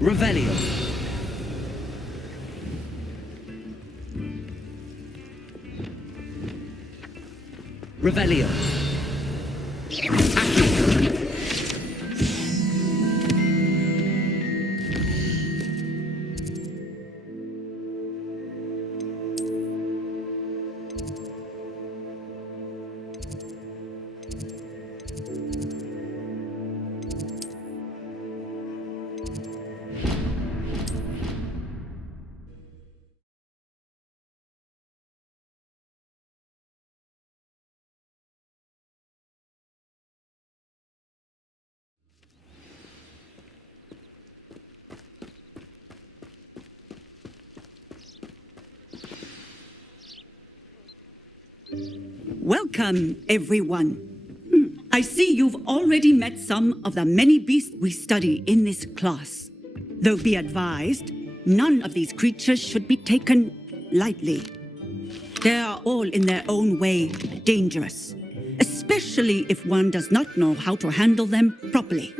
Revelio. Revelio. Welcome, everyone. I see you've already met some of the many beasts we study in this class. Though be advised, none of these creatures should be taken lightly. They are all in their own way dangerous, especially if one does not know how to handle them properly.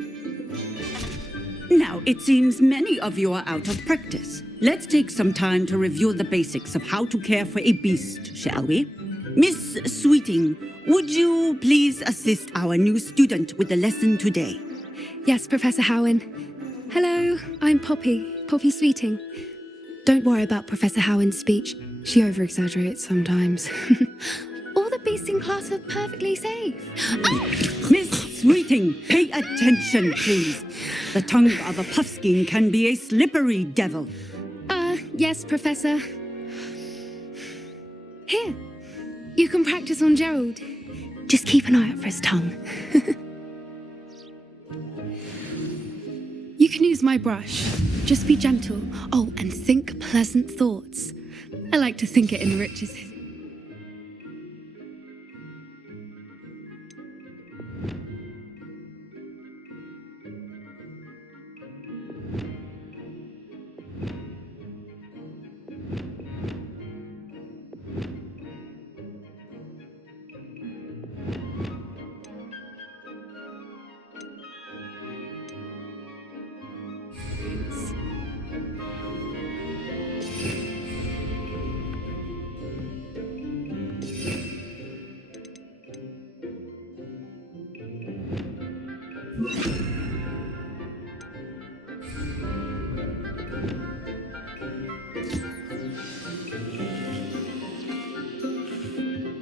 Now, it seems many of you are out of practice. Let's take some time to review the basics of how to care for a beast, shall we? Miss Sweeting, would you please assist our new student with the lesson today? Yes, Professor Howen. Hello, I'm Poppy Sweeting. Don't worry about Professor Howen's speech. She over-exaggerates sometimes. All the beasts in class are perfectly safe. Oh! Miss Sweeting, pay attention, please. The tongue of a puffskein can be a slippery devil. Yes, Professor. Here, you can practice on Gerald. Just keep an eye out for his tongue. You can use my brush. Just be gentle. Oh, and think pleasant thoughts. I like to think it enriches his...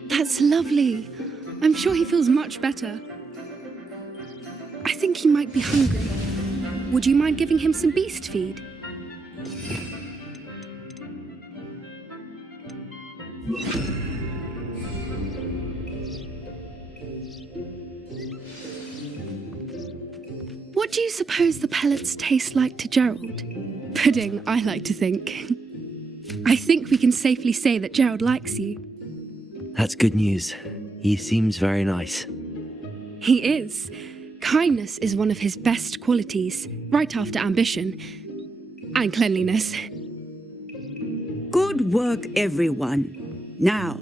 That's lovely. I'm sure he feels much better. I think he might be hungry. Would you mind giving him some beast feed? What do you suppose the pellets taste like to Gerald? Pudding, I like to think. I think we can safely say that Gerald likes you. That's good news. He seems very nice. He is. Kindness is one of his best qualities, right after ambition and cleanliness. Good work, everyone. Now,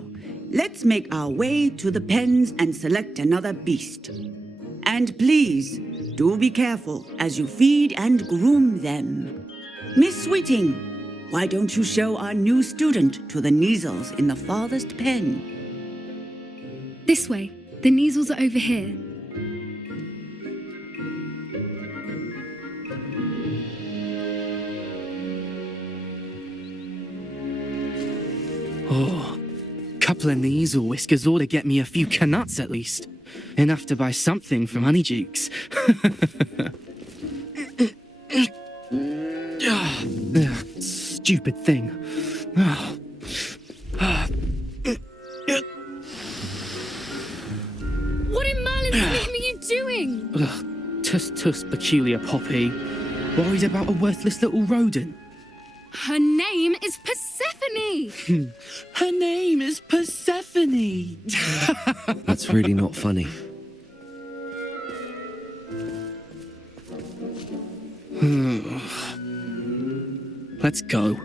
let's make our way to the pens and select another beast. And please, do be careful as you feed and groom them. Miss Sweeting, why don't you show our new student to the Neasels in the farthest pen? This way. The Neasels are over here. Oh, couple of Neasel whiskers ought to get me a few canuts at least. Enough to buy something from Honeydukes. Stupid thing. What in Merlin's name are you doing? Tuss, peculiar Poppy. Worried about a worthless little rodent. Her name name is Persephone! Her name is Persephone! That's really not funny. Let's go.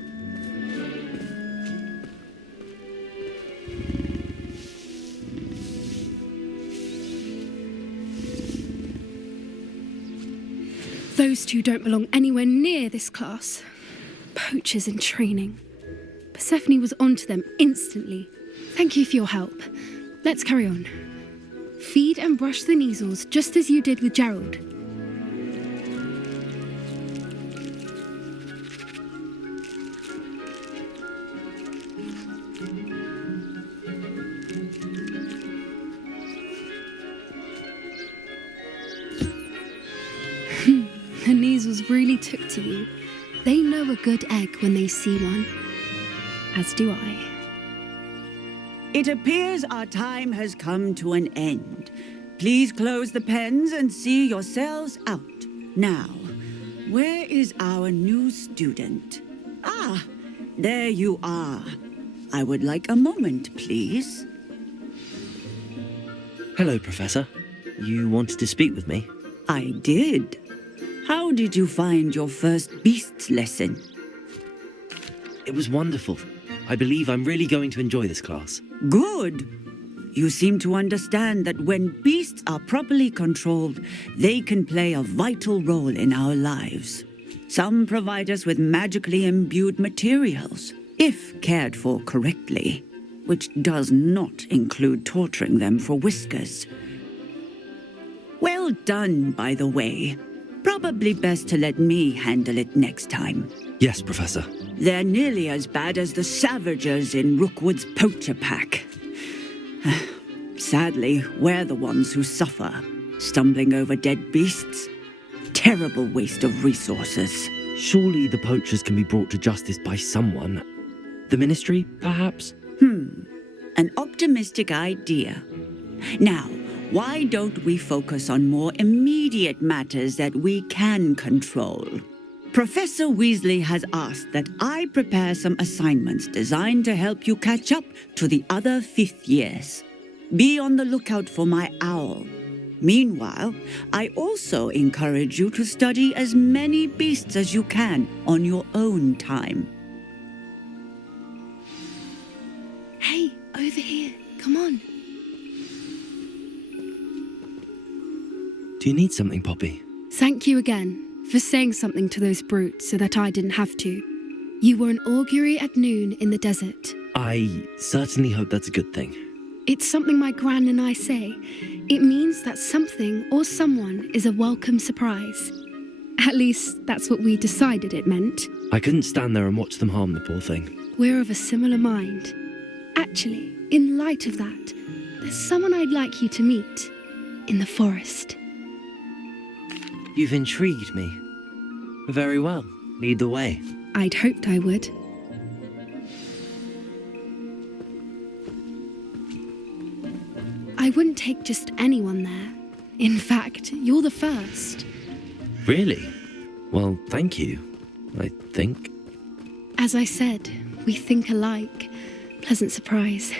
Those two don't belong anywhere near this class. Poachers in training. Persephone was onto them instantly. Thank you for your help. Let's carry on. Feed and brush the measles just as you did with Gerald. The measles really took to you. They know a good egg when they see one. As do I. It appears our time has come to an end. Please close the pens and see yourselves out. Now, where is our new student? Ah, there you are. I would like a moment, please. Hello, Professor. You wanted to speak with me? I did. How did you find your first beasts lesson? It was wonderful. I believe I'm really going to enjoy this class. Good. You seem to understand that when beasts are properly controlled, they can play a vital role in our lives. Some provide us with magically imbued materials, if cared for correctly, which does not include torturing them for whiskers. Well done, by the way. Probably best to let me handle it next time. Yes, Professor. They're nearly as bad as the Savagers in Rookwood's poacher pack. Sadly, we're the ones who suffer, stumbling over dead beasts. Terrible waste of resources. Surely the poachers can be brought to justice by someone. The Ministry, perhaps? An optimistic idea. Now, why don't we focus on more immediate matters that we can control? Professor Weasley has asked that I prepare some assignments designed to help you catch up to the other fifth years. Be on the lookout for my owl. Meanwhile, I also encourage you to study as many beasts as you can on your own time. Hey, over here. Come on. Do you need something, Poppy? Thank you again for saying something to those brutes so that I didn't have to. You were an augury at noon in the desert. I certainly hope that's a good thing. It's something my gran and I say. It means that something or someone is a welcome surprise. At least, that's what we decided it meant. I couldn't stand there and watch them harm the poor thing. We're of a similar mind. Actually, in light of that, there's someone I'd like you to meet in the forest. You've intrigued me. Very well. Lead the way. I'd hoped I would. I wouldn't take just anyone there. In fact, you're the first. Really? Well, thank you, I think. As I said, we think alike. Pleasant surprise.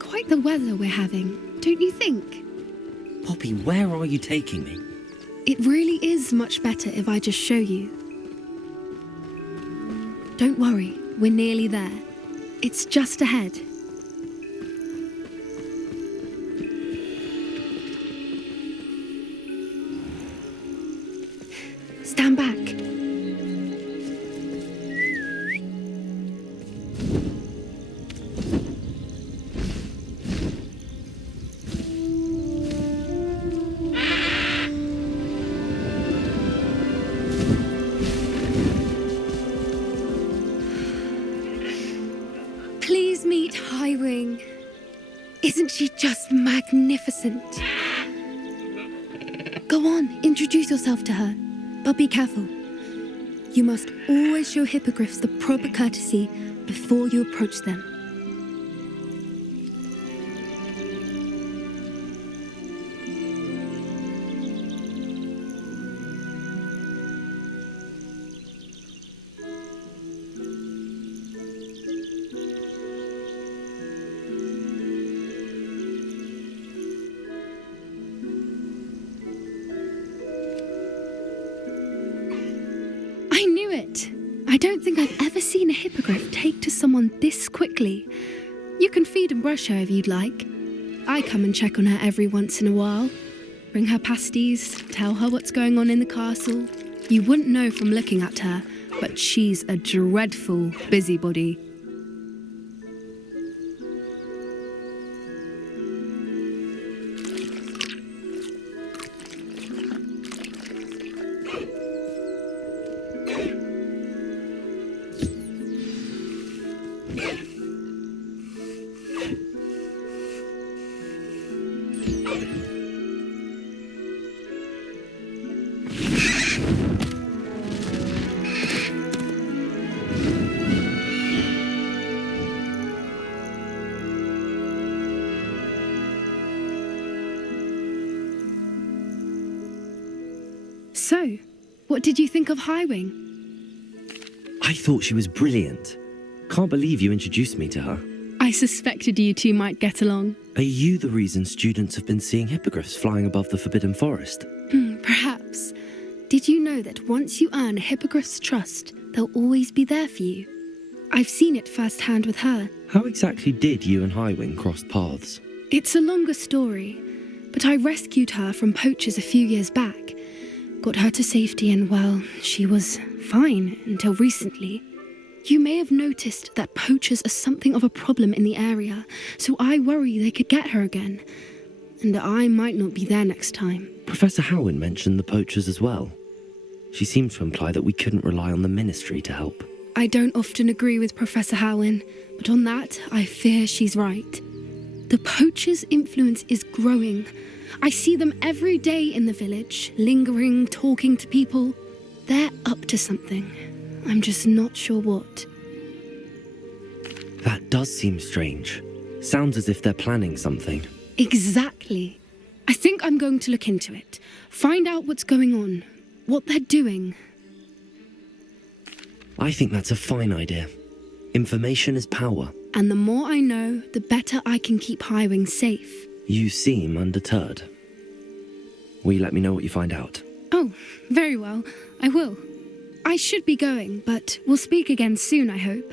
Quite the weather we're having, don't you think? Poppy, where are you taking me? It really is much better if I just show you. Don't worry, we're nearly there. It's just ahead. Stand back. Please meet Highwing. Isn't she just magnificent? Go on, introduce yourself to her. But be careful. You must always show hippogriffs the proper courtesy before you approach them. it. I don't think I've ever seen a hippogriff take to someone this quickly. You can feed and brush her if you'd like. I come and check on her every once in a while. Bring her pasties, tell her what's going on in the castle. You wouldn't know from looking at her, but she's a dreadful busybody. So, what did you think of Highwing? I thought she was brilliant. Can't believe you introduced me to her. I suspected you two might get along. Are you the reason students have been seeing hippogriffs flying above the Forbidden Forest? Perhaps. Did you know that once you earn a hippogriff's trust, they'll always be there for you? I've seen it firsthand with her. How exactly did you and Highwing cross paths? It's a longer story, but I rescued her from poachers a few years back. Got her to safety and, well, she was fine until recently. You may have noticed that poachers are something of a problem in the area, so I worry they could get her again. And I might not be there next time. Professor Howin mentioned the poachers as well. She seemed to imply that we couldn't rely on the ministry to help. I don't often agree with Professor Howin, but on that, I fear she's right. The poachers' influence is growing. I see them every day in the village, lingering, talking to people. They're up to something. I'm just not sure what. That does seem strange. Sounds as if they're planning something. Exactly. I think I'm going to look into it. Find out what's going on. What they're doing. I think that's a fine idea. Information is power. And the more I know, the better I can keep Highwing safe. You seem undeterred. Will you let me know what you find out? Oh, very well. I will. I should be going, but we'll speak again soon, I hope.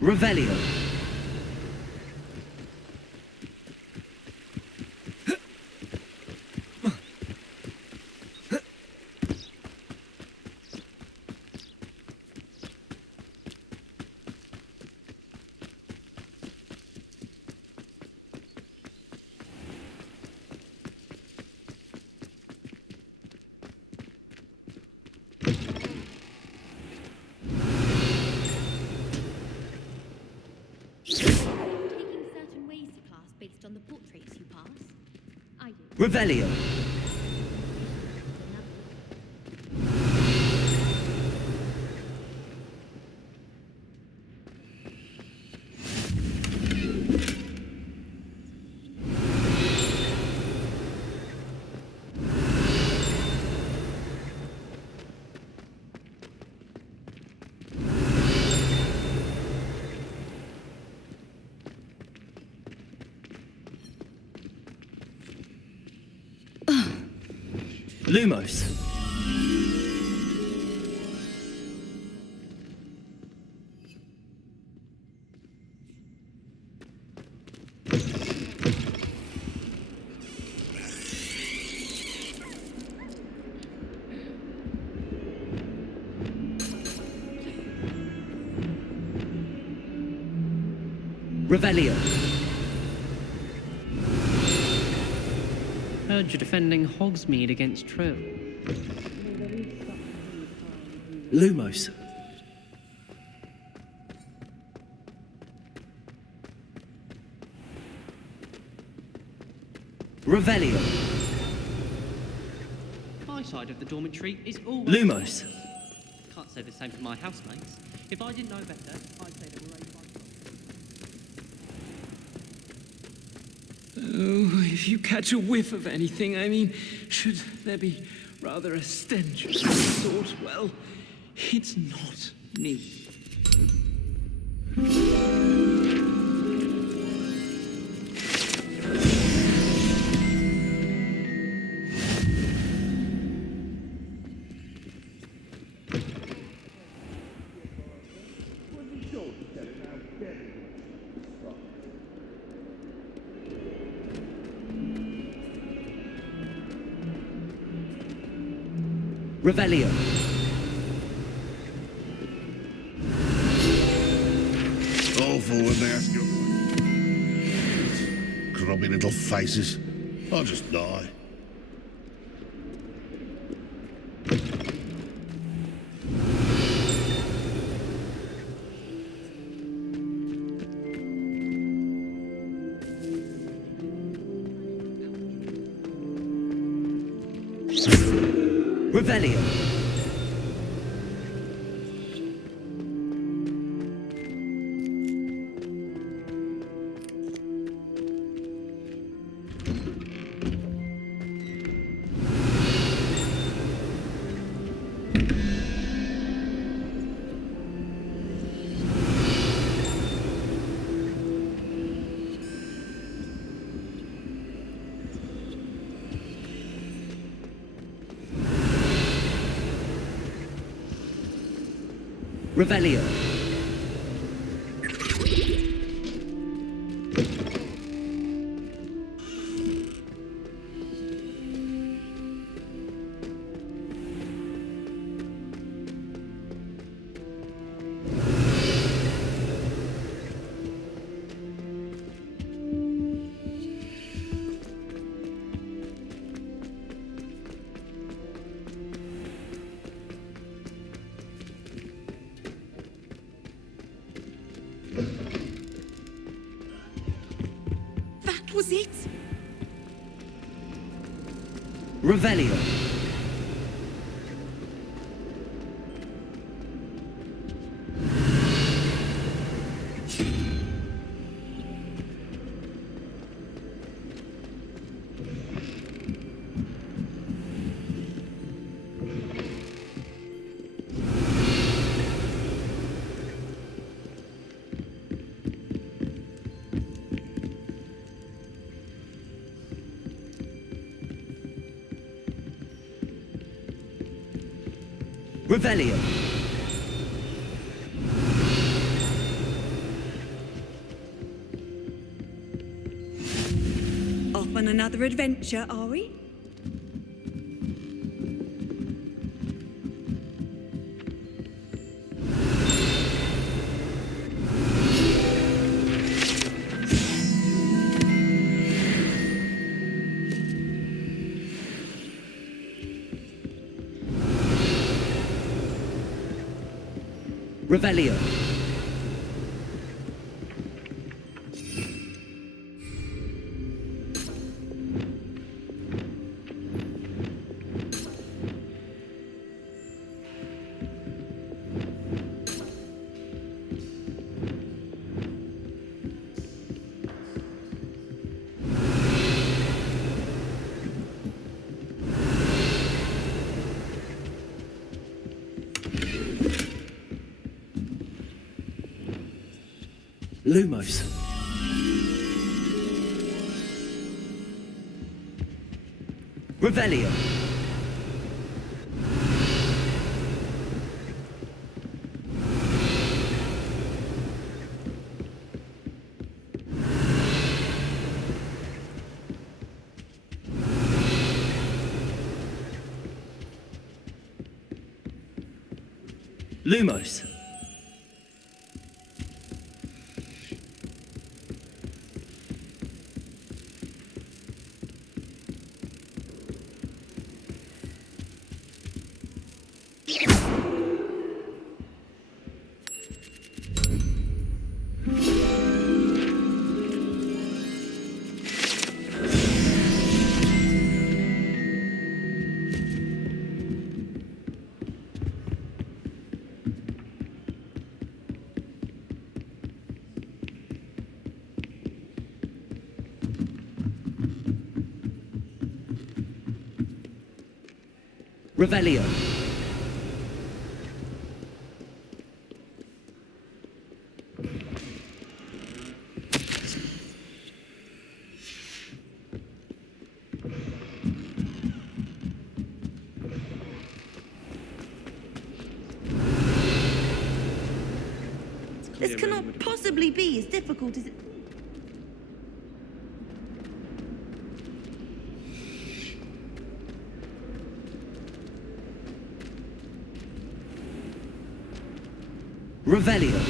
Revelio. Revelio. Lumos. Revelio. Heard you're defending Hogsmeade against Trill. Lumos. Revelio. My side of the dormitory is always... Lumos. Can't say the same for my housemates. If I didn't know better, I'd say they were raised by... Oh, if you catch a whiff of anything, I mean, should there be rather a stench of some sort, well, it's not me. Revelio. Awful when they ask you. Grubby little faces. I'll just die. Revelio. Revelio. That was it? Revelio. Revelio. Off on another adventure, are we? Revelio. Lumos. Revelio. Lumos. Revelio. This cannot possibly be as difficult as it... Revelio.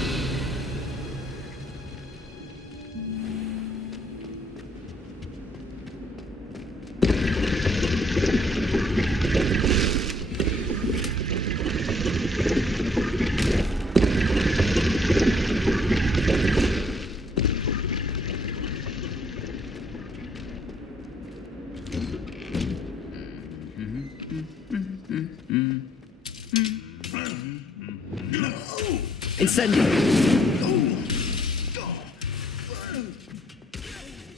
Incendio.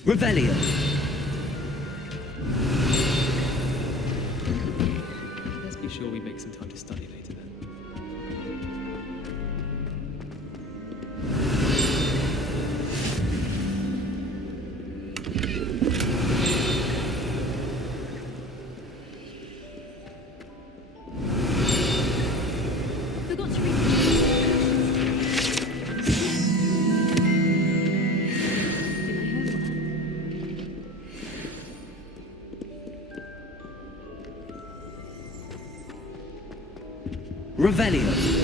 Revelio. Let's be sure we make some time to study later then. Forgot to read... Revelio.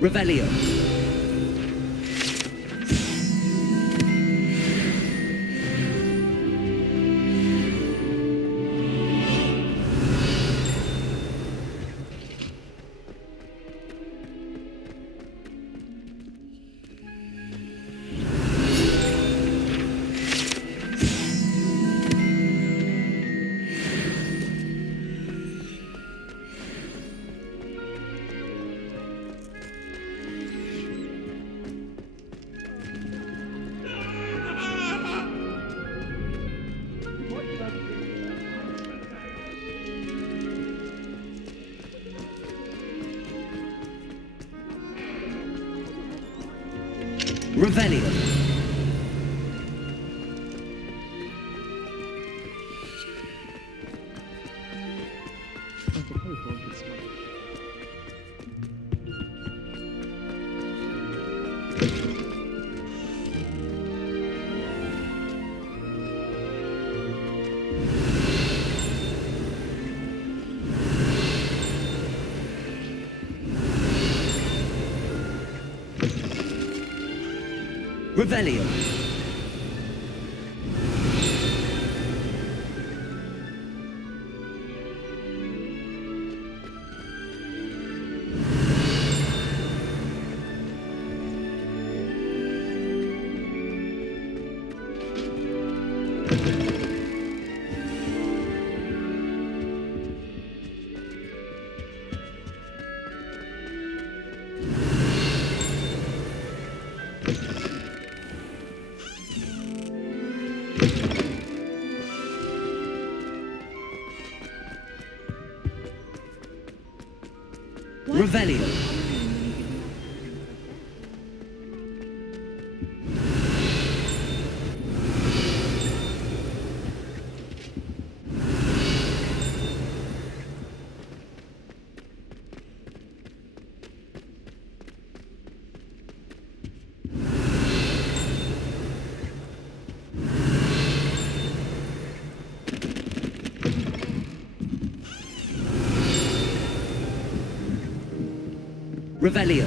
Revelio. Revelio. Revelio. Revelio. Revelio.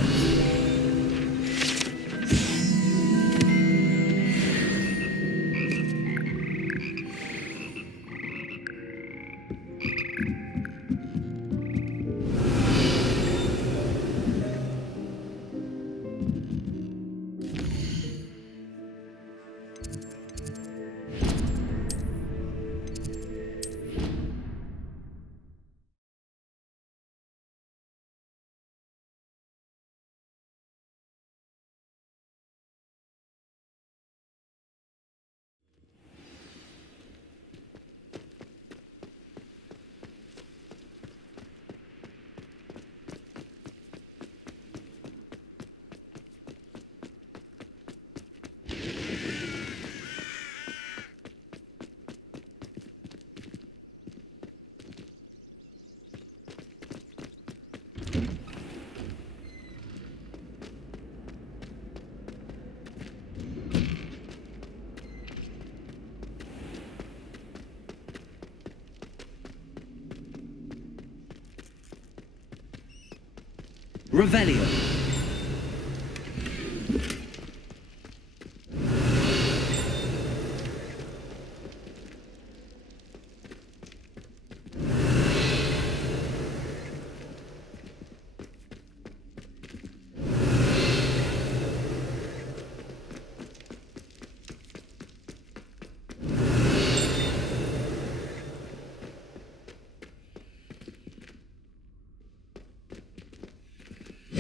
Revelio.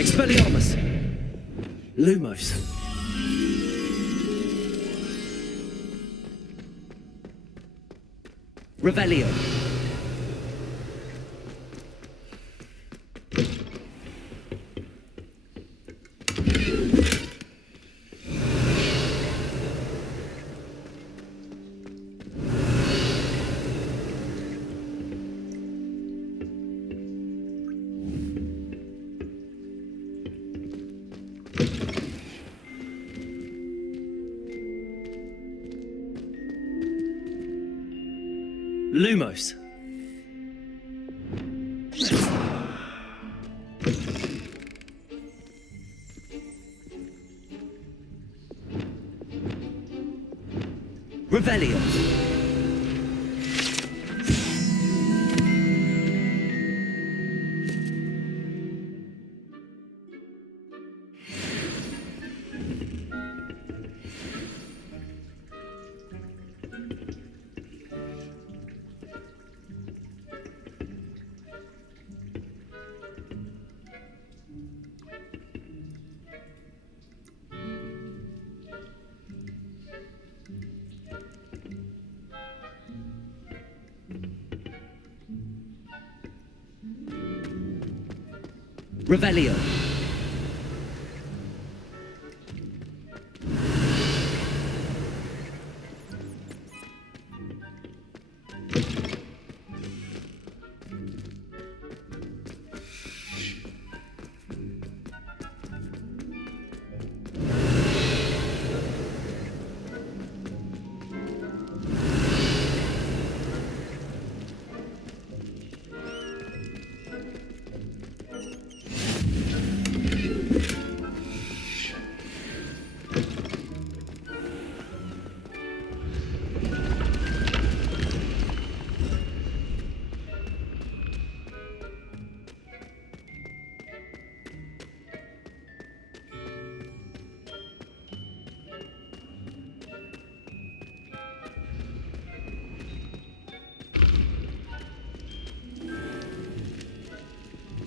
Expelliarmus! Lumos! Revelio! Lumos. Revelio. Revelio.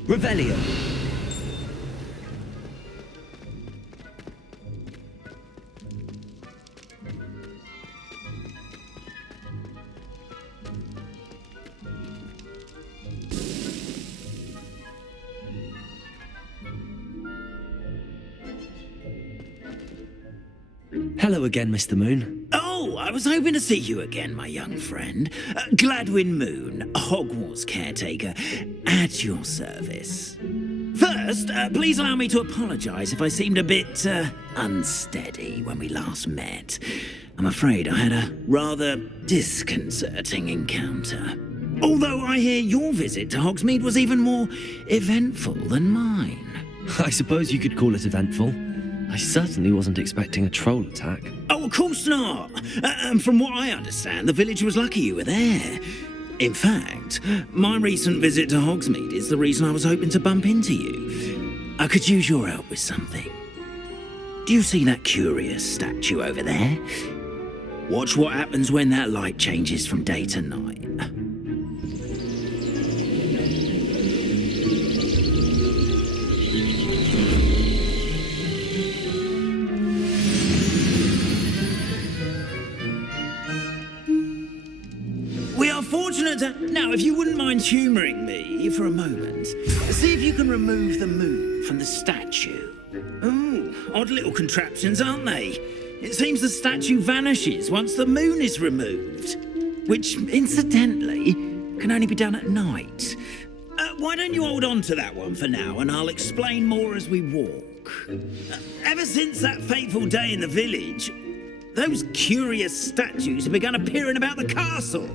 Revelio. Hello again, Mr. Moon. Oh, I was hoping to see you again, my young friend. Gladwin Moon, Hogwarts caretaker, at your service. First, please allow me to apologise if I seemed a bit unsteady when we last met. I'm afraid I had a rather disconcerting encounter. Although I hear your visit to Hogsmeade was even more eventful than mine. I suppose you could call it eventful. I certainly wasn't expecting a troll attack. Oh, of course not. And from what I understand, the village was lucky you were there. In fact, my recent visit to Hogsmeade is the reason I was hoping to bump into you. I could use your help with something. Do you see that curious statue over there? Watch what happens when that light changes from day to night. We are fortunate to... Now, if you wouldn't mind humouring me for a moment, see if you can remove the moon from the statue. Oh, odd little contraptions, aren't they? It seems the statue vanishes once the moon is removed, which, incidentally, can only be done at night. Why don't you hold on to that one for now, and I'll explain more as we walk. Ever since that fateful day in the village, those curious statues have begun appearing about the castle.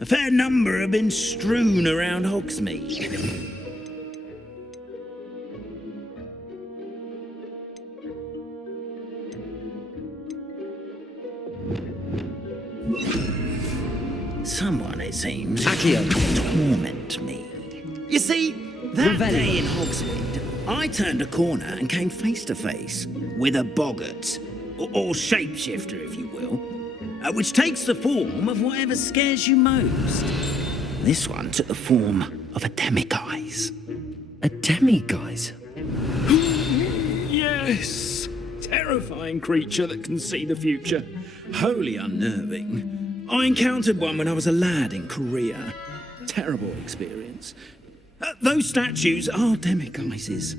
A fair number have been strewn around Hogsmeade. Someone, it seems, Accio. torment me. You see, that Revelio. day in Hogsmeade, I turned a corner and came face to face with a boggart, or shapeshifter, if you will, which takes the form of whatever scares you most. This one took the form of a demiguise. A demiguise? Yes! Terrifying creature that can see the future. Wholly unnerving. I encountered one when I was a lad in Korea. Terrible experience. Those statues are demiguises.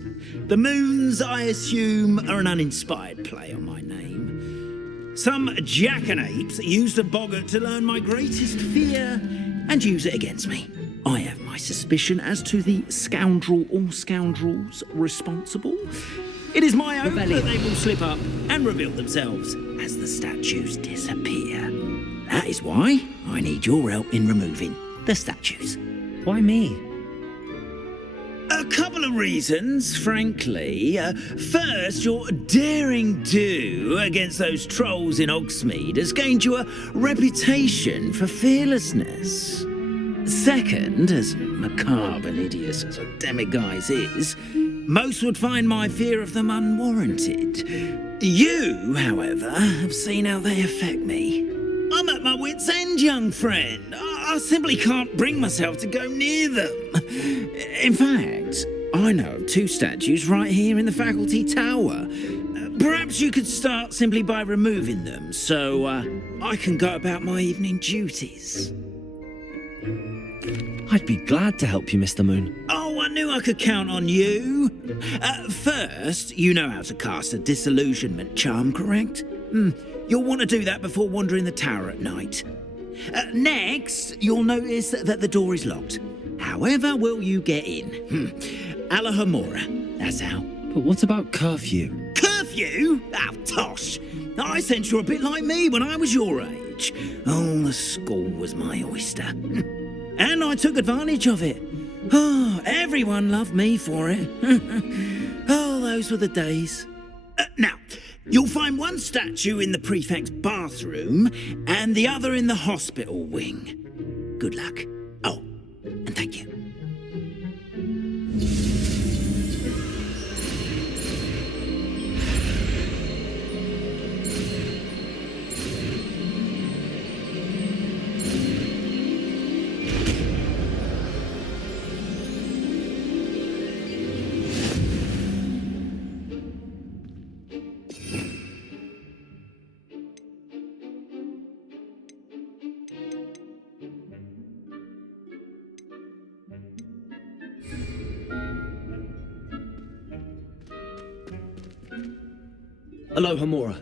The moons, I assume, are an uninspired play on my name. Some jackanapes used a boggart to learn my greatest fear and use it against me. I have my suspicion as to the scoundrel or scoundrels responsible. It is my hope that they will slip up and reveal themselves as the statues disappear. That is why I need your help in removing the statues. Why me? A couple of reasons, frankly. First, your daring do against those trolls in Hogsmeade has gained you a reputation for fearlessness. Second, as macabre and hideous as a demiguise is, most would find my fear of them unwarranted. You, however, have seen how they affect me. I'm at my wit's end, young friend. I simply can't bring myself to go near them. In fact, I know of two statues right here in the faculty tower. Perhaps you could start simply by removing them so I can go about my evening duties. I'd be glad to help you, Mr. Moon. Oh, I knew I could count on you. First, you know how to cast a disillusionment charm, correct? You'll want to do that before wandering the tower at night. Next, you'll notice that the door is locked. However will you get in? Alahomora, that's how. But what about curfew? Curfew? Oh, tosh. I sense you're a bit like me when I was your age. Oh, the school was my oyster. And I took advantage of it. Oh, everyone loved me for it. Oh, those were the days. Now, you'll find one statue in the prefect's bathroom and the other in the hospital wing. Good luck. Oh, and thank you. Aloha, Mora.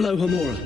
Aloha Mora.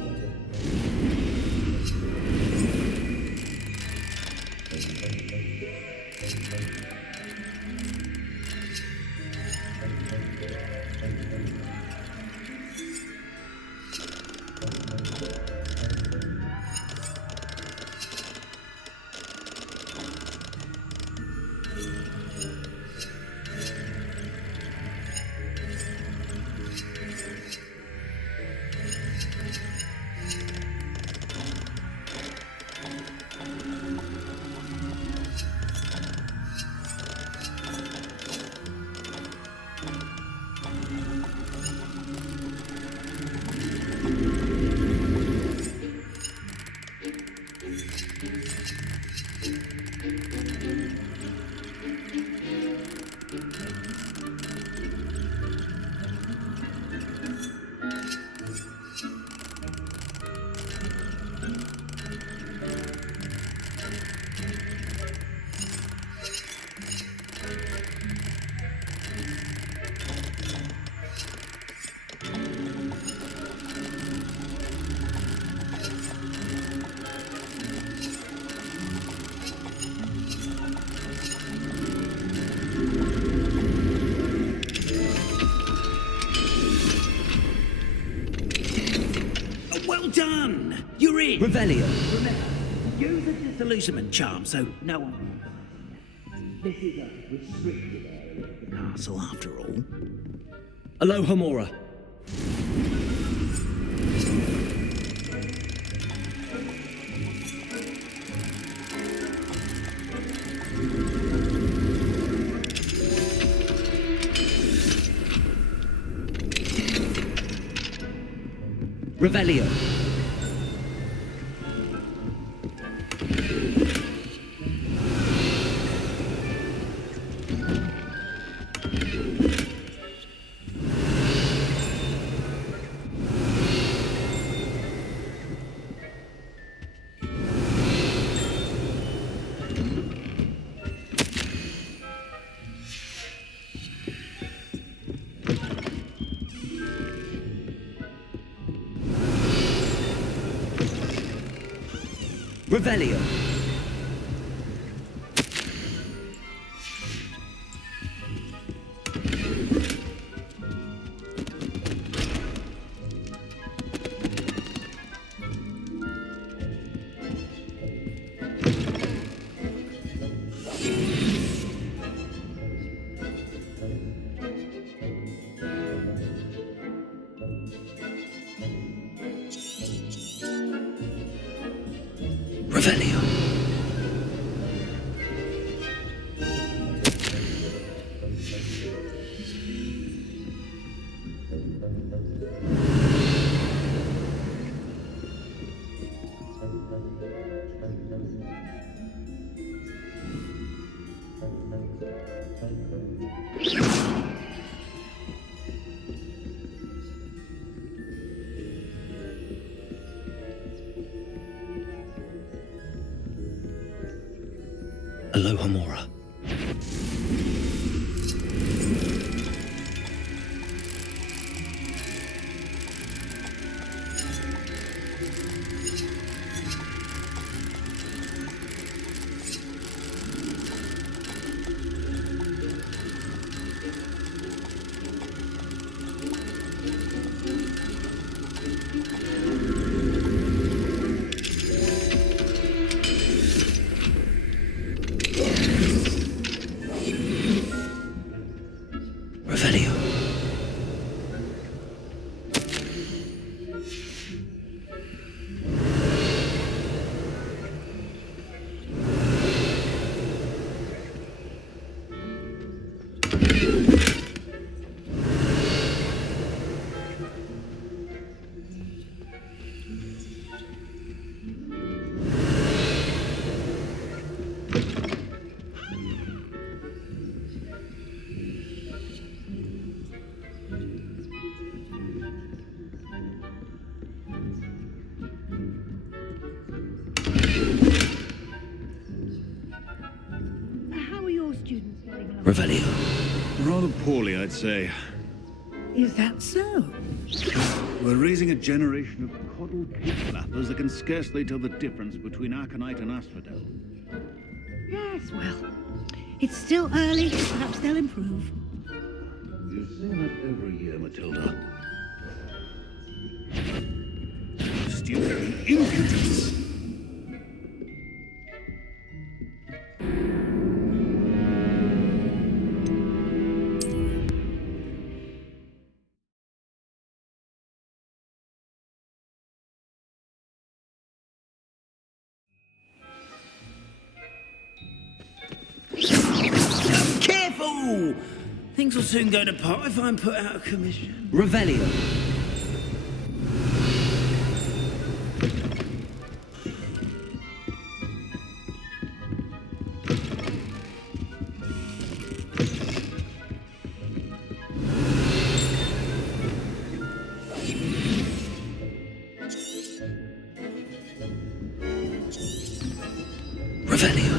Well done! You're in! Revelio. Remember, use a disillusionment charm so no one... This is a restricted area of the castle after all. Aloha Mora. Revelio. Revelio. Revelio. Aloha Mora. Revelio. How are your students getting along? Revelio. Rather poorly, I'd say. Is that so? We're raising a generation of coddled pig-flappers that can scarcely tell the difference between aconite and asphodel. Yes, well, it's still early. Perhaps they'll improve. You say that every year, Matilda. Stupid impudence! Careful! Things will soon go to pot if I'm put out of commission. Revelio. Revelio.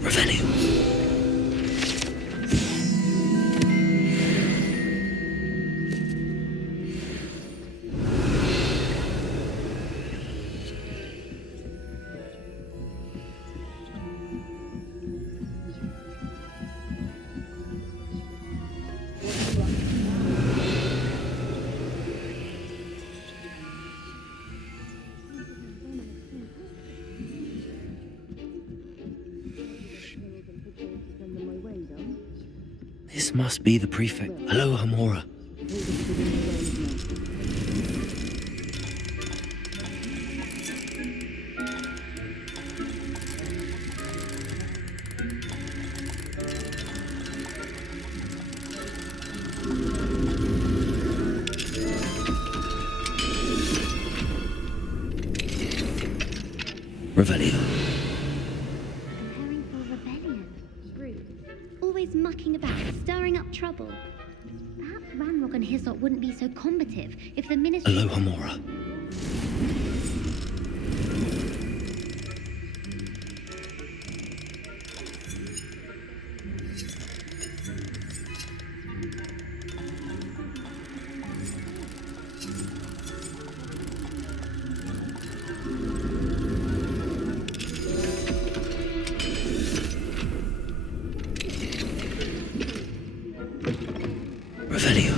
Revelio. This must be the prefect. Aloha Mora. Revelio. Preparing for a rebellion. Rude. Always mucking about, stirring up trouble. Perhaps Ranrock and Hyssop wouldn't be so combative if the ministry... Aloha Mora. Revelio.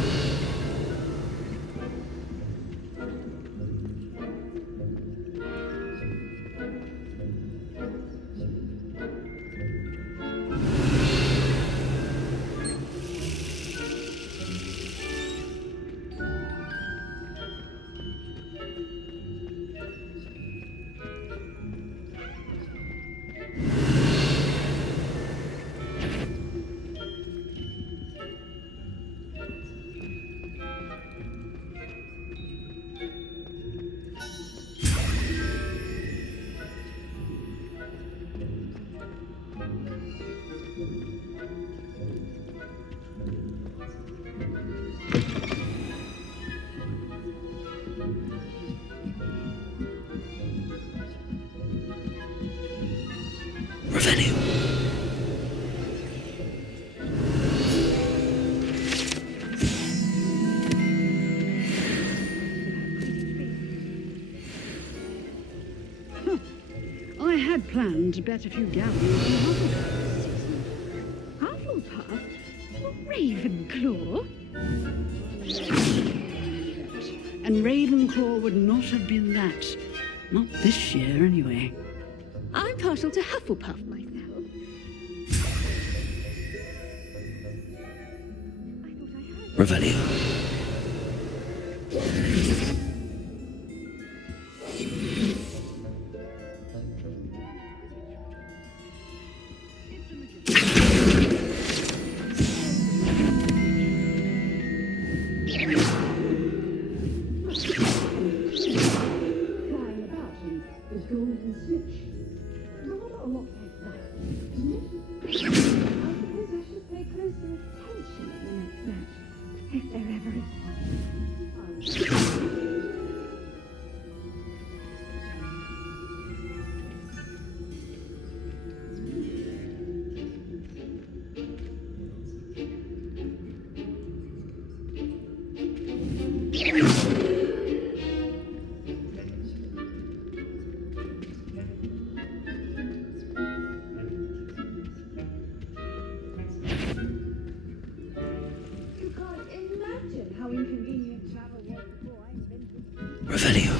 Revelio. I had planned to bet a few galleons on Hufflepuff. Hufflepuff? Ravenclaw? And Ravenclaw would not have been that. Not this year, anyway. I'm partial to Hufflepuff myself. Revelio. Revelio.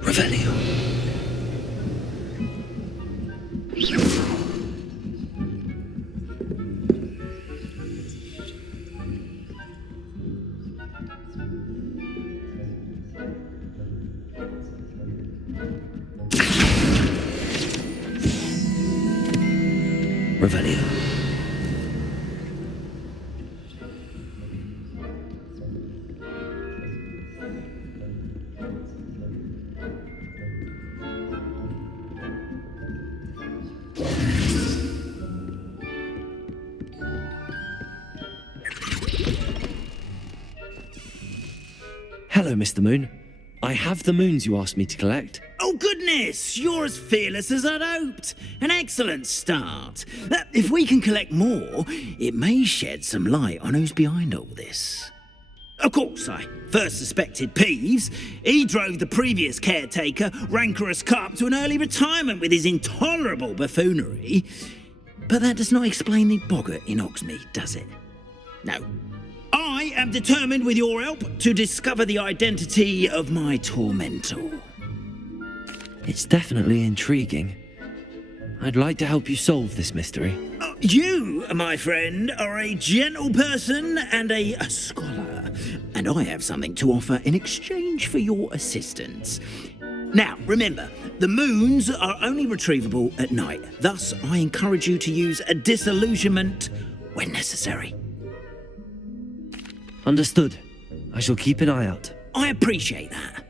Revelio. Revelio. Hello, Mr. Moon. I have the moons you asked me to collect. Oh, goodness! You're as fearless as I'd hoped. An excellent start. If we can collect more, it may shed some light on who's behind all this. Of course, I first suspected Peeves. He drove the previous caretaker, Rancorous Carp, to an early retirement with his intolerable buffoonery. But that does not explain the boggart in Hogsmeade, does it? No. I am determined, with your help, to discover the identity of my tormentor. It's definitely intriguing. I'd like to help you solve this mystery. You, my friend, are a gentle person and a scholar, and I have something to offer in exchange for your assistance. Now, remember, the moons are only retrievable at night. Thus, I encourage you to use a disillusionment when necessary. Understood. I shall keep an eye out. I appreciate that.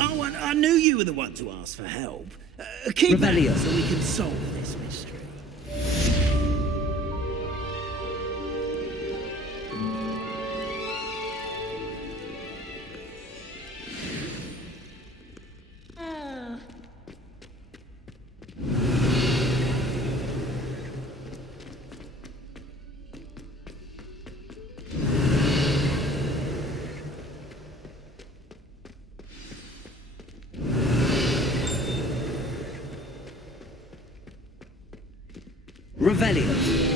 Oh, I knew you were the one to ask for help. Keep Revelio. that so we can solve this mystery. Revelio.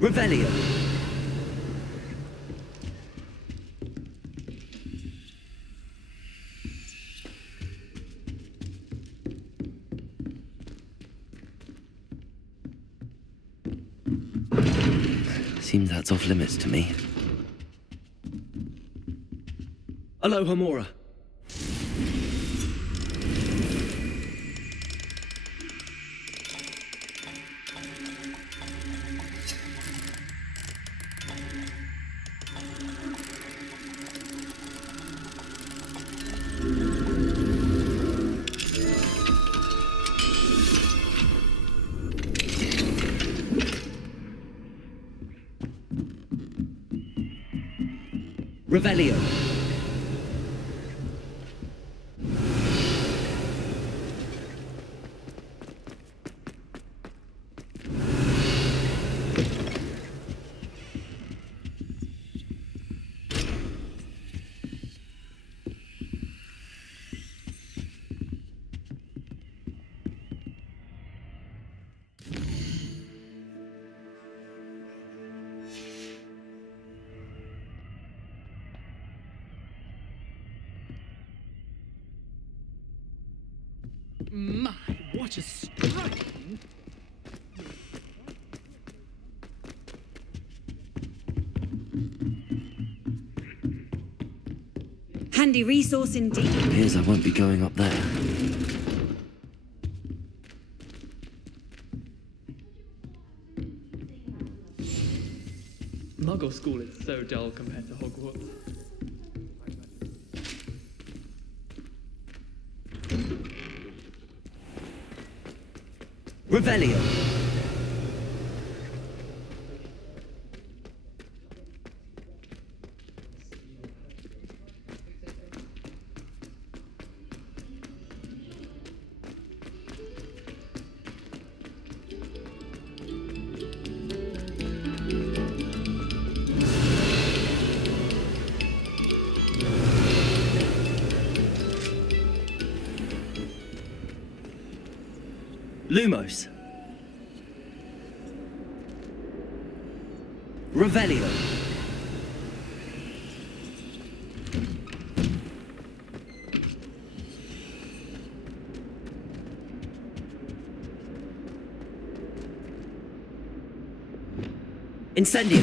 Revelio. Seems that's off limits to me. Aloha Mora. Revelio. My, what a striking... Handy resource indeed. Appears I won't be going up there. Muggle school is so dull compared to Hogwarts. Revelio. Lumos. Revelio. Incendio.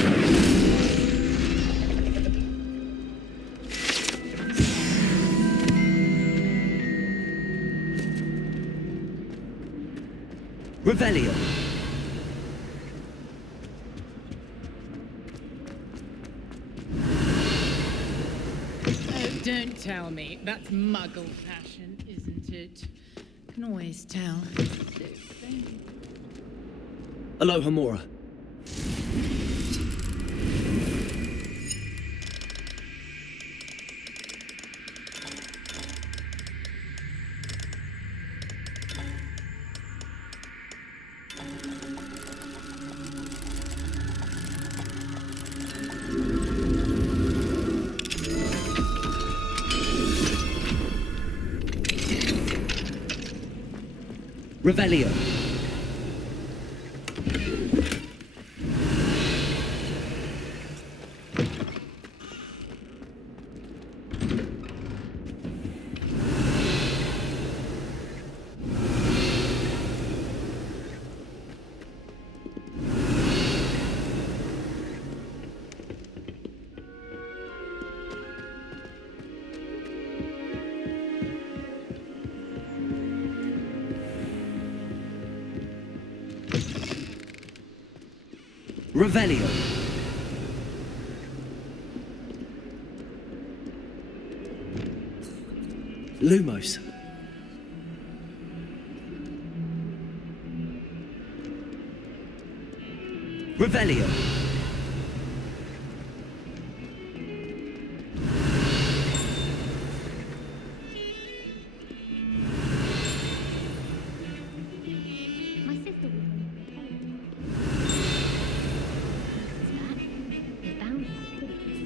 Revelio. Oh, don't tell me. That's Muggle fashion, isn't it? Can always tell. Aloha Mora. Revelio. Revelio. Lumos. Revelio. My sister was on They're bound to have kids.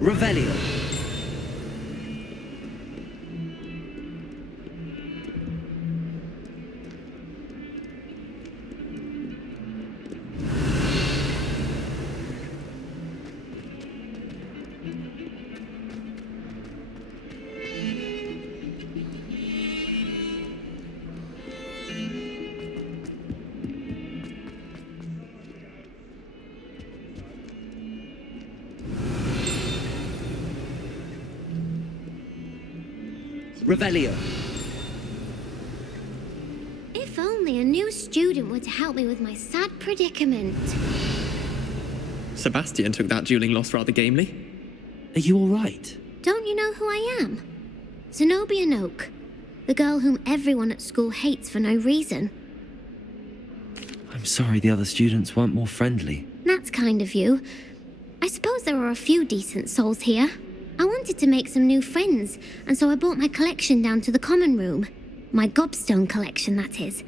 Revelio. Revelio. If only a new student were to help me with my sad predicament. Sebastian took that dueling loss rather gamely. Are you all right? Don't you know who I am? Zenobia Noak, the girl whom everyone at school hates for no reason. I'm sorry the other students weren't more friendly. That's kind of you. I suppose there are a few decent souls here. I wanted to make some new friends, and so I brought my collection down to the common room. My gobstone collection, that is.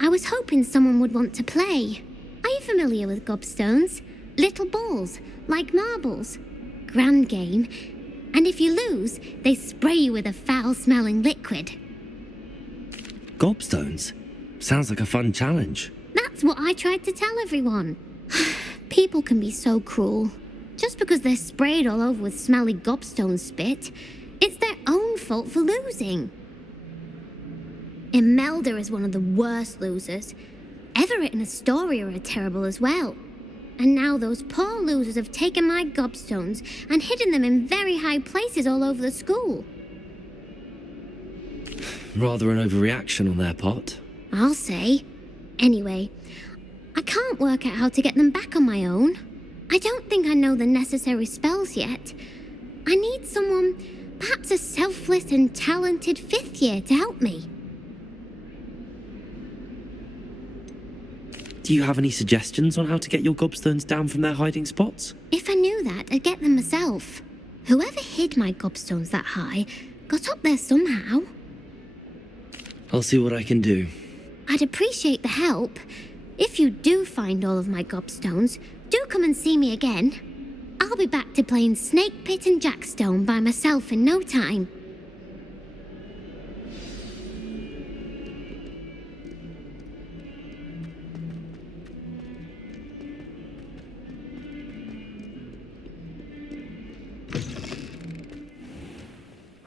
I was hoping someone would want to play. Are you familiar with gobstones? Little balls, like marbles. Grand game. And if you lose, they spray you with a foul-smelling liquid. Gobstones? Sounds like a fun challenge. That's what I tried to tell everyone. People can be so cruel. Just because they're sprayed all over with smelly gobstone spit, it's their own fault for losing. Imelda is one of the worst losers. Everett and Astoria are terrible as well. And now those poor losers have taken my gobstones and hidden them in very high places all over the school. Rather an overreaction on their part. I'll say. Anyway, I can't work out how to get them back on my own. I don't think I know the necessary spells yet. I need someone, perhaps a selfless and talented fifth year to help me. Do you have any suggestions on how to get your gobstones down from their hiding spots? If I knew that, I'd get them myself. Whoever hid my gobstones that high got up there somehow. I'll see what I can do. I'd appreciate the help. If you do find all of my gobstones, do come and see me again. I'll be back to playing Snake Pit and Jackstone by myself in no time.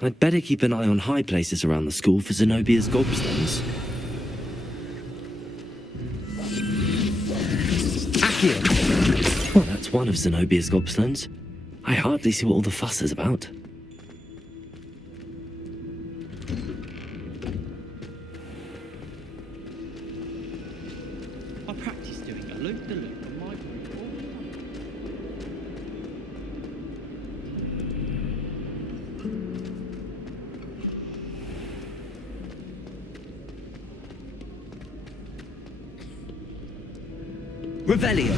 I'd better keep an eye on high places around the school for Zenobia's gobstones. Accio! Well, that's one of Zenobia's gobstones. I hardly see what all the fuss is about. I practice doing a loop-de-loop on my room all the time. Revelio.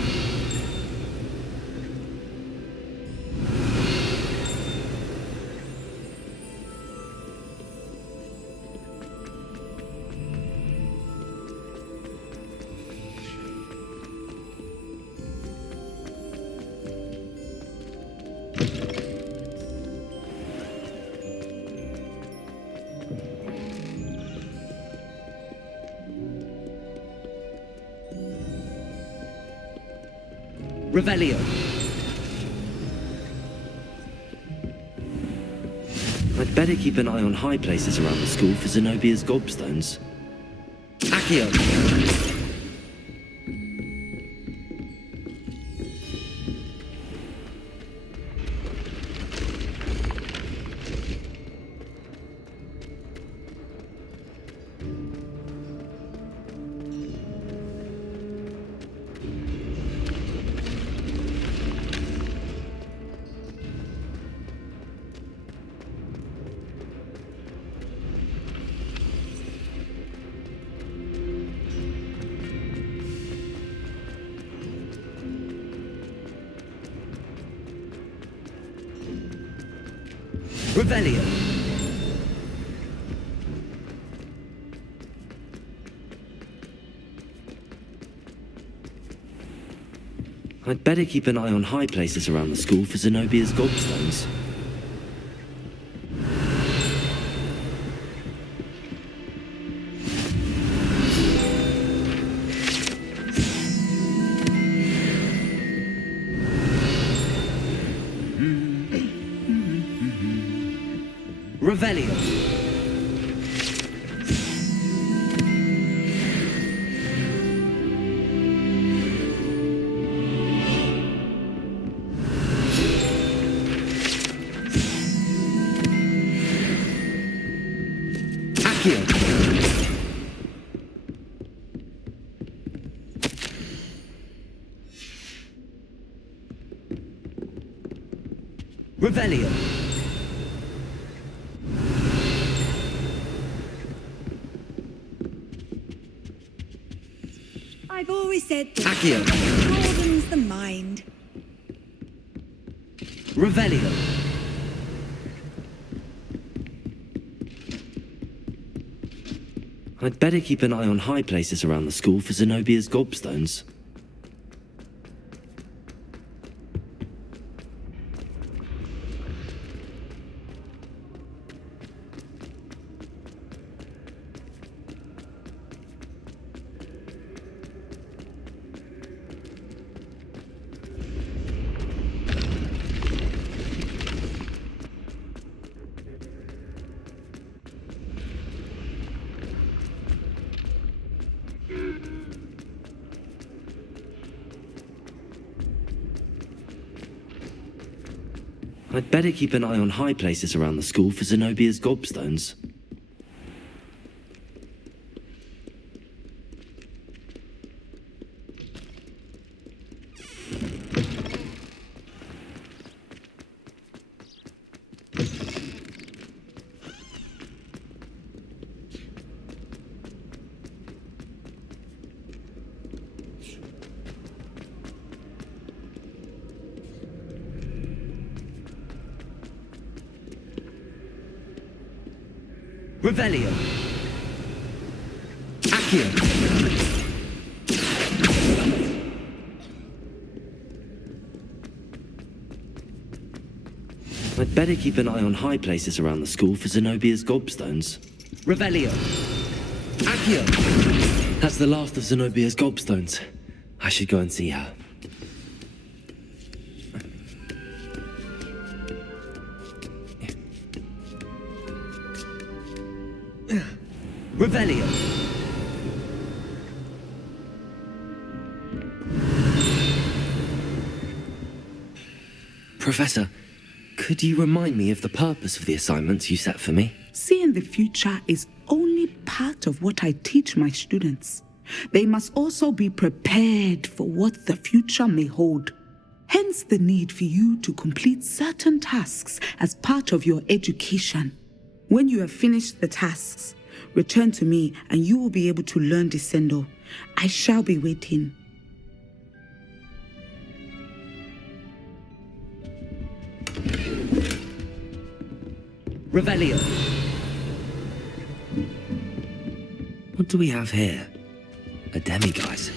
Revelio. I'd better keep an eye on high places around the school for Zenobia's gobstones. Accio. Revelio. I'd better keep an eye on high places around the school for Zenobia's gobstones. Revelio. Accio. Revelio. I've always said that Accio. broadens the mind. Revelio. I'd better keep an eye on high places around the school for Zenobia's gobstones. I'd better keep an eye on high places around the school for Zenobia's gobstones. Revelio. Accio. I'd better keep an eye on high places around the school for Zenobia's gobstones. Revelio. Accio. That's the last of Zenobia's gobstones. I should go and see her. Revelio. Professor, could you remind me of the purpose of the assignments you set for me? Seeing the future is only part of what I teach my students. They must also be prepared for what the future may hold. Hence the need for you to complete certain tasks as part of your education. When you have finished the tasks, return to me and you will be able to learn Descendo. I shall be waiting. Revelio. What do we have here? A demiguise.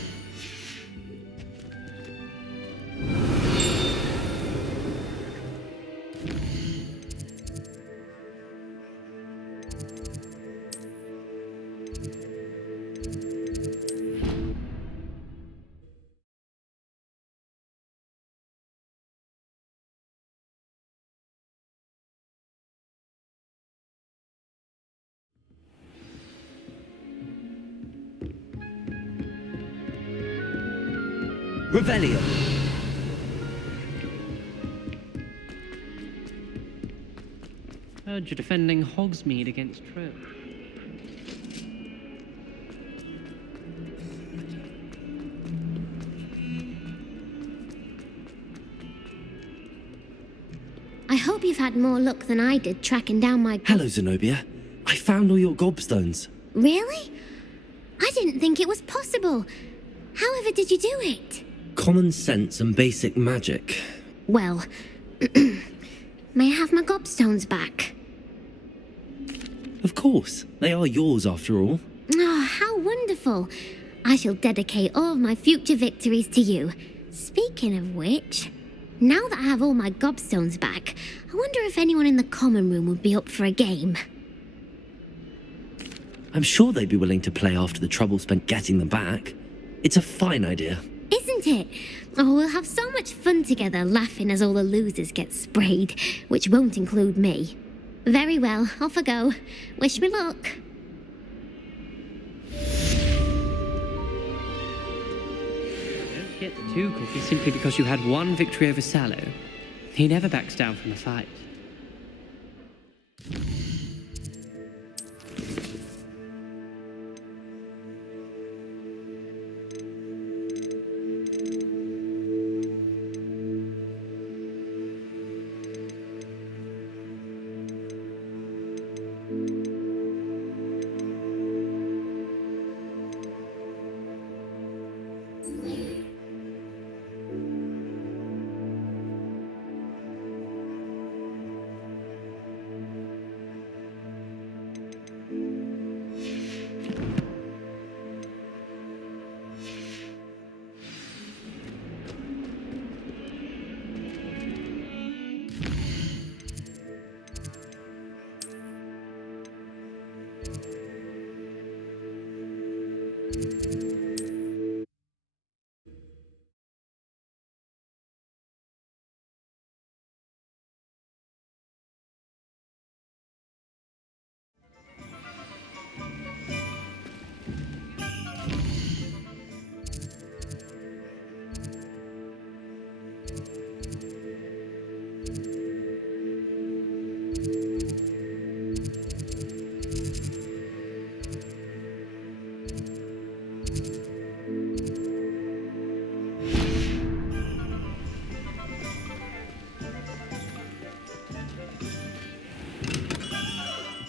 Revelio. Heard you're defending Hogsmeade against Trill. I hope you've had more luck than I did tracking down my... Hello, Zenobia. I found all your gobstones. Really? I didn't think it was possible. However did you do it? Common sense and basic magic. Well, may I have my gobstones back? Of course. They are yours after all. Oh, how wonderful. I shall dedicate all of my future victories to you. Speaking of which, now that I have all my gobstones back, I wonder if anyone in the common room would be up for a game. I'm sure they'd be willing to play after the trouble spent getting them back. It's a fine idea. Isn't it? Oh, we'll have so much fun together laughing as all the losers get sprayed, which won't include me. Very well, off I go. Wish me luck. Don't get too cocky simply because you had one victory over Sallow. He never backs down from a fight.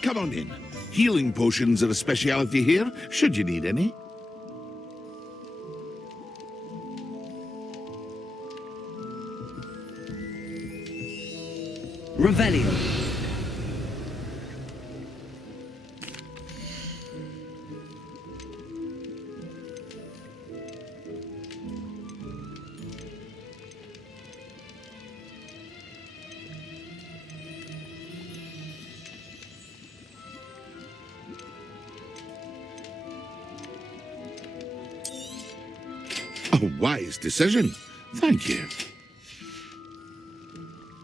Come on in. Healing potions are a speciality here, should you need any. Revelio. A wise decision. Thank you.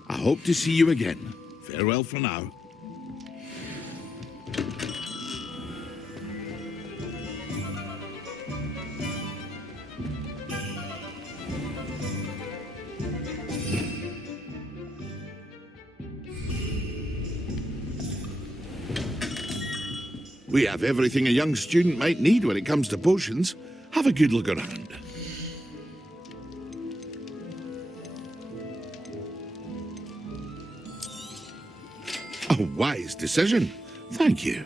I hope to see you again. Farewell for now. We have everything a young student might need when it comes to potions. Have a good look around. A wise decision. Thank you.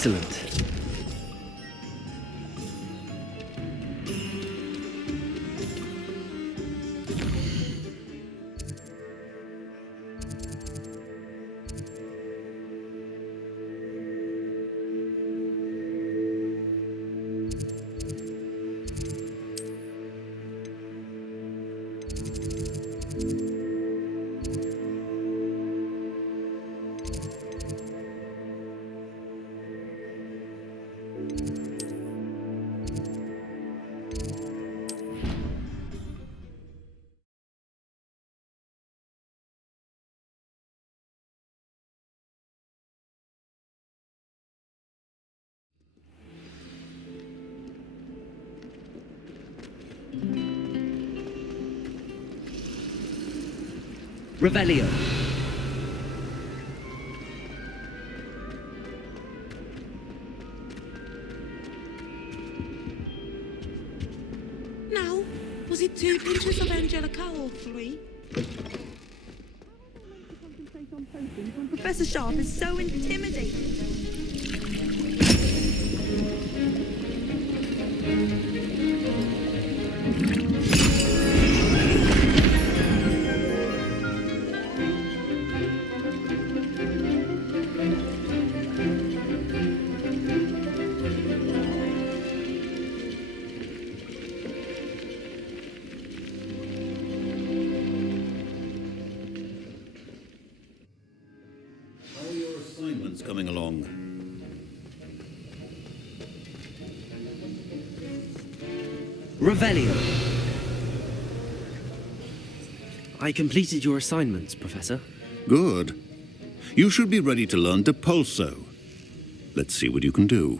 Excellent. Revelio. Now, was it 2 pinches of Angelica or 3? When Professor Sharp is so intimidating. Coming along. Revelio. I completed your assignments, Professor. Good. You should be ready to learn Depulso. Let's see what you can do.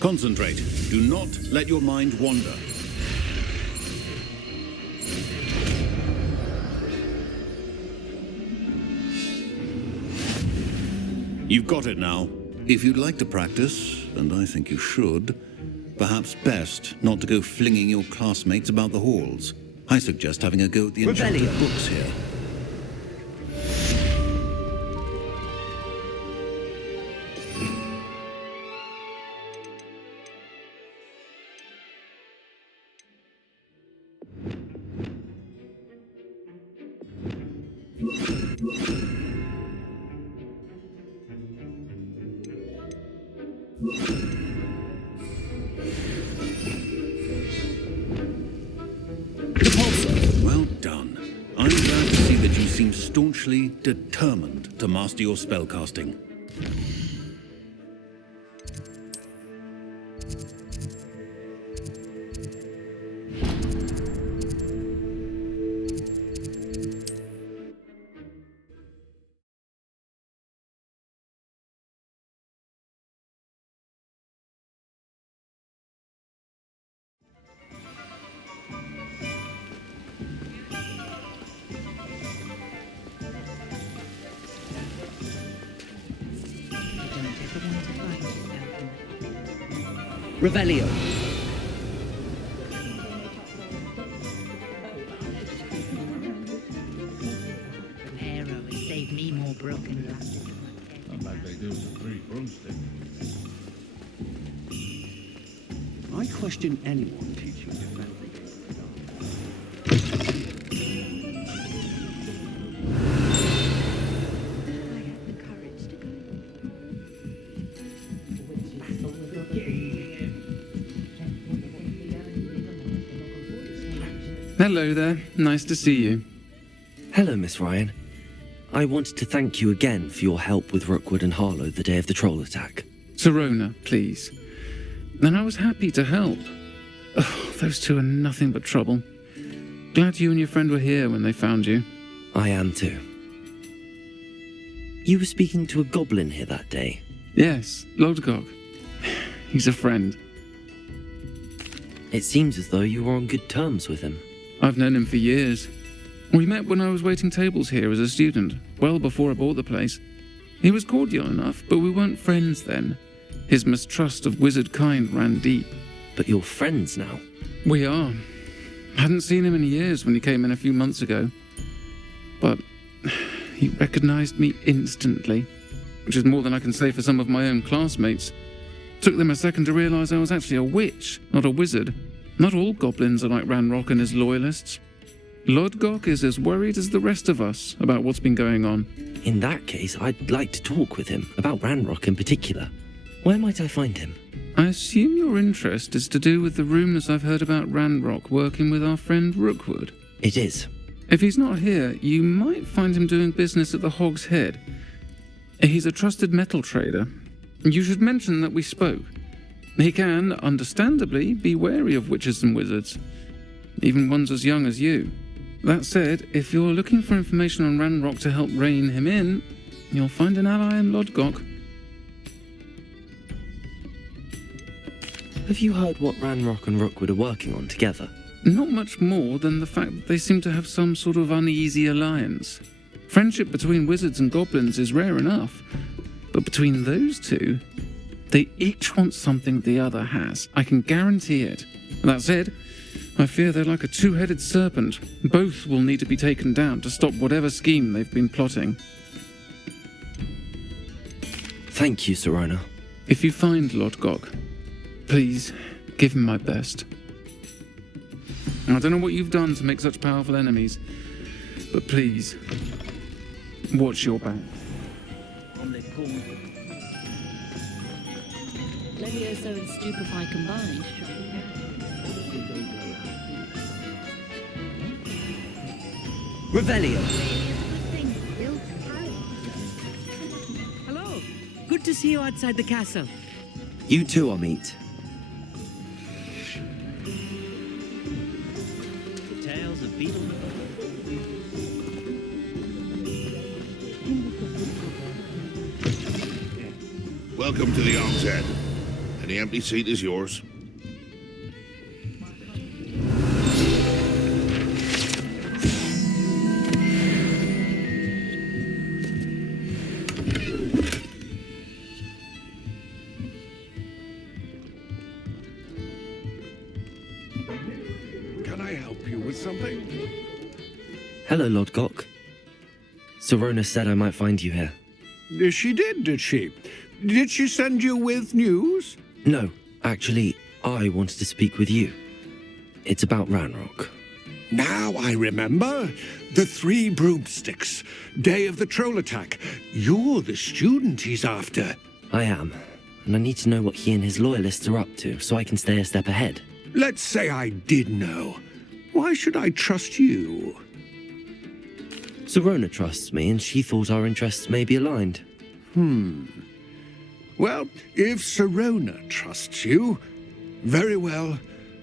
Concentrate. Do not let your mind wander. You've got it now. If you'd like to practice, and I think you should, perhaps best not to go flinging your classmates about the halls. I suggest having a go at the enchanted books here. Well done. I'm glad to see that you seem staunchly determined to master your spellcasting. Revelio. Hero has saved me more broken glasses. Not like they do with 3 broomsticks. I question anyone teaching defense. Hello there. Nice to see you. Hello, Miss Ryan. I wanted to thank you again for your help with Rookwood and Harlow the day of the troll attack. Serona, please. And I was happy to help. Oh, those two are nothing but trouble. Glad you and your friend were here when they found you. I am too. You were speaking to a goblin here that day. Yes, Lodgok. He's a friend. It seems as though you were on good terms with him. I've known him for years. We met when I was waiting tables here as a student, well before I bought the place. He was cordial enough, but we weren't friends then. His mistrust of wizard kind ran deep. But you're friends now? We are. Hadn't seen him in years when he came in a few months ago. But he recognized me instantly. which is more than I can say for some of my own classmates. Took them a second to realise I was actually a witch, not a wizard. Not all goblins are like Ranrock and his loyalists. Lodgok is as worried as the rest of us about what's been going on. In that case, I'd like to talk with him, about Ranrock in particular. Where might I find him? I assume your interest is to do with the rumours I've heard about Ranrock working with our friend Rookwood. It is. If he's not here, you might find him doing business at the Hog's Head. He's a trusted metal trader. You should mention that we spoke. He can, understandably, be wary of witches and wizards, even ones as young as you. That said, if you're looking for information on Ranrock to help rein him in, you'll find an ally in Lodgok. Have you heard what Ranrock and Rookwood are working on together? Not much more than the fact that they seem to have some sort of uneasy alliance. Friendship between wizards and goblins is rare enough, but between those two, they each want something the other has. I can guarantee it. That said, I fear they're like a two-headed serpent. Both will need to be taken down to stop whatever scheme they've been plotting. Thank you, Sirona. If you find Lodgok, please give him my best. I don't know what you've done to make such powerful enemies, but please, watch your back. Levioso and Stupefy combined. Revelio. Hello. Good to see you outside the castle. You too, Amit. Tales of beetle. Welcome to the Hog's Head. Any empty seat is yours. Can I help you with something? Hello, Lodgok. Sirona said I might find you here. She did she? Did she send you with news? No, actually, I wanted to speak with you. It's about Ranrock. Now I remember. The 3 broomsticks. Day of the troll attack. You're the student he's after. I am, and I need to know what he and his loyalists are up to so I can stay a step ahead. Let's say I did know. Why should I trust you? Sirona trusts me, and she thought our interests may be aligned. Well, if Sirona trusts you, very well.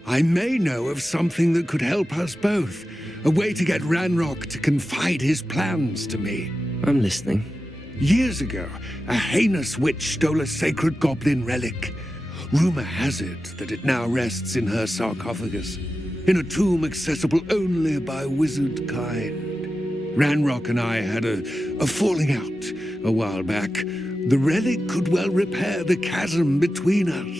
I may know of something that could help us both. A way to get Ranrock to confide his plans to me. I'm listening. Years ago, a heinous witch stole a sacred goblin relic. Rumor has it that it now rests in her sarcophagus, in a tomb accessible only by wizard kind. Ranrock and I had a falling out a while back. The relic could well repair the chasm between us.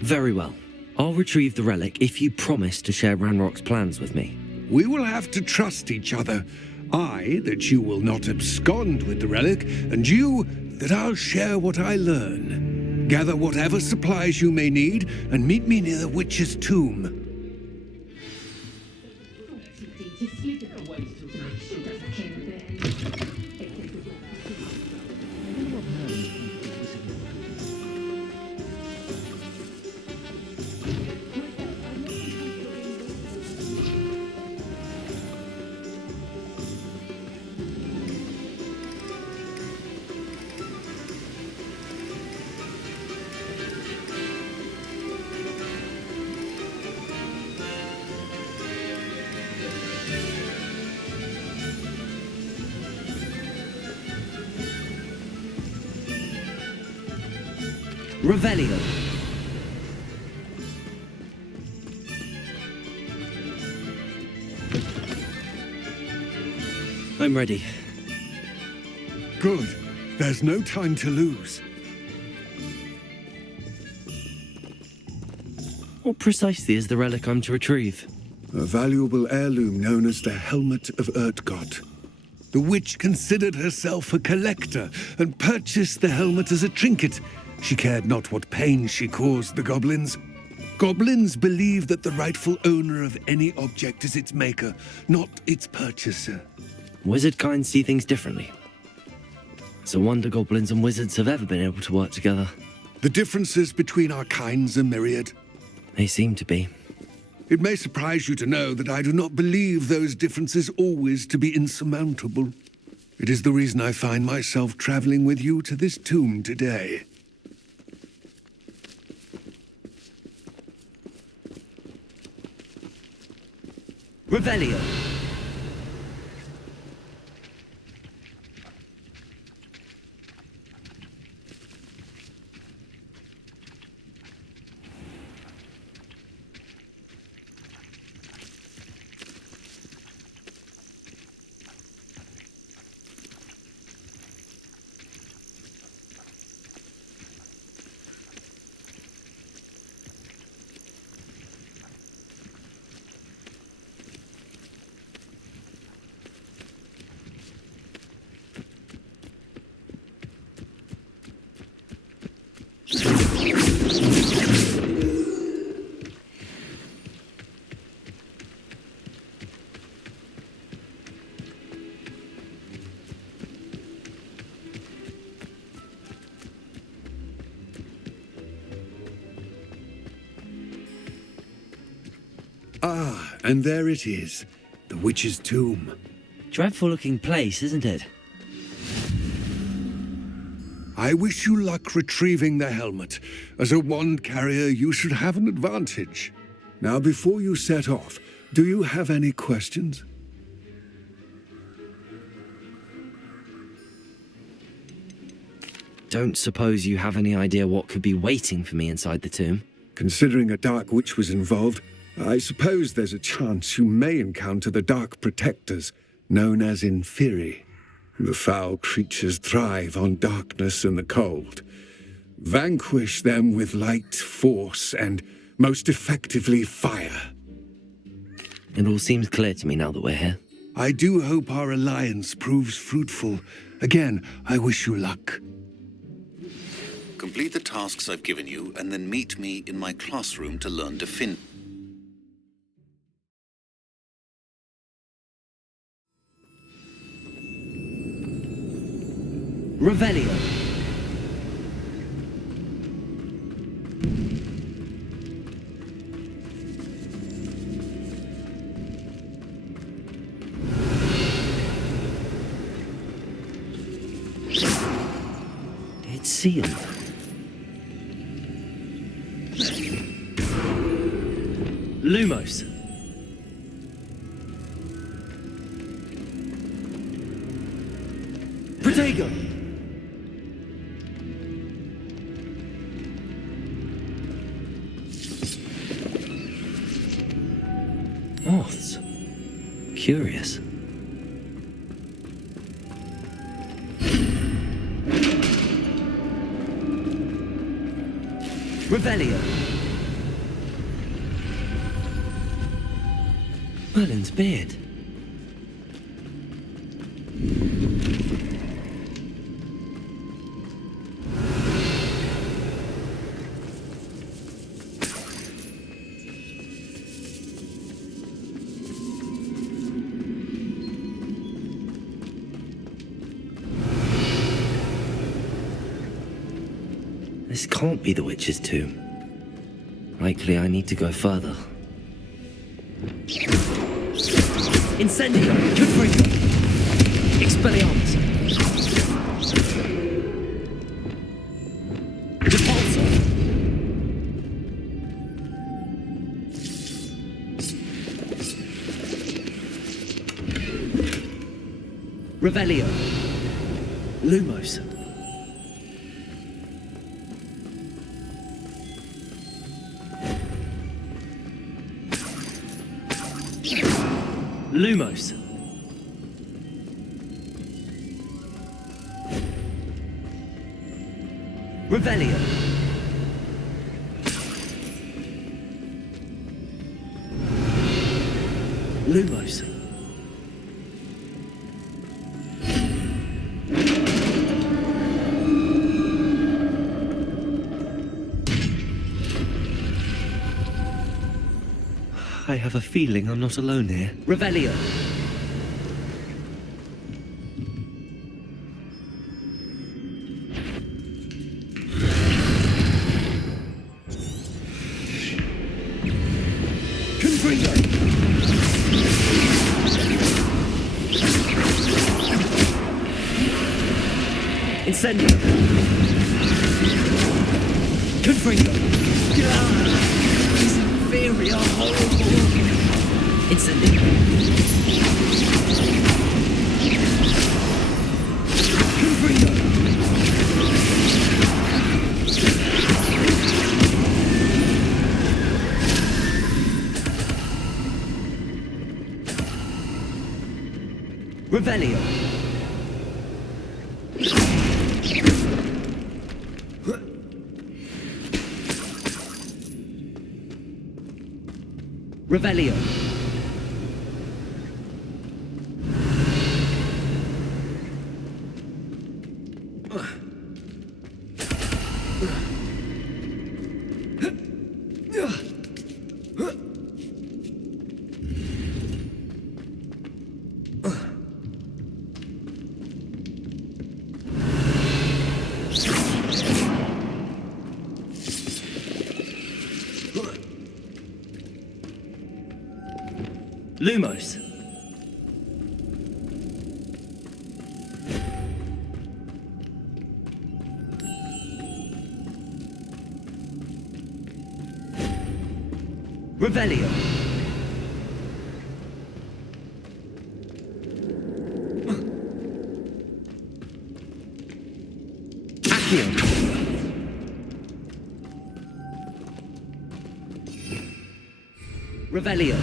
Very well. I'll retrieve the relic if you promise to share Ranrock's plans with me. We will have to trust each other. I, that you will not abscond with the relic, and you, that I'll share what I learn. Gather whatever supplies you may need, and meet me near the witch's tomb. Revelio. I'm ready. Good. There's no time to lose. What precisely is the relic I'm to retrieve? A valuable heirloom known as the Helmet of Urtgott. The witch considered herself a collector and purchased the helmet as a trinket. She cared not what pain she caused the goblins. Goblins believe that the rightful owner of any object is its maker, not its purchaser. Wizard kind see things differently. It's a wonder goblins and wizards have ever been able to work together. The differences between our kinds are myriad. They seem to be. It may surprise you to know that I do not believe those differences always to be insurmountable. It is the reason I find myself traveling with you to this tomb today. Revelio. Ah, and there it is, the witch's tomb. Dreadful looking place, isn't it? I wish you luck retrieving the helmet. As a wand carrier, you should have an advantage. Now, before you set off, do you have any questions? Don't suppose you have any idea what could be waiting for me inside the tomb? Considering a dark witch was involved, I suppose there's a chance you may encounter the Dark Protectors, known as Inferi. The foul creatures thrive on darkness and the cold. Vanquish them with light, force, and most effectively fire. It all seems clear to me now that we're here. I do hope our alliance proves fruitful. Again, I wish you luck. Complete the tasks I've given you, and then meet me in my classroom to learn defin. Revelio. It's sealed. Lumos. Protego. Moths. Curious. Revelio. Merlin's beard. This can't be the witch's tomb. Likely I need to go further. Incendio! Confringo! Expelliarmus! Repulsor! Revelio! Lumos! Lumos. Revelio. Lumos. I have a feeling I'm not alone here. Revelio. Incendio. Confringo. He's inferior, horrible. Incendio. Confringo. Revelio. Revelio. Lumos. Revelio. Accio. Revelio.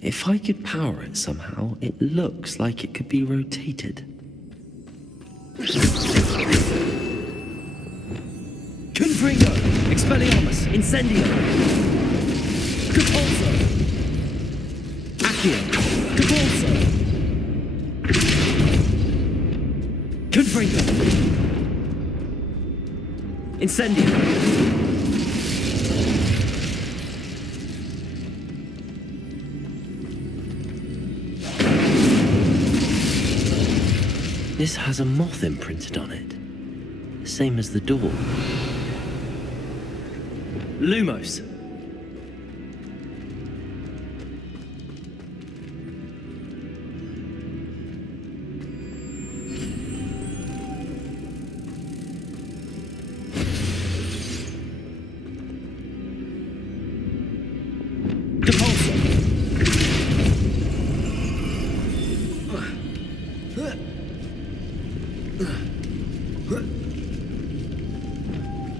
If I could power it somehow, it looks like it could be rotated. Confringo! Expelliarmus! Incendio! Capulso! Accio! Capulso! Confringo! Incendio! This has a moth imprinted on it. Same as the door. Lumos.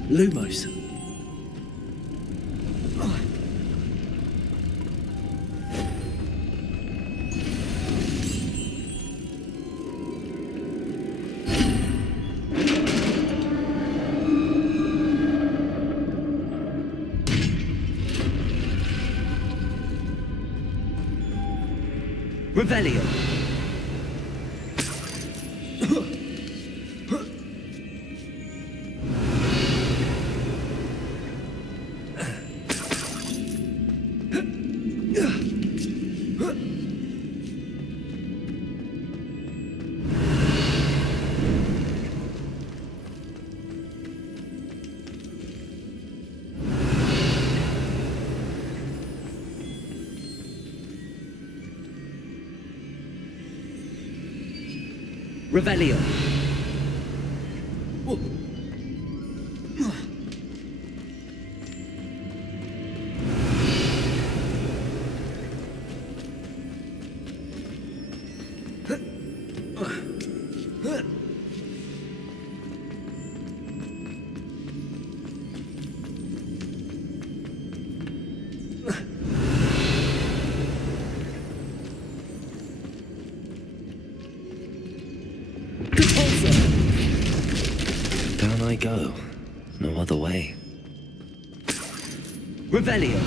Lumos. Revelio. Revelio. Down I go. No other way. Revelio.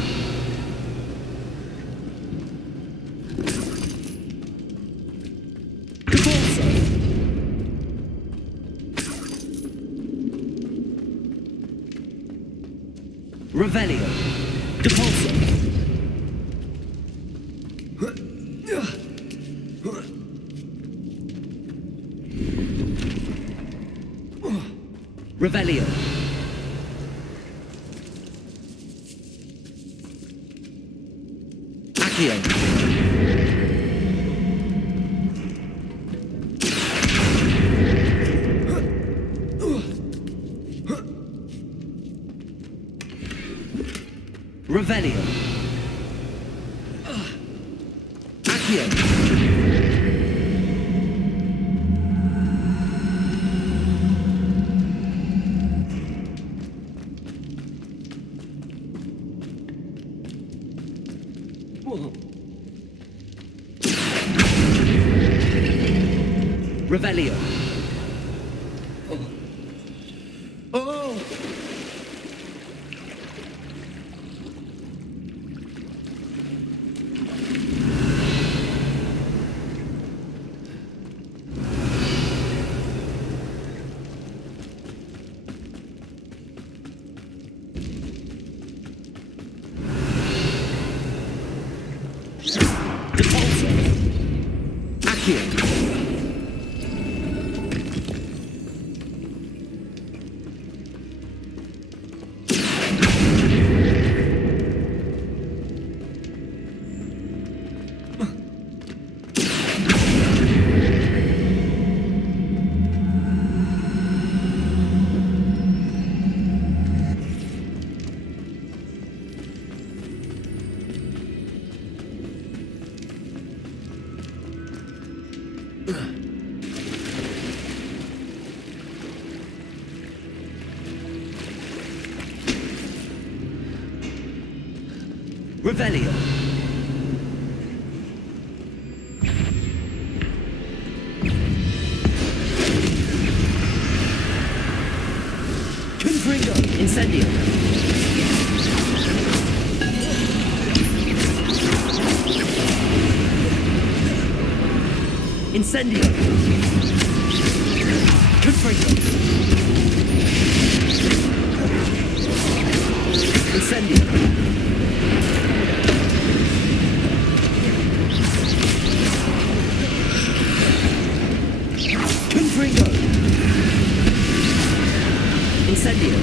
Capulso. Revelio. Depulso. Revelio. Accio. Revelio. Accio. Revelio. Oh. Depulso. Accio. Revelio. Confringo. Incendio. Incendio. Confringo. Incendio. Confringo. Incendio.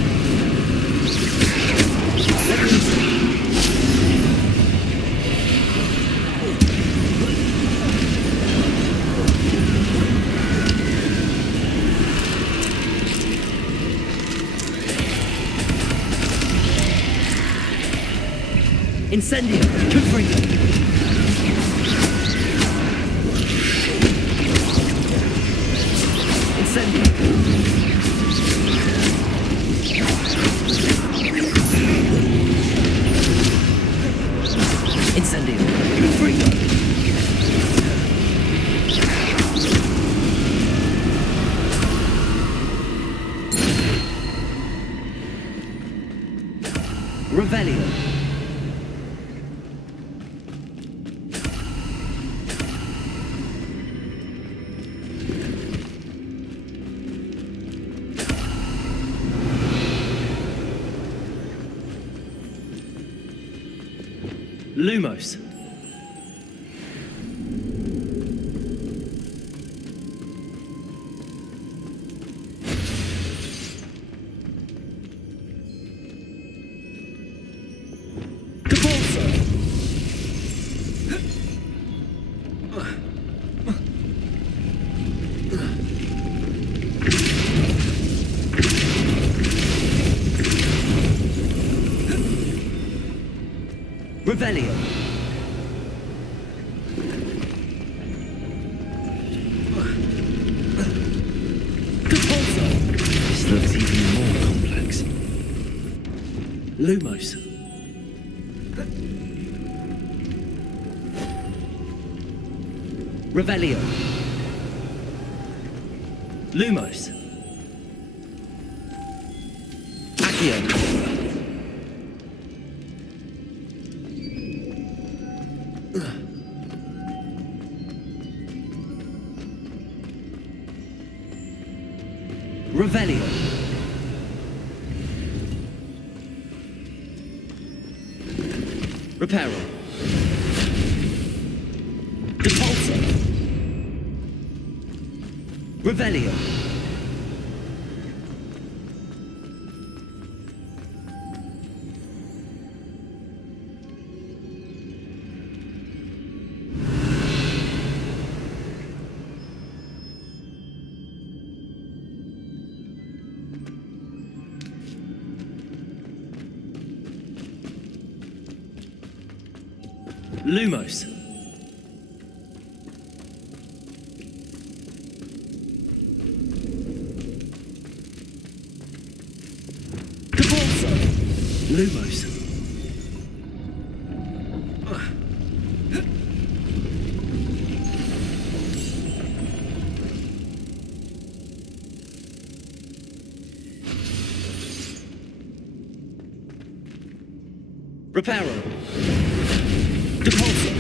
Incendio. Confringo. Incendio. Incendio. Confringo. Revelio. Lumos. Depulso. Revelio. Depulso. This looks even more complex. Lumos. Revelio. Lumos. Accio. Revelio. Reparo. Depulso. Revelio. Lumos. Depulso. Lumos. Reparo. Depulso.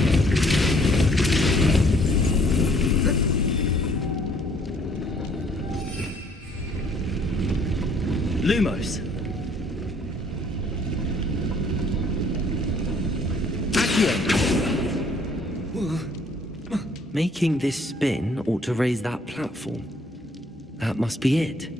Lumos. Making this spin ought to raise that platform. That must be it.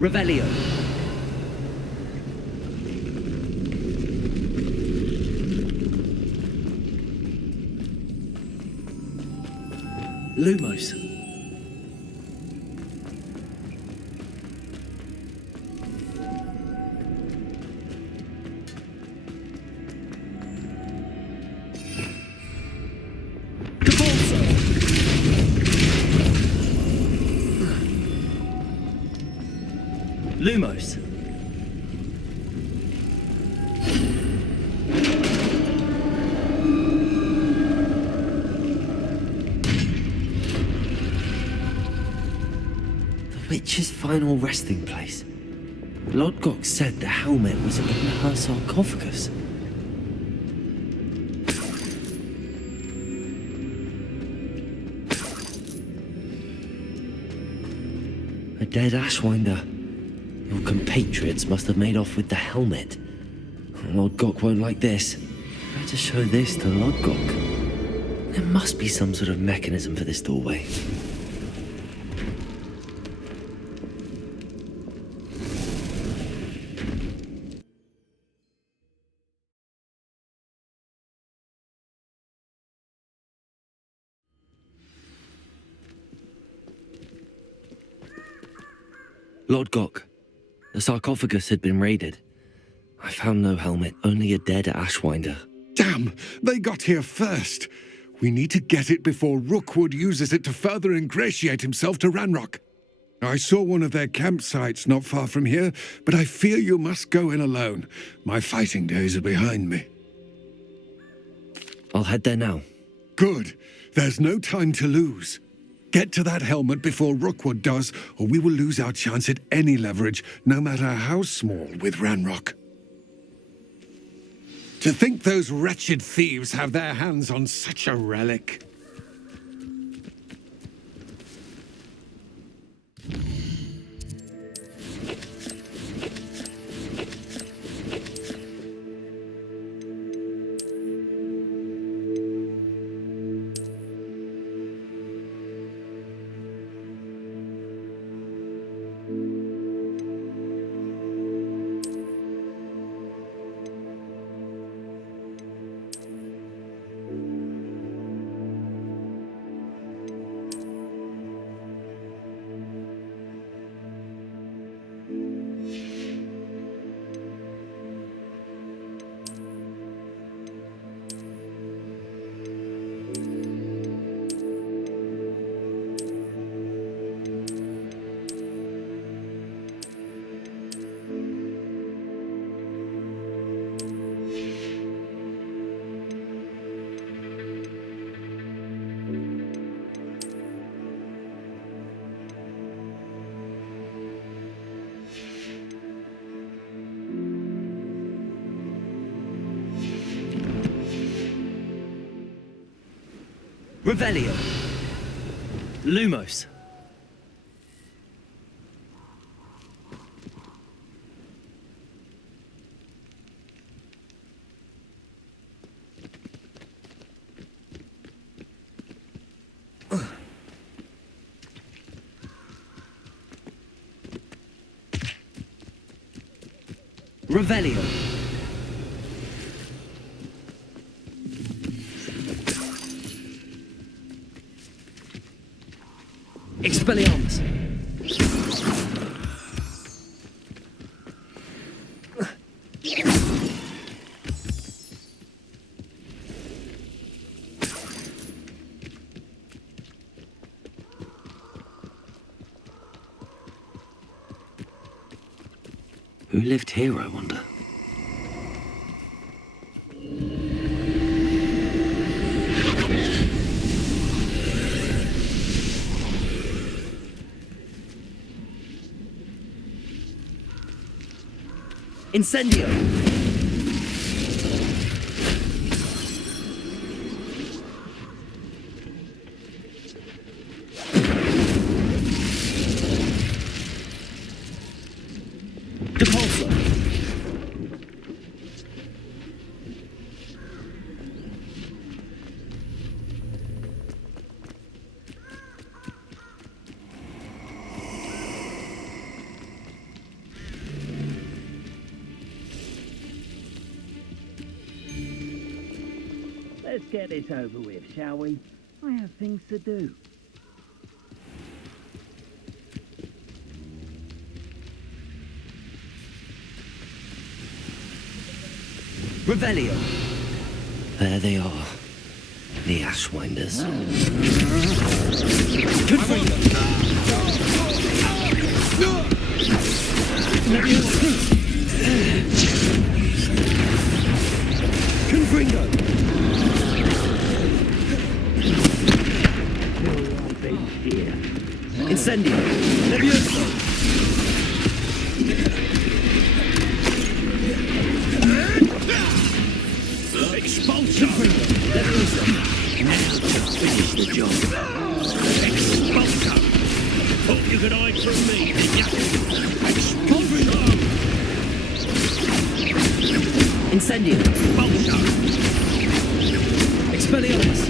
Revelio. Lumos. Depulso. Lumos. The witch's final resting place. Lodgok said the helmet was in her sarcophagus. A dead Ashwinder. Your compatriots must have made off with the helmet. Lodgok won't like this. Better show this to Lodgok. There must be some sort of mechanism for this doorway. Lodgok. The sarcophagus had been raided. I found no helmet, only a dead Ashwinder. Damn! They got here first! We need to get it before Rookwood uses it to further ingratiate himself to Ranrock. I saw one of their campsites not far from here, but I fear you must go in alone. My fighting days are behind me. I'll head there now. Good. There's no time to lose. Get to that helmet before Rookwood does, or we will lose our chance at any leverage, no matter how small, with Ranrock. To think those wretched thieves have their hands on such a relic. Revelio. Lumos. Revelio. Expelliarmus. Who lived here, I wonder? Incendio! Depulso! Let's get this over with, shall we? I have things to do. Revelio. There they are. The Ashwinders. Confringo. Incendio. Levioso. Expulsion! Levioso. Now to finish the job. Expulsion! Thought you could hide from me, did ya? Expulsion! Incendio. Expulsion! Expelliarmus.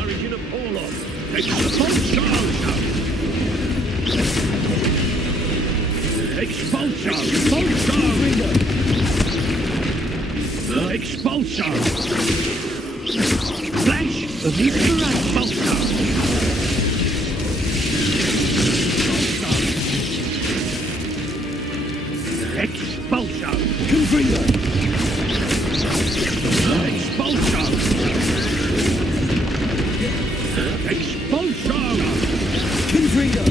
Origin of Orlon. Expulsion! Expulsion! Expulsion! Expulsion! Flash of expulsion! Expulsion! Confringo. Expulsion! Expulsion! Confringo.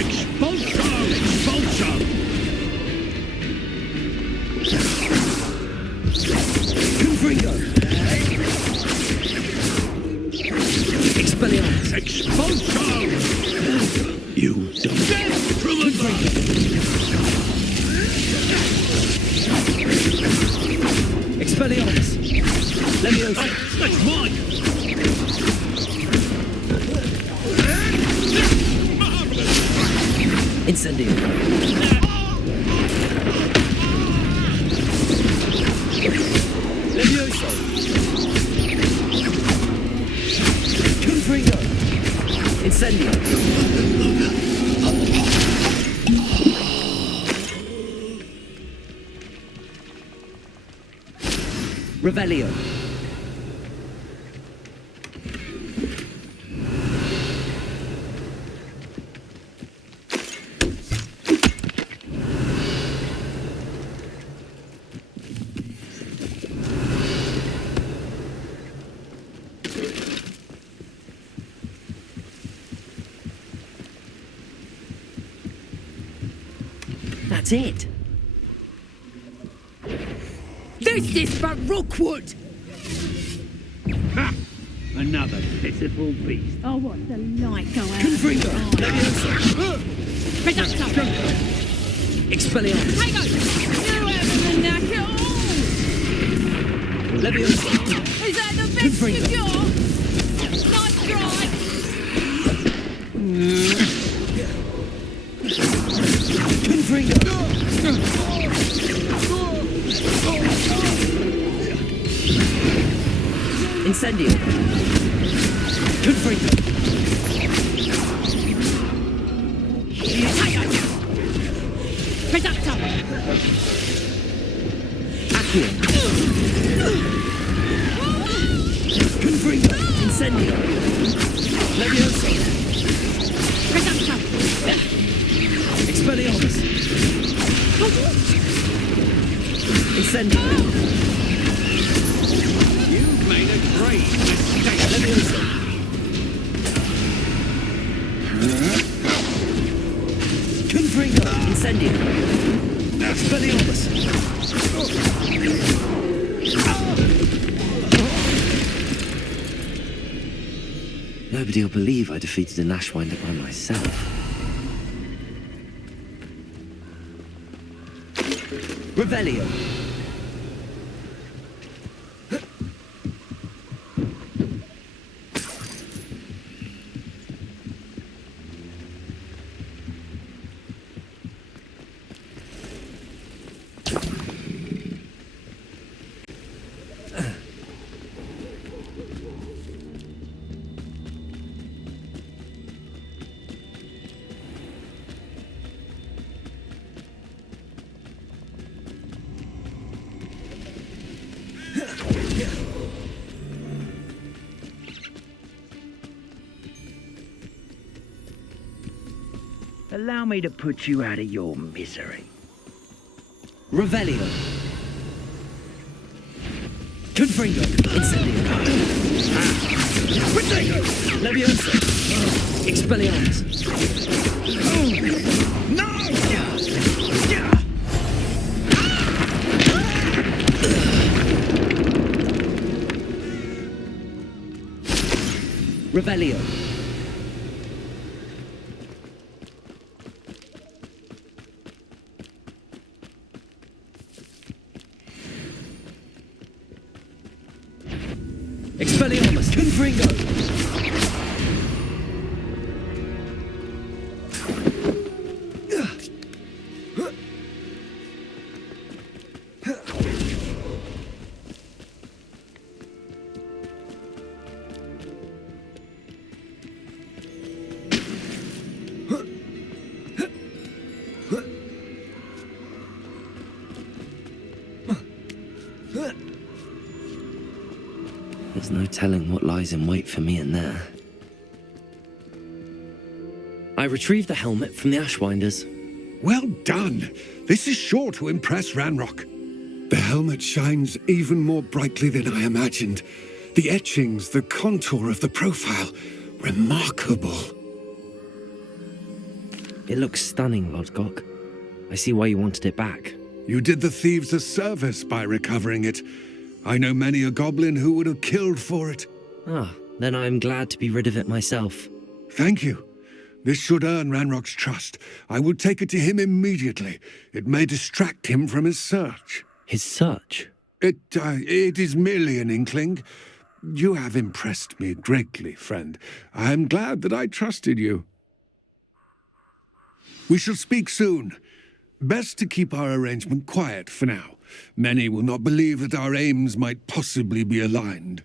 Expulsion! Expulsion! Confringo. Expelliarmus. Expulsion! You don't remember! Expelliarmus. Levioso. That's mine! Incendio. Levioso. Confringo. Incendio. Revelio. That's it. This is but Rookwood! Ha! Another pitiful beast. Oh, what the light go out. Confringo. Levioso. Reducto! Expelliarmus. Hang on! You haven't the knack at all! Leviosa. Is that the best you got? Nice try. Confringo. Incendio. Confringo. Reducto. Accio. Confringo. Incendio. Leviosa. Reducto. Expelliarmus. Incendio. You've made a great mistake. Leviosa. Confringo. Incendio. Expelliarmus. Nobody will believe I defeated an Ashwinder by myself. Revelio. Allow me to put you out of your misery. Revelio. Confringo. Incendio. Leviosa. Expelliarmus. No! Revelio. Expelliarmus. Confringo. There's no telling what lies in wait for me in there. I retrieved the helmet from the Ashwinders. Well done. This is sure to impress Ranrock. The helmet shines even more brightly than I imagined. The etchings, the contour of the profile, remarkable. It looks stunning, Lodgok. I see why you wanted it back. You did the thieves a service by recovering it. I know many a goblin who would have killed for it. Ah, then I am glad to be rid of it myself. Thank you. This should earn Ranrock's trust. I will take it to him immediately. It may distract him from his search. His search? It is merely an inkling. You have impressed me greatly, friend. I am glad that I trusted you. We shall speak soon. Best to keep our arrangement quiet for now. Many will not believe that our aims might possibly be aligned.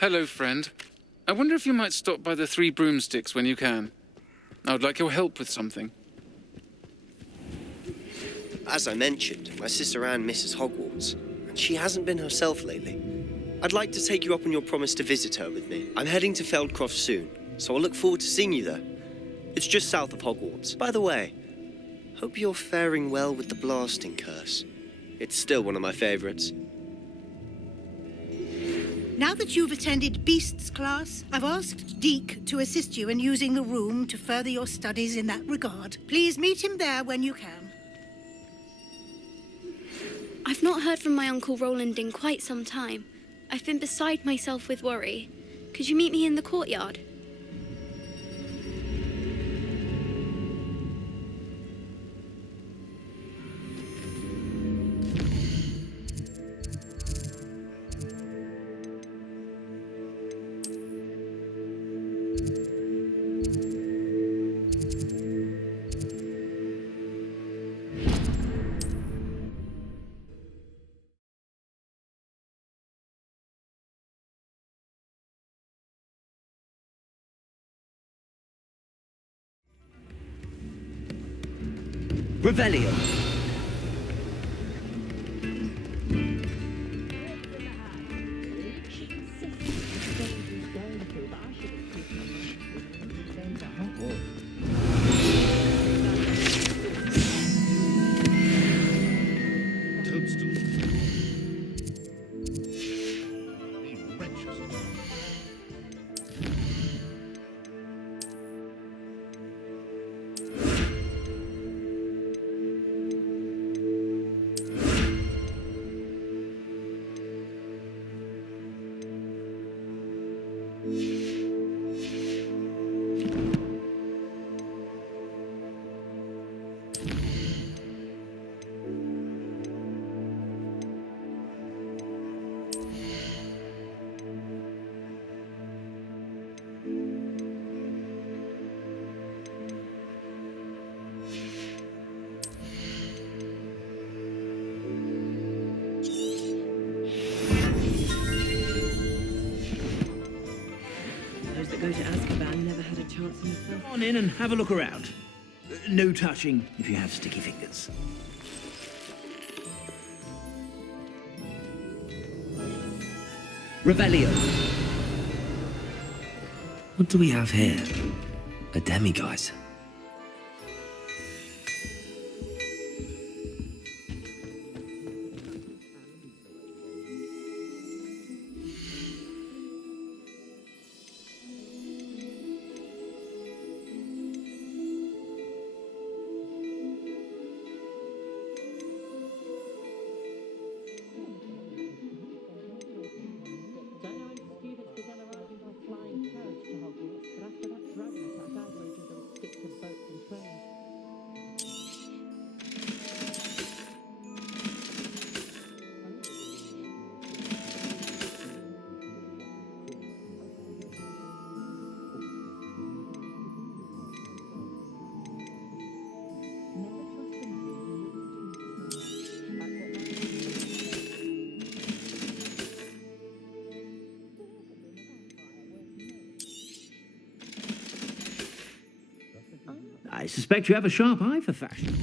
Hello, friend. I wonder if you might stop by the Three Broomsticks when you can. I would like your help with something. As I mentioned, my sister Anne misses Hogwarts, and she hasn't been herself lately. I'd like to take you up on your promise to visit her with me. I'm heading to Feldcroft soon, so I'll look forward to seeing you there. It's just south of Hogwarts. By the way, hope you're faring well with the blasting curse. It's still one of my favorites. Now that you've attended Beasts class, I've asked Deke to assist you in using the room to further your studies in that regard. Please meet him there when you can. I've not heard from my Uncle Roland in quite some time. I've been beside myself with worry. Could you meet me in the courtyard? Revelio. Those that go to Azkaban never had a chance in the first. Come on in and have a look around. No touching if you have sticky fingers. Revelio. What do we have here? A demiguise. I suspect you have a sharp eye for fashion.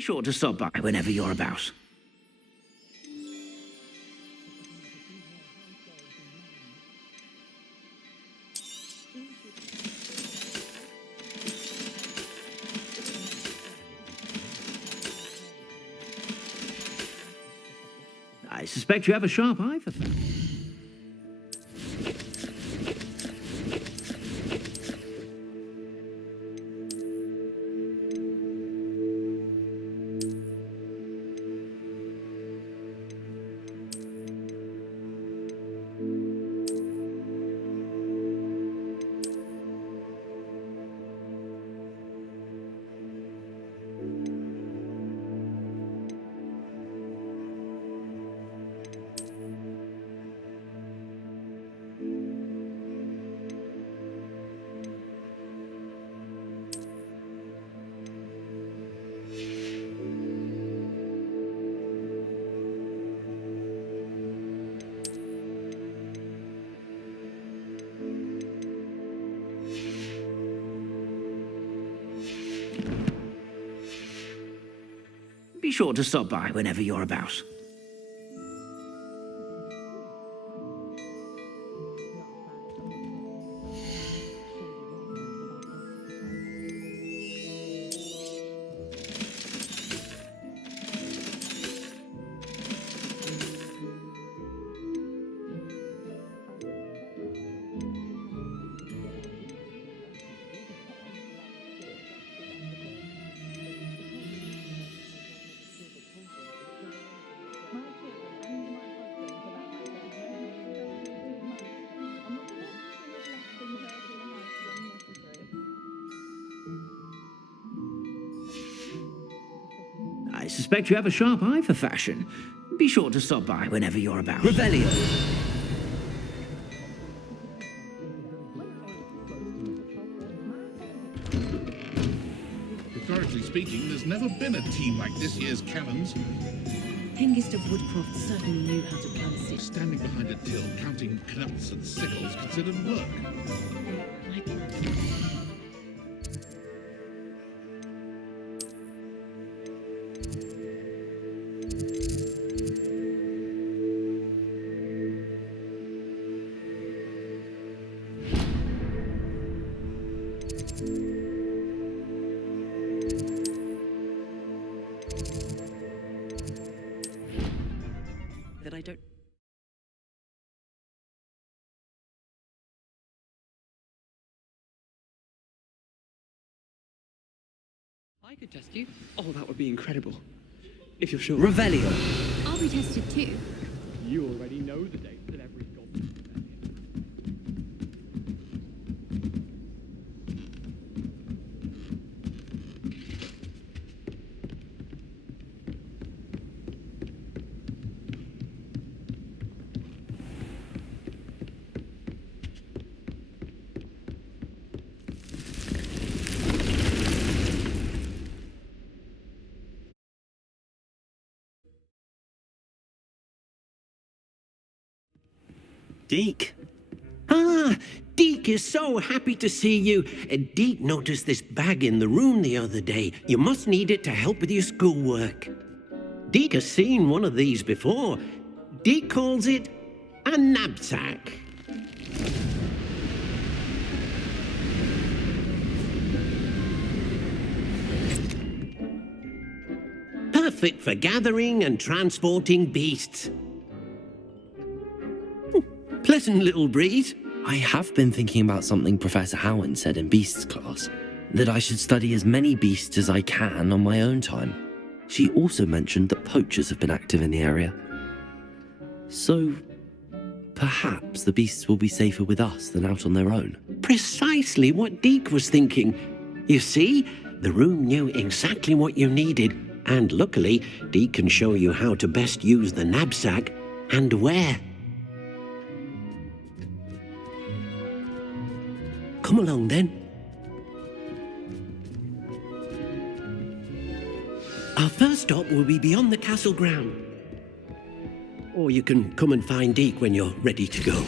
Be sure to stop by whenever you're about. I suspect you have a sharp eye for that. Be sure to stop by whenever you're about. I suspect you have a sharp eye for fashion. Be sure to stop by whenever you're about. Revelio. Historically speaking, there's never been a team like this year's Cannons. Hengist of Woodcroft certainly knew how to plan a siege. Standing behind a till, counting knuts and sickles considered work. That I don't. I could test you. Oh, that would be incredible. If you're sure. Revelio. I'll be tested too. You already know the date that every goblin. Deke? Ah, Deke is so happy to see you. Deke noticed this bag in the room the other day. You must need it to help with your schoolwork. Deke has seen one of these before. Deke calls it a knapsack. Perfect for gathering and transporting beasts. Pleasant little breeze. I have been thinking about something Professor Howin said in Beasts class, that I should study as many beasts as I can on my own time. She also mentioned that poachers have been active in the area. So, perhaps the beasts will be safer with us than out on their own. Precisely what Deke was thinking. You see, the room knew exactly what you needed, and luckily, Deke can show you how to best use the knapsack and where. Come along, then. Our first stop will be beyond the castle ground. Or you can come and find Deke when you're ready to go.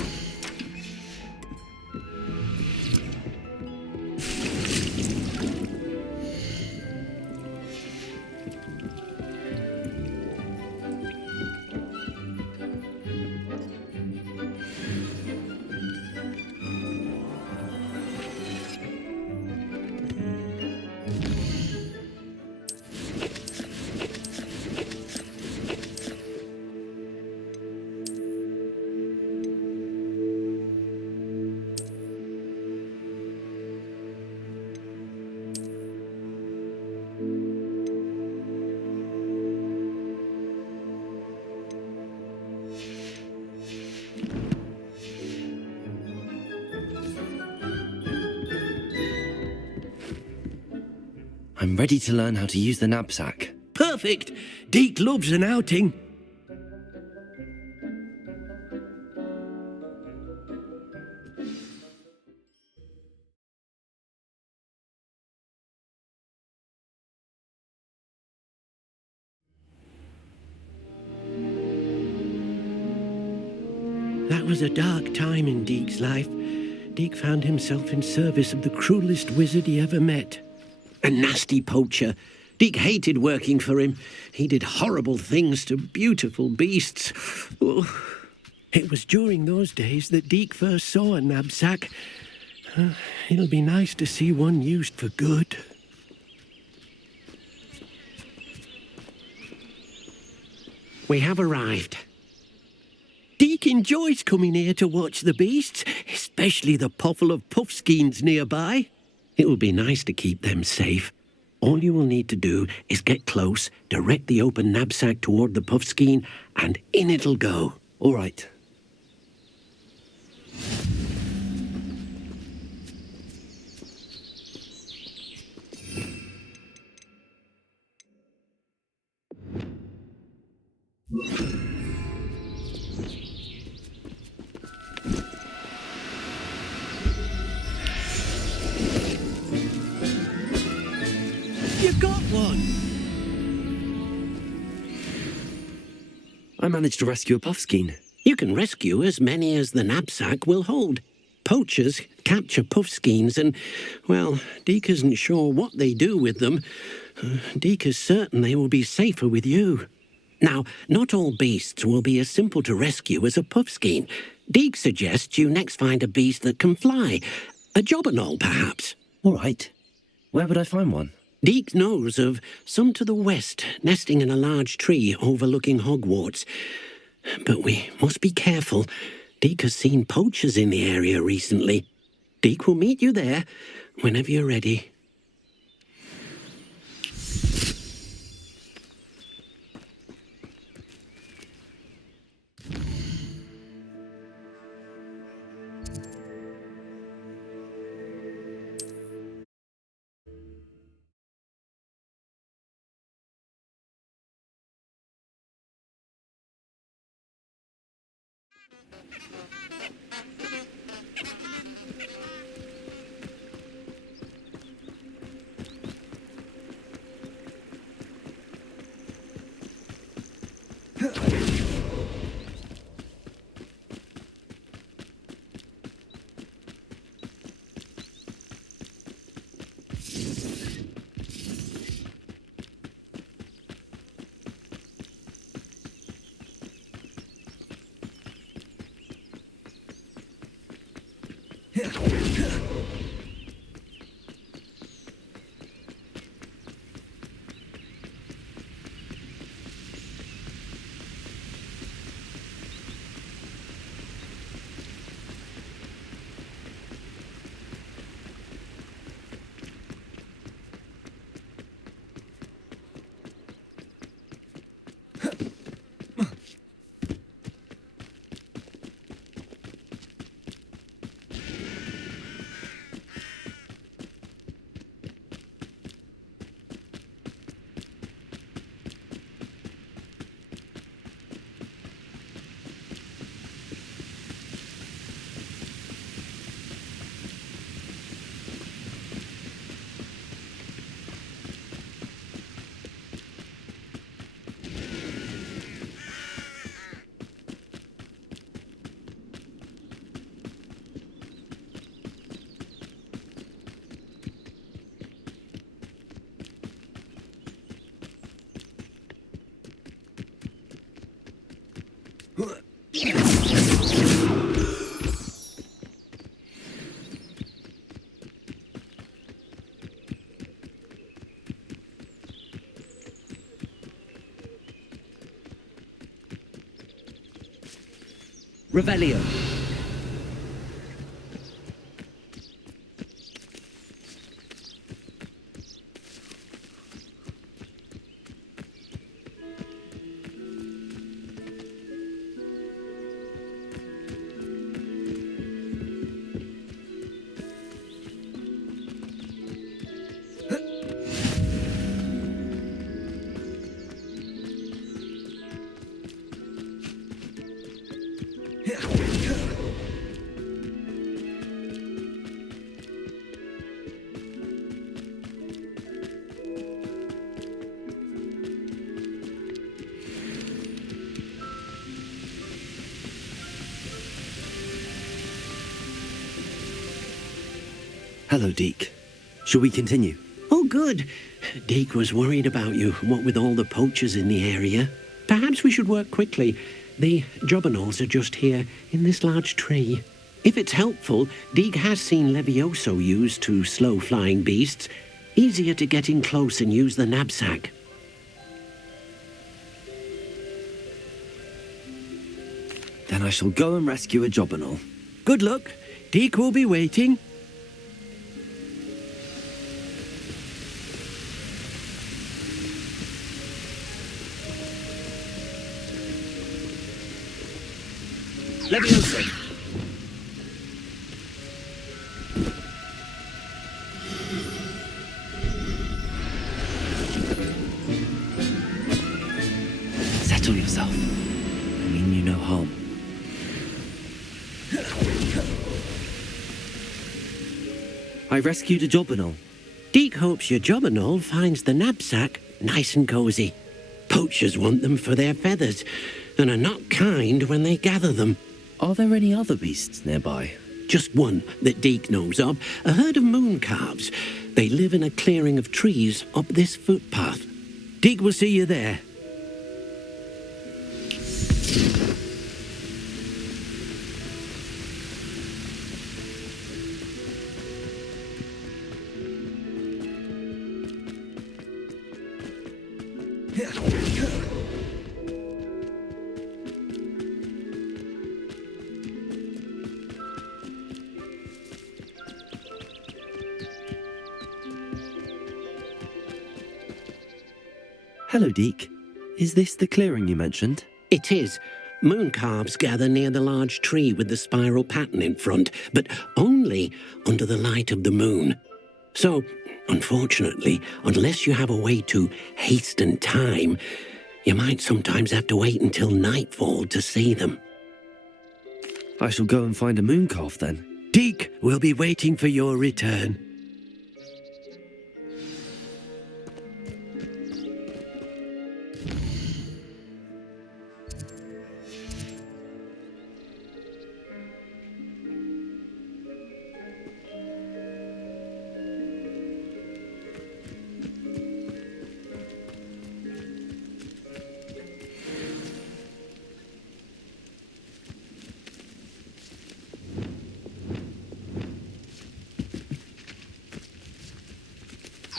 I'm ready to learn how to use the knapsack. Perfect. Deke loves an outing. That was a dark time in Deke's life. Deke found himself in service of the cruelest wizard he ever met. A nasty poacher. Deke hated working for him. He did horrible things to beautiful beasts. Oh. It was during those days that Deke first saw a knapsack. It'll be nice to see one used for good. We have arrived. Deke enjoys coming here to watch the beasts, especially the potful of puffskeins nearby. It will be nice to keep them safe. All you will need to do is get close, direct the open knapsack toward the puffskein, and in it'll go. All right. You got one! I managed to rescue a puffskein. You can rescue as many as the knapsack will hold. Poachers capture puffskeins and, well, Deke isn't sure what they do with them. Deke is certain they will be safer with you. Now, not all beasts will be as simple to rescue as a puffskein. Deke suggests you next find a beast that can fly. A jobberknoll, perhaps. All right. Where would I find one? Deke knows of some to the west, nesting in a large tree overlooking Hogwarts. But we must be careful. Deke has seen poachers in the area recently. Deke will meet you there whenever you're ready. Revelio. Hello, Deke. Shall we continue? Oh, good. Deke was worried about you, what with all the poachers in the area. Perhaps we should work quickly. The jobberknolls are just here, in this large tree. If it's helpful, Deke has seen Levioso used to slow flying beasts. Easier to get in close and use the knapsack. Then I shall go and rescue a jobberknoll. Good luck. Deke will be waiting. Levioso! Settle yourself. I mean you no harm. I rescued a jobberknoll. Deke hopes your jobberknoll finds the knapsack nice and cozy. Poachers want them for their feathers, and are not kind when they gather them. Are there any other beasts nearby? Just one that Deke knows of, a herd of moon calves. They live in a clearing of trees up this footpath. Deke will see you there. Hello, Deke. Is this the clearing you mentioned? It is. Moon calves gather near the large tree with the spiral pattern in front, but only under the light of the moon. So, unfortunately, unless you have a way to hasten time, you might sometimes have to wait until nightfall to see them. I shall go and find a moon calf then. Deke will be waiting for your return.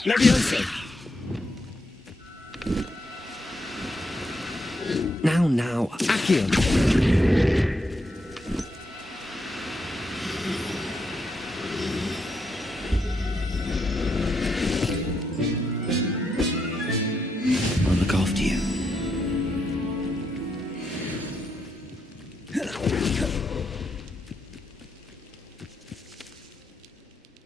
Levioso! Now, Accio! I'll look after you.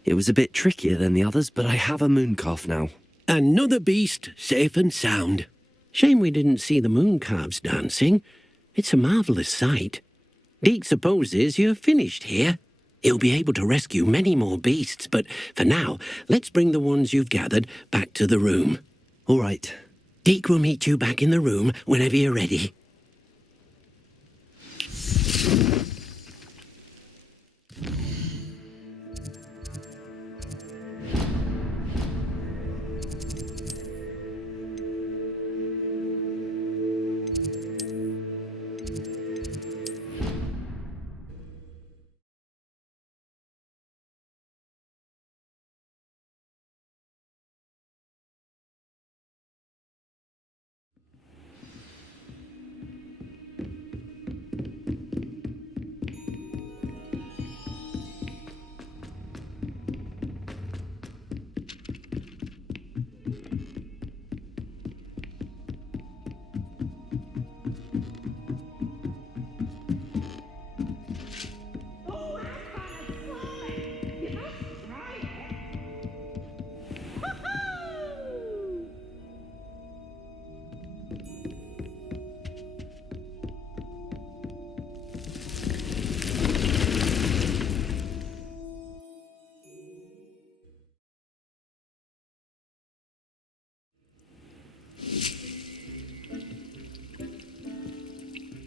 It was a bit trickier than the others, but I have a moon calf now. Another beast, safe and sound. Shame we didn't see the moon calves dancing. It's a marvellous sight. Deke supposes you're finished here. He'll be able to rescue many more beasts, but for now, let's bring the ones you've gathered back to the room. All right. Deke will meet you back in the room whenever you're ready.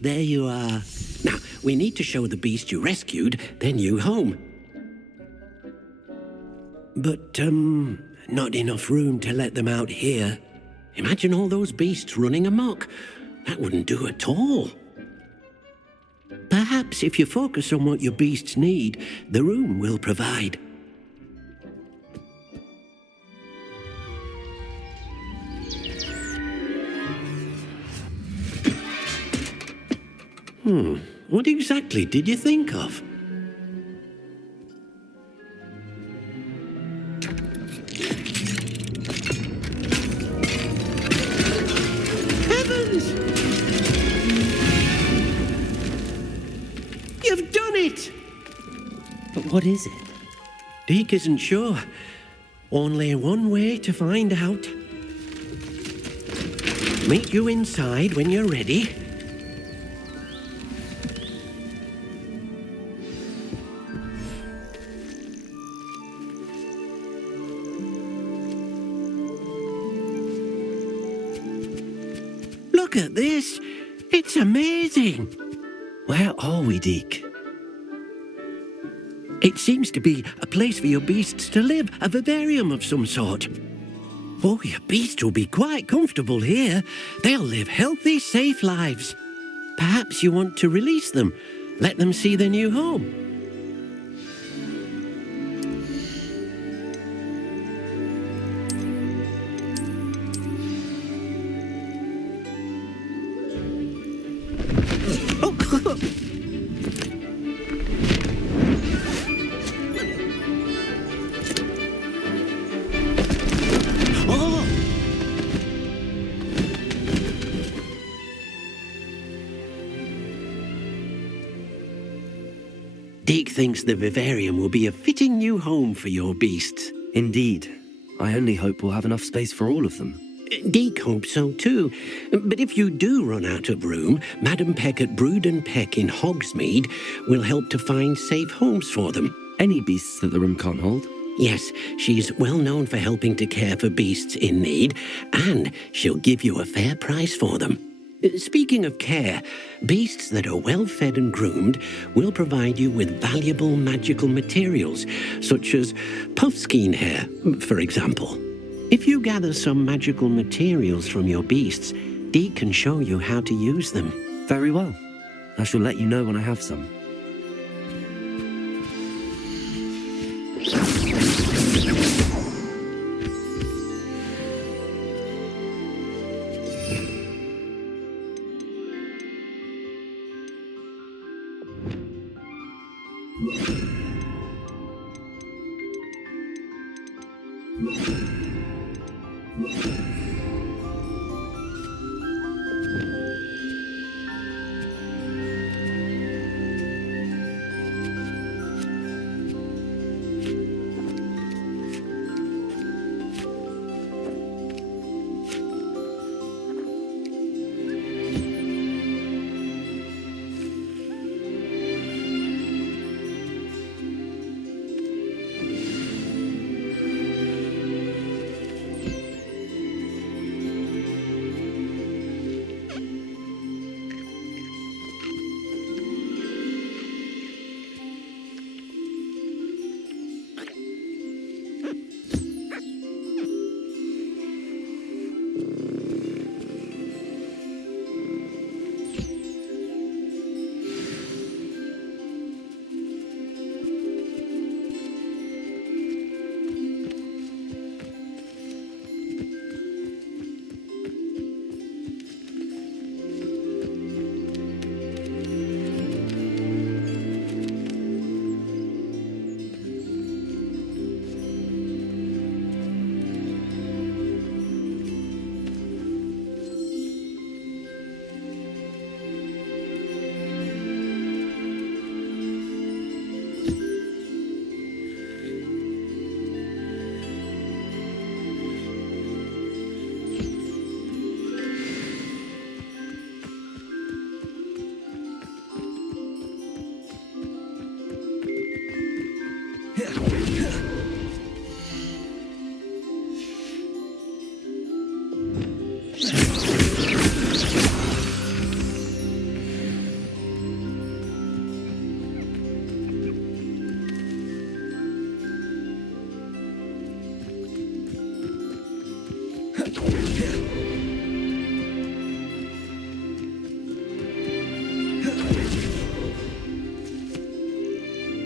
There you are. Now, we need to show the beast you rescued, then you home. But, not enough room to let them out here. Imagine all those beasts running amok. That wouldn't do at all. Perhaps if you focus on what your beasts need, the room will provide. What exactly did you think of? Heavens! You've done it! But what is it? Deke isn't sure. Only one way to find out. Meet you inside when you're ready. Look at this. It's amazing. Where are we, Deke? It seems to be a place for your beasts to live, a vivarium of some sort. Oh, your beasts will be quite comfortable here. They'll live healthy, safe lives. Perhaps you want to release them, let them see their new home. Deke thinks the vivarium will be a fitting new home for your beasts. Indeed. I only hope we'll have enough space for all of them. Deke hopes so too. But if you do run out of room, Madam Peck at Brood and Peck in Hogsmeade will help to find safe homes for them. Any beasts that the room can't hold? Yes, she's well known for helping to care for beasts in need, and she'll give you a fair price for them. Speaking of care, beasts that are well fed and groomed will provide you with valuable magical materials, such as puffskein hair, for example. If you gather some magical materials from your beasts, Deke can show you how to use them. Very well. I shall let you know when I have some.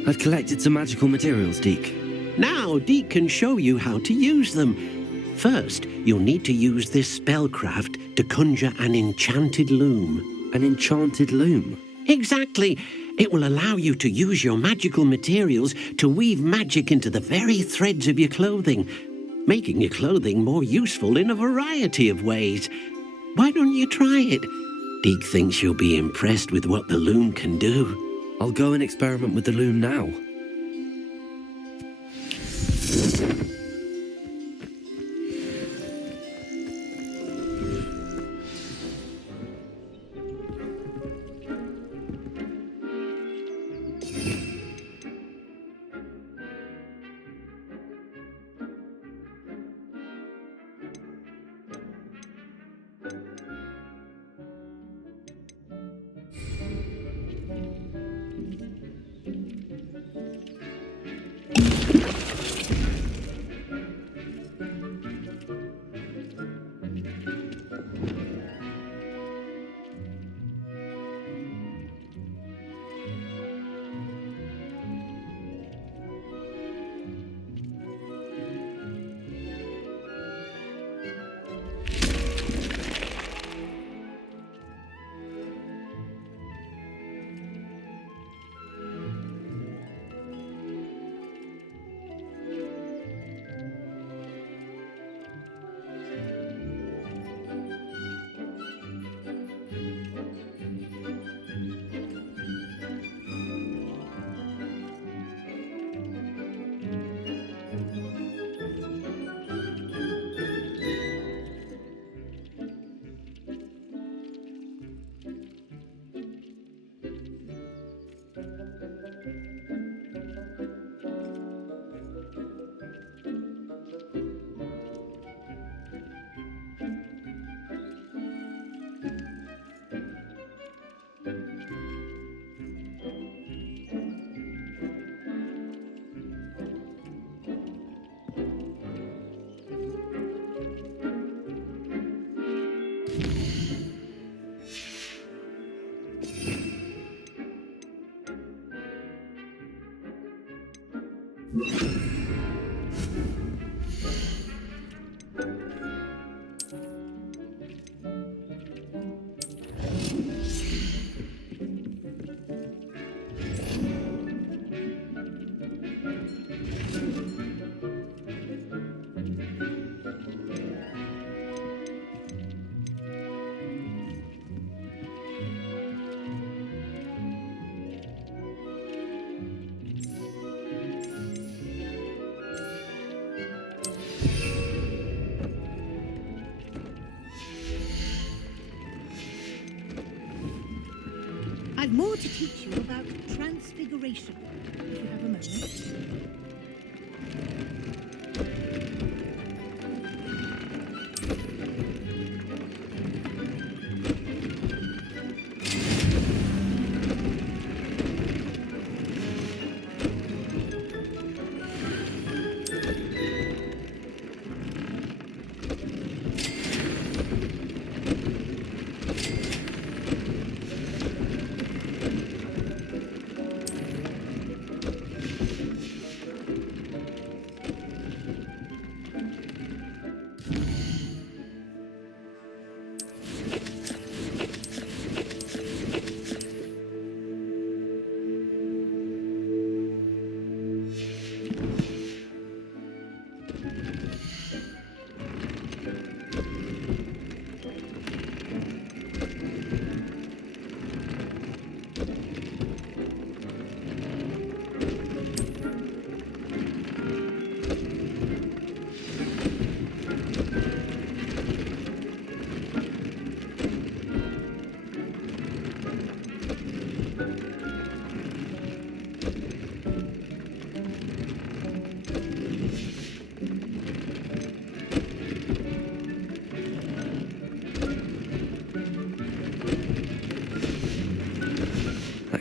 I've collected some magical materials, Deke. Now Deke can show you how to use them. First, you'll need to use this spellcraft to conjure an enchanted loom. An enchanted loom? Exactly. It will allow you to use your magical materials to weave magic into the very threads of your clothing, making your clothing more useful in a variety of ways. Why don't you try it? Deke thinks you'll be impressed with what the loom can do. I'll go and experiment with the loom now. I've more to teach you about transfiguration, if you have a moment.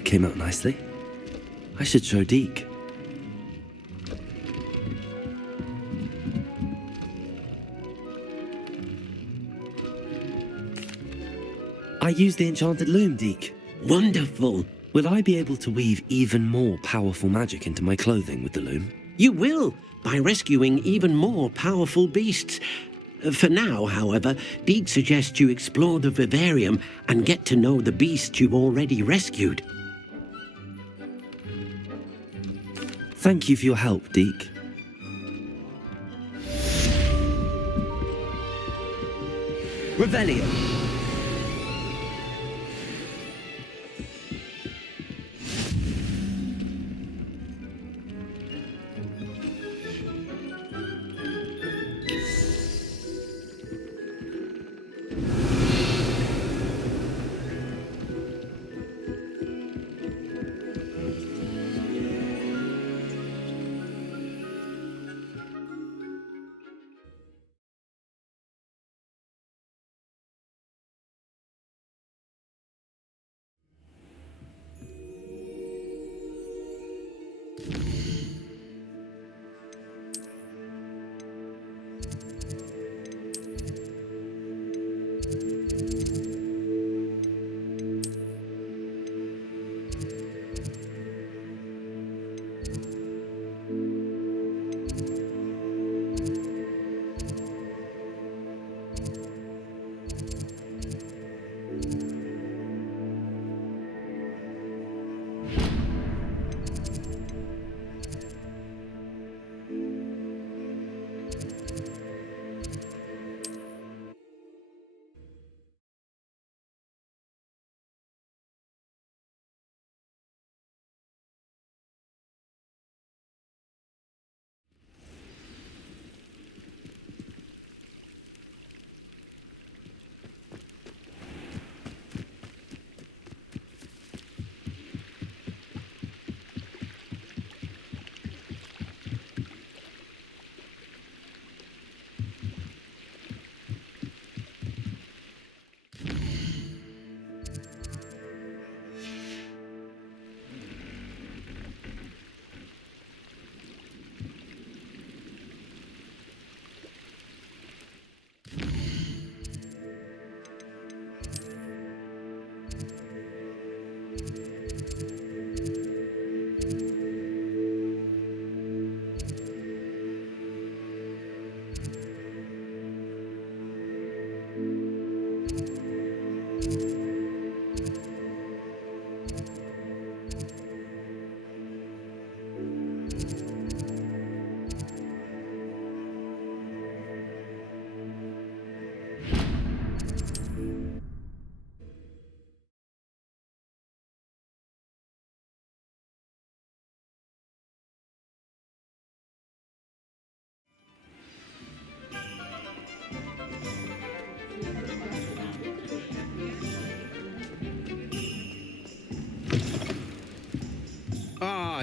Came out nicely. I should show Deke. I used the enchanted loom, Deke. Wonderful. Will I be able to weave even more powerful magic into my clothing with the loom? You will, by rescuing even more powerful beasts. For now, however, Deke suggests you explore the vivarium and get to know the beasts you've already rescued. Thank you for your help, Deke. Revelio.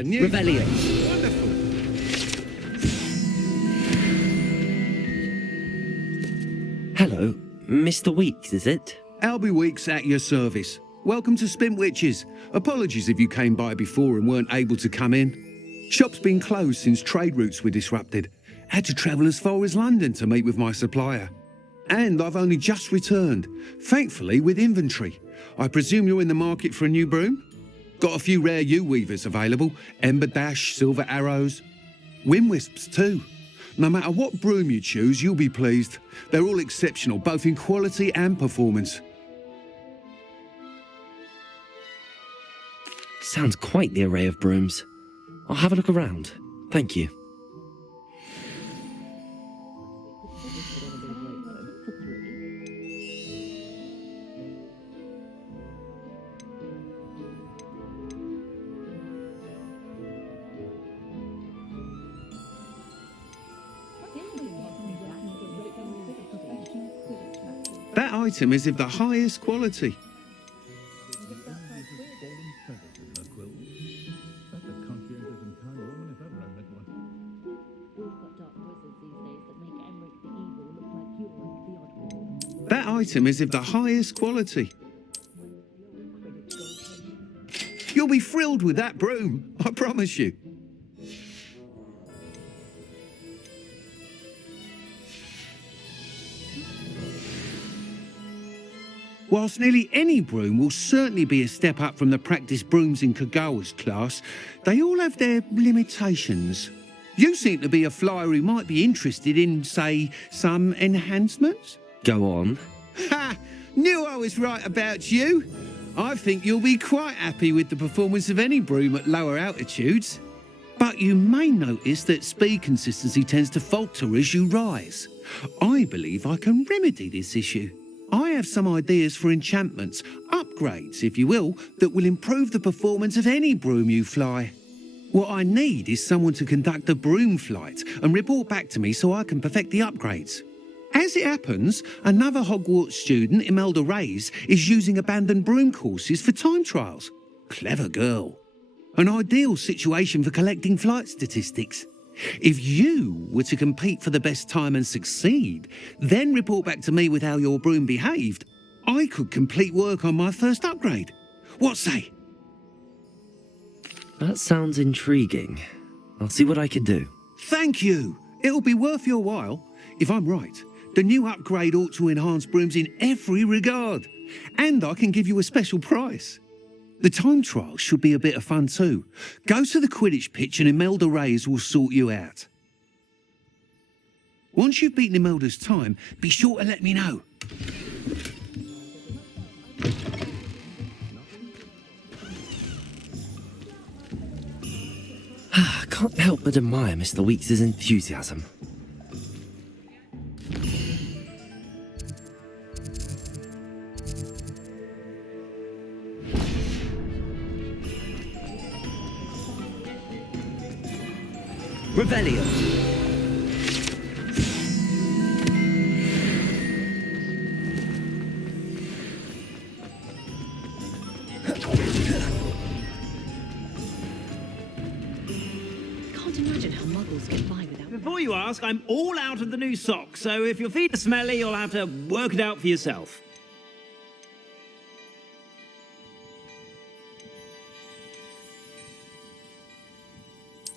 New Revelio. Wonderful. Hello, Mr. Weeks, is it? Albie Weeks at your service. Welcome to Spintwitches. Apologies if you came by before and weren't able to come in. Shop's been closed since trade routes were disrupted. Had to travel as far as London to meet with my supplier. And I've only just returned, thankfully with inventory. I presume you're in the market for a new broom? Got a few rare U-weavers available, Ember Dash, Silver Arrows, Wind Wisps too. No matter what broom you choose, you'll be pleased. They're all exceptional, both in quality and performance. Sounds quite the array of brooms. I'll have a look around. Thank you. That item is of the highest quality. That item is of the highest quality. You'll be thrilled with that broom, I promise you. Whilst nearly any broom will certainly be a step up from the practice brooms in Kagawa's class, they all have their limitations. You seem to be a flyer who might be interested in, say, some enhancements? Go on. Ha! Knew I was right about you. I think you'll be quite happy with the performance of any broom at lower altitudes. But you may notice that speed consistency tends to falter as you rise. I believe I can remedy this issue. I have some ideas for enchantments, upgrades, if you will, that will improve the performance of any broom you fly. What I need is someone to conduct a broom flight and report back to me so I can perfect the upgrades. As it happens, another Hogwarts student, Imelda Reyes, is using abandoned broom courses for time trials. Clever girl. An ideal situation for collecting flight statistics. If you were to compete for the best time and succeed, then report back to me with how your broom behaved, I could complete work on my first upgrade. What say? That sounds intriguing. I'll see what I can do. Thank you. It'll be worth your while. If I'm right, the new upgrade ought to enhance brooms in every regard. And I can give you a special price. The time trial should be a bit of fun too. Go to the Quidditch pitch and Imelda Reyes will sort you out. Once you've beaten Imelda's time, be sure to let me know. I can't help but admire Mr. Weeks' enthusiasm. Revelio. Can't imagine how muggles get by without... Before you ask, I'm all out of the new socks, so if your feet are smelly, you'll have to work it out for yourself.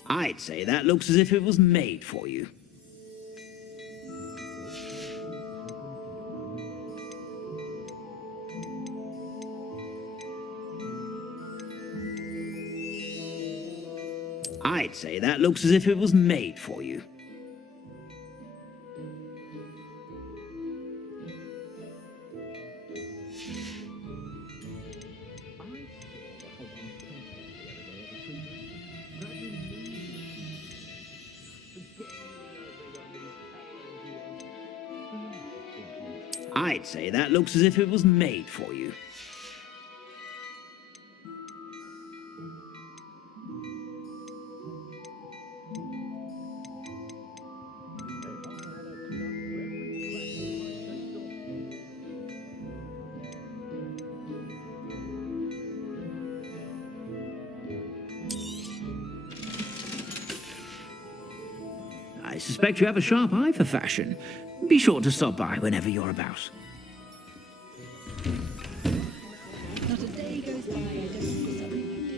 I'd say that looks as if it was made for you. I'd say that looks as if it was made for you. I'd say that looks as if it was made for you. I suspect you have a sharp eye for fashion. Be sure to stop by whenever you're about. Not a day goes by I don't see something new.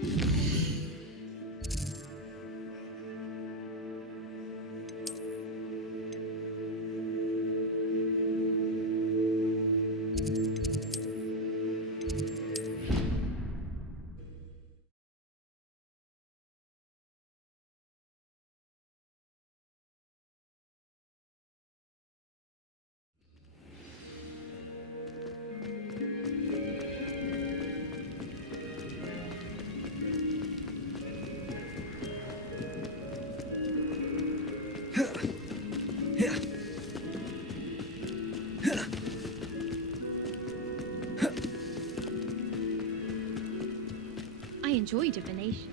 I enjoy divination.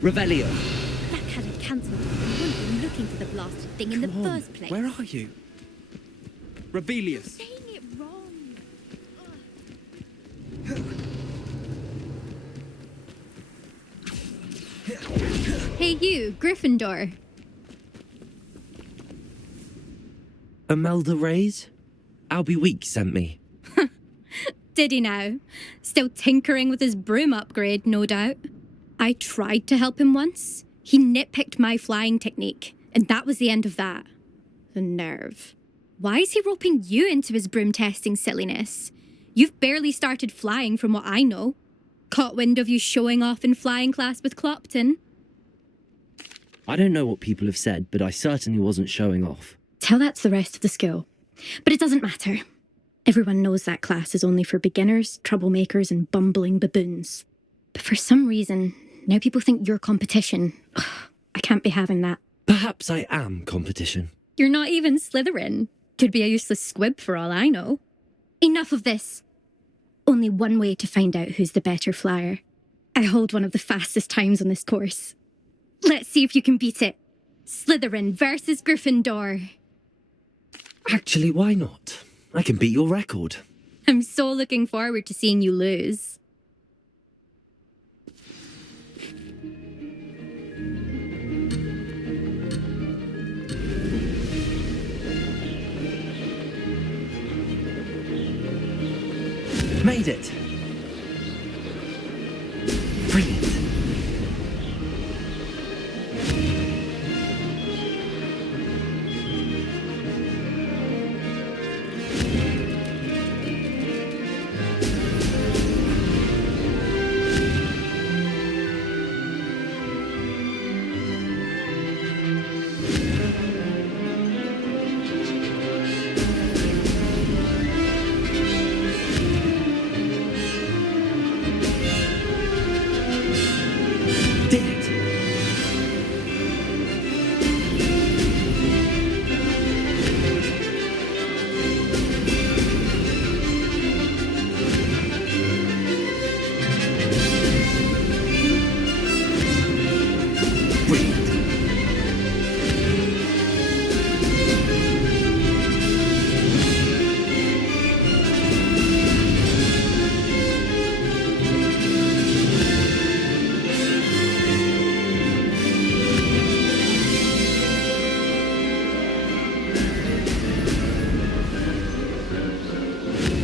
Revelio. Black had it cancelled. I wouldn't be looking for the blasted thing in the first place. Where are you? Rebellious. Saying it wrong. Hey you, Gryffindor. Imelda Reyes? Albie Weeks sent me. Did he now? Still tinkering with his broom upgrade, no doubt. I tried to help him once. He nitpicked my flying technique, and that was the end of that. The nerve. Why is he roping you into his broom testing silliness? You've barely started flying from what I know. Caught wind of you showing off in flying class with Clopton. I don't know what people have said, but I certainly wasn't showing off. Tell that to the rest of the school. But it doesn't matter. Everyone knows that class is only for beginners, troublemakers, and bumbling baboons. But for some reason, now people think you're competition. Ugh, I can't be having that. Perhaps I am competition. You're not even Slytherin. Could be a useless squib for all I know. Enough of this. Only one way to find out who's the better flyer. I hold one of the fastest times on this course. Let's see if you can beat it. Slytherin versus Gryffindor. Actually, why not? I can beat your record. I'm so looking forward to seeing you lose. Made it! Brilliant.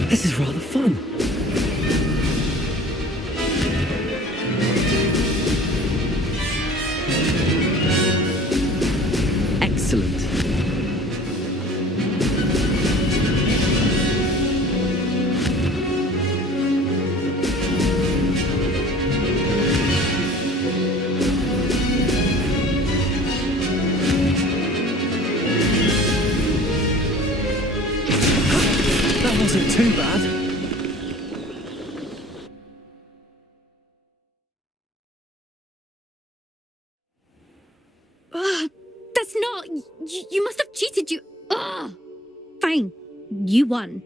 This is rather fun. Excellent. That wasn't too bad. That's not... You must have cheated, you... Fine. You won.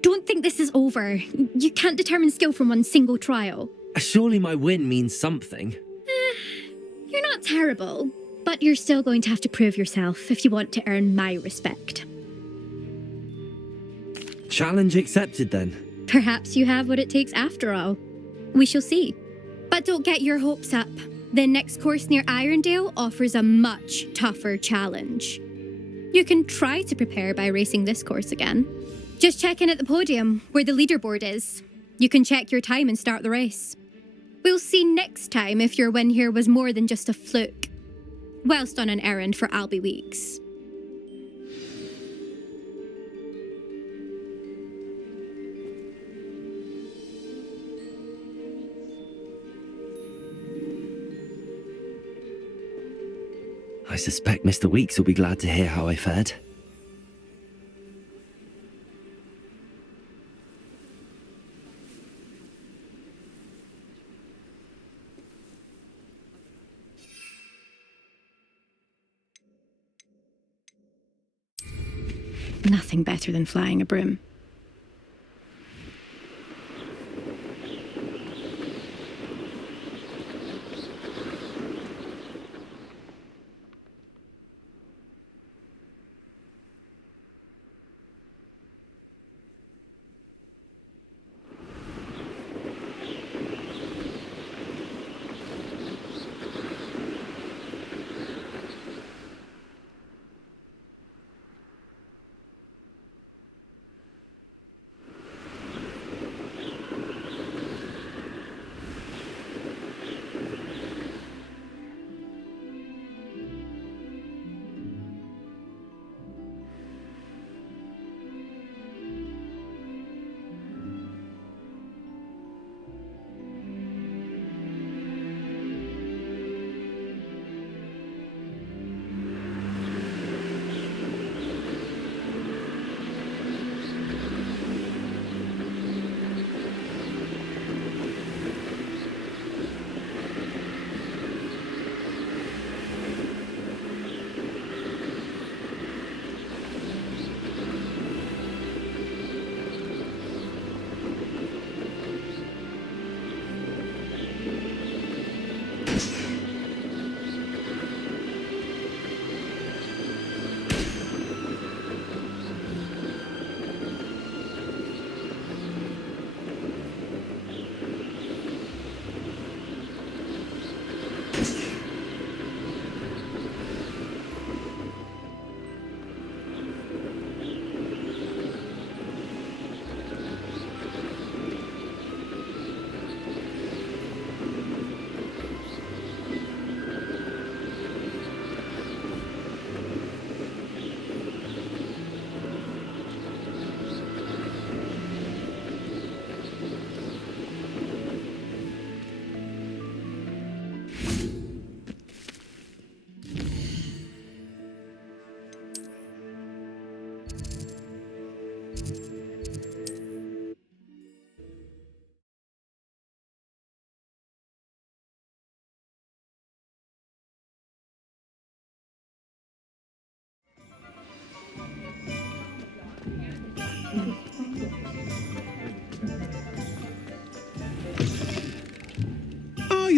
Don't think this is over. You can't determine skill from one single trial. Surely my win means something. You're not terrible, but you're still going to have to prove yourself if you want to earn my respect. Challenge accepted then. Perhaps you have what it takes after all. We shall see. But don't get your hopes up. The next course near Irondale offers a much tougher challenge. You can try to prepare by racing this course again. Just check in at the podium, where the leaderboard is. You can check your time and start the race. We'll see next time if your win here was more than just a fluke. Whilst on an errand for Albie Weeks. I suspect Mr. Weeks will be glad to hear how I fared. Nothing better than flying a broom.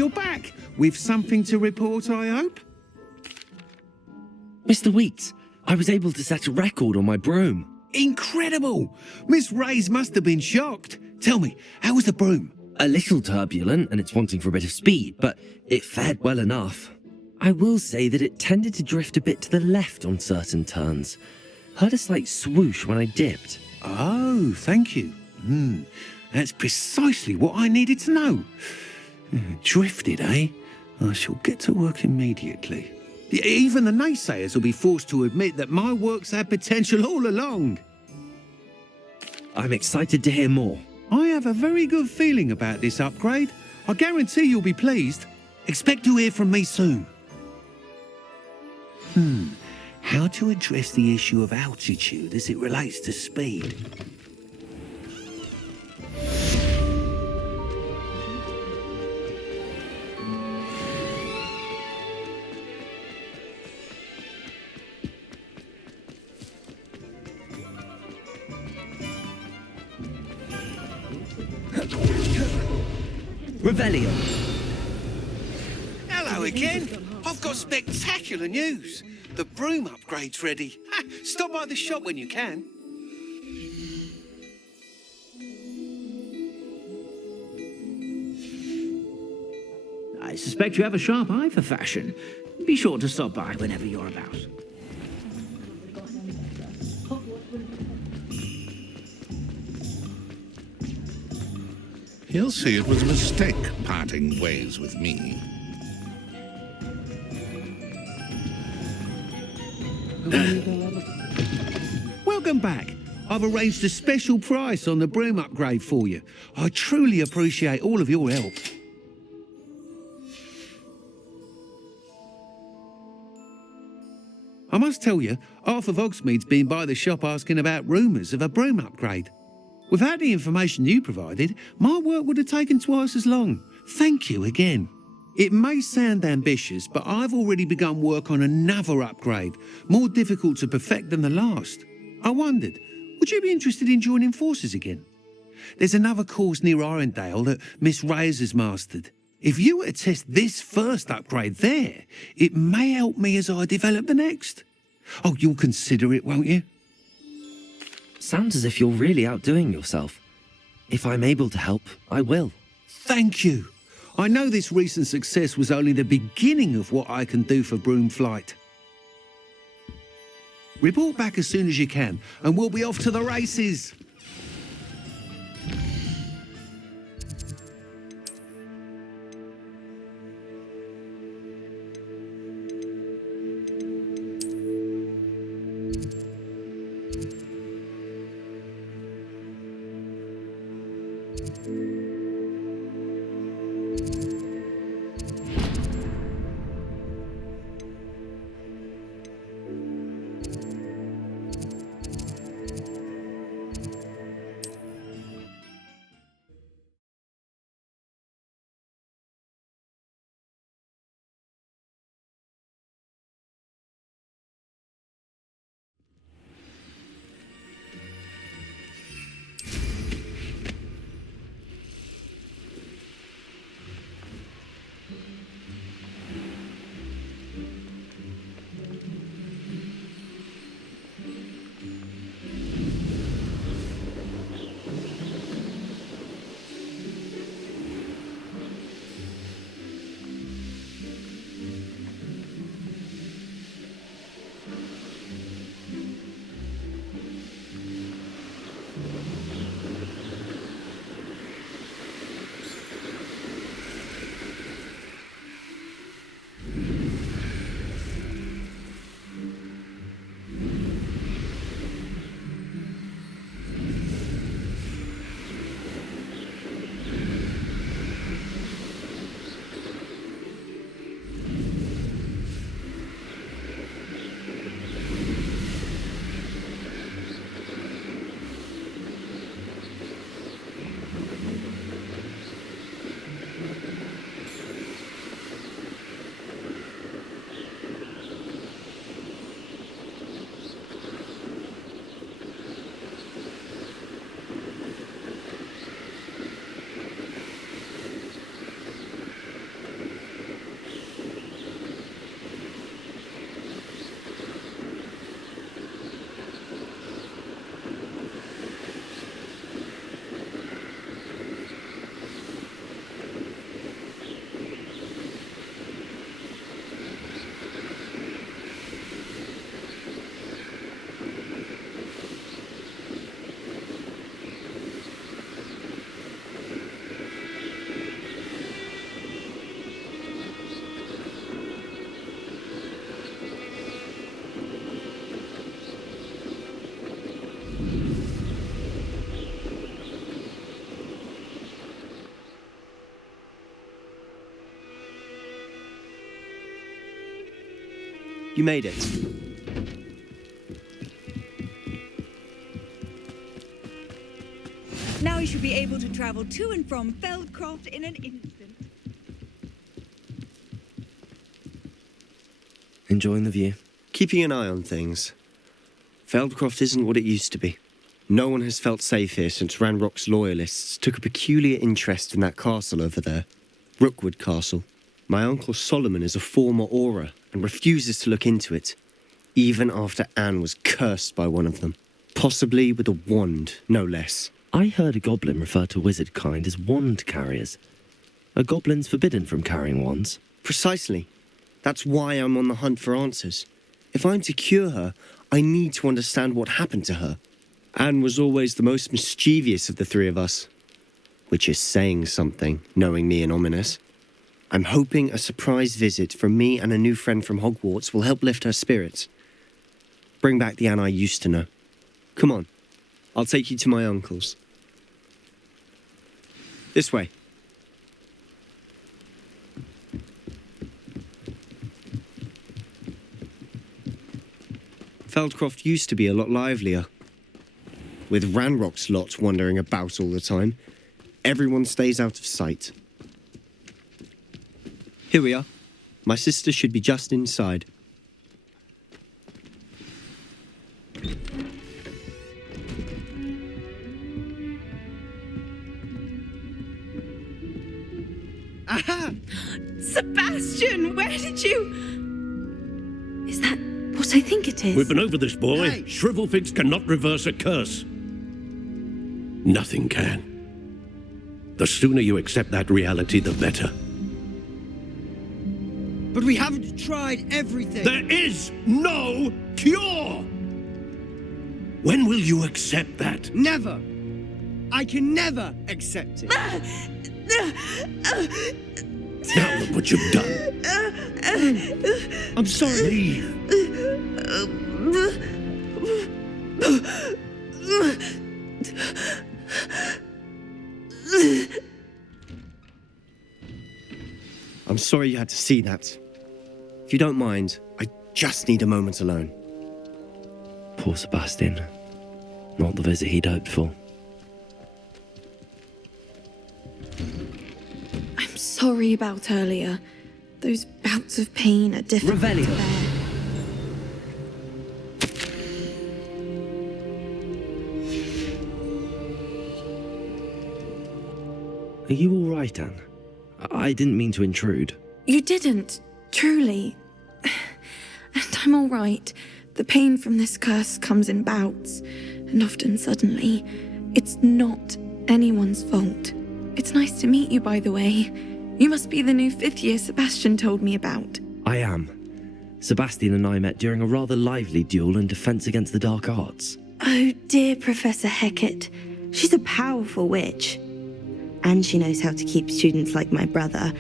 you're back. With something to report, I hope? Mr. Weeks, I was able to set a record on my broom. Incredible! Miss Reyes must have been shocked. Tell me, how was the broom? A little turbulent and it's wanting for a bit of speed, but it fared well enough. I will say that it tended to drift a bit to the left on certain turns. Heard a slight swoosh when I dipped. Oh, thank you. That's precisely what I needed to know. Drifted, eh? I shall get to work immediately. Even the naysayers will be forced to admit that my work's had potential all along. I'm excited to hear more. I have a very good feeling about this upgrade. I guarantee you'll be pleased. Expect to hear from me soon. How to address the issue of altitude as it relates to speed? Revelio. Hello again. I've got spectacular news. The broom upgrade's ready. Stop by the shop when you can. I suspect you have a sharp eye for fashion. Be sure to stop by whenever you're about. He'll see it was a mistake parting ways with me. Welcome back. I've arranged a special price on the broom upgrade for you. I truly appreciate all of your help. I must tell you, half of Hogsmeade's been by the shop asking about rumours of a broom upgrade. Without the information you provided, my work would have taken twice as long. Thank you again. It may sound ambitious, but I've already begun work on another upgrade, more difficult to perfect than the last. I wondered, would you be interested in joining forces again? There's another course near Irondale that Miss Reyes has mastered. If you were to test this first upgrade there, it may help me as I develop the next. Oh, you'll consider it, won't you? Sounds as if you're really outdoing yourself. If I'm able to help, I will. Thank you. I know this recent success was only the beginning of what I can do for broom flight. Report back as soon as you can, and we'll be off to the races. You made it. Now you should be able to travel to and from Feldcroft in an instant. Enjoying the view? Keeping an eye on things. Feldcroft isn't what it used to be. No one has felt safe here since Ranrock's loyalists took a peculiar interest in that castle over there. Rookwood Castle. My uncle Solomon is a former Auror and refuses to look into it, even after Anne was cursed by one of them. Possibly with a wand, no less. I heard a goblin refer to wizard kind as wand carriers. Are goblins forbidden from carrying wands? Precisely. That's why I'm on the hunt for answers. If I'm to cure her, I need to understand what happened to her. Anne was always the most mischievous of the three of us. Which is saying something, knowing me and Ominous. I'm hoping a surprise visit from me and a new friend from Hogwarts will help lift her spirits. Bring back the Anne I used to know. Come on, I'll take you to my uncle's. This way. Feldcroft used to be a lot livelier. With Ranrock's lot wandering about all the time, everyone stays out of sight. Here we are. My sister should be just inside. Aha! Sebastian, where did you... Is that what I think it is? We've been over this, boy. Hey. Shrivelfigs cannot reverse a curse. Nothing can. The sooner you accept that reality, the better. But we haven't tried everything. There is no cure! When will you accept that? Never. I can never accept it. Now look what you've done. I'm sorry. Leave. I'm sorry you had to see that. If you don't mind, I just need a moment alone. Poor Sebastian. Not the visit he'd hoped for. I'm sorry about earlier. Those bouts of pain are difficult to bear. Are you all right, Anne? I didn't mean to intrude. You didn't, truly. And I'm all right. The pain from this curse comes in bouts, and often suddenly. It's not anyone's fault. It's nice to meet you, by the way. You must be the new 5th year Sebastian told me about. I am. Sebastian and I met during a rather lively duel in defense against the dark arts. Oh, dear Professor Hecat. She's a powerful witch. And she knows how to keep students like my brother,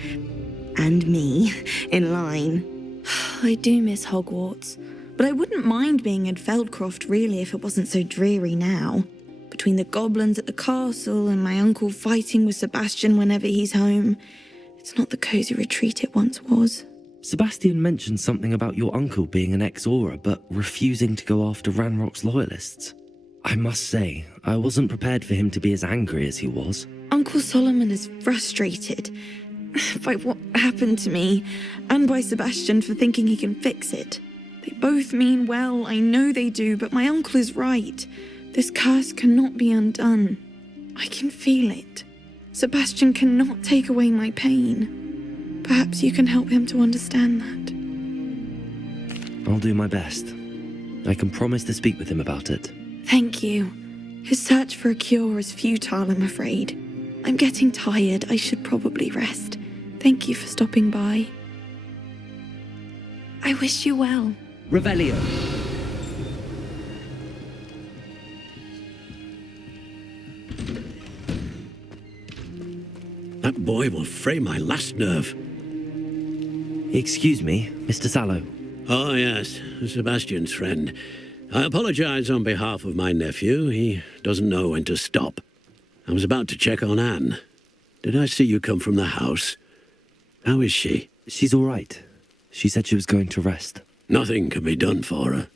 and me, in line. I do miss Hogwarts, but I wouldn't mind being in Feldcroft really if it wasn't so dreary now. Between the goblins at the castle and my uncle fighting with Sebastian whenever he's home, it's not the cosy retreat it once was. Sebastian mentioned something about your uncle being an ex-Auror, but refusing to go after Ranrock's loyalists. I must say, I wasn't prepared for him to be as angry as he was. Uncle Solomon is frustrated by what happened to me, and by Sebastian for thinking he can fix it. They both mean well, I know they do, but my uncle is right. This curse cannot be undone. I can feel it. Sebastian cannot take away my pain. Perhaps you can help him to understand that. I'll do my best. I can promise to speak with him about it. Thank you. His search for a cure is futile, I'm afraid. I'm getting tired. I should probably rest. Thank you for stopping by. I wish you well. Revelio. That boy will fray my last nerve. Excuse me, Mr. Sallow. Oh, yes, Sebastian's friend. I apologize on behalf of my nephew. He doesn't know when to stop. I was about to check on Anne. Did I see you come from the house? How is she? She's all right. She said she was going to rest. Nothing can be done for her.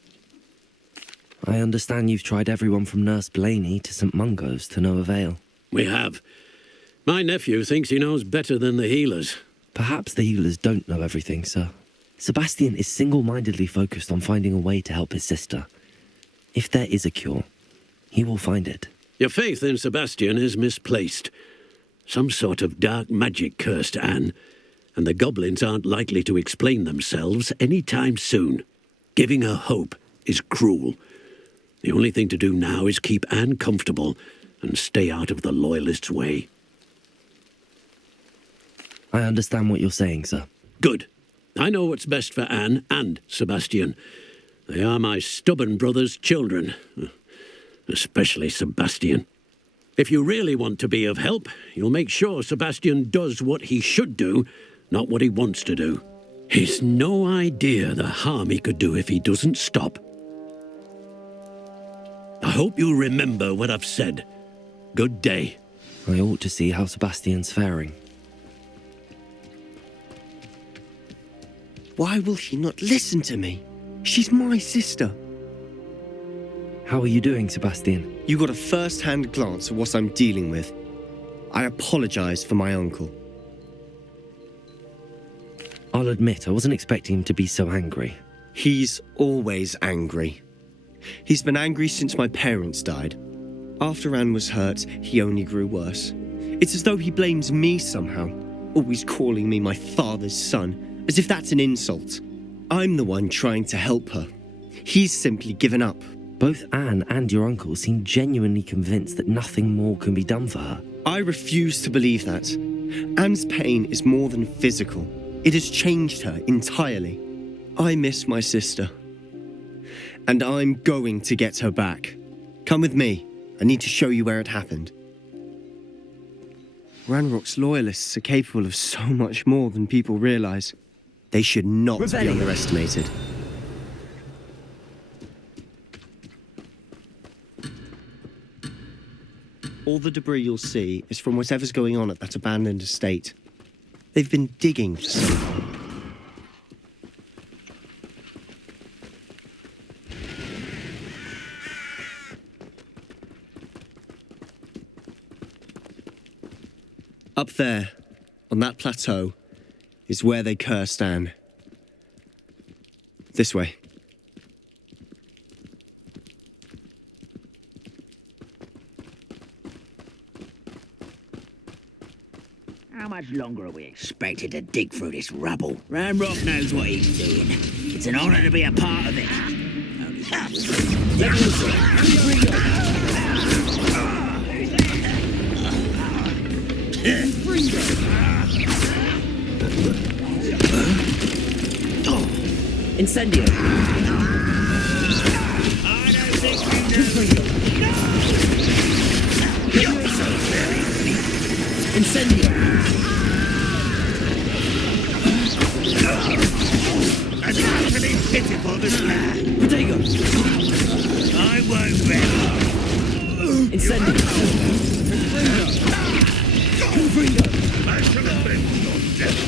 I understand you've tried everyone from Nurse Blaney to St. Mungo's to no avail. We have. My nephew thinks he knows better than the healers. Perhaps the healers don't know everything, sir. Sebastian is single-mindedly focused on finding a way to help his sister. If there is a cure, he will find it. Your faith in Sebastian is misplaced. Some sort of dark magic cursed Anne, and the goblins aren't likely to explain themselves any time soon. Giving her hope is cruel. The only thing to do now is keep Anne comfortable and stay out of the Loyalists' way. I understand what you're saying, sir. Good. I know what's best for Anne and Sebastian. They are my stubborn brother's children. Especially Sebastian. If you really want to be of help, you'll make sure Sebastian does what he should do, not what he wants to do. He's no idea the harm he could do if he doesn't stop. I hope you remember what I've said. Good day. I ought to see how Sebastian's faring. Why will he not listen to me? She's my sister. How are you doing, Sebastian? You got a first-hand glance at what I'm dealing with. I apologize for my uncle. I'll admit, I wasn't expecting him to be so angry. He's always angry. He's been angry since my parents died. After Anne was hurt, he only grew worse. It's as though he blames me somehow, always calling me my father's son, as if that's an insult. I'm the one trying to help her. He's simply given up. Both Anne and your uncle seem genuinely convinced that nothing more can be done for her. I refuse to believe that. Anne's pain is more than physical. It has changed her entirely. I miss my sister. And I'm going to get her back. Come with me. I need to show you where it happened. Ranrock's loyalists are capable of so much more than people realize. They should not be underestimated. All the debris you'll see is from whatever's going on at that abandoned estate. They've been digging for something. Up there, on that plateau, is where they cursed Anne. This way. How much longer are we expected to dig through this rubble? Ranrock knows what he's doing. It's an honor to be a part of it. Incendio! I don't think you know. Incendio! That's utterly pitiful, this man. Protego! I won't rest. Incendio! Confringo! I shall avenge your death.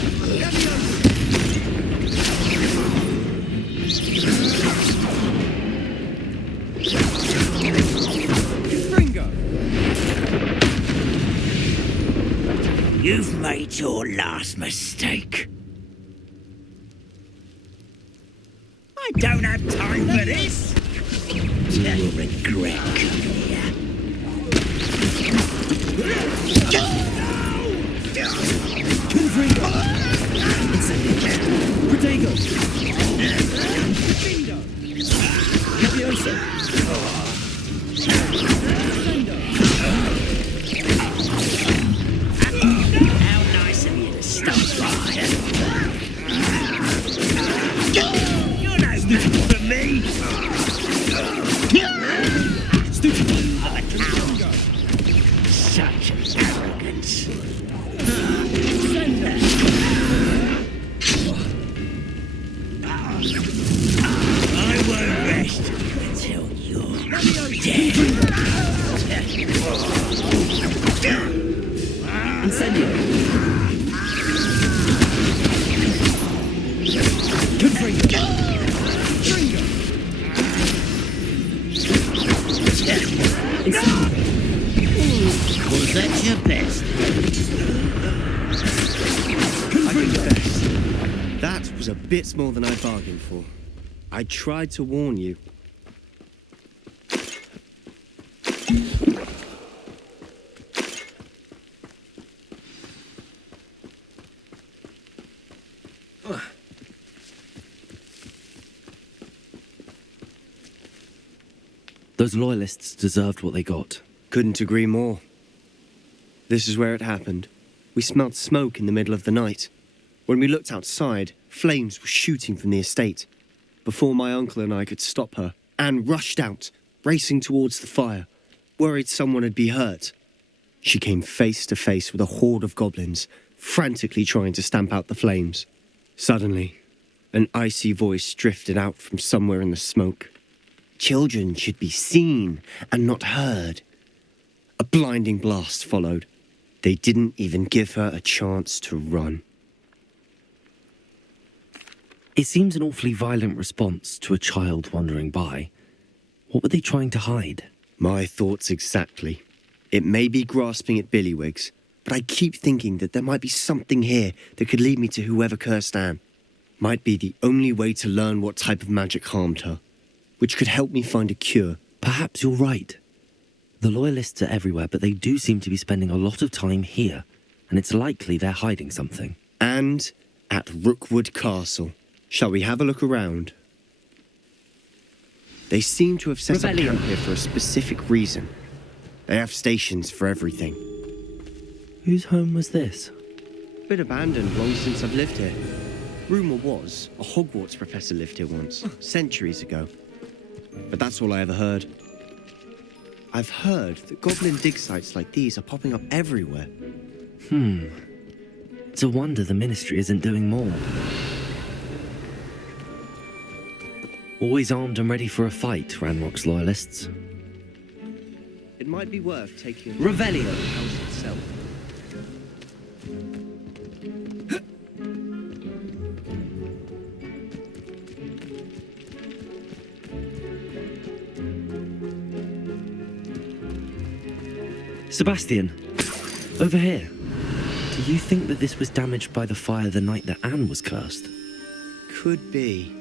You've made your last mistake. I don't have time for this. You'll regret coming here. Confringo! Incendio! Protego! Leviosa! How nice of you to stop by. You're no good for me. Such arrogance. I won't rest until you're dead. Incendio! Confringo! That's your best. I confess, that was a bit more than I bargained for. I tried to warn you. Those loyalists deserved what they got. Couldn't agree more. This is where it happened. We smelled smoke in the middle of the night. When we looked outside, flames were shooting from the estate. Before my uncle and I could stop her, Anne rushed out, racing towards the fire, worried someone had been hurt. She came face to face with a horde of goblins, frantically trying to stamp out the flames. Suddenly, an icy voice drifted out from somewhere in the smoke. Children should be seen and not heard. A blinding blast followed. They didn't even give her a chance to run. It seems an awfully violent response to a child wandering by. What were they trying to hide? My thoughts exactly. It may be grasping at billywhigs, but I keep thinking that there might be something here that could lead me to whoever cursed Anne. Might be the only way to learn what type of magic harmed her, which could help me find a cure. Perhaps you're right. The loyalists are everywhere, but they do seem to be spending a lot of time here, and it's likely they're hiding something. And at Rookwood Castle. Shall we have a look around? They seem to have set up camp here for a specific reason. They have stations for everything. Whose home was this? Been abandoned long since I've lived here. Rumour was a Hogwarts professor lived here once, centuries ago. But that's all I ever heard. I've heard that goblin dig sites like these are popping up everywhere. It's a wonder the Ministry isn't doing more. Always armed and ready for a fight, Ranrock's loyalists. It might be worth taking a Revelio. look at the house itself. Sebastian, over here. Do you think that this was damaged by the fire the night that Anne was cursed? Could be.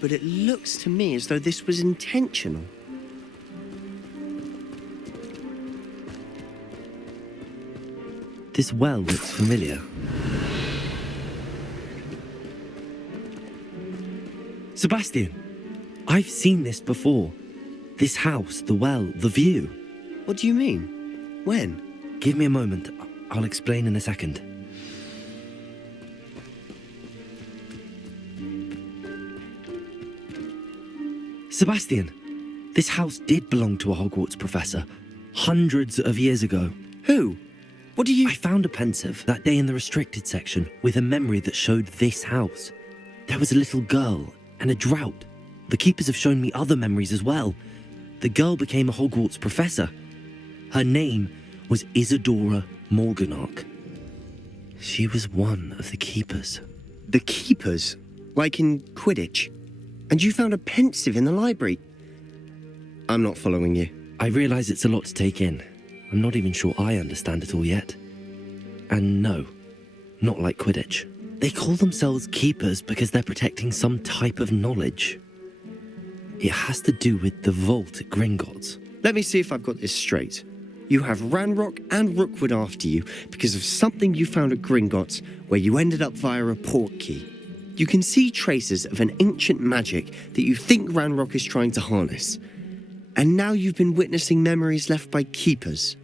But it looks to me as though this was intentional. This well looks familiar. Sebastian, I've seen this before. This house, the well, the view. What do you mean? When? Give me a moment. I'll explain in a second. Sebastian, this house did belong to a Hogwarts professor, hundreds of years ago. Who? What do you... I found a pensive that day in the restricted section with a memory that showed this house. There was a little girl and a drought. The keepers have shown me other memories as well. The girl became a Hogwarts professor. Her name was Isadora Morganach. She was one of the keepers. The keepers? Like in Quidditch? And you found a pensive in the library? I'm not following you. I realise it's a lot to take in. I'm not even sure I understand it all yet. And no, not like Quidditch. They call themselves keepers because they're protecting some type of knowledge. It has to do with the vault at Gringotts. Let me see if I've got this straight. You have Ranrock and Rookwood after you because of something you found at Gringotts where you ended up via a port key. You can see traces of an ancient magic that you think Ranrock is trying to harness. And now you've been witnessing memories left by keepers.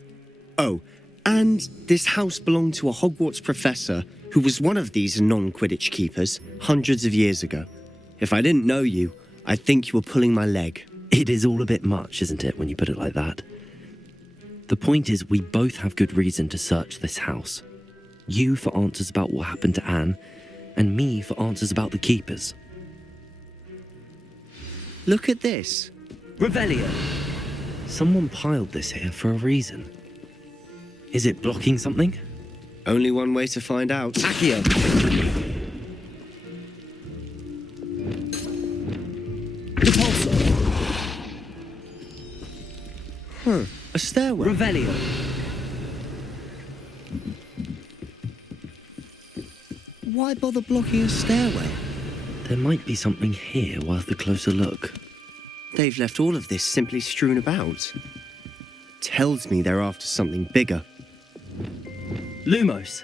Oh, and this house belonged to a Hogwarts professor who was one of these non-Quidditch keepers hundreds of years ago. If I didn't know you, I'd think you were pulling my leg. It is all a bit much, isn't it, when you put it like that? The point is, we both have good reason to search this house. You for answers about what happened to Anne, and me for answers about the keepers. Look at this. Revelio. Someone piled this here for a reason. Is it blocking something? Only one way to find out. Accio. Huh. A stairwell. Revelio. why bother blocking a stairwell? There might be something here worth a closer look. They've left all of this simply strewn about. Tells me they're after something bigger. Lumos.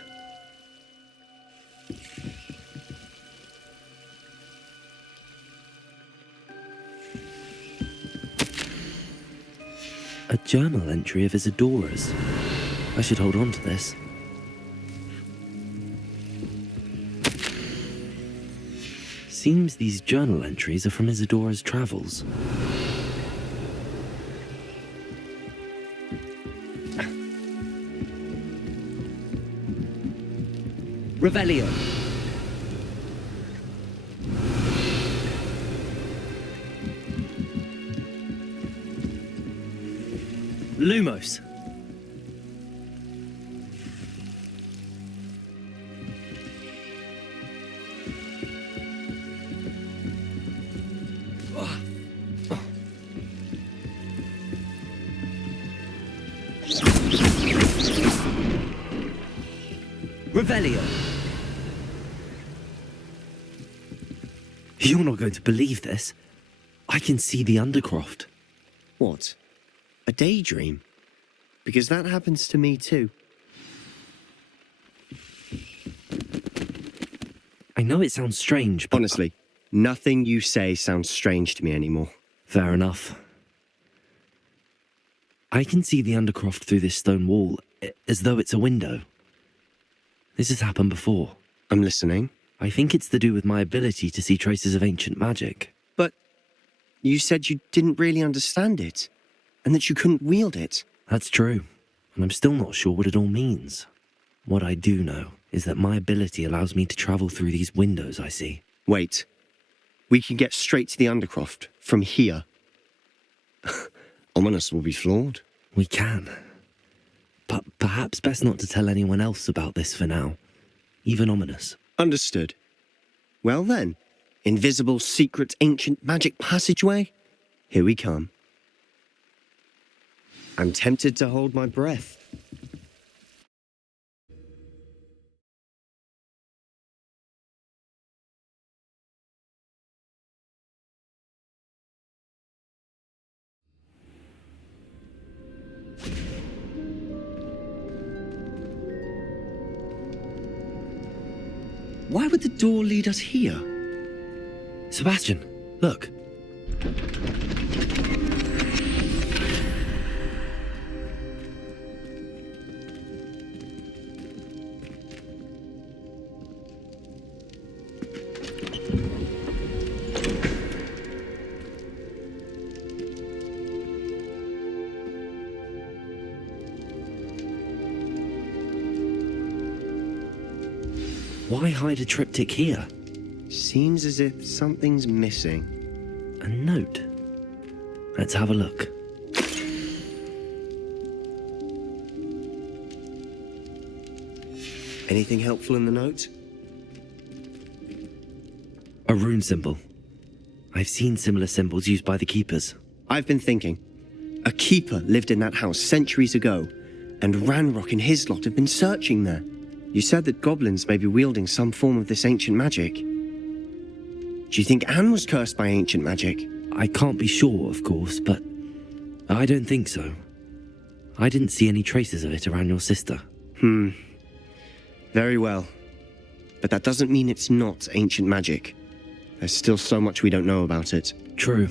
A journal entry of Isadora's. I should hold on to this. Seems these journal entries are from Isadora's travels. Revelio. Lumos. Revelio. You're not going to believe this. I can see the Undercroft. What? A daydream? Because that happens to me too. I know it sounds strange, but... Honestly, nothing you say sounds strange to me anymore. Fair enough. I can see the Undercroft through this stone wall, as though it's a window. This has happened before. I'm listening. I think it's to do with my ability to see traces of ancient magic. But you said you didn't really understand it, and that you couldn't wield it. That's true, and I'm still not sure what it all means. What I do know is that my ability allows me to travel through these windows I see. Wait. We can get straight to the Undercroft from here. Ominous will be flawed. We can. But perhaps best not to tell anyone else about this for now. Even Ominous. Understood. Well then, invisible, secret, ancient magic passageway? Here we come. I'm tempted to hold my breath. Why would the door lead us here? Sebastian, look. Why hide a triptych here? Seems as if something's missing. A note. Let's have a look. Anything helpful in the note? A rune symbol. I've seen similar symbols used by the keepers. I've been thinking. A keeper lived in that house centuries ago, and Ranrock and his lot have been searching there. You said that goblins may be wielding some form of this ancient magic. Do you think Anne was cursed by ancient magic? I can't be sure, of course, but I don't think so. I didn't see any traces of it around your sister. Very well. But that doesn't mean it's not ancient magic. There's still so much we don't know about it. True.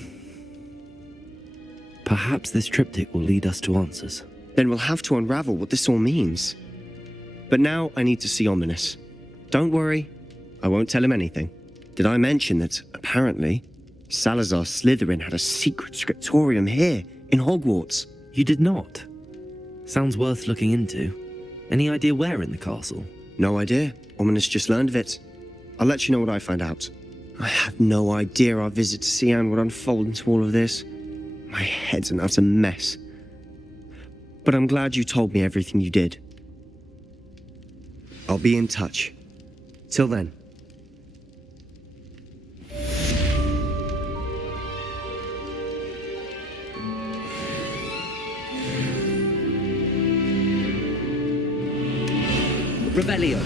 Perhaps this triptych will lead us to answers. Then we'll have to unravel what this all means. But now I need to see Ominous. Don't worry, I won't tell him anything. Did I mention that, apparently, Salazar Slytherin had a secret scriptorium here, in Hogwarts? You did not? Sounds worth looking into. Any idea where in the castle? No idea. Ominous just learned of it. I'll let you know what I find out. I had no idea our visit to Sian would unfold into all of this. My head's an utter mess. But I'm glad you told me everything you did. I'll be in touch. Till then. Revelio.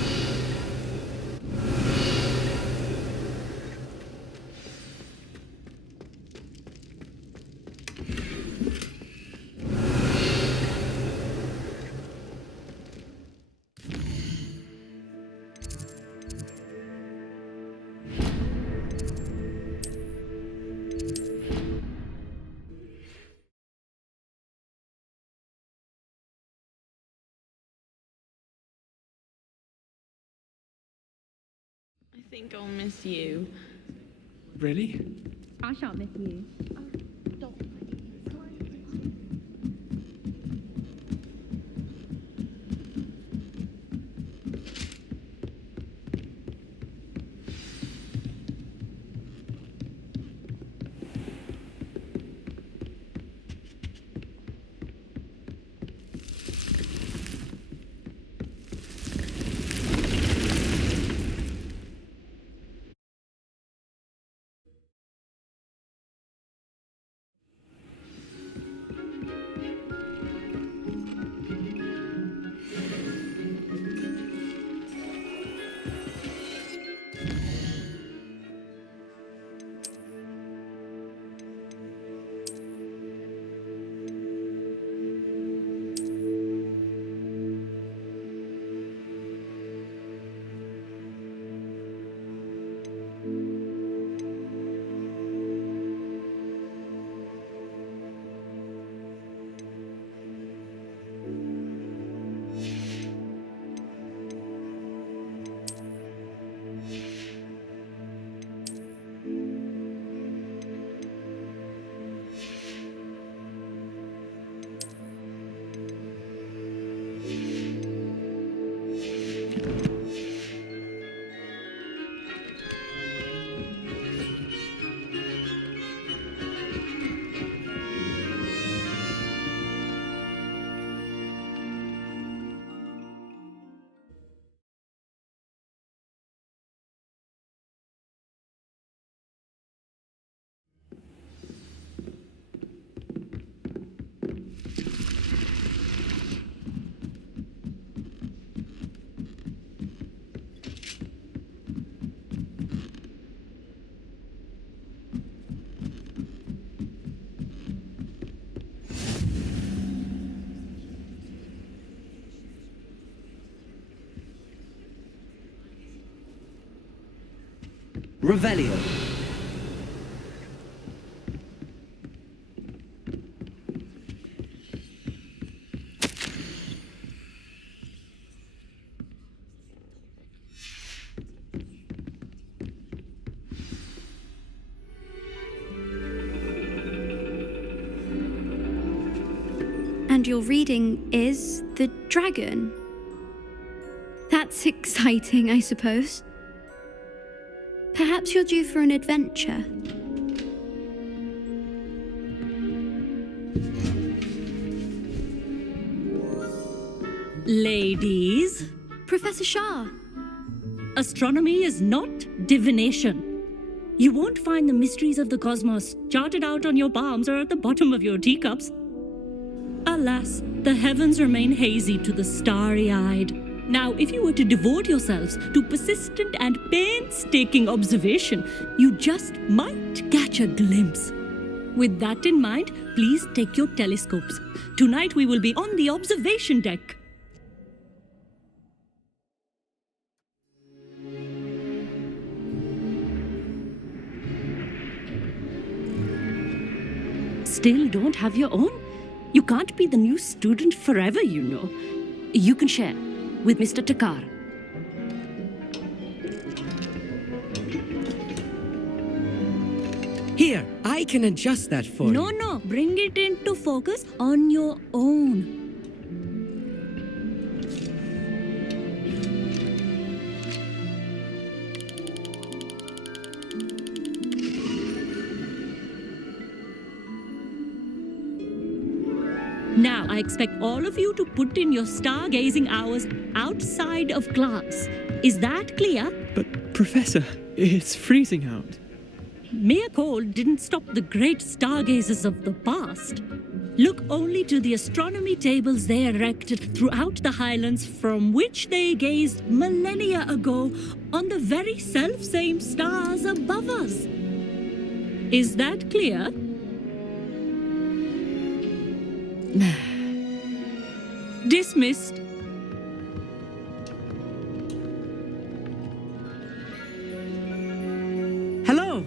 think I'll miss you. Really? I shan't miss you. Revelio. And your reading is the dragon. That's exciting, I suppose. Perhaps you're due for an adventure. Ladies, Professor Shah. astronomy is not divination. You won't find the mysteries of the cosmos charted out on your palms or at the bottom of your teacups. Alas, the heavens remain hazy to the starry-eyed. Now, if you were to devote yourselves to persistent and painstaking observation, you just might catch a glimpse. With that in mind, please take your telescopes. Tonight we will be on the observation deck. Still don't have your own? You can't be the new student forever, you know. You can share with Mr. Takar. Here, I can adjust that for you. No, bring it into focus on your own. Now, I expect all of you to put in your stargazing hours outside of class. Is that clear? But, Professor, it's freezing out. Mere cold didn't stop the great stargazers of the past. Look only to the astronomy tables they erected throughout the highlands from which they gazed millennia ago on the very self-same stars above us. Is that clear? Dismissed. Hello.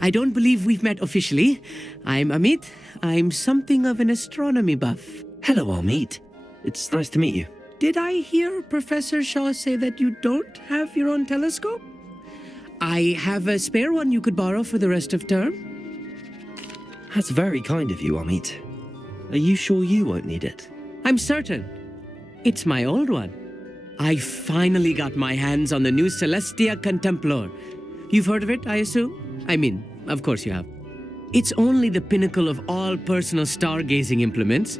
I don't believe we've met officially. I'm Amit. I'm something of an astronomy buff. Hello, Amit. It's nice to meet you. Did I hear Professor Shaw say that you don't have your own telescope? I have a spare one you could borrow for the rest of term. That's very kind of you, Amit. Are you sure you won't need it? I'm certain. It's my old one. I finally got my hands on the new Celestia Contemplar. You've heard of it, I assume? I mean, of course you have. It's only the pinnacle of all personal stargazing implements.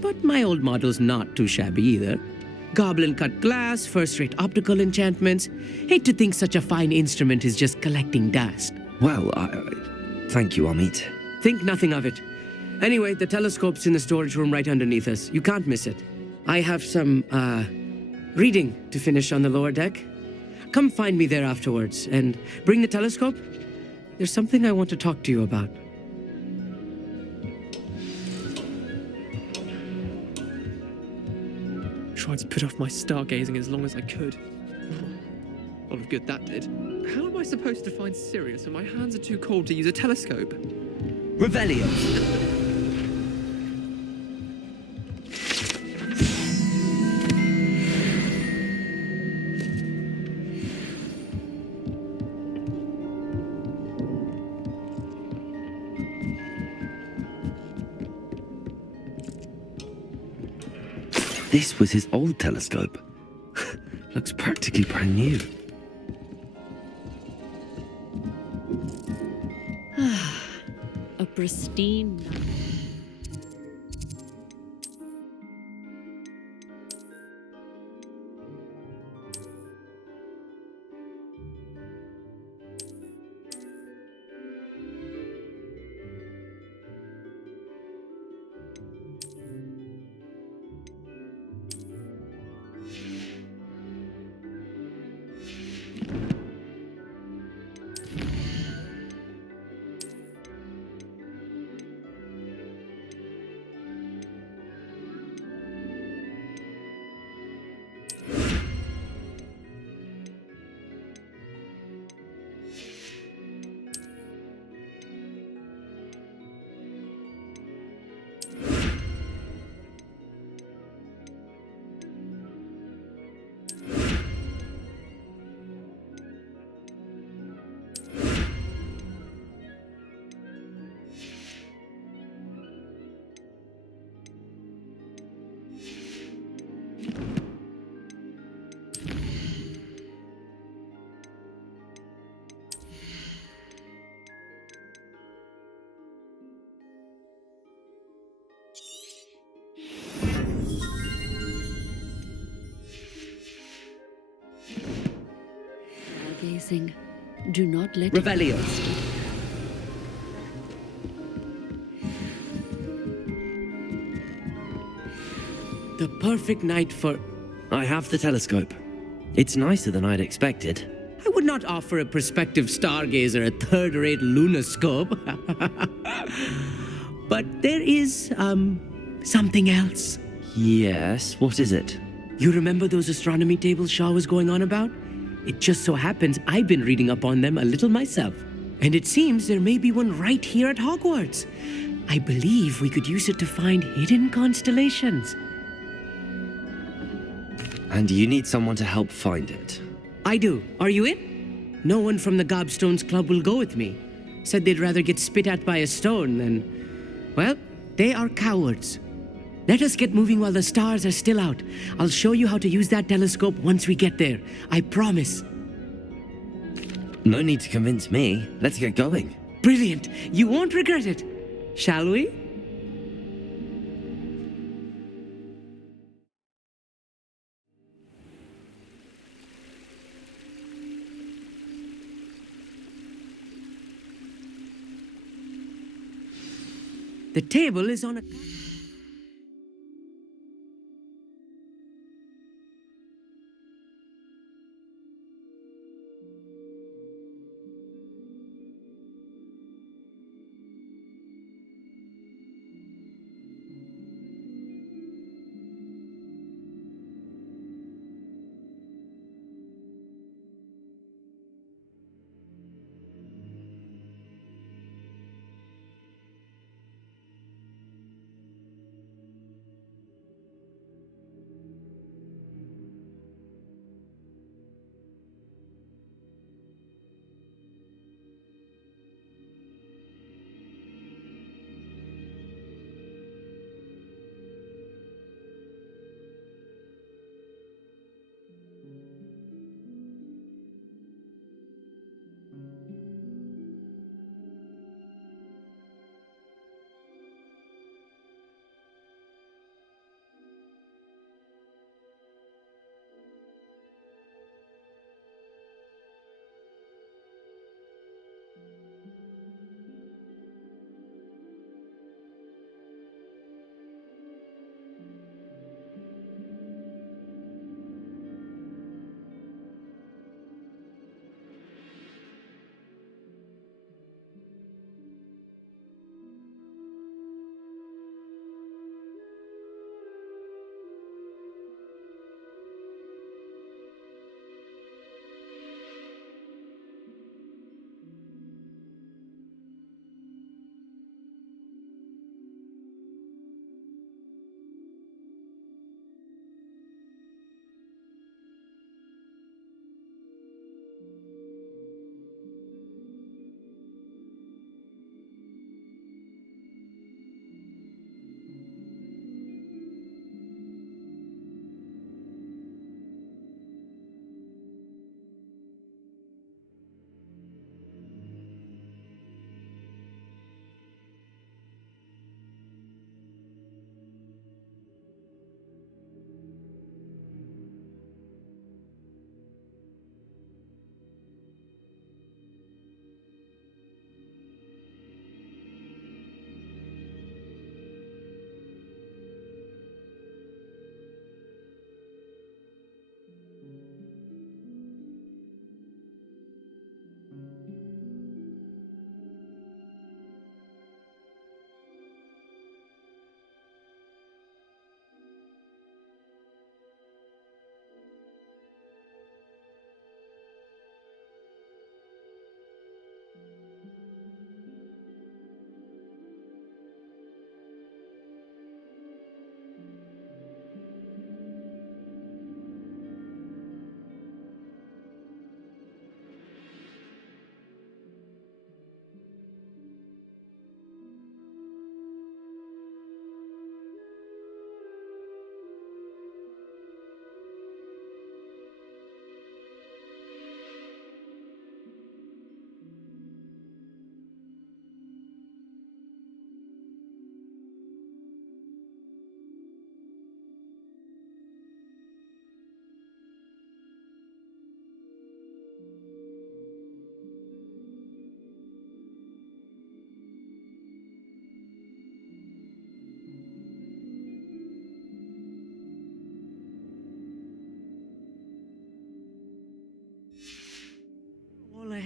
But my old model's not too shabby either. Goblin-cut glass, first-rate optical enchantments. Hate to think such a fine instrument is just collecting dust. Well, thank you, Amit. Think nothing of it. Anyway, the telescope's in the storage room right underneath us. You can't miss it. I have some, reading to finish on the lower deck. Come find me there afterwards, and bring the telescope. There's something I want to talk to you about. Tried to put off my stargazing as long as I could. A lot of good that did. How am I supposed to find Sirius when my hands are too cold to use a telescope? Revelio! This was his old telescope. Looks practically brand new. A pristine night. Gazing. Do not let Revelio. The perfect night for... I have the telescope. It's nicer than I'd expected. I would not offer a prospective stargazer a third-rate lunoscope. But there is, something else. Yes, what is it? You remember those astronomy tables Shaw was going on about? It just so happens I've been reading up on them a little myself. And it seems there may be one right here at Hogwarts. I believe we could use it to find hidden constellations. And you need someone to help find it. I do. Are you in? No one from the Gobstones Club will go with me. Said they'd rather get spit at by a stone than... Well, they are cowards. Let us get moving while the stars are still out. I'll show you how to use that telescope once we get there. I promise. No need to convince me. Let's get going. Brilliant. You won't regret it. Shall we? The table is on a...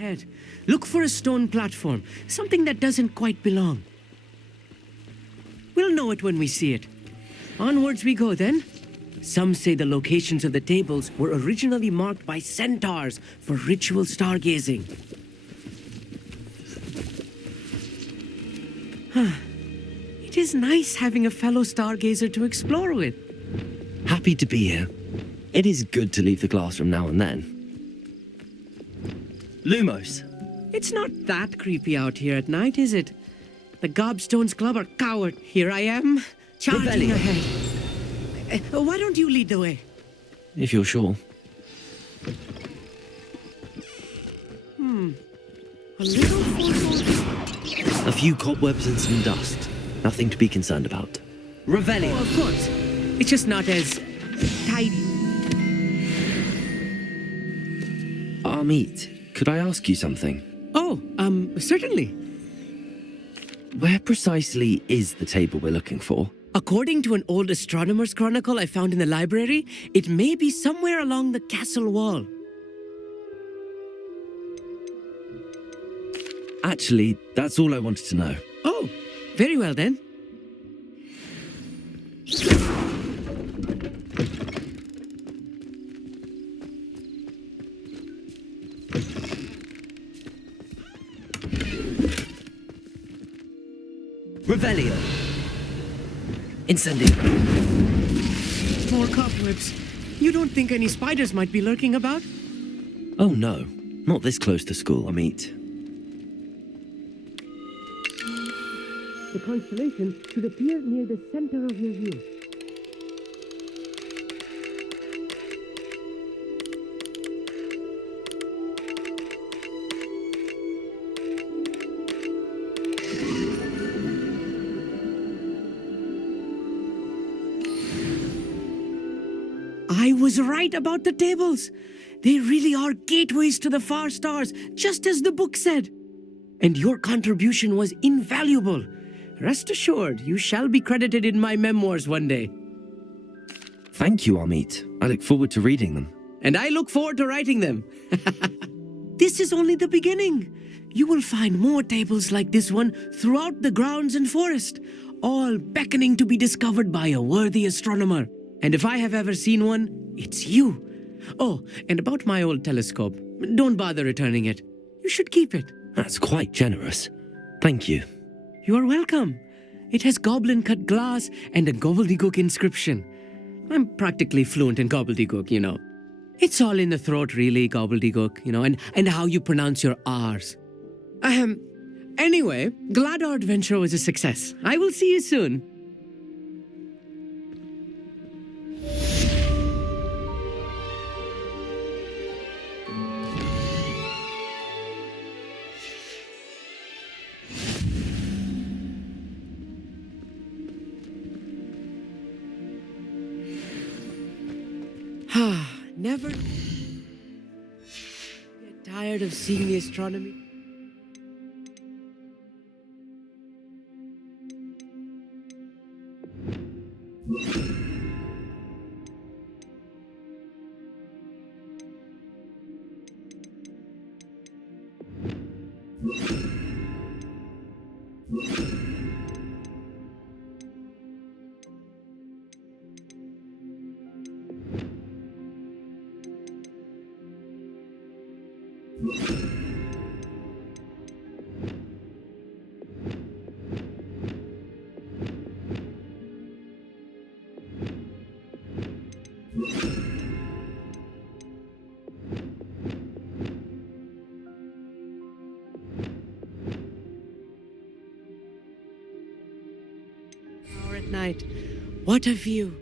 ahead. Look for a stone platform, something that doesn't quite belong. We'll know it when we see it. Onwards we go then. Some say the locations of the tables were originally marked by centaurs for ritual stargazing. It is nice having a fellow stargazer to explore with. Happy to be here. It is good to leave the classroom now and then. Lumos. It's not that creepy out here at night, is it? The Gobstones Club are coward. Here I am, charging ahead. Why don't you lead the way? If you're sure. A little foreboding. A few cobwebs and some dust. Nothing to be concerned about. Revelio. Oh, of course. It's just not as tidy. Amit, could I ask you something? Oh, certainly. Where precisely is the table we're looking for? According to an old astronomer's chronicle I found in the library, it may be somewhere along the castle wall. Actually, that's all I wanted to know. Oh, very well then. Revelio. Incendio. More cobwebs. You don't think any spiders might be lurking about? Oh no, not this close to school, Amit. The constellation should appear near the center of your view. I was right about the tables. They really are gateways to the far stars, just as the book said. And your contribution was invaluable. Rest assured, you shall be credited in my memoirs one day. Thank you, Amit. I look forward to reading them. And I look forward to writing them. This is only the beginning. You will find more tables like this one throughout the grounds and forest, all beckoning to be discovered by a worthy astronomer. And if I have ever seen one, it's you. Oh, and about my old telescope, don't bother returning it. You should keep it. That's quite generous. Thank you. You are welcome. It has goblin-cut glass and a gobbledygook inscription. I'm practically fluent in gobbledygook, you know. It's all in the throat, really, gobbledygook, you know, and how you pronounce your R's. Anyway, glad our adventure was a success. I will see you soon. Never get tired of seeing the astronomy. At night. What a view.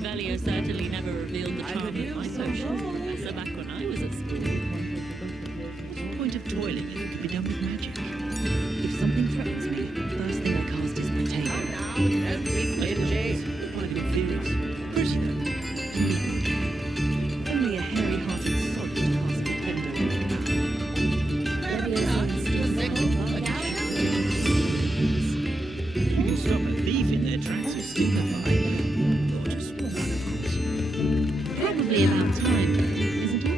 Revelio certainly never revealed the charm of my potion. So back when I was at school. What's the point of toiling if it can be done with magic? If something threatens me, the first thing I cast is my table. Don't be stingy. Fine, good theories. Pretty though. Only a hairy-hearted sod can cast Defender into You can stop a thief in their tracks with Signify. Or just run, of course. Probably about time, isn't it?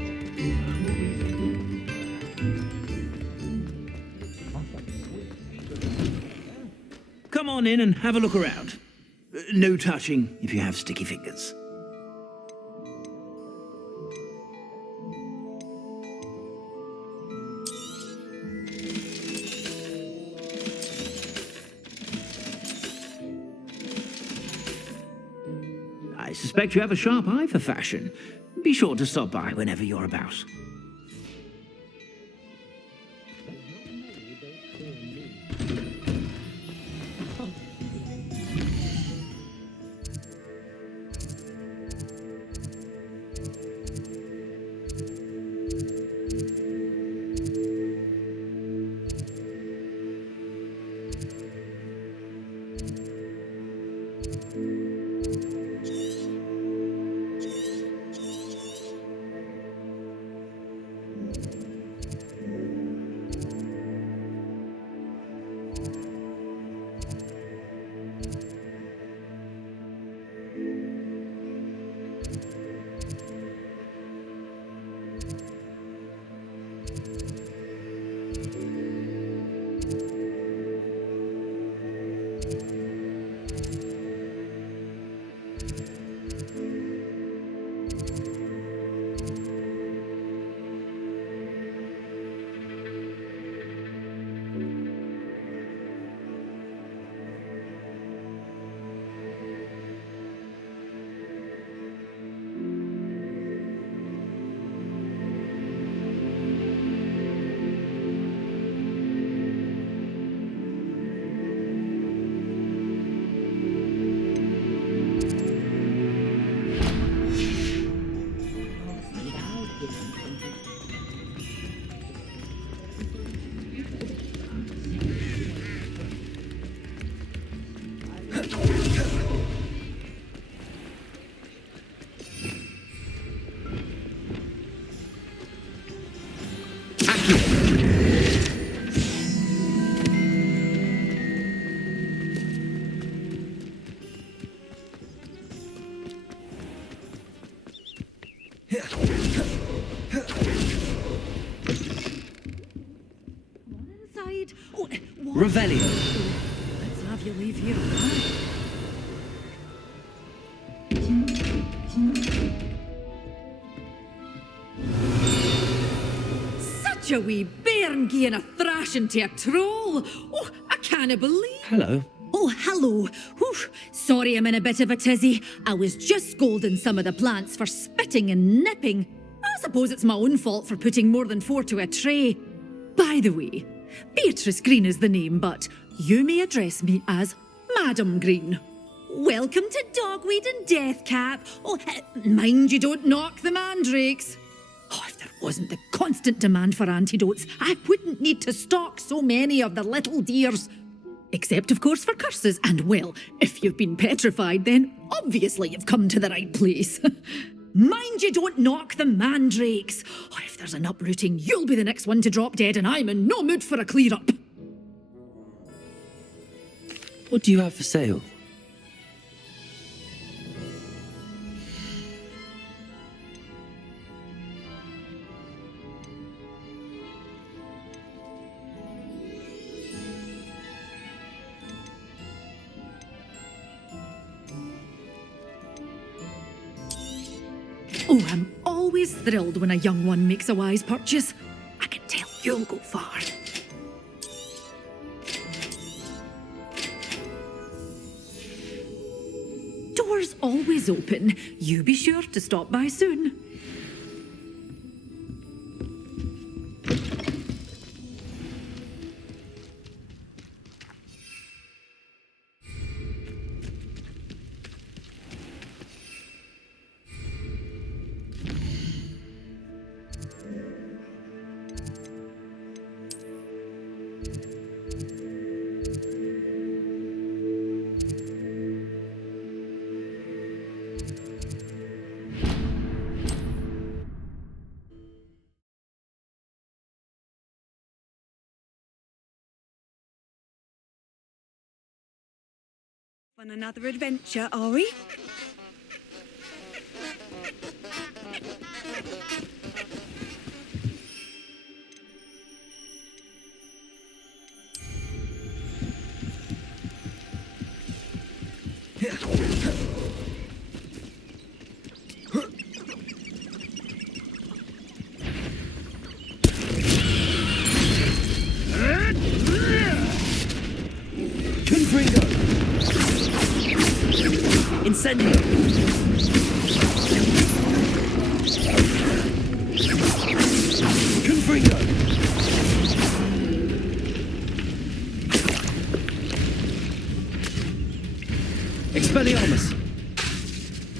Come on in and have a look around. No touching if you have sticky fingers. I suspect you have a sharp eye for fashion. Be sure to stop by whenever you're about. Inside. Oh, what? Revelio. Let's have you leave here alive. Such a wee bairn gieing a thrashing to a troll. Oh, I can't believe. Hello. Oh, hello. Whew. Sorry I'm in a bit of a tizzy. I was just scolding some of the plants for spitting and nipping. I suppose it's my own fault for putting more than 4 to a tray. By the way, Beatrice Green is the name, but you may address me as Madam Green. Welcome to Dogweed and Deathcap. Oh, mind you don't knock the mandrakes. Oh, if there wasn't the constant demand for antidotes, I wouldn't need to stock so many of the little dears. Except, of course, for curses. And, well, if you've been petrified, then obviously you've come to the right place. Mind you don't knock the mandrakes. Oh, if there's an uprooting, you'll be the next one to drop dead, and I'm in no mood for a clear-up. What do you have for sale? Oh, I'm always thrilled when a young one makes a wise purchase. I can tell you'll go far. Doors always open. You be sure to stop by soon. On another adventure, are we? Incendio! Confringo! Expelliarmus!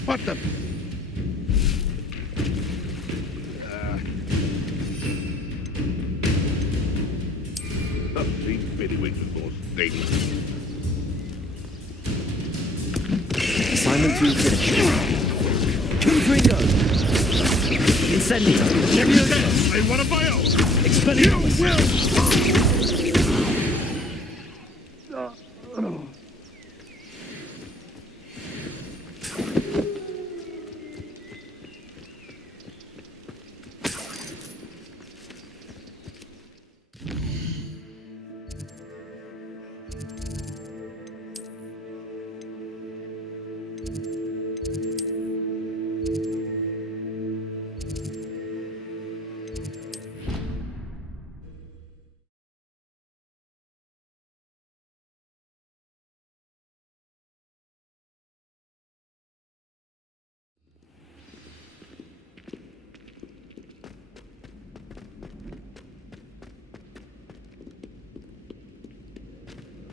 What the? These Biddywigs more things. Assignment to finish. Confringo! Incendio! They want a bio! Expelliarmus!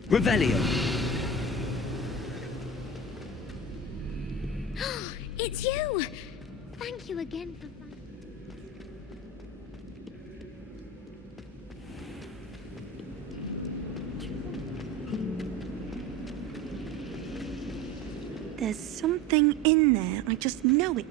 Revelio! It's you! Thank you again for There's something in there. I just know it.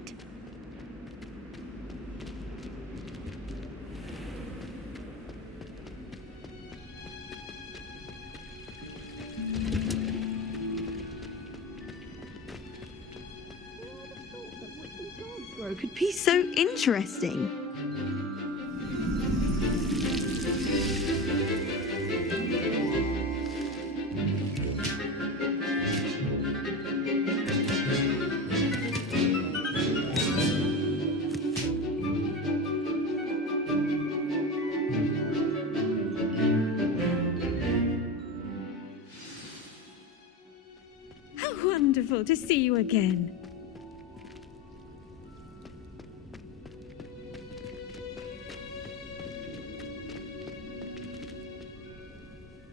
Could be so interesting. How wonderful to see you again.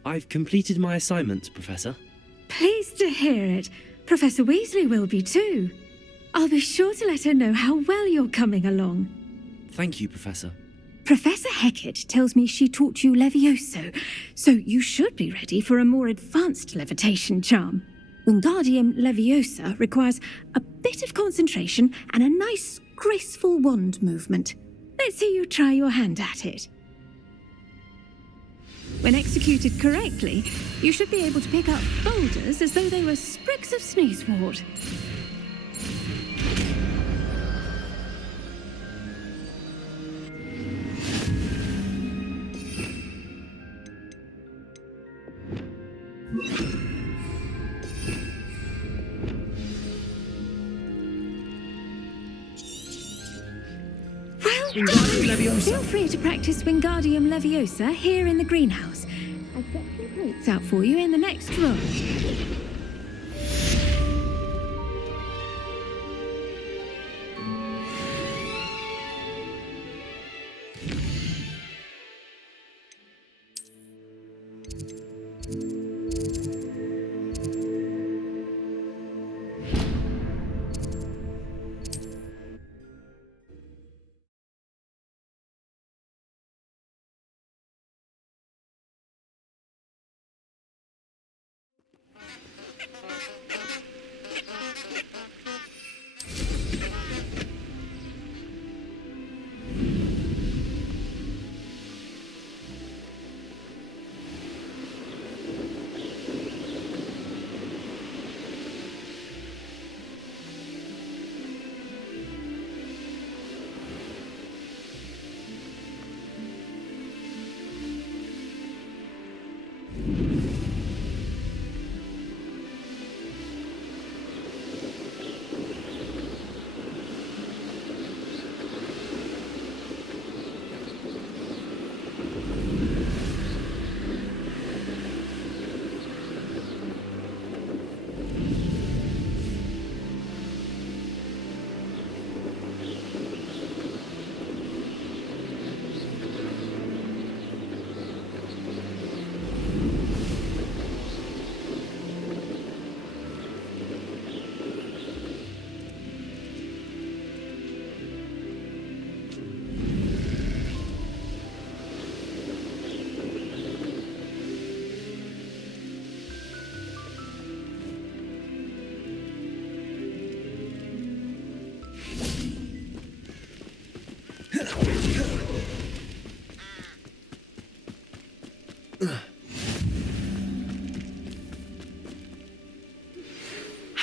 I've completed my assignment, Professor. Pleased to hear it. Professor Weasley will be too. I'll be sure to let her know how well you're coming along. Thank you, Professor. Professor Hecat tells me she taught you Levioso, so you should be ready for a more advanced levitation charm. Wingardium Leviosa requires a bit of concentration and a nice, graceful wand movement. Let's see you try your hand at it. When executed correctly, you should be able to pick up boulders as though they were sprigs of sneezewort. Feel free to practice Wingardium Leviosa here in the greenhouse. I've set some plates out for you in the next room.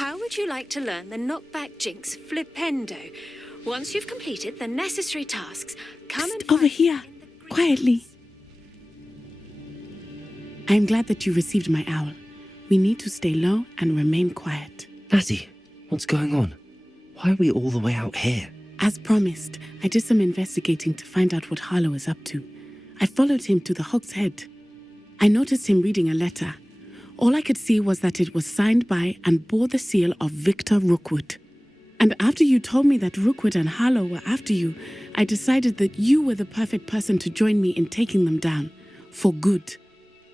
How would you like to learn the knockback jinx flipendo? Once you've completed the necessary tasks, come and Over here, quietly. I am glad that you received my owl. We need to stay low and remain quiet. Natty, what's going on? Why are we all the way out here? As promised, I did some investigating to find out what Harlow is up to. I followed him to the Hog's Head. I noticed him reading a letter. All I could see was that it was signed by and bore the seal of Victor Rookwood. And after you told me that Rookwood and Harlow were after you, I decided that you were the perfect person to join me in taking them down. For good.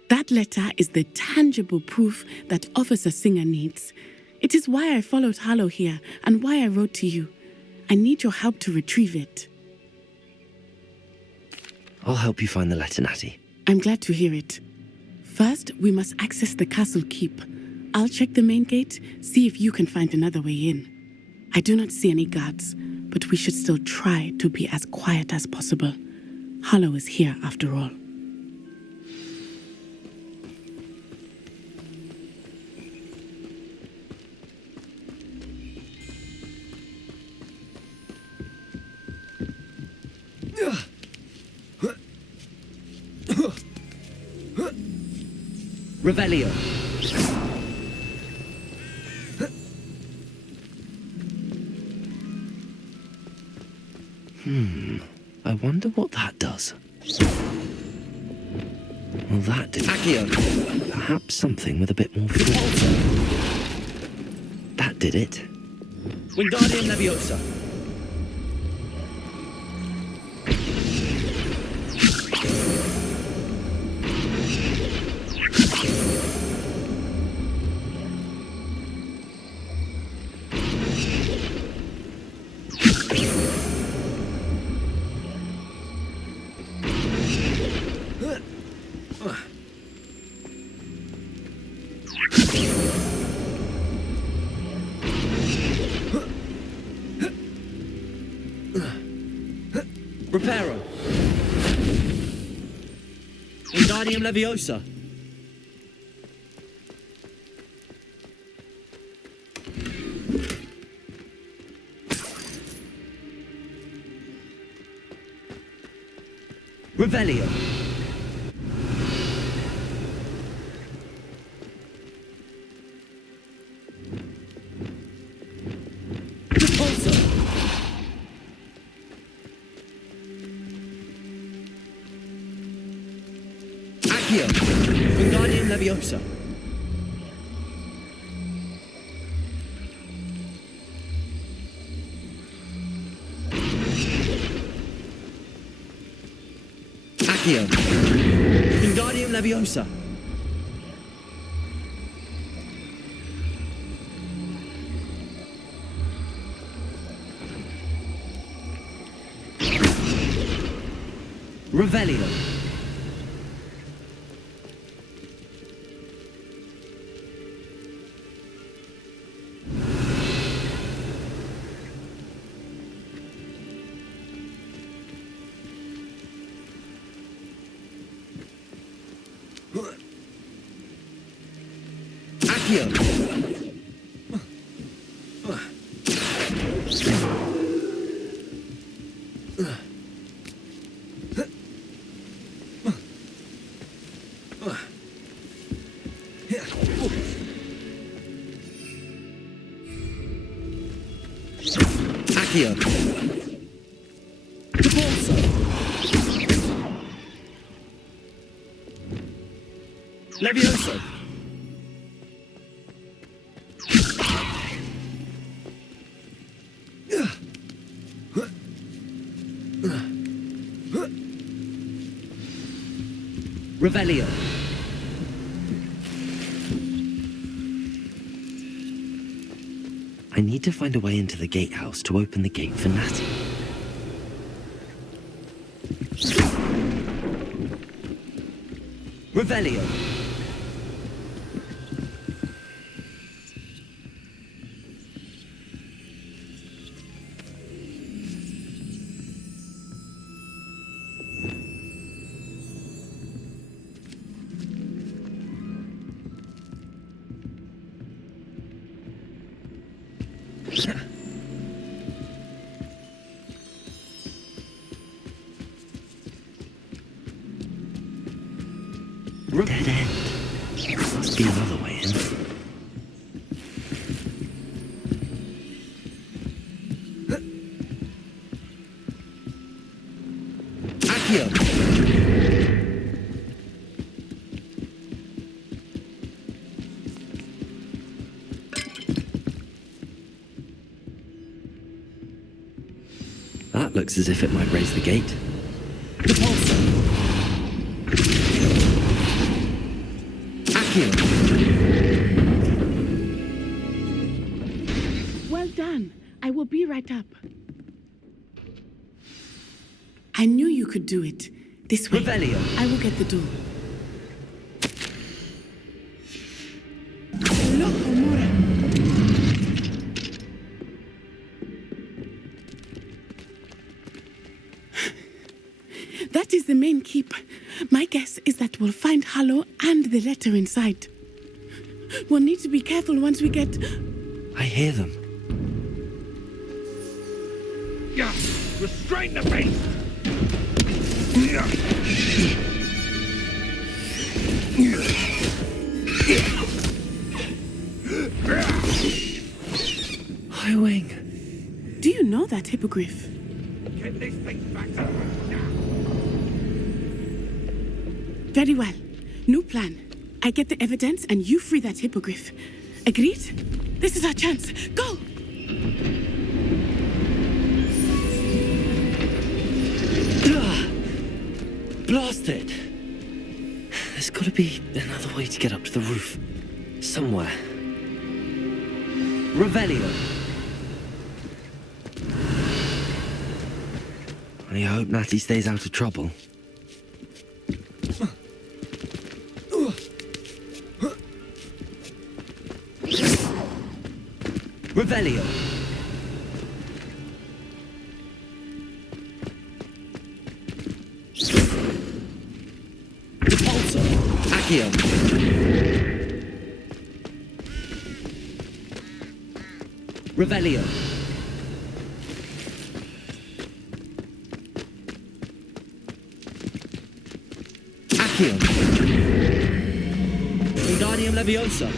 That letter is the tangible proof that Officer Singer needs. It is why I followed Harlow here and why I wrote to you. I need your help to retrieve it. I'll help you find the letter, Natty. I'm glad to hear it. First, we must access the castle keep. I'll check the main gate, see if you can find another way in. I do not see any guards, but we should still try to be as quiet as possible. Harlow is here after all. Revelio. I wonder what that does. Well, that did. Accio. Perhaps something with a bit more force. That did it. Wingardium Leviosa. Reparo. Wingardium Leviosa. Revelio. Accio. Wingardium Leviosa. Accio. Wingardium Leviosa. Revelio. Accio. Accio. Repulso. Levioso. Revelio. I need to find a way into the gatehouse to open the gate for Natty. Revelio. Dead end. Must be another way in. That looks as if it might raise the gate. Well done. I will be right up. I knew you could do it. This way. Revelio. I will get the door. That is the main keep. My guess is that we'll find Harlow and the letter inside. We'll need to be careful once we get... I hear them. Yeah, restrain the beast! Highwing. Do you know that hippogriff? Get this thing back to Very well. New plan. I get the evidence and you free that hippogriff. Agreed? This is our chance. Go! Blasted! There's got to be another way to get up to the roof. Somewhere. Revelio. I hope Natty stays out of trouble. Revelio. Repulsor. Accio. Revelio. Accio. Wingardium Leviosa.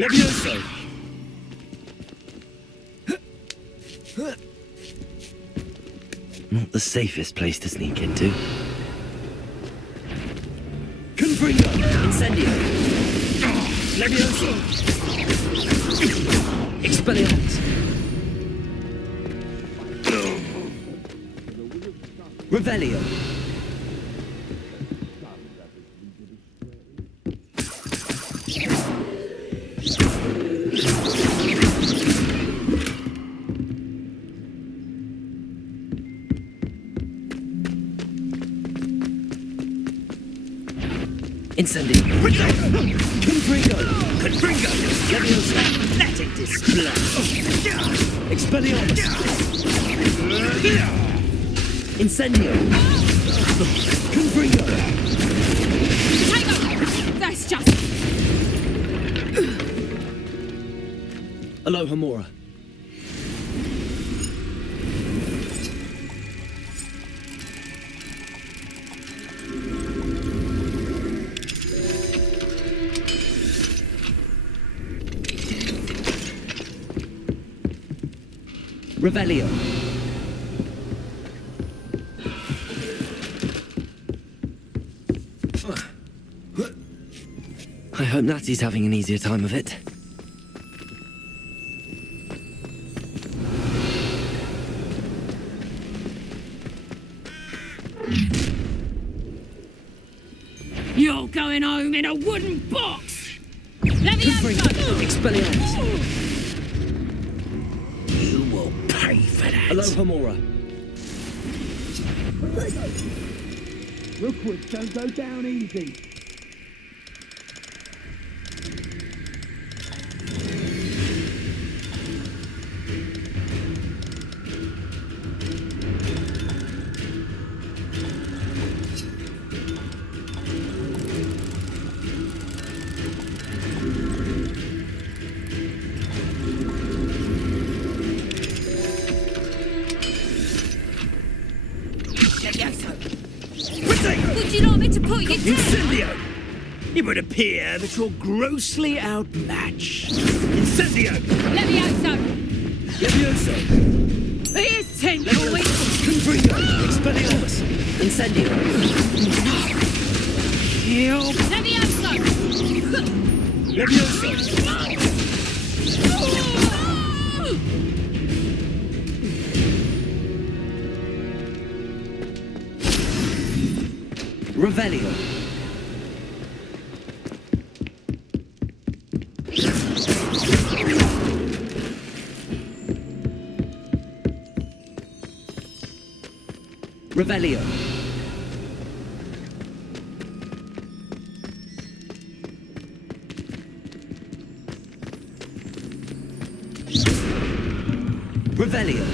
Levioso! Not the safest place to sneak into. Confringo! Incendio! Levioso! Expelliarmus! Revelio! Incendio! Confringo! Confringo! Leviosa! Let it display! Expelliarmus! Incendio! Confringo! Tiger! That's just... Aloha Mora. Revelio. I hope Natty's having an easier time of it. You're going home in a wooden box! Levioso! Expelliarmus! You will pay for that. Aloha Mora. Rookwood, don't go down easy. put you down. Incendio! It would appear that you're grossly outmatched. Incendio! Levioso! Levioso! Here's 10 points. Confringo! Expelliarmus! Incendio. Heal! Levioso! Levioso! Revelio. Revelio. Revelio.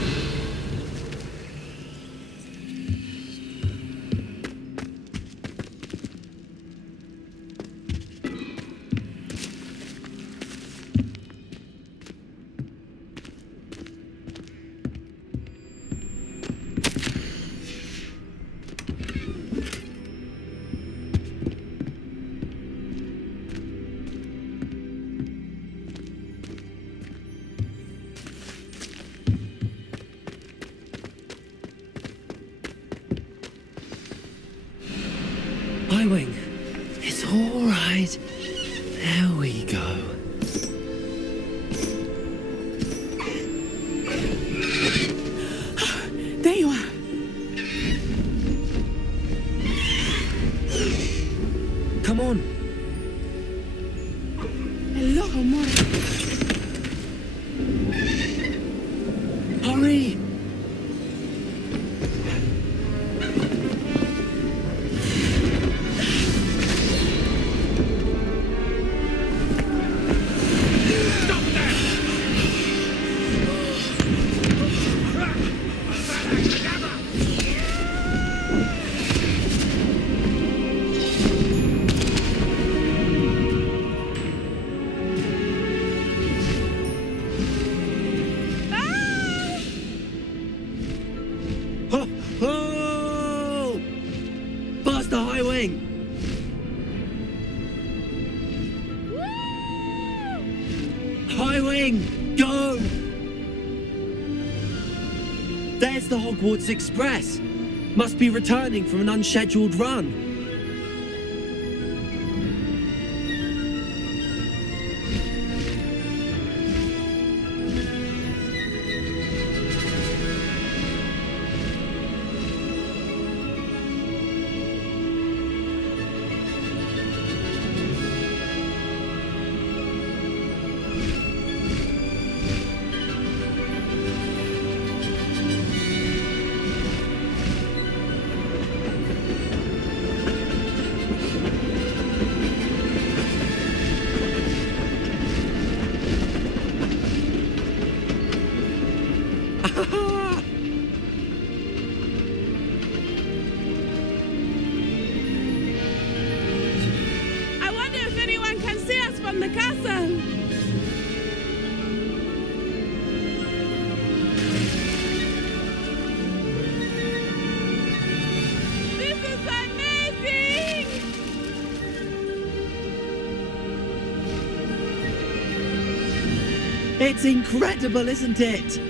Highwing, it's all right. There we go. There you are. Come on. Hello, amore. Hurry. Oh! Faster, Highwing! Highwing, go! There's the Hogwarts Express. Must be returning from an unscheduled run. I wonder if anyone can see us from the castle. This is amazing! It's incredible, isn't it?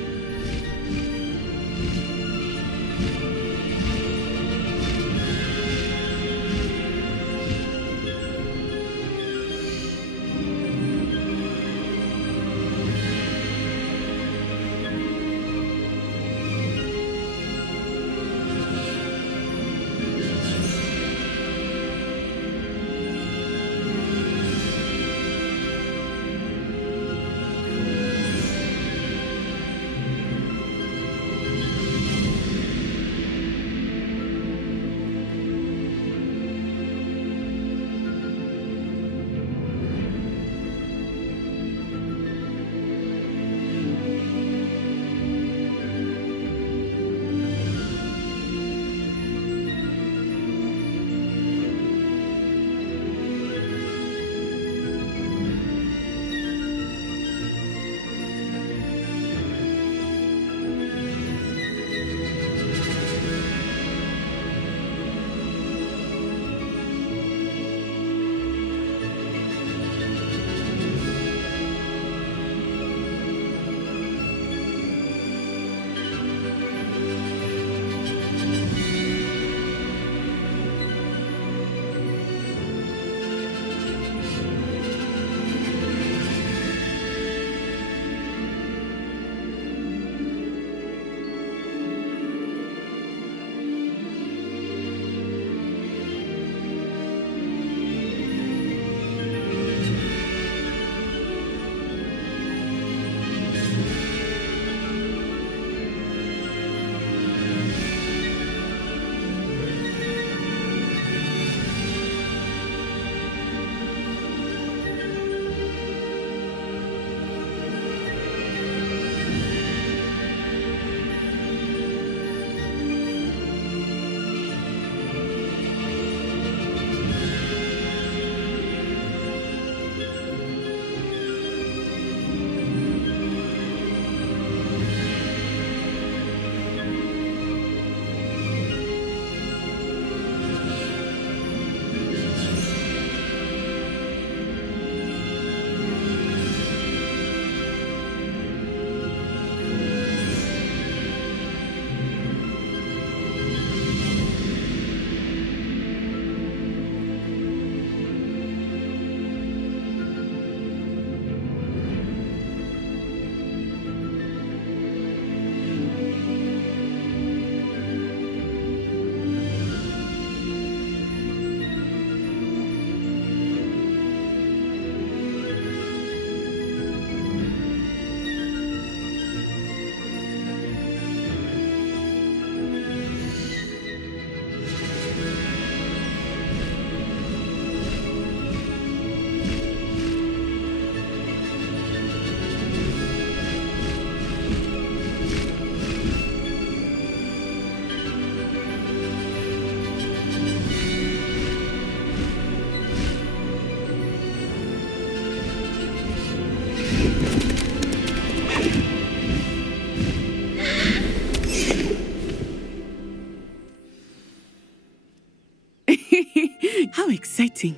exhilarating.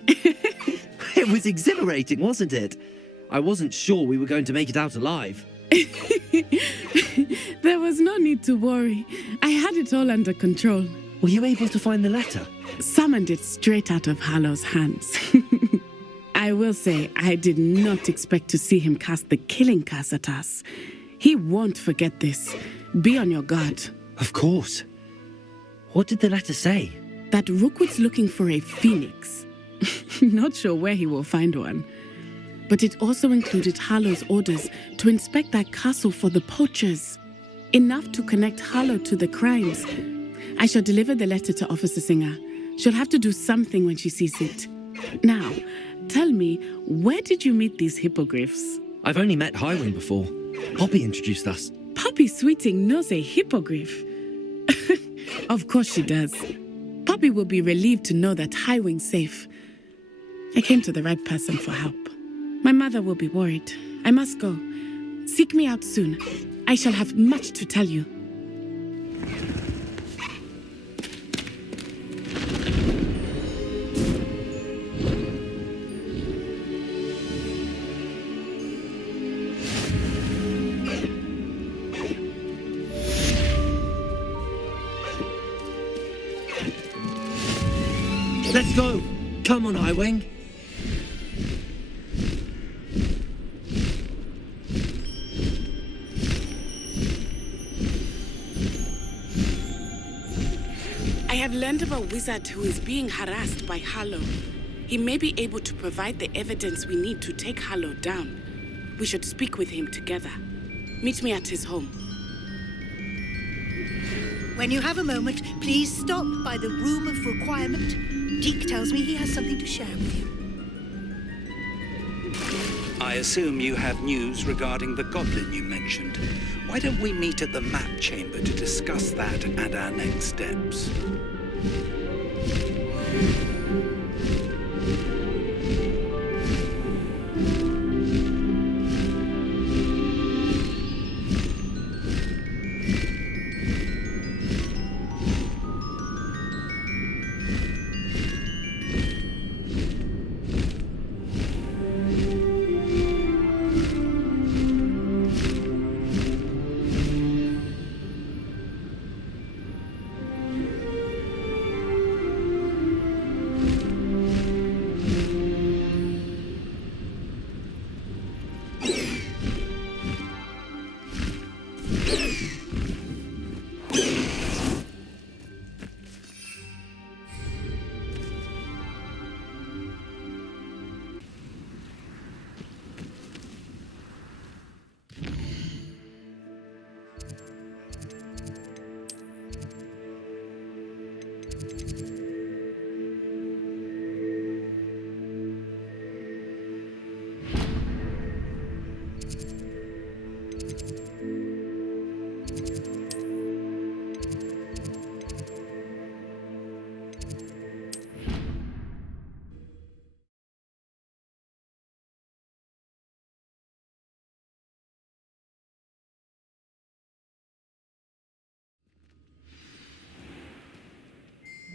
It was exhilarating, wasn't it? I wasn't sure we were going to make it out alive. There was no need to worry. I had it all under control. Were you able to find the letter? Summoned it straight out of Harlow's hands. I will say, I did not expect to see him cast the killing curse at us. He won't forget this. Be on your guard. Of course. What did the letter say? That Rookwood's looking for a phoenix. Not sure where he will find one. But it also included Harlow's orders to inspect that castle for the poachers. Enough to connect Harlow to the crimes. I shall deliver the letter to Officer Singer. She'll have to do something when she sees it. Now, tell me, where did you meet these hippogriffs? I've only met Highwing before. Poppy introduced us. Poppy Sweeting knows a hippogriff. Of course she does. Poppy will be relieved to know that Highwing's safe. I came to the right person for help. My mother will be worried. I must go. Seek me out soon. I shall have much to tell you. Let's go! Come on, Highwing. I have learned of a wizard who is being harassed by Harlow. He may be able to provide the evidence we need to take Harlow down. We should speak with him together. Meet me at his home. When you have a moment, please stop by the Room of Requirement. Deke tells me he has something to share with you. I assume you have news regarding the goblin you mentioned. Why don't we meet at the map chamber to discuss that and our next steps?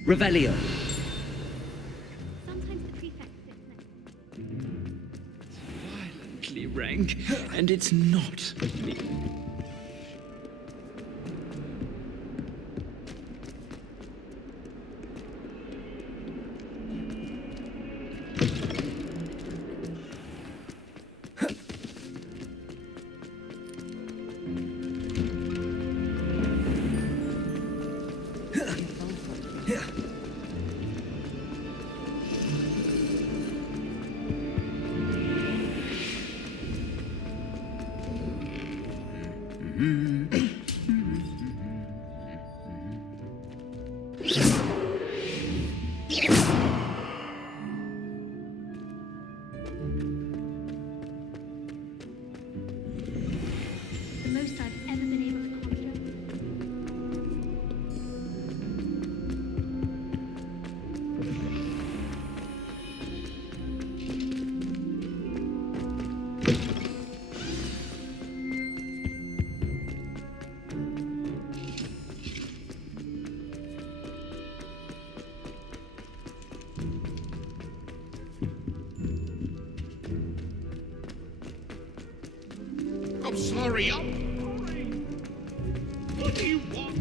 Revelio. Violently rank, and it's not me. The most I've ever been able to conjure. I'm sorry. What do you want?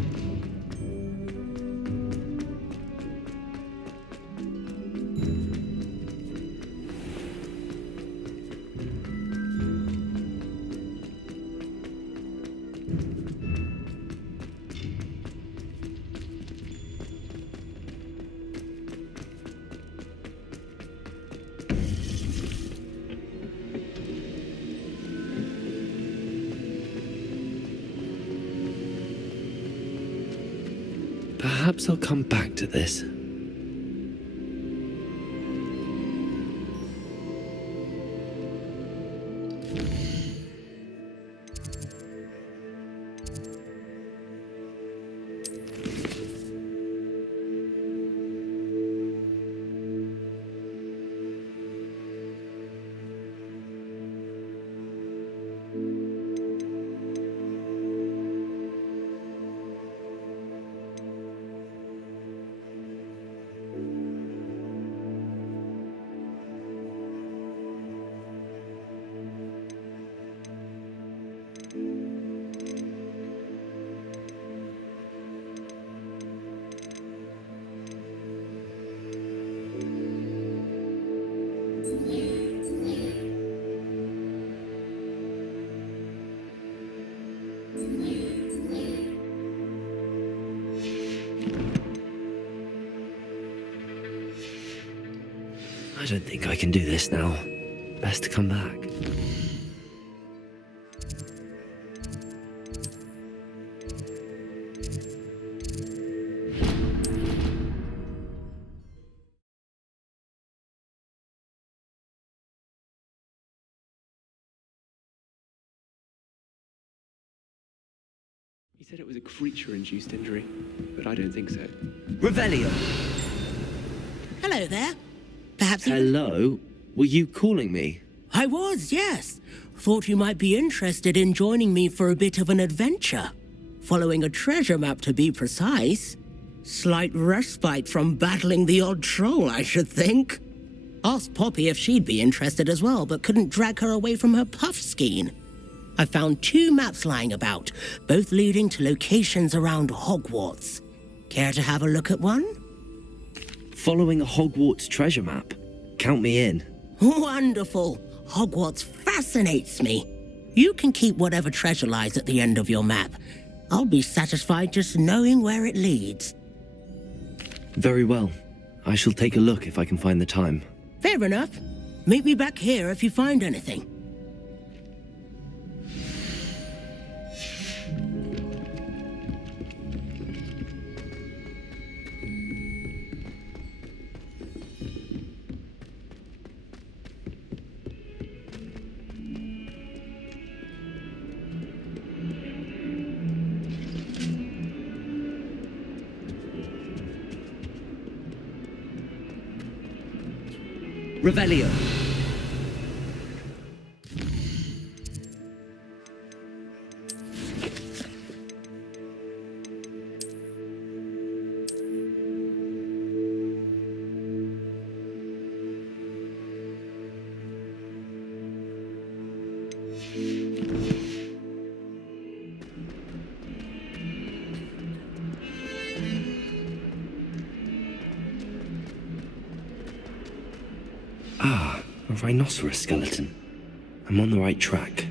Perhaps I'll come back to this. I don't think I can do this now. Best to come back. He said it was a creature-induced injury, but I don't think so. Revelio! Hello there. Perhaps you... Hello? Were you calling me? I was, yes. Thought you might be interested in joining me for a bit of an adventure. Following a treasure map, to be precise. Slight respite from battling the odd troll, I should think. Asked Poppy if she'd be interested as well, but couldn't drag her away from her puff skein. I found 2 maps lying about, both leading to locations around Hogwarts. Care to have a look at one? Following a Hogwarts treasure map. Count me in. Wonderful. Hogwarts fascinates me. You can keep whatever treasure lies at the end of your map. I'll be satisfied just knowing where it leads. Very well. I shall take a look if I can find the time. Fair enough. Meet me back here if you find anything. Revelio. Ah, a rhinoceros skeleton. I'm on the right track.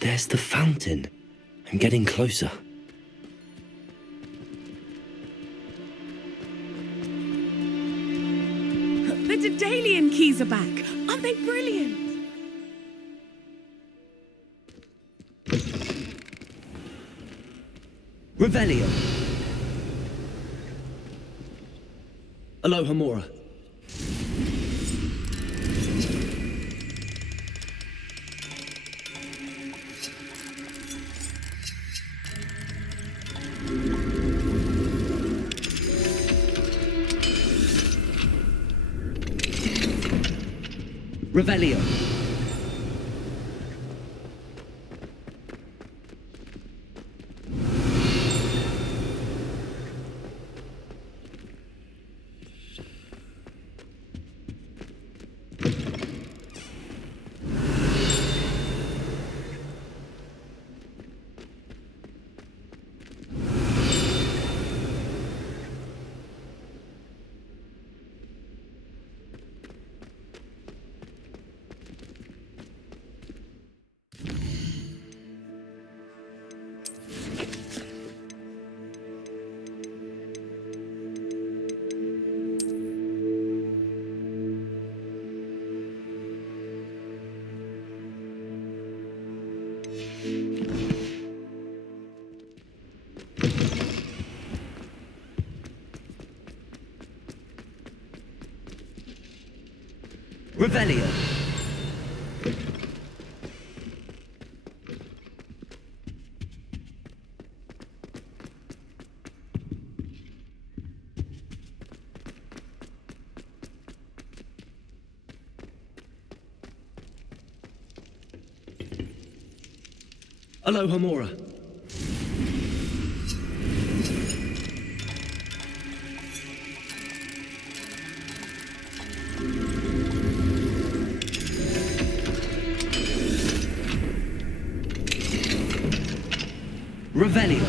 There's the fountain. I'm getting closer. The Daedalian keys are back. Aren't they brilliant? Revelio. Aloha Mora. Revelio. Revelio. Alohomora. Revelio.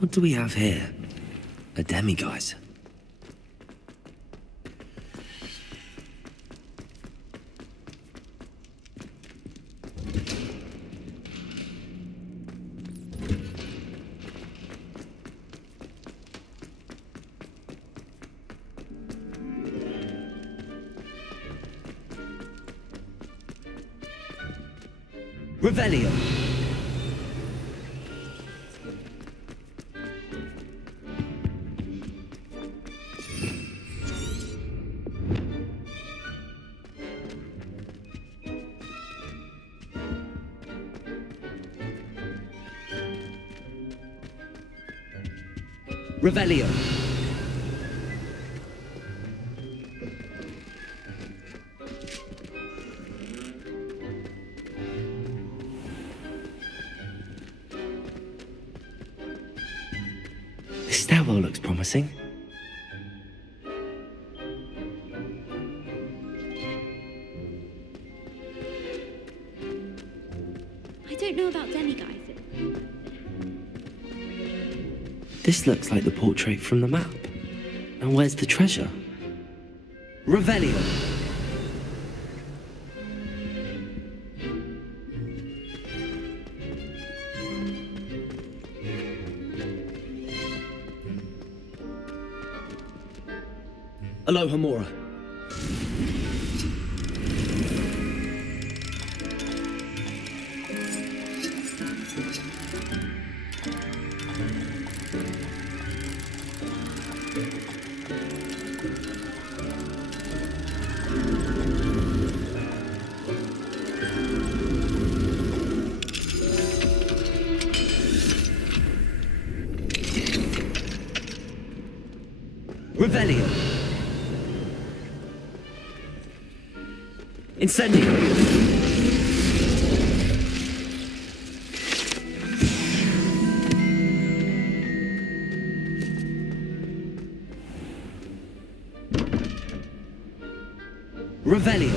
What do we have here? A demiguise. Revelio. Revelio. This stairwell looks promising. I don't know about demiguises. This looks like the portrait from the map. And where's the treasure? Revelio. Alohomora. Revelio. Incendio. Revelio.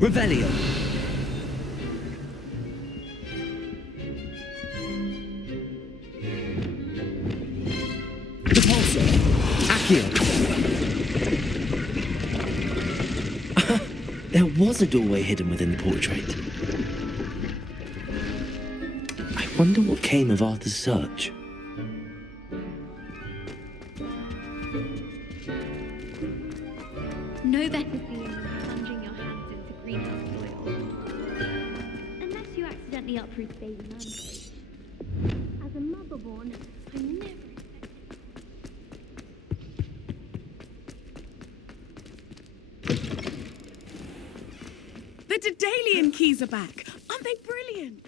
Revelio. Repulsor. Accio. There was a doorway hidden within the portrait. I wonder what came of Arthur's search. No better feeling than plunging your hands into greenhouse soil. Unless you accidentally uproot baby mangoes. As a mother-born, I never The Daedalian keys are back. Aren't they brilliant?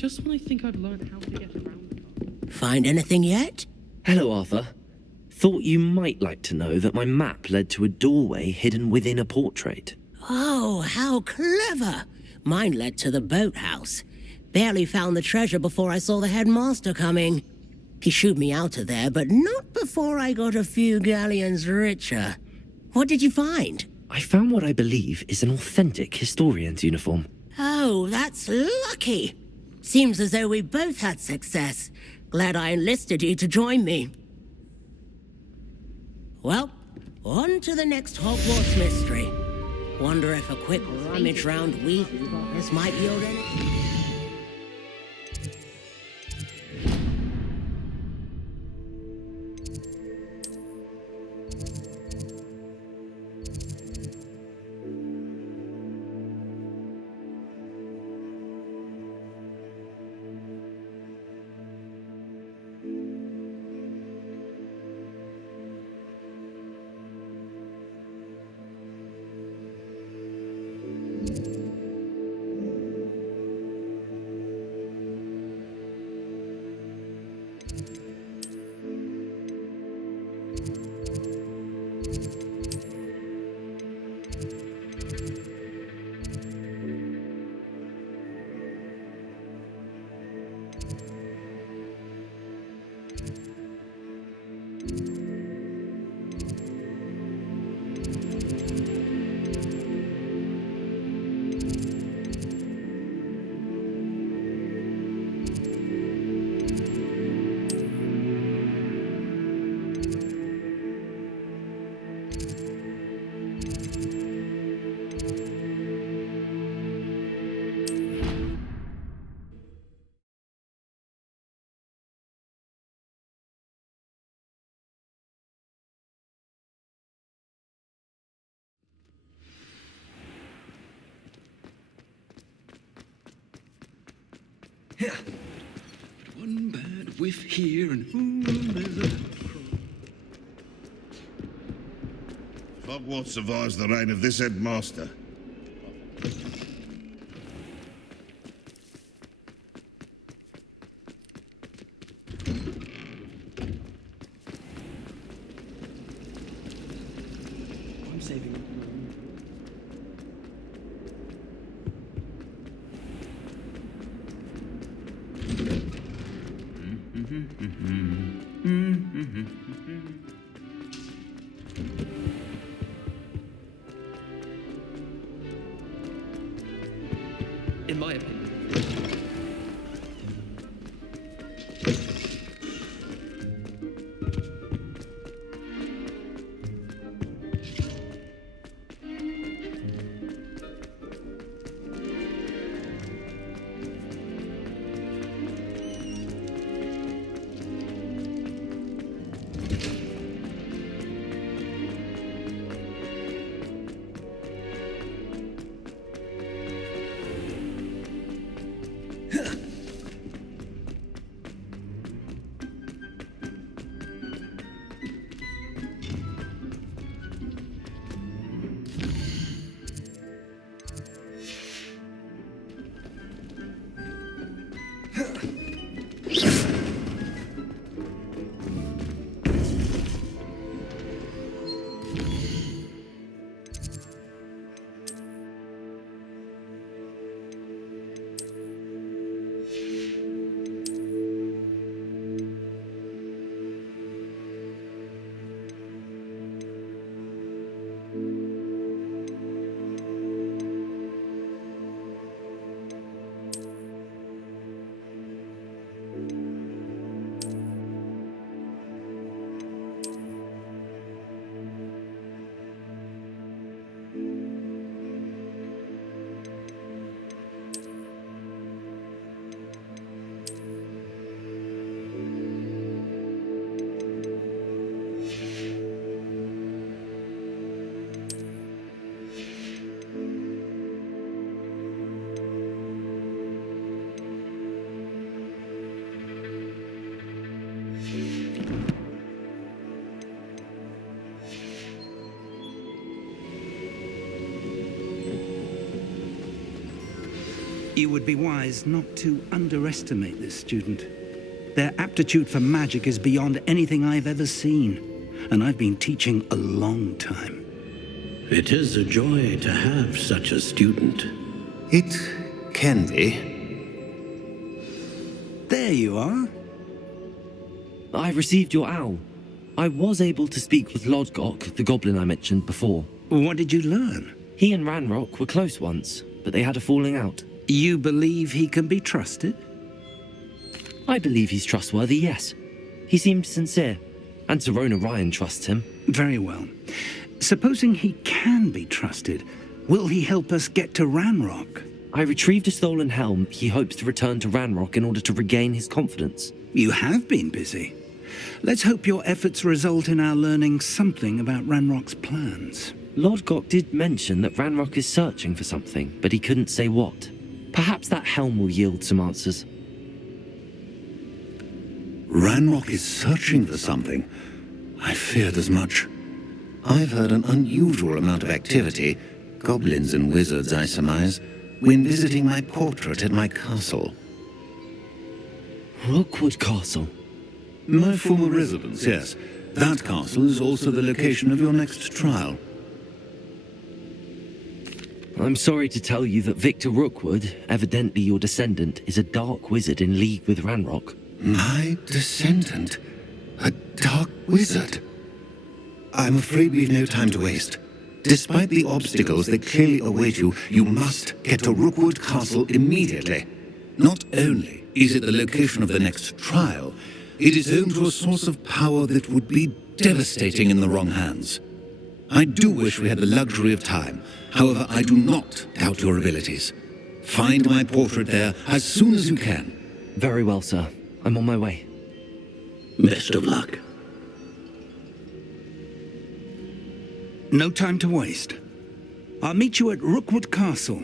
Just when I think I've learned how to get around. Find anything yet? Hello, Arthur. Thought you might like to know that my map led to a doorway hidden within a portrait. Oh, how clever! Mine led to the boathouse. Barely found the treasure before I saw the headmaster coming. He shooed me out of there, but not before I got a few galleons richer. What did you find? I found what I believe is an authentic historian's uniform. Oh, that's lucky. Seems as though we both had success. Glad I enlisted you to join me. Well, on to the next Hogwarts mystery. Wonder if a quick rummage round Weasley's office might yield anything. One bad whiff here and there's a... If Hogwarts survives the reign of this headmaster, I'm saving it. In my opinion. You would be wise not to underestimate this student. Their aptitude for magic is beyond anything I've ever seen, and I've been teaching a long time. It is a joy to have such a student. It can be. There you are. I received your owl. I was able to speak with Lodgok, the goblin I mentioned before. What did you learn? He and Ranrock were close once, but they had a falling out. You believe he can be trusted? I believe he's trustworthy, yes. He seemed sincere, and Serona Ryan trusts him. Very well. Supposing he can be trusted, will he help us get to Ranrock? I retrieved a stolen helm. He hopes to return to Ranrock in order to regain his confidence. You have been busy. Let's hope your efforts result in our learning something about Ranrock's plans. Lodgok did mention that Ranrock is searching for something, but he couldn't say what. Perhaps that helm will yield some answers. Ranrock is searching for something. I feared as much. I've heard an unusual amount of activity, goblins and wizards, I surmise, when visiting my portrait at my castle. Rookwood Castle? My former residence, yes. That castle is also the location of your next trial. I'm sorry to tell you that Victor Rookwood, evidently your descendant, is a dark wizard in league with Ranrock. My descendant? A dark wizard? I'm afraid we've no time to waste. Despite the obstacles that clearly await you, you must get to Rookwood Castle immediately. Not only is it the location of the next trial, it is home to a source of power that would be devastating in the wrong hands. I do wish we had the luxury of time. However, I do not doubt your abilities. Find my portrait there as soon as you can. Very well, sir. I'm on my way. Best of luck. No time to waste. I'll meet you at Rookwood Castle.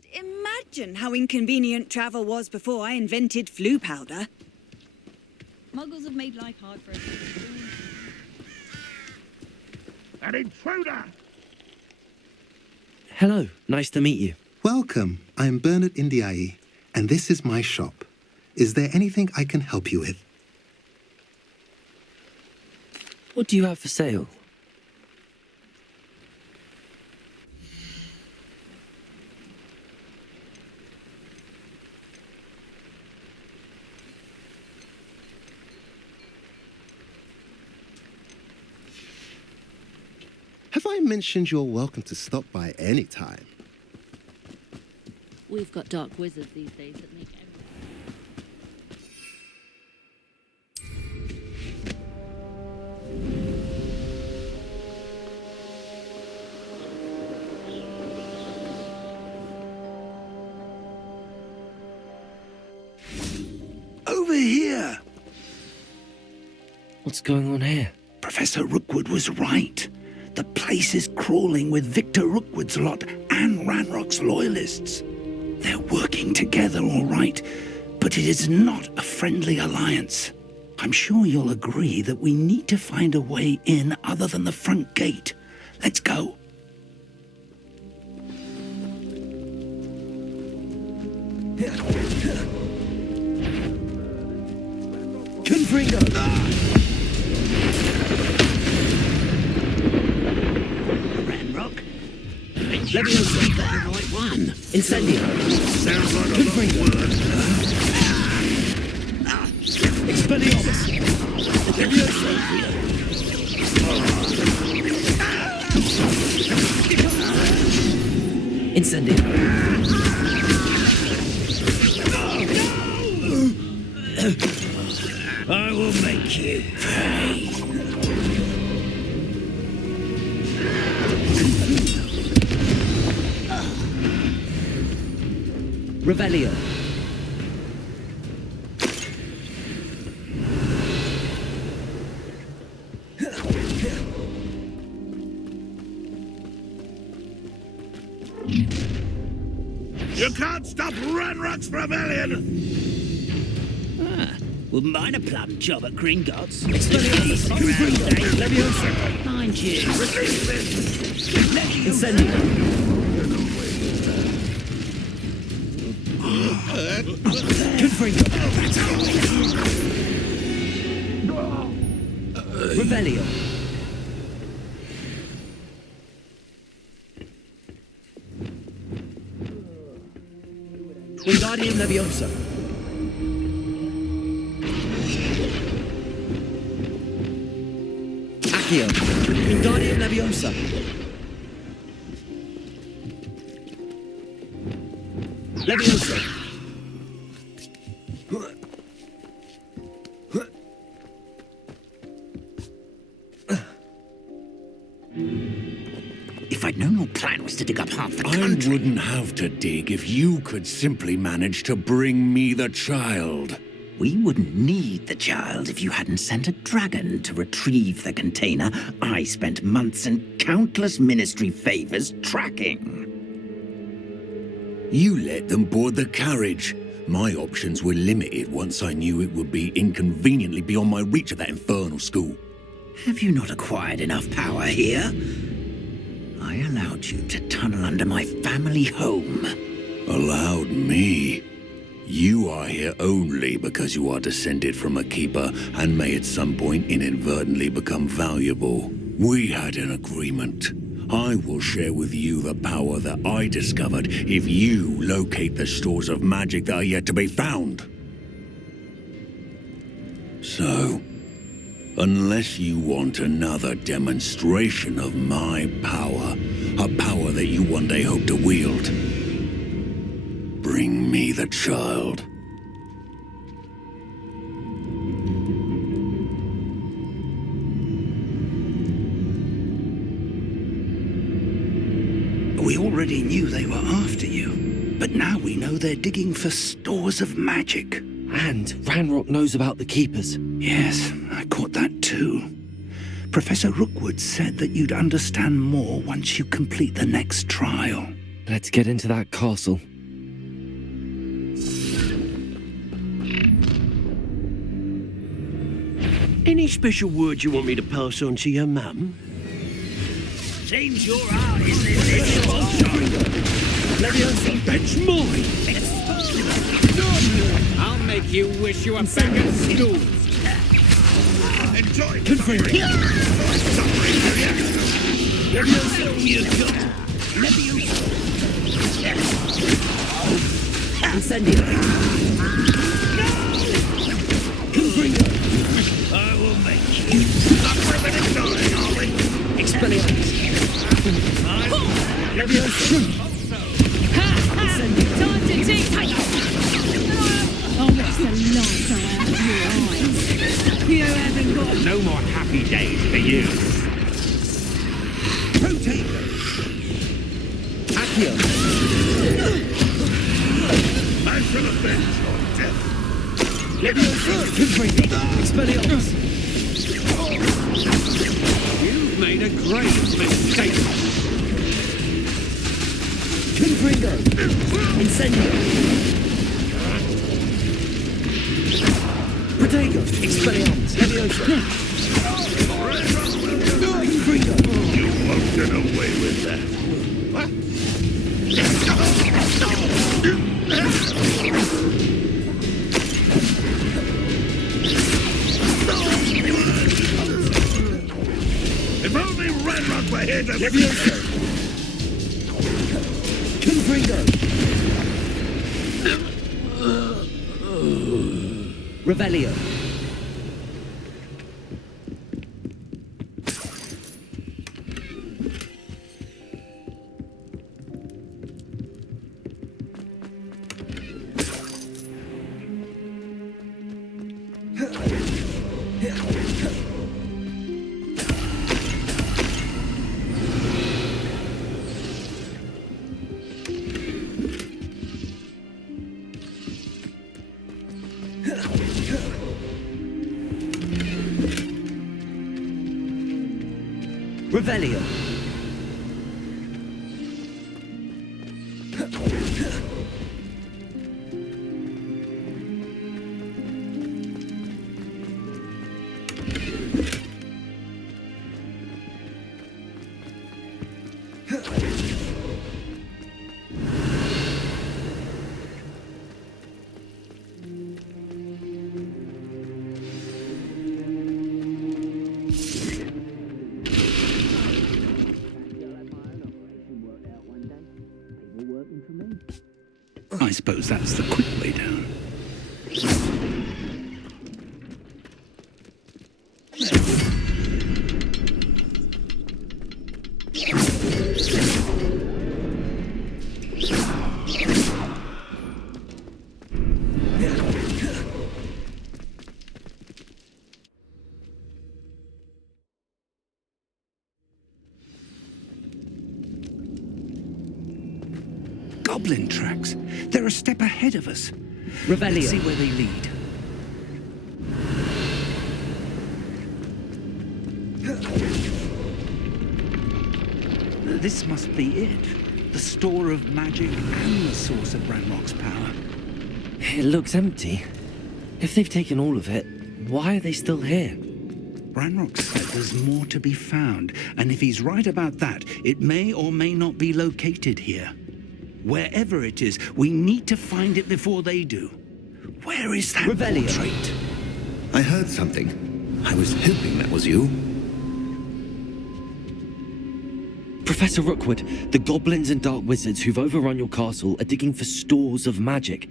Can't imagine how inconvenient travel was before I invented flu powder. Muggles have made life hard for us. An intruder! Hello, nice to meet you. Welcome. I'm Bernard Indiai, and this is my shop. Is there anything I can help you with? What do you have for sale? Have I mentioned you're welcome to stop by any time? We've got dark wizards these days that make Over here! What's going on here? Professor Rookwood was right. The place is crawling with Victor Rookwood's lot and Ranrock's loyalists. They're working together, all right, but it is not a friendly alliance. I'm sure you'll agree that we need to find a way in other than the front gate. Let's go. Confringo! Ranrock? Leviosa, the right one. Incendio. Sounds like a lot of words. Expelliarmus! Leviosa! Incendio! I will make you pay. Revelio! You can't stop Ranrock's rebellion! Wouldn't mind a plum job at Gringotts. Expelliarmus! Leviosa! Mind you. Incendio! Confringo! Revelio! Wingardium Leviosa! Accio! Wingardium Leviosa! Leviosa! If I'd known your plan was to dig up half the I country... wouldn't have to dig if you could simply manage to bring me the child. We wouldn't need the child if you hadn't sent a dragon to retrieve the container I spent months and countless ministry favors tracking. You let them board the carriage. My options were limited once I knew it would be inconveniently beyond my reach at that infernal school. Have you not acquired enough power here? I allowed you to tunnel under my family home. Allowed me? You are here only because you are descended from a keeper and may at some point inadvertently become valuable. We had an agreement. I will share with you the power that I discovered if you locate the stores of magic that are yet to be found. So, unless you want another demonstration of my power, a power that you one day hope to wield, bring me the child. We already knew they were after you, but now we know they're digging for stores of magic. And Ranrock knows about the Keepers. Yes, I caught that too. Professor Rookwood said that you'd understand more once you complete the next trial. Let's get into that castle. Any special words you want me to pass on to your mum? Seems your art is this. Leviosa, that's mine! I'll make you wish you were back at school. Enjoy! Confringo! Incendio! Confringo! I will make you. Expelliarmus! Leviosa! Time to take... Oh, what's the light out of your eyes? You haven't got... No more happy days for you. Rotate! Accio! I shall avenge your death. Leviosa! Confringo! Expelliarmus! You've made a grave mistake. Confringo! Incendio! Protego! Expelliarmus! Leviosa! Confringo! You won't get away with that. If only Ranrock were here to... Leviosa! Confringo! Revelio! Revelio! I suppose that's the quick way down. Goblin tracks. They're a step ahead of us. Revelio. Let's see where they lead. This must be it. The store of magic and the source of Ranrock's power. It looks empty. If they've taken all of it, why are they still here? Ranrock said there's more to be found, and if he's right about that, it may or may not be located here. Wherever it is, we need to find it before they do. Where is that portrait? I heard something. I was hoping that was you. Professor Rookwood, the goblins and dark wizards who've overrun your castle are digging for stores of magic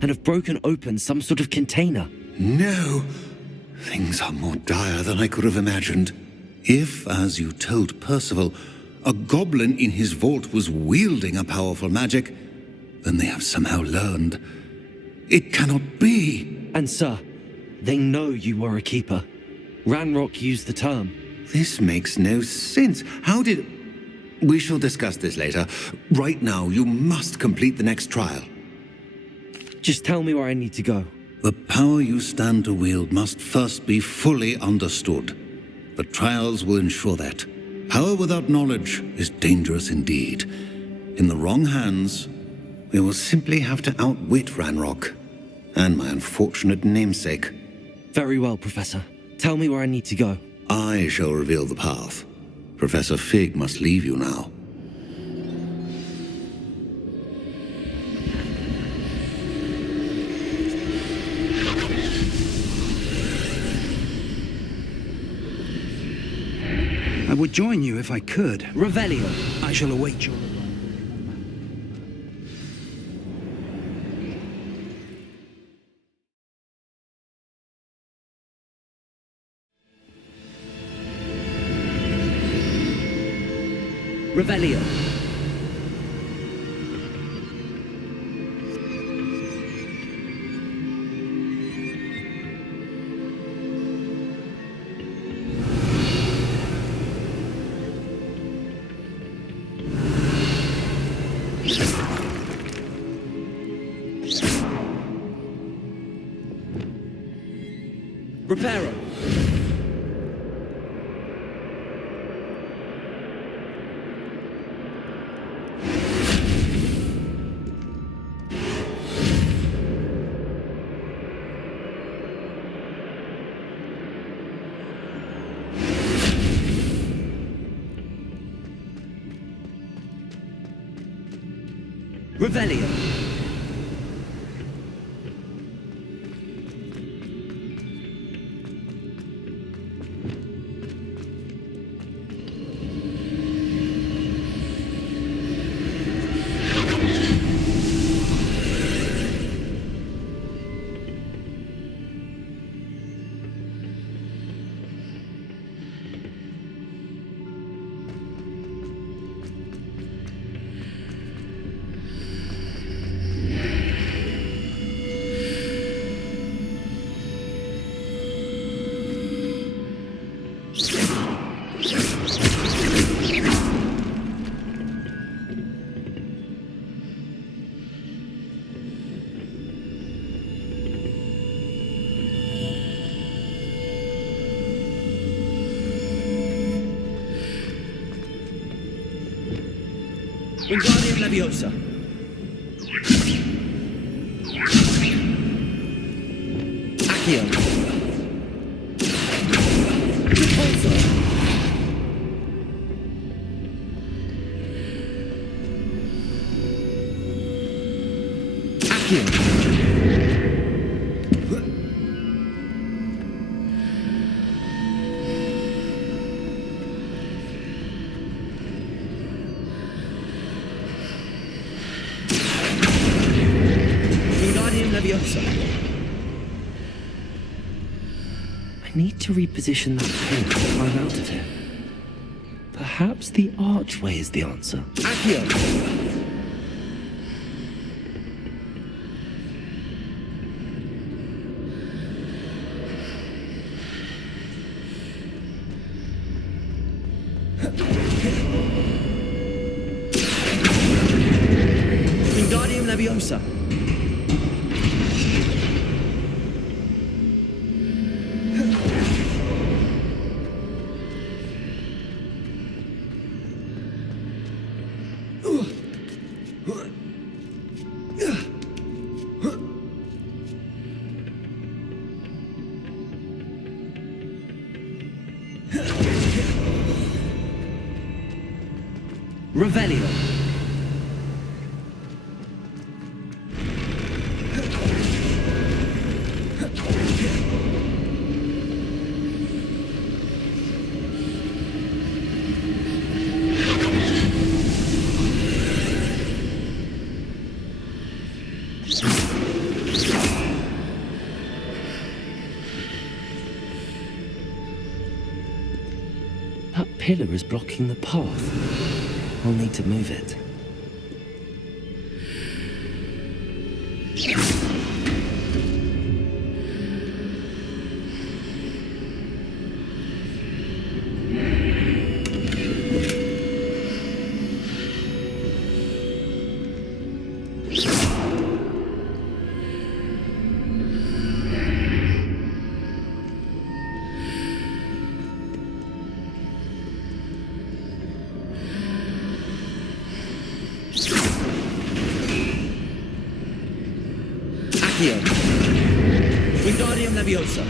and have broken open some sort of container. No! Things are more dire than I could have imagined. If, as you told Percival, a goblin in his vault was wielding a powerful magic, then they have somehow learned. It cannot be! And sir, they know you were a keeper. Ranrock used the term. This makes no sense. How did... We shall discuss this later. Right now, you must complete the next trial. Just tell me where I need to go. The power you stand to wield must first be fully understood. The trials will ensure that. Power without knowledge is dangerous indeed. In the wrong hands, we will simply have to outwit Ranrock and my unfortunate namesake. Very well, Professor. Tell me where I need to go. I shall reveal the path. Professor Fig must leave you now. I would join you if I could. Revelio. I shall await your... Revelio. Reparo. Revelio. Wingardium Leviosa. Accio. Repulsor. Accio. I need to reposition that pin to climb out of it. Perhaps the archway is the answer. Accio. Wingardium Leviosa. Revelio. That pillar is blocking the path. I'll need to move it. Accio. Wingardium Leviosa.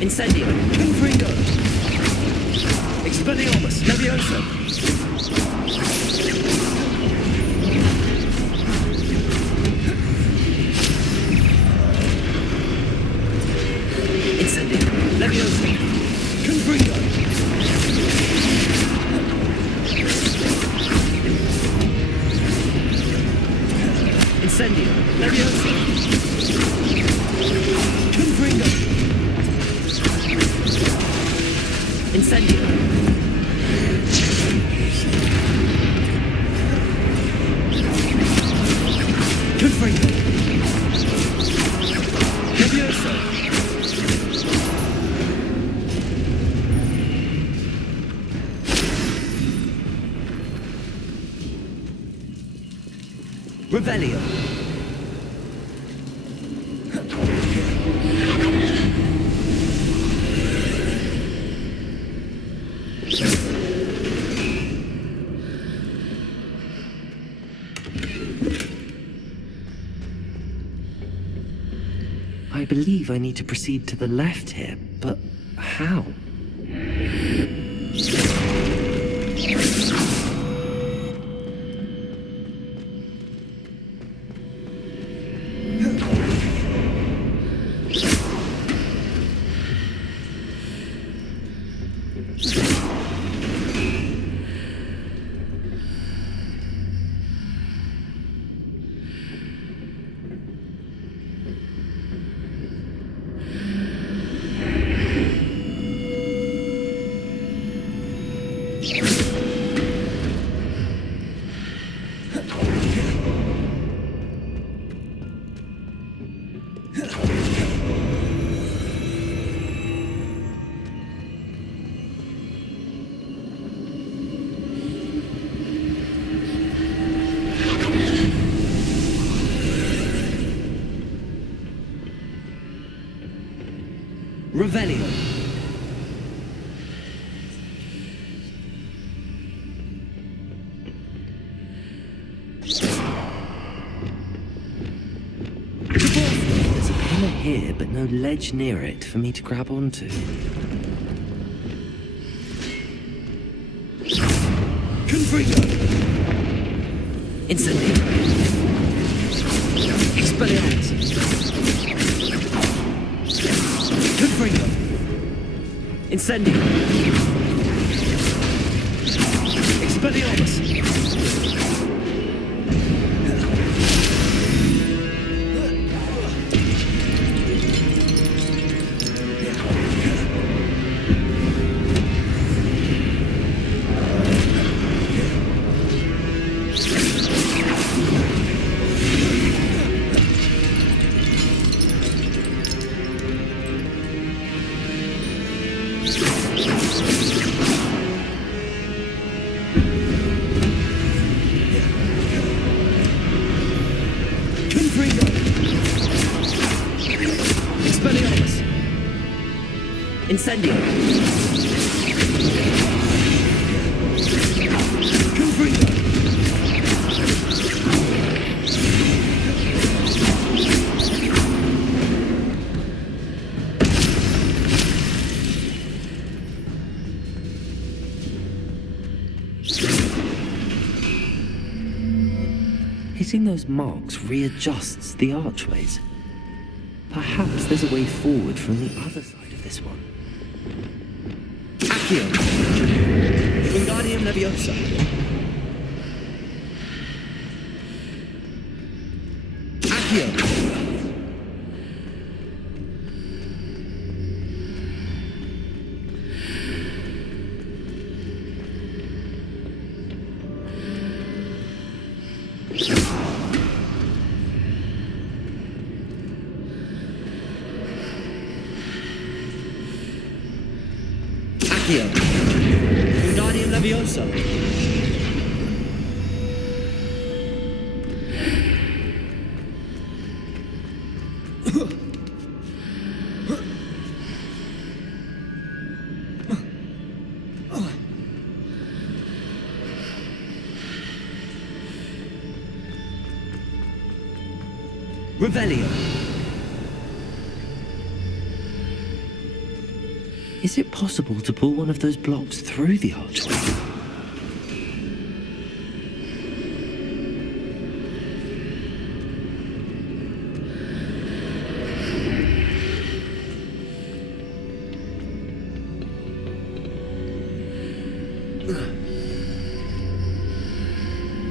Incendio. Confringo. Expelliarmus. Leviosa. Incendio. Leviosa. Confringo. Incendio. Leviosa. Confringo. Incendio. Confringo. Leviosa. Revelio. I believe I need to proceed to the left here, but how? Revelio. There's a pillar here, but no ledge near it for me to grab onto. Confringo. Incendio. Expelliarmus. Confringo. Incendio. Expelliarmus. Expelliarmus. Incendio. Confringo. Hitting those marks readjusts the archways. Perhaps there's a way forward from the other side of this one. Accio. Wingardium Leviosa. Accio. Accio. Wingardium Leviosa. Revelio. Is it possible to pull one of those blocks through the archway?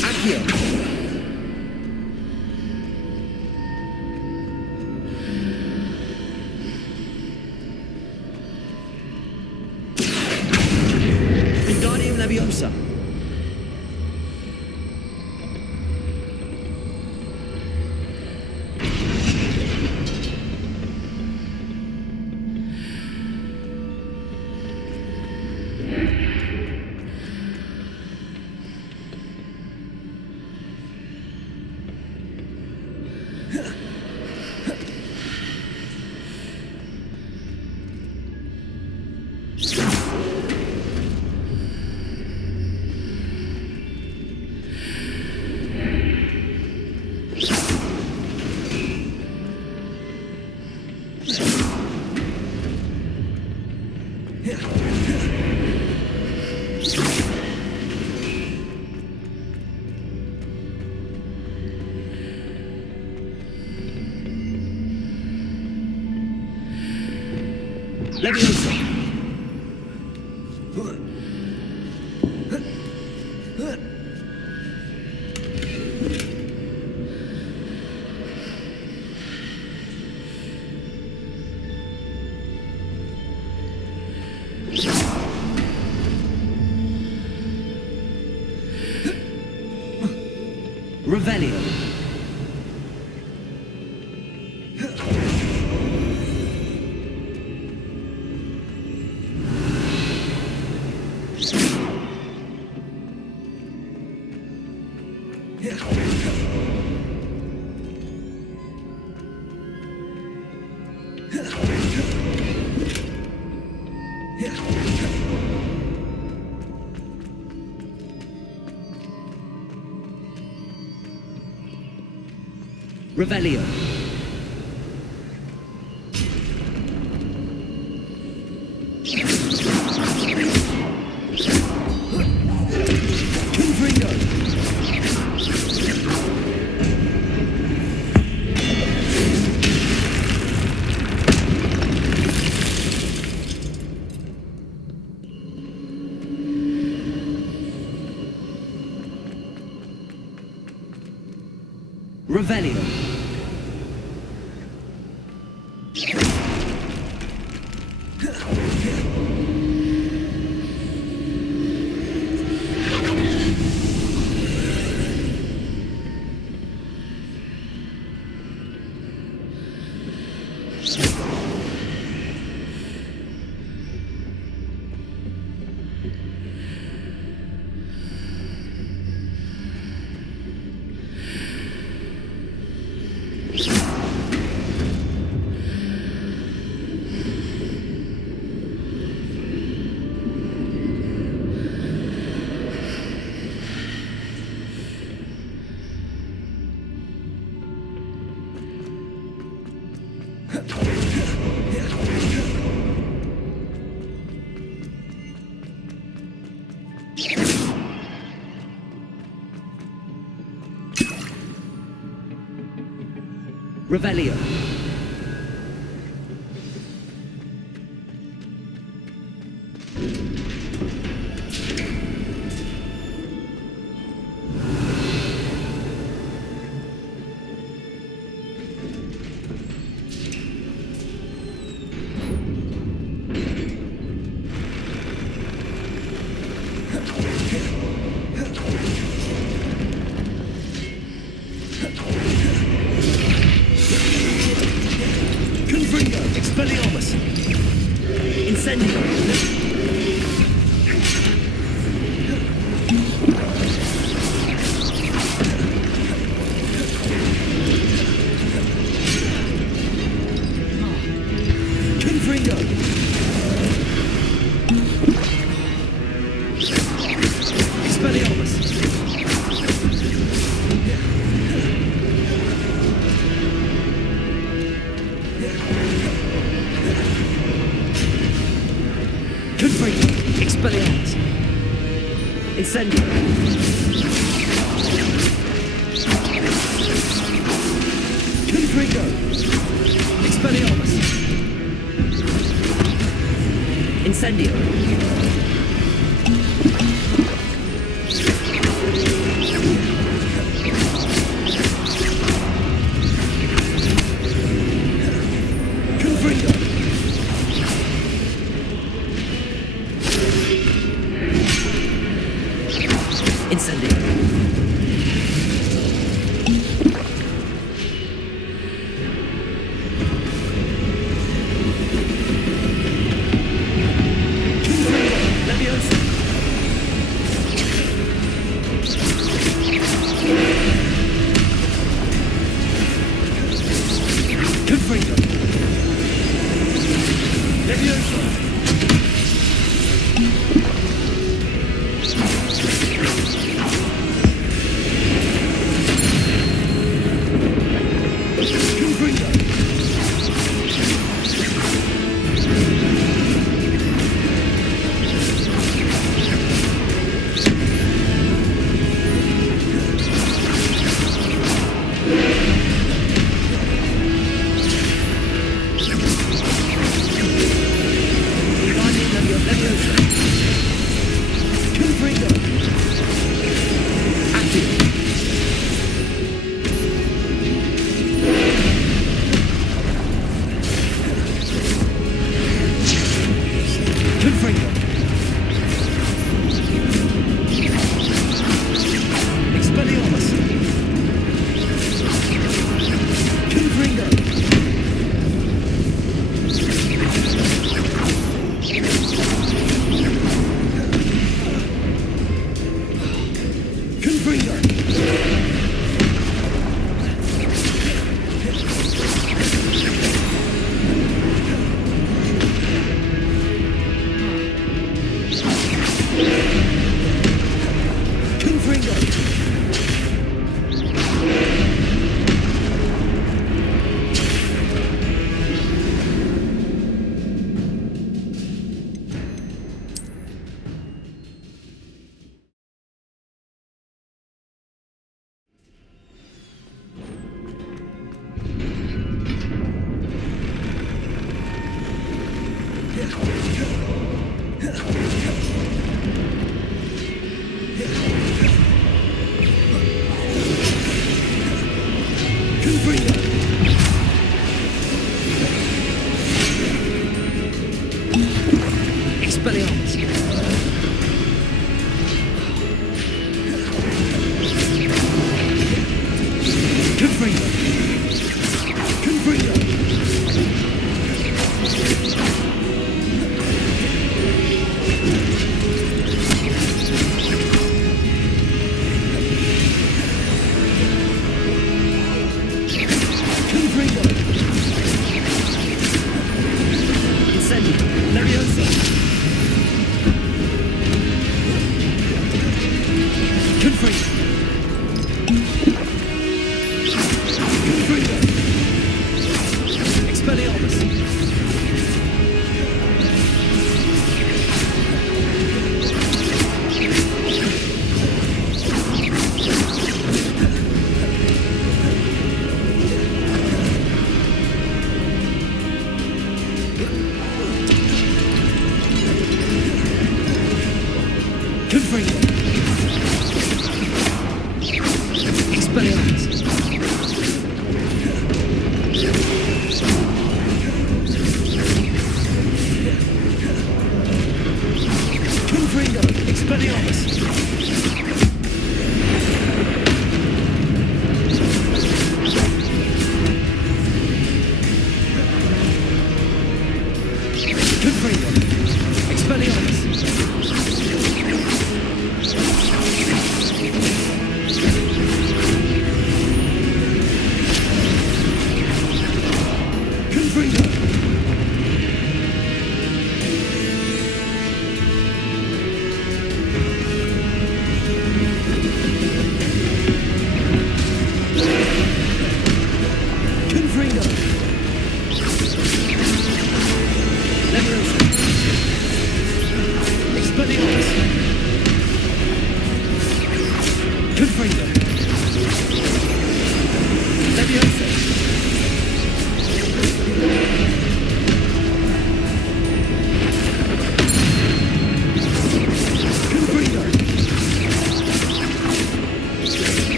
Accio. Leviosa! Revelio. Revelio. Confringo. Revelio. Revelio. Confringo. Expelliarmus. Incendio. Confringo. Expelliarmus. Confringo. Expelliarmus. Incendio. Confringo. Expelliarmus. Incendio. Confringo. Incendio. Leviosa. Confringo. Leviosa.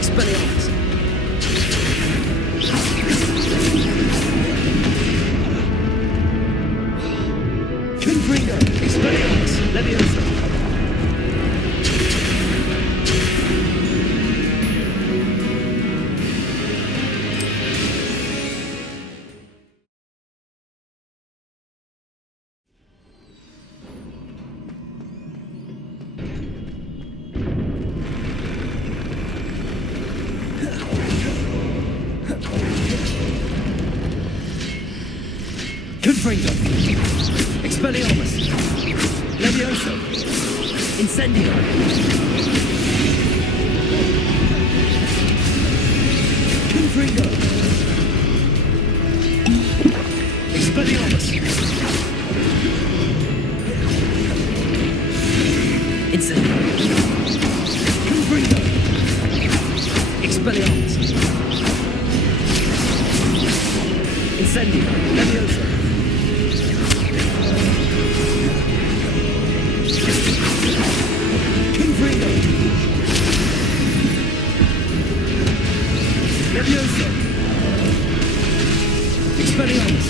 Expelliarmus! Confringo! Expelliarmus! Leviosa! Confringo! Expelliarmus! Levioso! Incendio! Confringo! Expelliarmus! Incendio! Confringo! Expelliarmus! Incendio! Levioso! Confringo! Levioso! Expelliarmus!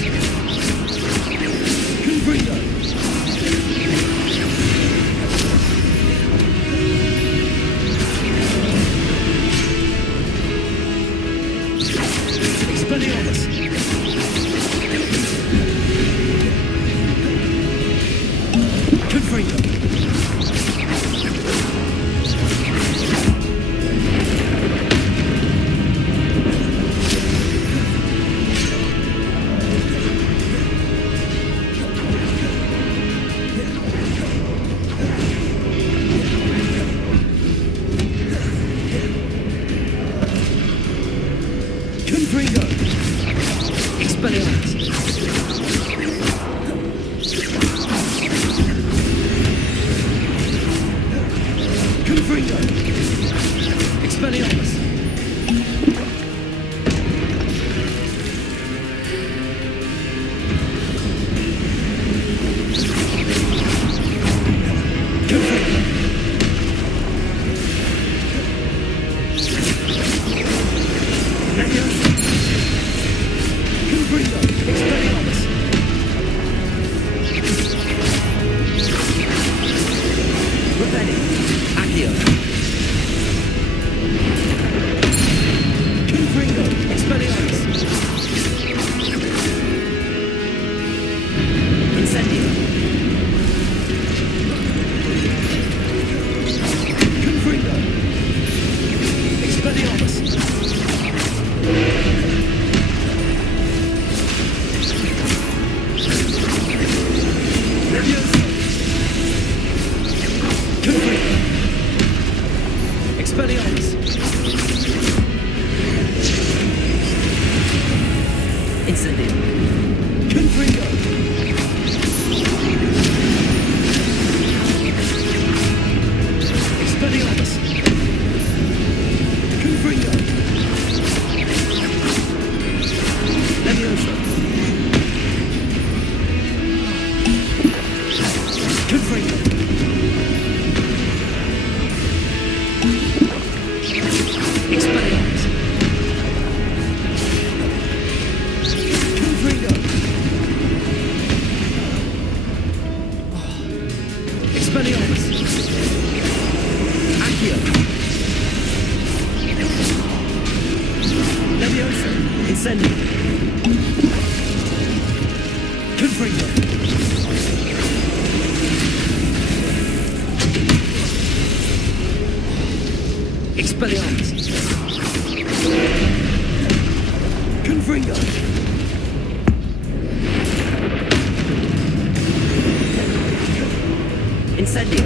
Confringo! Expelliarmus! Confringo! Confringo! Expelliarmus! Confringo! Expelliarmus! Confringo! Expelliarmus! Revelli! Accio! Confringo! Expelliarmus! Incendio! Confringo! Expelliarmus! Levioso! Confringo! Expelliarmus! Incendio! Confringo! Expelliarmus! Confringo! Levioso! Confringo! Expelliarmus! Confringo! Expelliarmus! Accio! Levioso! Incendio! Confringo! Expelliarmus! Confringo! Incendio!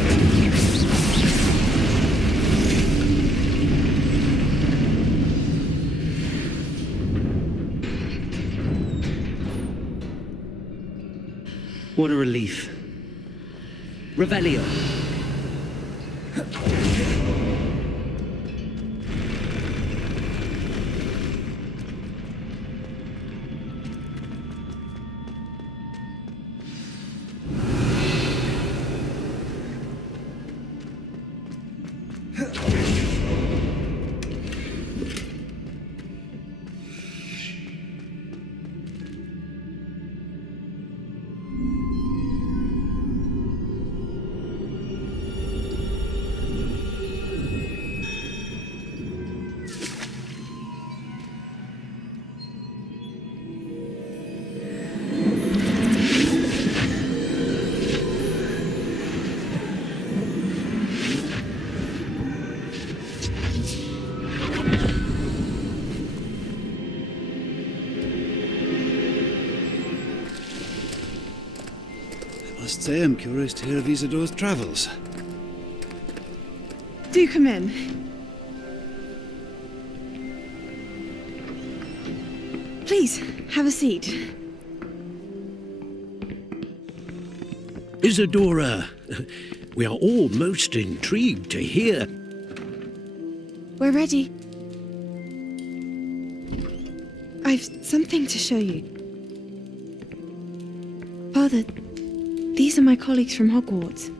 What a relief. Revelio! say I'm curious to hear of Isidore's travels. Do come in. Please, have a seat. Isadora, we are all most intrigued to hear. We're ready. I've something to show you. Father, these are my colleagues from Hogwarts.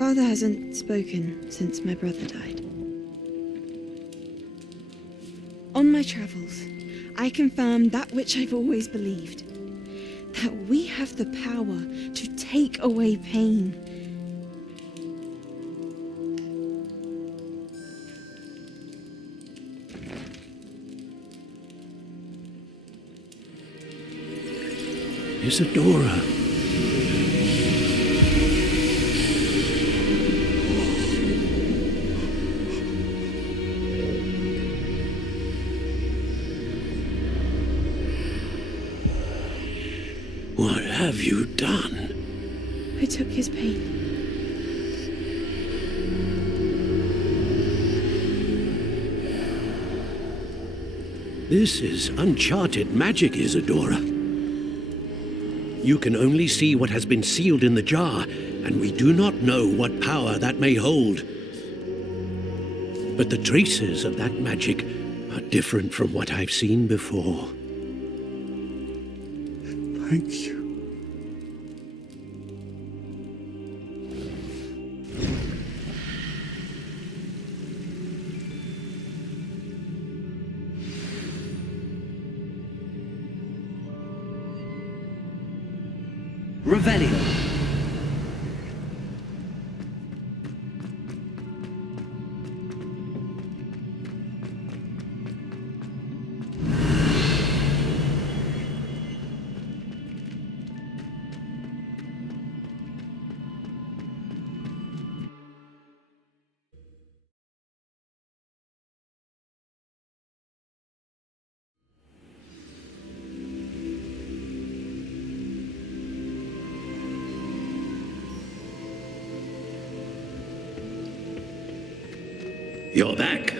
Father hasn't spoken since my brother died. On my travels, I confirmed that which I've always believed. That we have the power to take away pain. Isadora. What have you done? I took his pain. This is uncharted magic, Isadora. You can only see what has been sealed in the jar, and we do not know what power that may hold. But the traces of that magic are different from what I've seen before. Thank you. Revelio. You're back.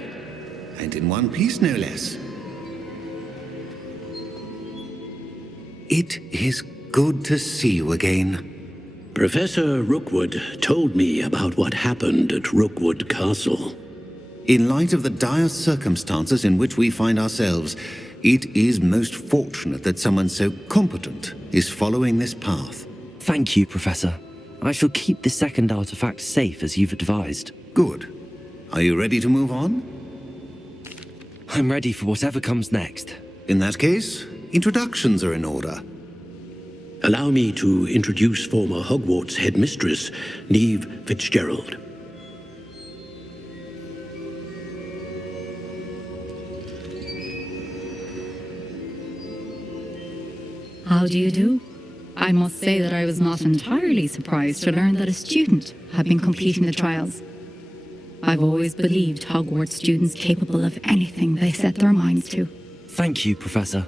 And in one piece, no less. It is good to see you again. Professor Rookwood told me about what happened at Rookwood Castle. In light of the dire circumstances in which we find ourselves, it is most fortunate that someone so competent is following this path. Thank you, Professor. I shall keep the second artifact safe as you've advised. Good. Are you ready to move on? I'm ready for whatever comes next. In that case, introductions are in order. Allow me to introduce former Hogwarts headmistress, Neve Fitzgerald. How do you do? I must say that I was not entirely surprised to learn that a student had been completing the trials. I've always believed Hogwarts students capable of anything they set their minds to. Thank you, Professor.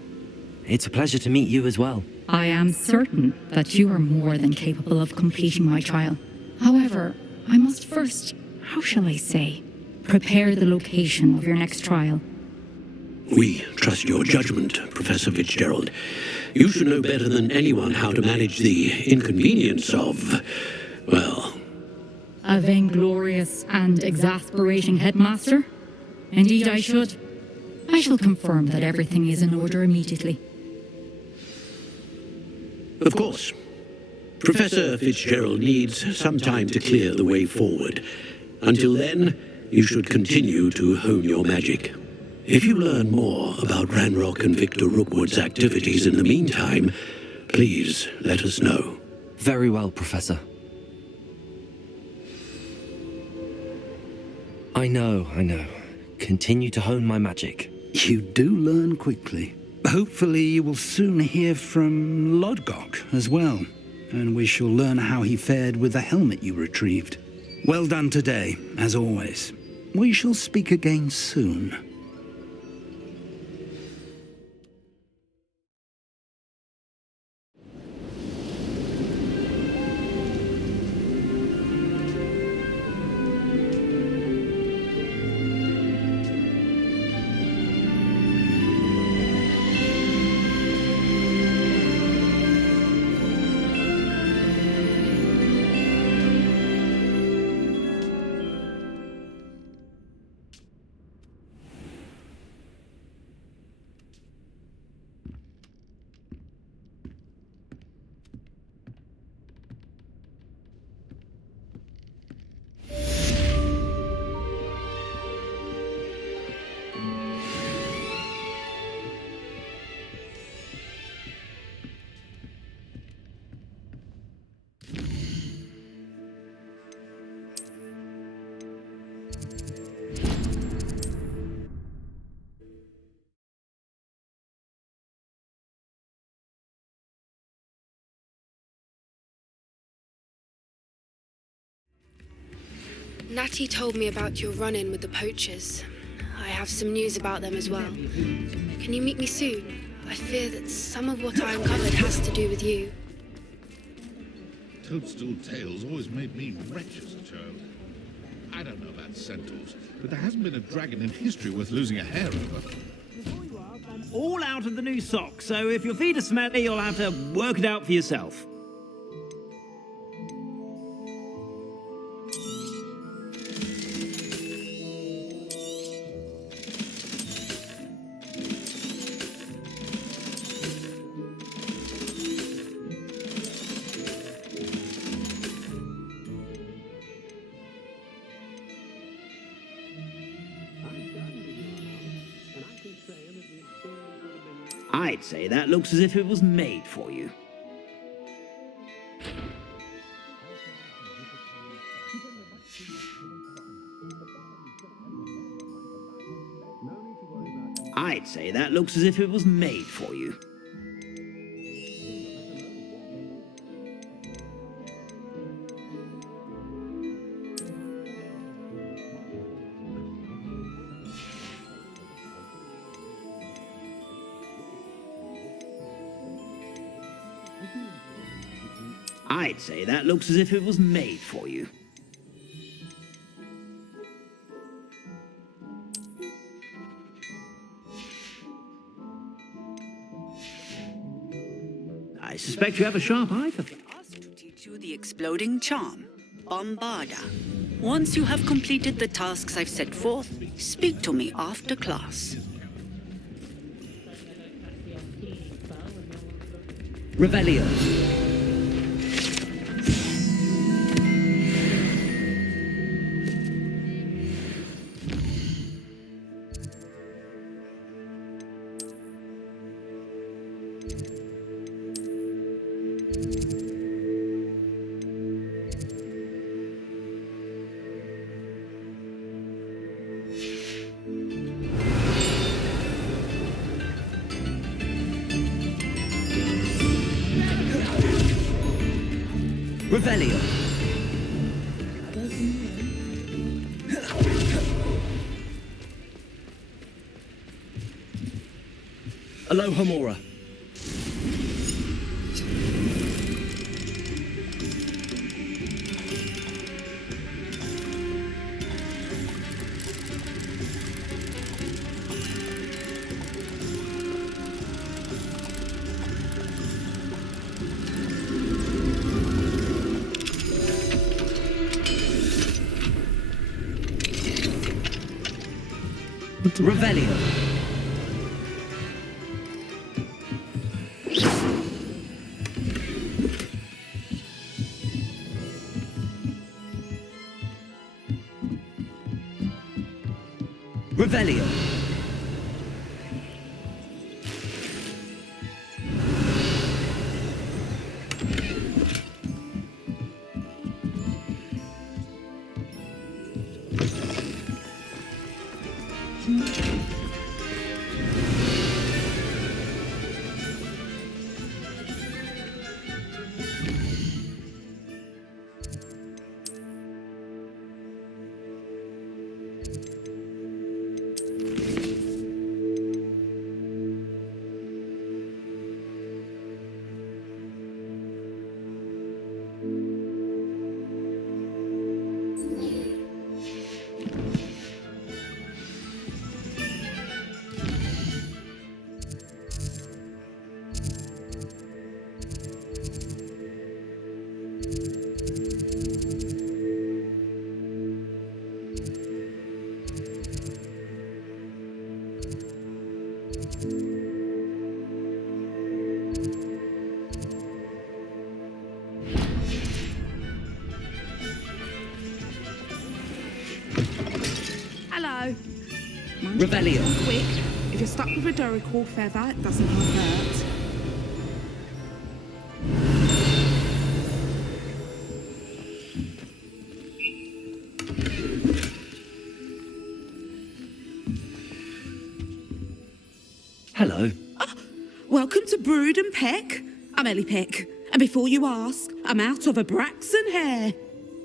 It's a pleasure to meet you as well. I am certain that you are more than capable of completing my trial. However, I must first, how shall I say, prepare the location of your next trial. We trust your judgment, Professor Fitzgerald. You should know better than anyone how to manage the inconvenience of, well... A vainglorious and exasperating headmaster? Indeed I should. I shall confirm that everything is in order immediately. Of course. Professor Fitzgerald needs some time to clear the way forward. Until then, you should continue to hone your magic. If you learn more about Ranrock and Victor Rookwood's activities in the meantime, please let us know. Very well, Professor. I know. Continue to hone my magic. You do learn quickly. Hopefully you will soon hear from Lodgok as well, and we shall learn how he fared with the helmet you retrieved. Well done today, as always. We shall speak again soon. Natty told me about your run-in with the poachers. I have some news about them as well. Can you meet me soon? I fear that some of what I uncovered has to do with you. Toadstool tales always made me wretched as a child. I don't know about centaurs, but there hasn't been a dragon in history worth losing a hair over. All out of the new sock, so if your feet are smelly, you'll have to work it out for yourself. I'd say that looks as if it was made for you. I'd say that looks as if it was made for you. I'd say that looks as if it was made for you. I suspect you have a sharp eye for things. Teach you the exploding charm, Bombarda. Once you have completed the tasks I've set forth, speak to me after class. Revelio. Revelio. Alohomora. Revelio. Revelio. Hello. Revelio. Quick. If you're stuck with a Dorical feather, it doesn't hurt. Hello. Welcome to Brood and Peck. I'm Ellie Peck. And before you ask, I'm out of a Braxton hair.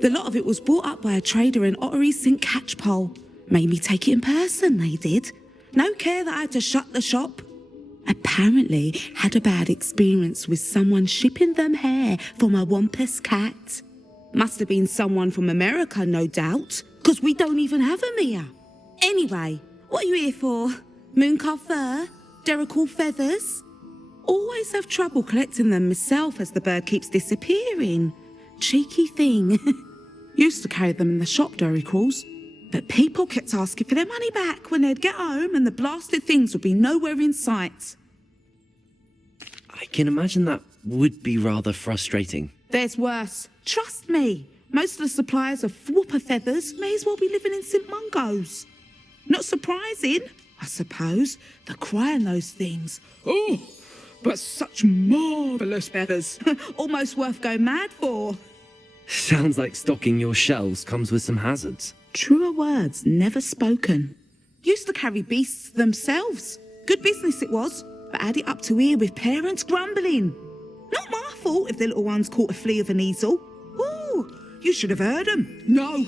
The lot of it was bought up by a trader in Ottery St. Catchpole. Made me take it in person, they did. No care that I had to shut the shop. Apparently had a bad experience with someone shipping them hair from a wampus cat. Must have been someone from America, no doubt, because we don't even have them here. Anyway, what are you here for? Mooncarved fur? Derrickle feathers? Always have trouble collecting them myself as the bird keeps disappearing. Cheeky thing. Used to carry them in the shop, Derricles. But people kept asking for their money back when they'd get home and the blasted things would be nowhere in sight. I can imagine that would be rather frustrating. There's worse. Trust me. Most of the suppliers of whooper feathers may as well be living in St. Mungo's. Not surprising, I suppose, the cry on those things. Oh, but such marvellous feathers. Almost worth going mad for. Sounds like stocking your shelves comes with some hazards. Truer words never spoken. Used to carry beasts themselves. Good business it was, but had it up to here with parents grumbling. Not my fault if the little ones caught a flea of an easel. Ooh, you should have heard them. No,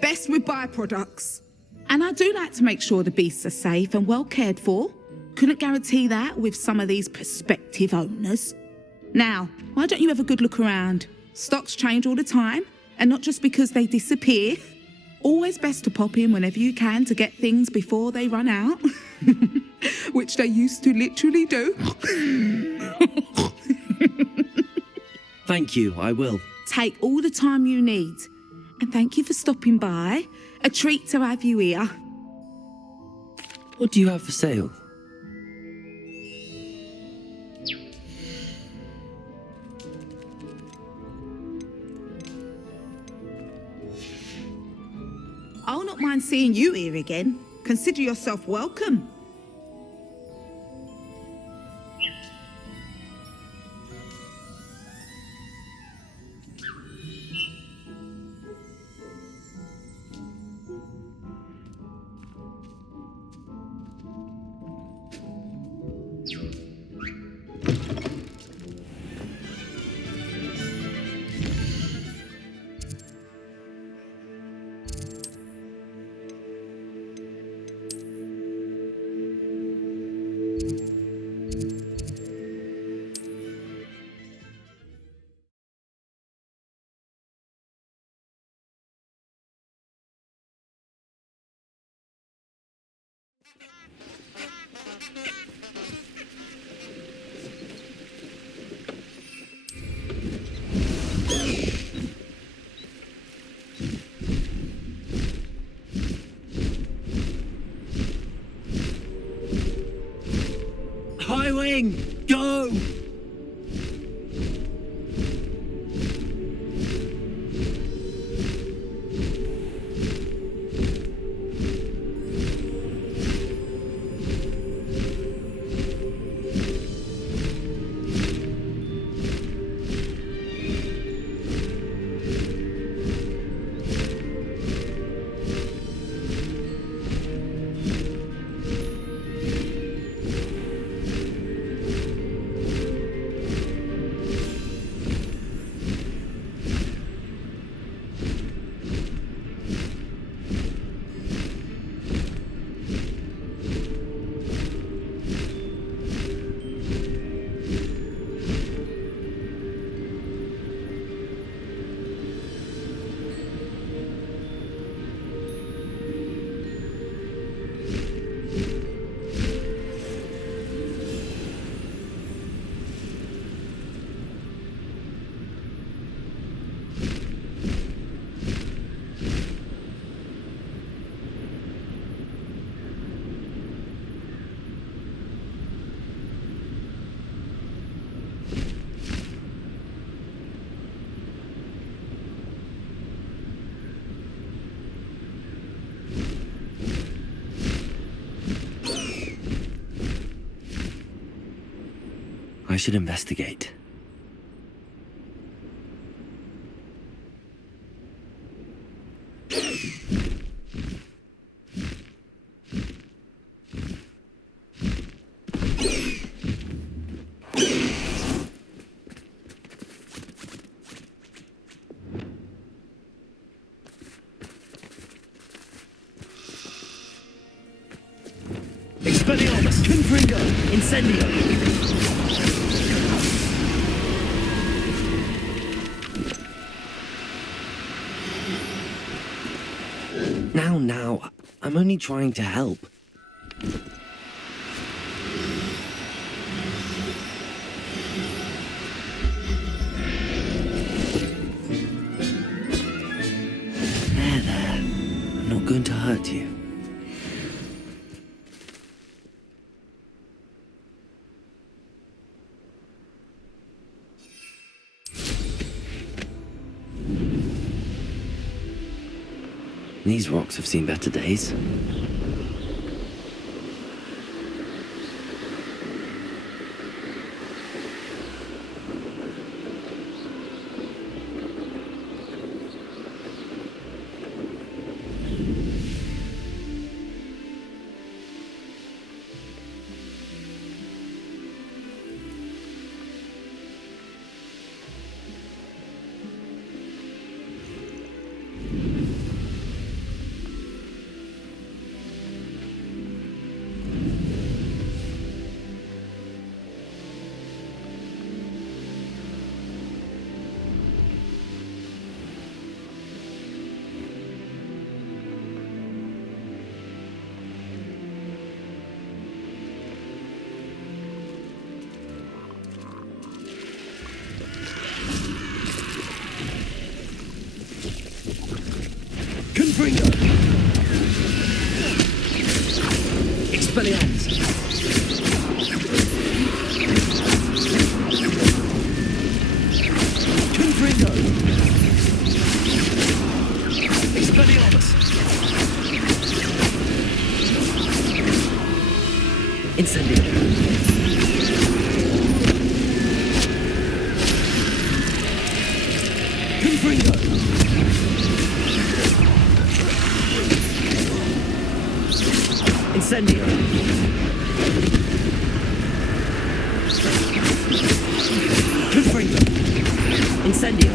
best with byproducts. And I do like to make sure the beasts are safe and well cared for. Couldn't guarantee that with some of these prospective owners. Now, why don't you have a good look around? Stocks change all the time, and not just because they disappear. Always best to pop in whenever you can to get things before they run out. Which they used to literally do. Thank you, I will. Take all the time you need. And thank you for stopping by. A treat to have you here. What do you have for sale? I'll not mind seeing you here again. Consider yourself welcome. Highwing, go! I should investigate. Expelliarmus! Confringo! Incendio! Now, I'm only trying to help. There. I'm not going to hurt you. These rocks have seen better days. Confringo! Expelliarmus! Confringo! Expelliarmus! Incendio! Confringo! Incendio! Confringo! Incendio!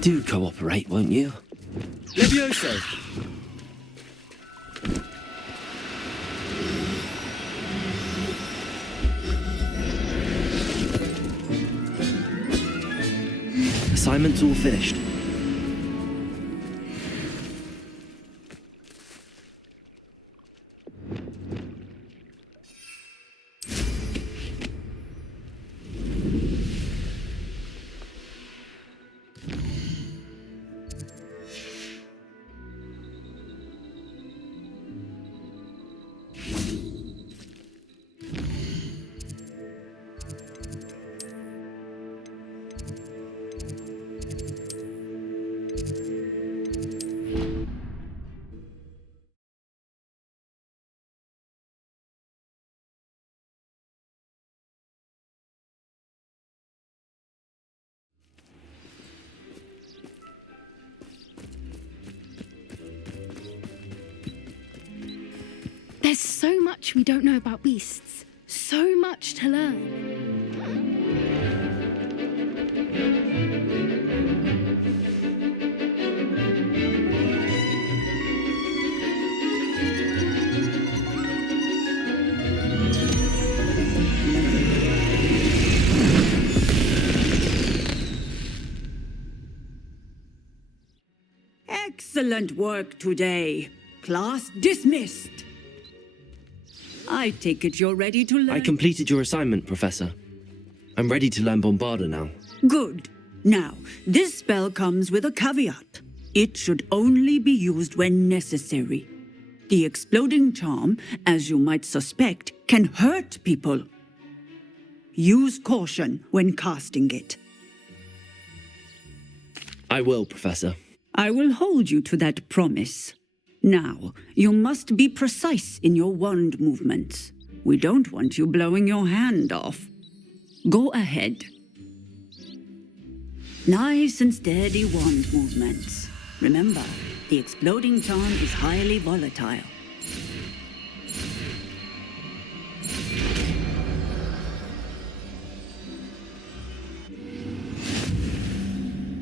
Do cooperate, won't you? Levioso! Assignment's all finished. There's so much we don't know about beasts. So much to learn. Excellent work today. Class dismissed. I take it you're ready to learn. I completed your assignment, Professor. I'm ready to learn Bombarda now. Good. Now, this spell comes with a caveat. It should only be used when necessary. The exploding charm, as you might suspect, can hurt people. Use caution when casting it. I will, Professor. I will hold you to that promise. Now, you must be precise in your wand movements. We don't want you blowing your hand off. Go ahead. Nice and steady wand movements. Remember, the exploding charm is highly volatile.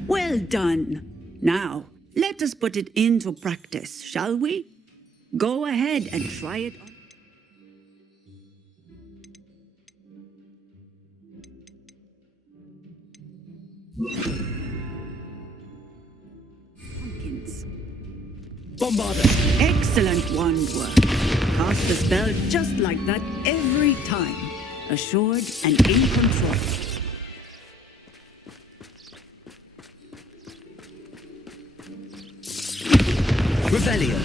Well done. Now, let us put it into practice, shall we? Go ahead and try it on. Pumpkins. Bombarda! Excellent wand work. Cast the spell just like that every time. Assured and in control. Revelio!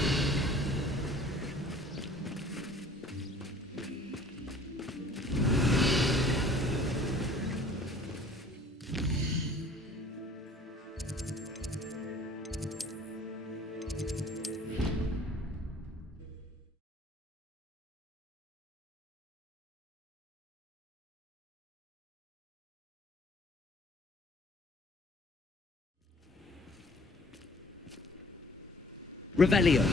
Revelio!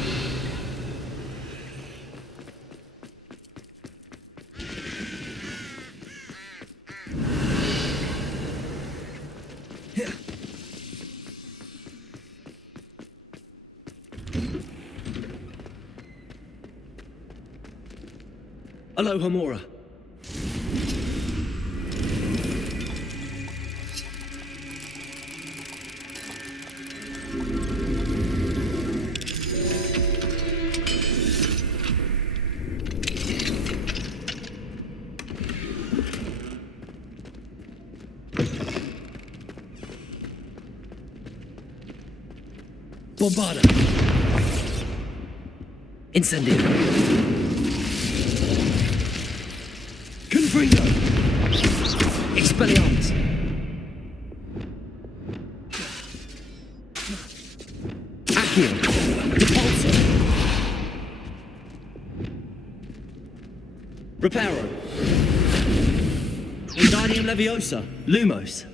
Alohomora! Bombarda! Incendio! Confringo! Expelliarmus! Accio! Depulso! Reparo! Wingardium Leviosa! Lumos!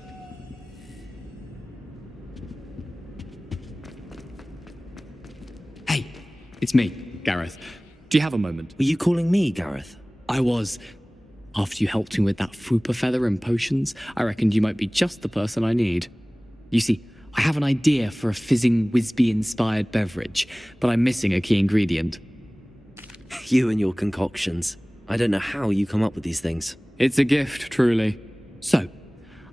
It's me, Gareth. Do you have a moment? Were you calling me, Gareth? I was. After you helped me with that Fupa feather and potions, I reckoned you might be just the person I need. You see, I have an idea for a fizzing Wisby-inspired beverage, but I'm missing a key ingredient. You and your concoctions. I don't know how you come up with these things. It's a gift, truly. So,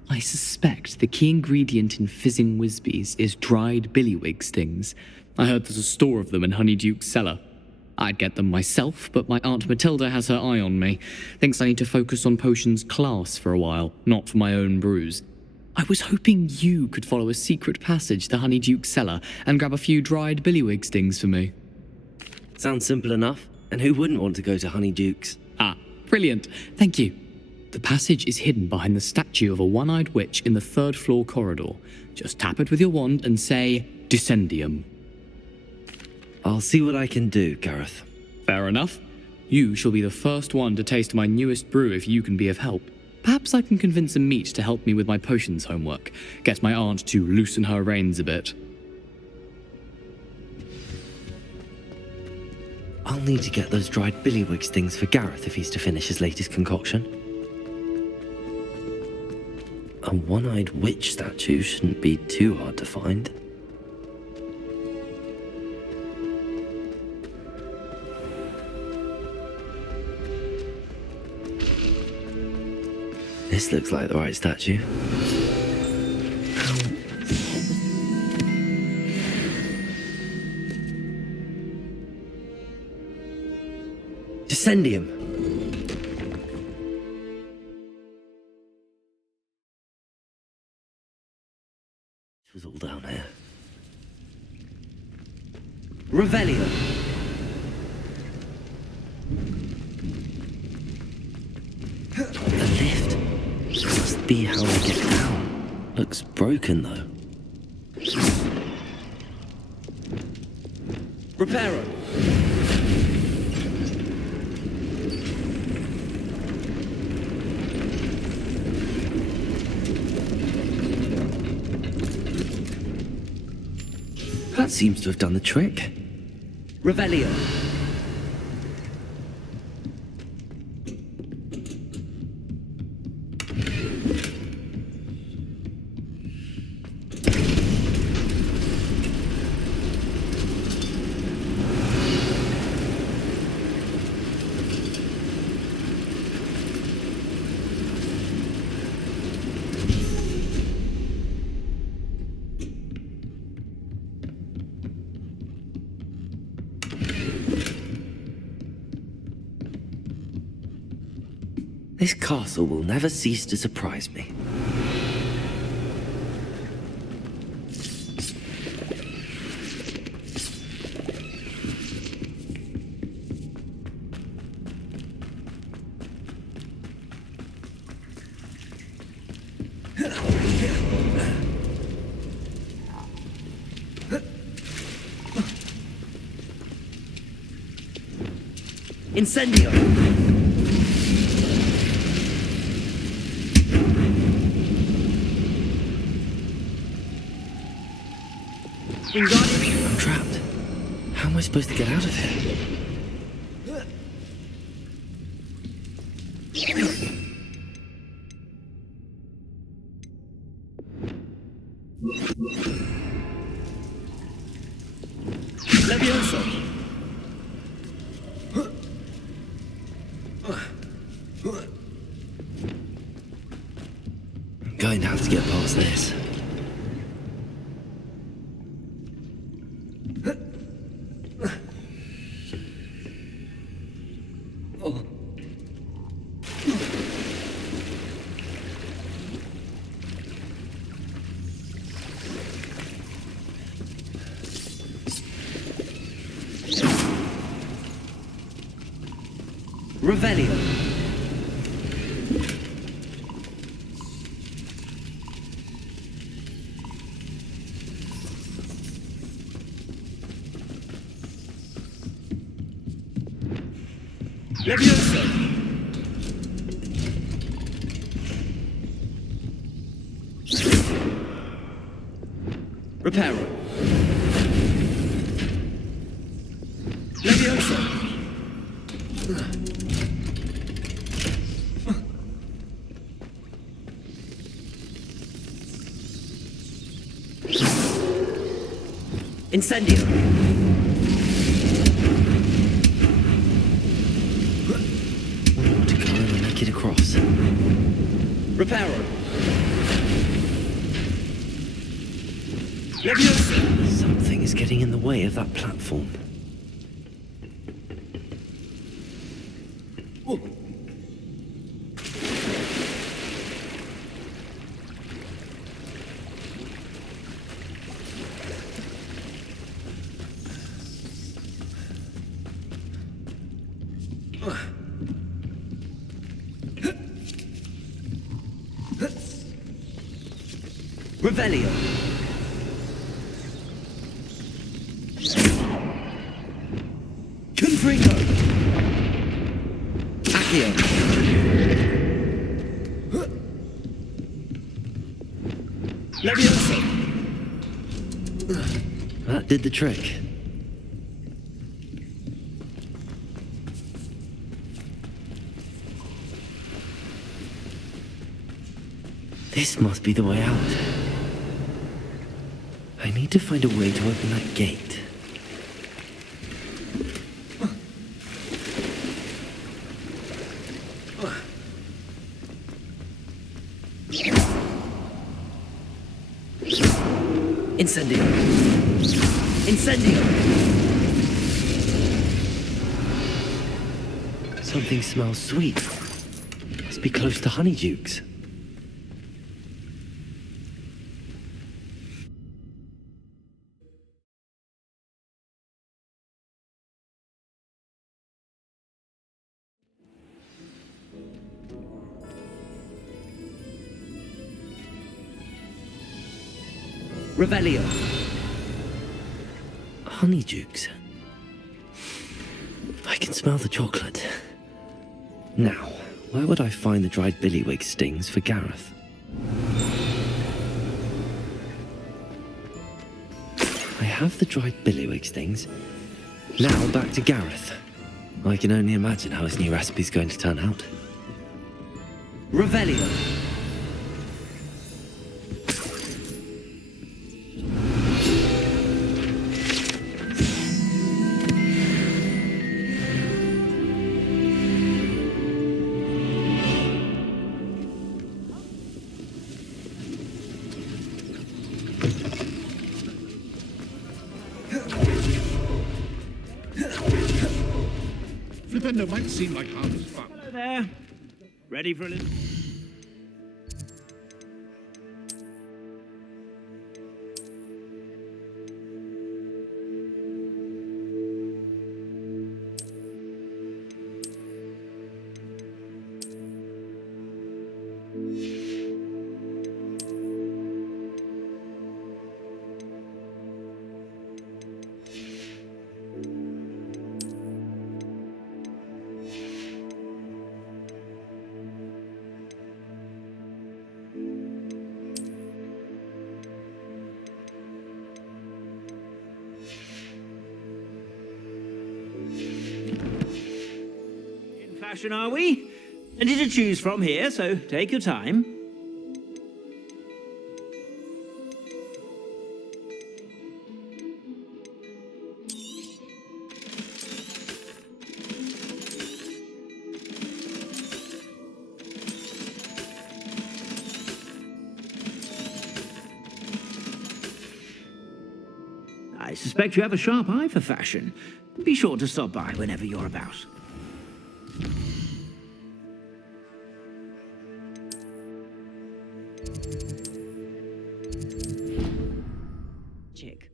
I suspect the key ingredient in fizzing Wisbies is dried billywig stings. I heard there's a store of them in Honeyduke's cellar. I'd get them myself, but my Aunt Matilda has her eye on me. Thinks I need to focus on potions class for a while, not for my own brews. I was hoping you could follow a secret passage to Honeyduke's cellar and grab a few dried billywig stings for me. Sounds simple enough. And who wouldn't want to go to Honeyduke's? Ah, brilliant. Thank you. The passage is hidden behind the statue of a one-eyed witch in the third-floor corridor. Just tap it with your wand and say, Descendium. I'll see what I can do, Gareth. Fair enough. You shall be the first one to taste my newest brew if you can be of help. Perhaps I can convince a meat to help me with my potions homework. Get my aunt to loosen her reins a bit. I'll need to get those dried billywig stings for Gareth if he's to finish his latest concoction. A one-eyed witch statue shouldn't be too hard to find. This looks like the right statue. Descendium. It was all down here. Revelio. The lift. Must be how I get down. Looks broken though. Reparo. That seems to have done the trick. Revelio. This castle will never cease to surprise me. Incendio. I'm trapped. How am I supposed to get out of here? Levioso. I'm going to have to get past this. Revelio. Levioso. Reparo. Levioso. Incendio. One more to go and I'll make it across. Reparo. Levioso. Something is getting in the way of that platform. Revelio. Confringo. Accio. Levioso. That did the trick. This must be the way out. I need to find a way to open that gate. Incendio. Incendio. Something smells sweet. Must be close to Honeydukes. Revelio. Honeydukes? I can smell the chocolate. Now, where would I find the dried billywig stings for Gareth? I have the dried billywig stings. Now back to Gareth. I can only imagine how his new recipe's going to turn out. Revelio. Flipendo might seem like harmless fun. Hello there. Ready for a little... fashion, are we? Plenty to choose from here, so take your time. I suspect you have a sharp eye for fashion. Be sure to stop by whenever you're about. Check.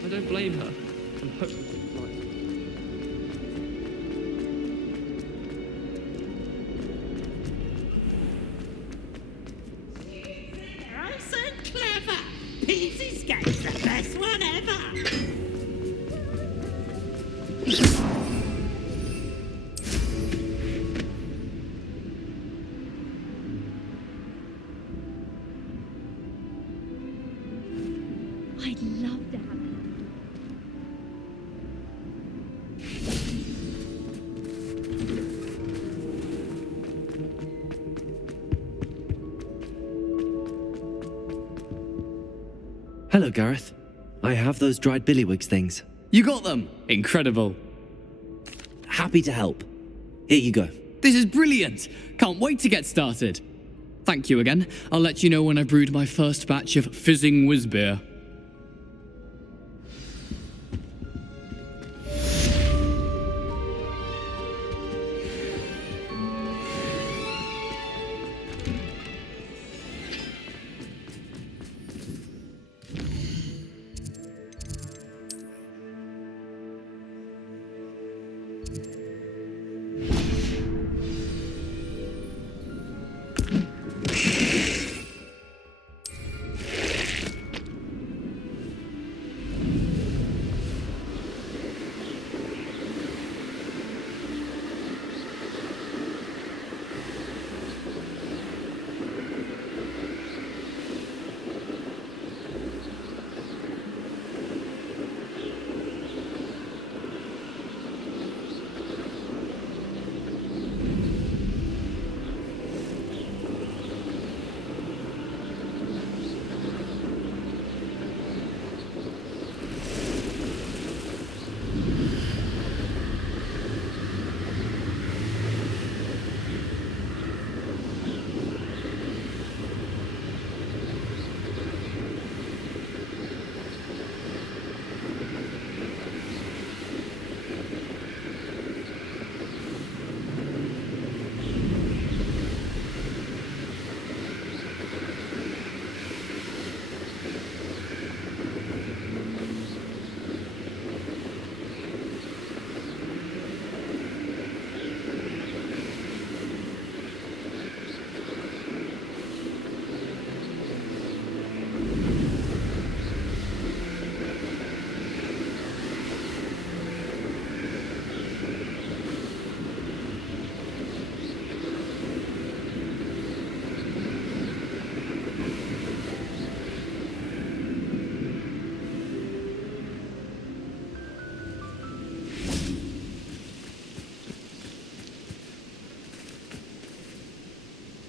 I don't blame her. I'm hoping things right. Gross and clever. Peasy's game's the best one ever. I'd love to have it. Hello, Gareth. I have those dried billywigs things. You got them! Incredible. Happy to help. Here you go. This is brilliant! Can't wait to get started. Thank you again. I'll let you know when I've brewed my first batch of fizzing whizbeer.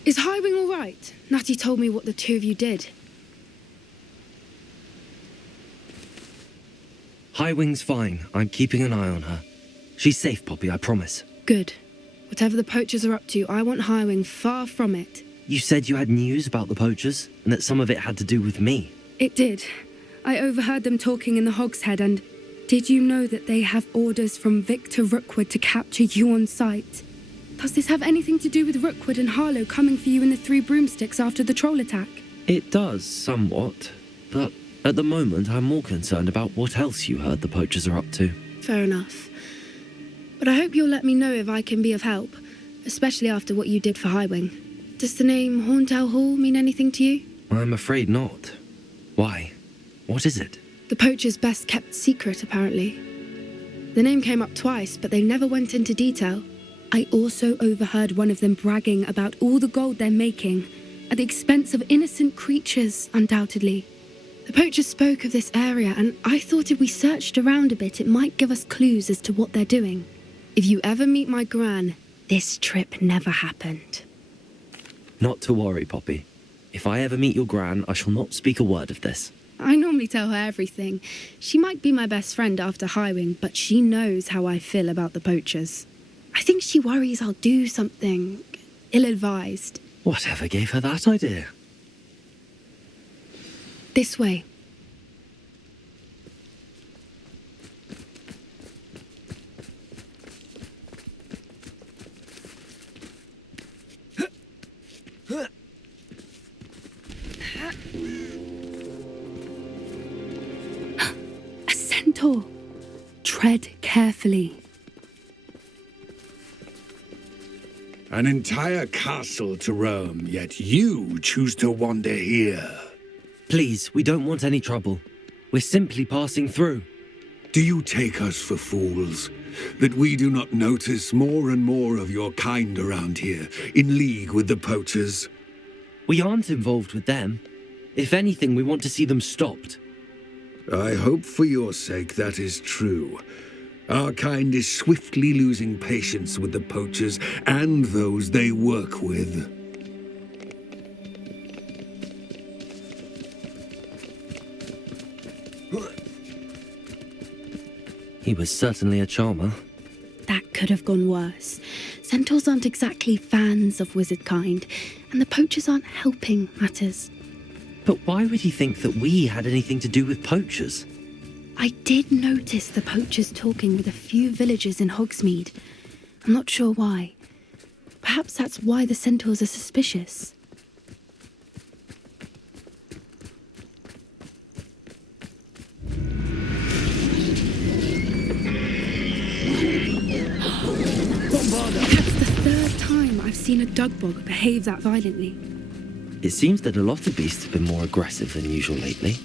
Is Highwing all right? Natty told me what the two of you did. Highwing's fine. I'm keeping an eye on her. She's safe, Poppy, I promise. Good. Whatever the poachers are up to, I want Highwing far from it. You said you had news about the poachers, and that some of it had to do with me. It did. I overheard them talking in the Hogshead, and did you know that they have orders from Victor Rookwood to capture you on sight? Does this have anything to do with Rookwood and Harlow coming for you in the Three Broomsticks after the troll attack? It does, somewhat. But at the moment, I'm more concerned about what else you heard the poachers are up to. Fair enough. But I hope you'll let me know if I can be of help, especially after what you did for Highwing. Does the name Horntail Hall mean anything to you? I'm afraid not. Why? What is it? The poachers' best kept secret, apparently. The name came up twice, but they never went into detail. I also overheard one of them bragging about all the gold they're making, at the expense of innocent creatures, undoubtedly. The poachers spoke of this area, and I thought if we searched around a bit, it might give us clues as to what they're doing. If you ever meet my gran, this trip never happened. Not to worry, Poppy. If I ever meet your gran, I shall not speak a word of this. I normally tell her everything. She might be my best friend after Highwing, but she knows how I feel about the poachers. I think she worries I'll do something ill-advised. Whatever gave her that idea? This way. A centaur. Tread carefully. An entire castle to roam, yet you choose to wander here. Please, we don't want any trouble. We're simply passing through. Do you take us for fools? That we do not notice more and more of your kind around here, in league with the poachers? We aren't involved with them. If anything, we want to see them stopped. I hope for your sake that is true. Our kind is swiftly losing patience with the poachers and those they work with. He was certainly a charmer. That could have gone worse. Centaurs aren't exactly fans of wizard kind, and the poachers aren't helping matters. But why would he think that we had anything to do with poachers? I did notice the poachers talking with a few villagers in Hogsmeade. I'm not sure why. Perhaps that's why the centaurs are suspicious. That's the third time I've seen a dugbog behave that violently. It seems that a lot of beasts have been more aggressive than usual lately.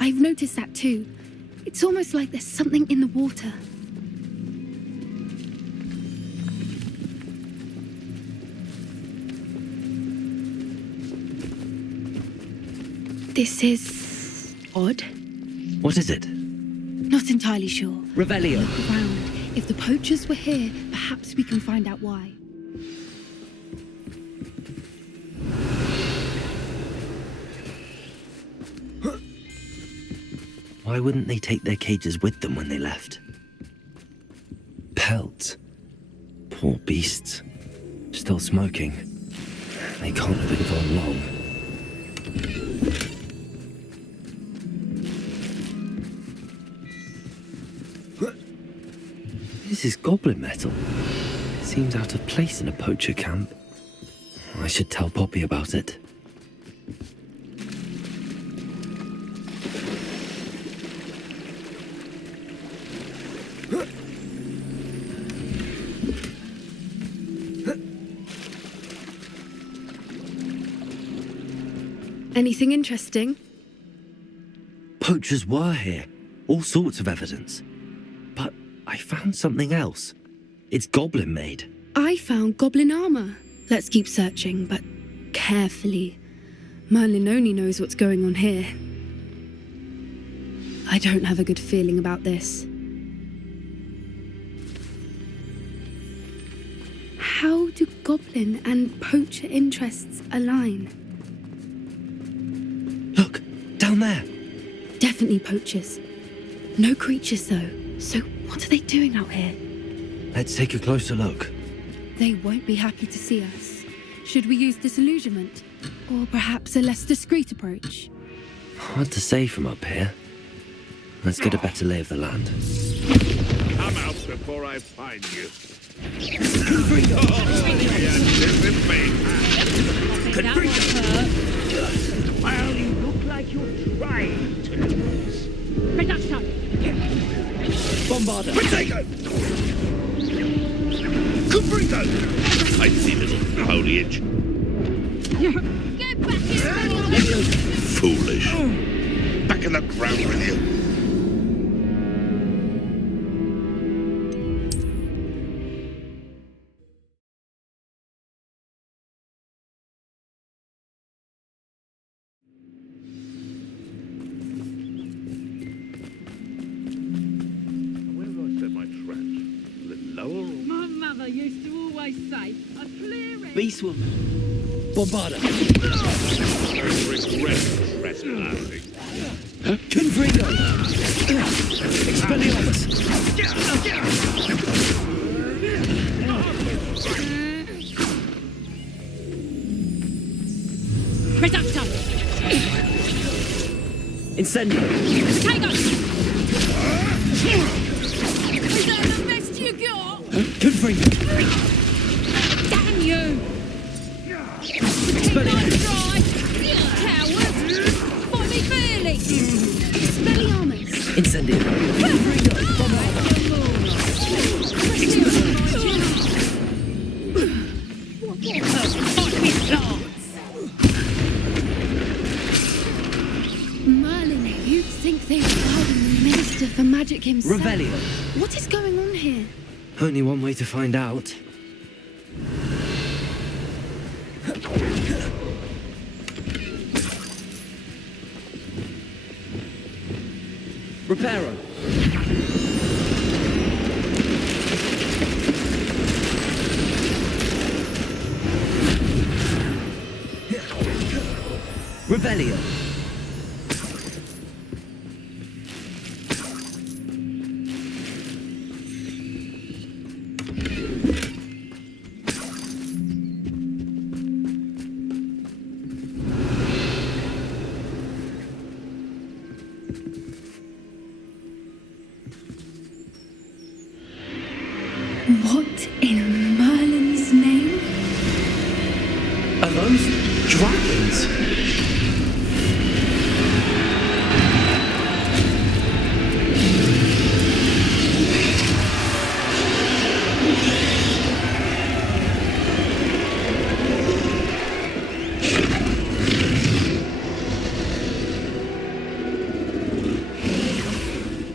I've noticed that too. It's almost like there's something in the water. This is odd. What is it? Not entirely sure. Revelio. Look around. If the poachers were here, perhaps we can find out why. Why wouldn't they take their cages with them when they left? Pelts. Poor beasts. Still smoking. They can't have been gone long. This is goblin metal. It seems out of place in a poacher camp. I should tell Poppy about it. Anything interesting? Poachers were here. All sorts of evidence. But I found something else. It's goblin made. I found goblin armor. Let's keep searching, but carefully. Merlin only knows what's going on here. I don't have a good feeling about this. How do goblin and poacher interests align? Look, down there. Definitely poachers. No creatures, though. So what are they doing out here? Let's take a closer look. They won't be happy to see us. Should we use disillusionment? Or perhaps a less discreet approach? Hard to say from up here. Let's get a better lay of the land. Come out before I find you. Well, you look like you're trying to lose. Reduction! Bombarder! Potato! Cubrito! I see little foliage. Get back here! Foolish. Back in the ground with you. My mother used to always say, a clearing. Beast woman. Bombarder. Regret trespassing. Confringo. Expelliarmus. Reductor! Incendio. Potato! Is that the best you got? Confringo. Damn you! Keep on dry! Coward! Fight me fairly! Expelliarmus! Incendio. Confringo. Bombarder. Merlin, you'd think they were guarding the Minister for Magic himself. Revelio. What is going on here? Only one way to find out. Reparo. Revelio. What in Merlin's name? Are those dragons?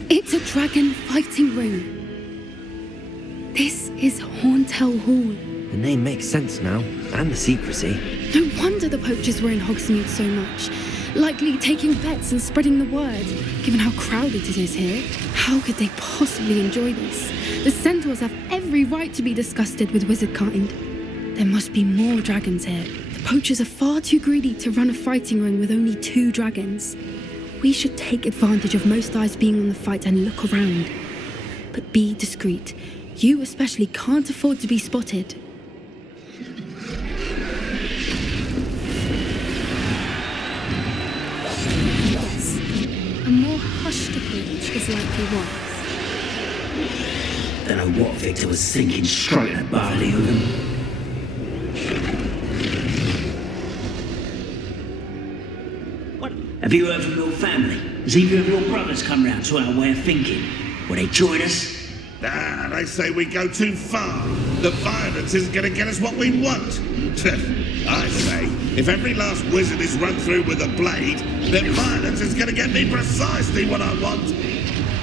It's a dragon fighting ring. This is Horntail Hall. The name makes sense now, and the secrecy. No wonder the poachers were in Hogsmeade so much. Likely taking bets and spreading the word. Given how crowded it is here, how could they possibly enjoy this? The centaurs have every right to be disgusted with wizard kind. There must be more dragons here. The poachers are far too greedy to run a fighting ring with only 2 dragons. We should take advantage of most eyes being on the fight and look around. But be discreet. You especially can't afford to be spotted. Yes, a more hushed approach is likely wise. Don't know what Victor was thinking, straight at Barley of them. Have you heard from your family? Has either of your brothers come round to our way of thinking? Will they join us? Ah, they say we go too far. The violence isn't going to get us what we want. I say, if every last wizard is run through with a blade, then violence is going to get me precisely what I want.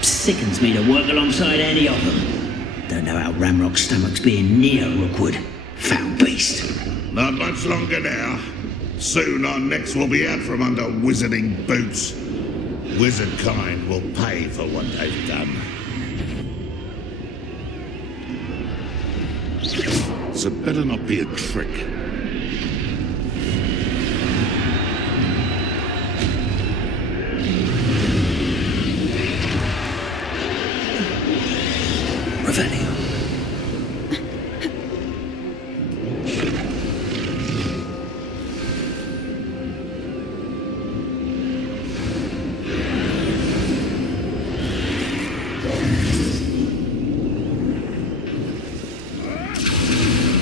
Sickens me to work alongside any of them. Don't know how Ramrock's stomach's being near Rookwood. Foul beast. Not much longer now. Soon our necks will be out from under wizarding boots. Wizard kind will pay for what they've done. Hogwarts had better not be a trick. Revelio.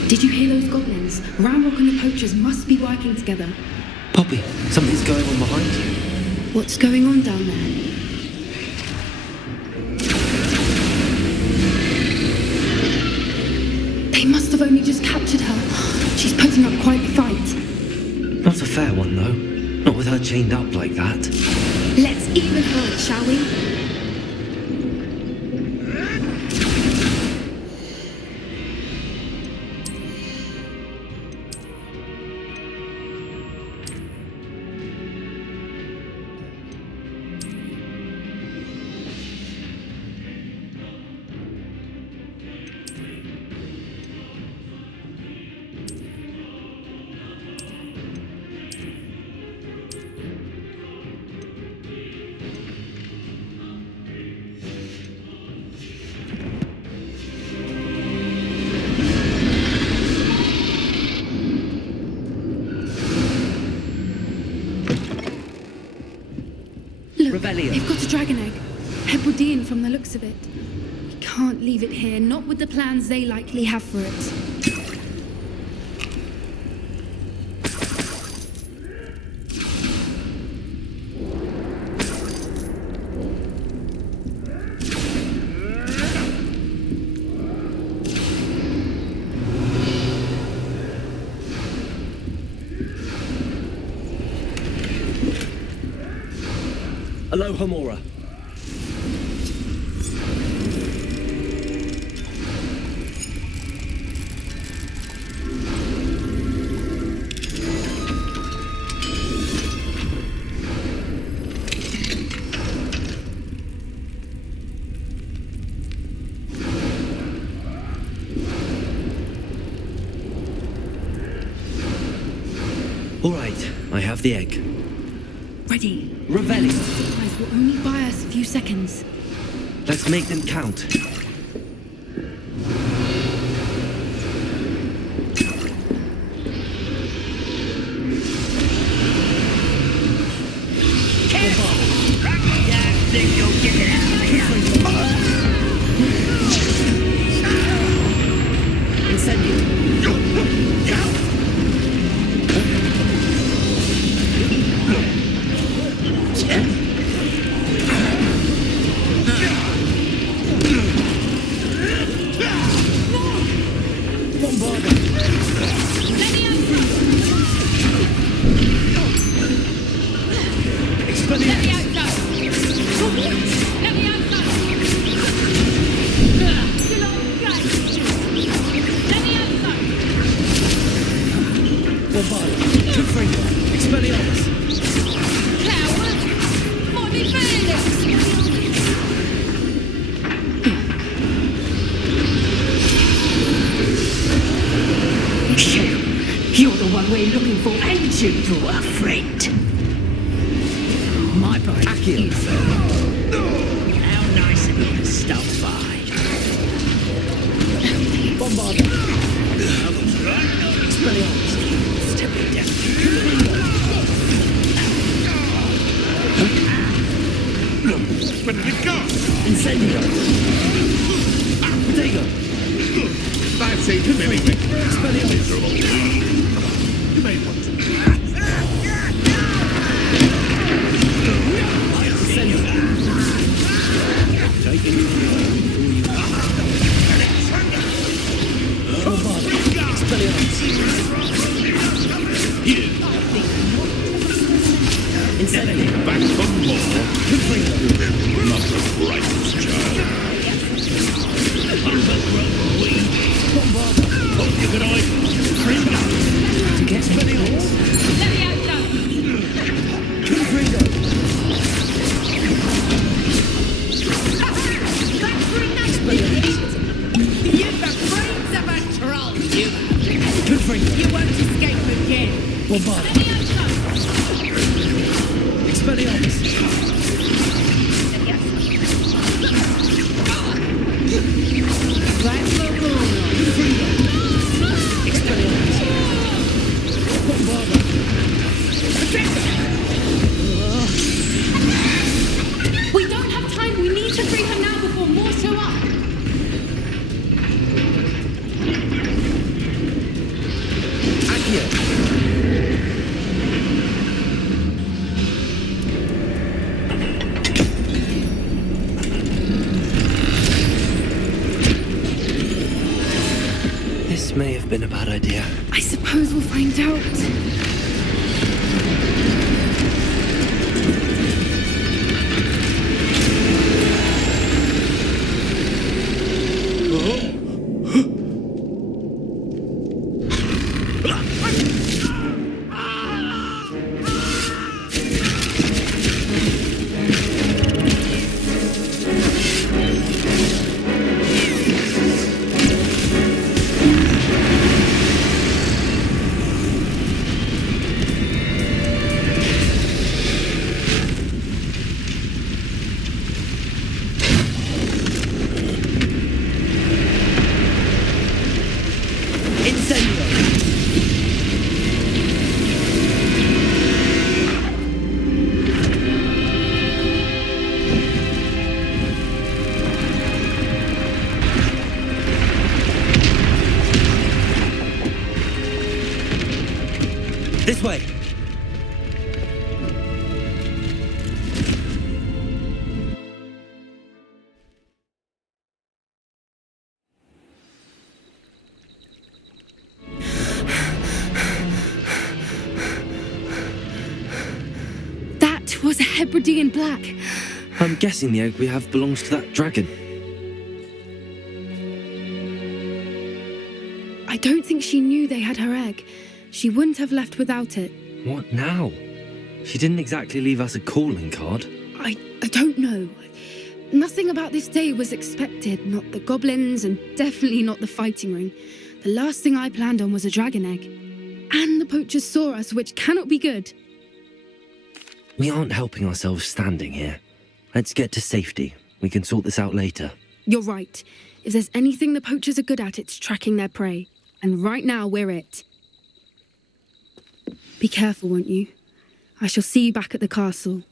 Did you hear those goblins? Ramrock and the poachers must be working together. Poppy, something's going on behind you. What's going on down there? They must have only just captured her. She's putting up quite the fight. Not a fair one, though. Not with her chained up like that. Let's even her, shall we? Look, they've got a dragon egg. Hebridean from the looks of it. We can't leave it here, not with the plans they likely have for it. Aloha Mora. All right, I have the egg. Ready. Revelio. Guys will only buy us a few seconds. Let's make them count. You're the one we're looking for, ain't you, dwarf friend? My part is how nice of you to stop by. Bombarder. Expelliarmus. Step it down. Where did it go? Incendio. Potato. That's it, anyway. Expelliarmus. You may want to. Taking you Incendio. Back from more. Not the brightest child. Oh, you can to get Expelliarmus. You've the brains of a troll, you You won't escape again. Expelliarmus! That's the rule. Expelliarmus! Bombarda! We don't have time. We need to free her now before more show up. Accio! This may have been a bad idea. I suppose we'll find out. This way! That was a Hebridean black. I'm guessing the egg we have belongs to that dragon. I don't think she knew they had her egg. She wouldn't have left without it. What now? She didn't exactly leave us a calling card. I don't know. Nothing about this day was expected. Not the goblins, and definitely not the fighting ring. The last thing I planned on was a dragon egg. And the poachers saw us, which cannot be good. We aren't helping ourselves standing here. Let's get to safety. We can sort this out later. You're right. If there's anything the poachers are good at, it's tracking their prey. And right now, we're it. Be careful, won't you? I shall see you back at the castle.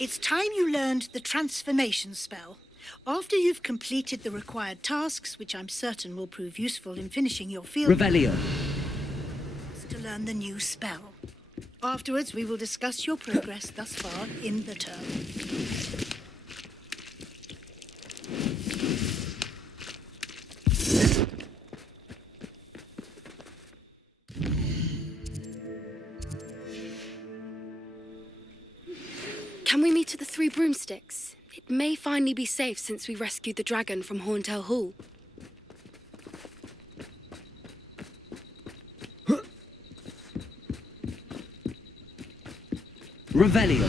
It's time you learned the transformation spell. After you've completed the required tasks, which I'm certain will prove useful in finishing your field... Revelio. ...to learn the new spell. Afterwards, we will discuss your progress thus far in the term. Can we meet at the Three Broomsticks? It may finally be safe since we rescued the dragon from Horntail Hall. Revelio.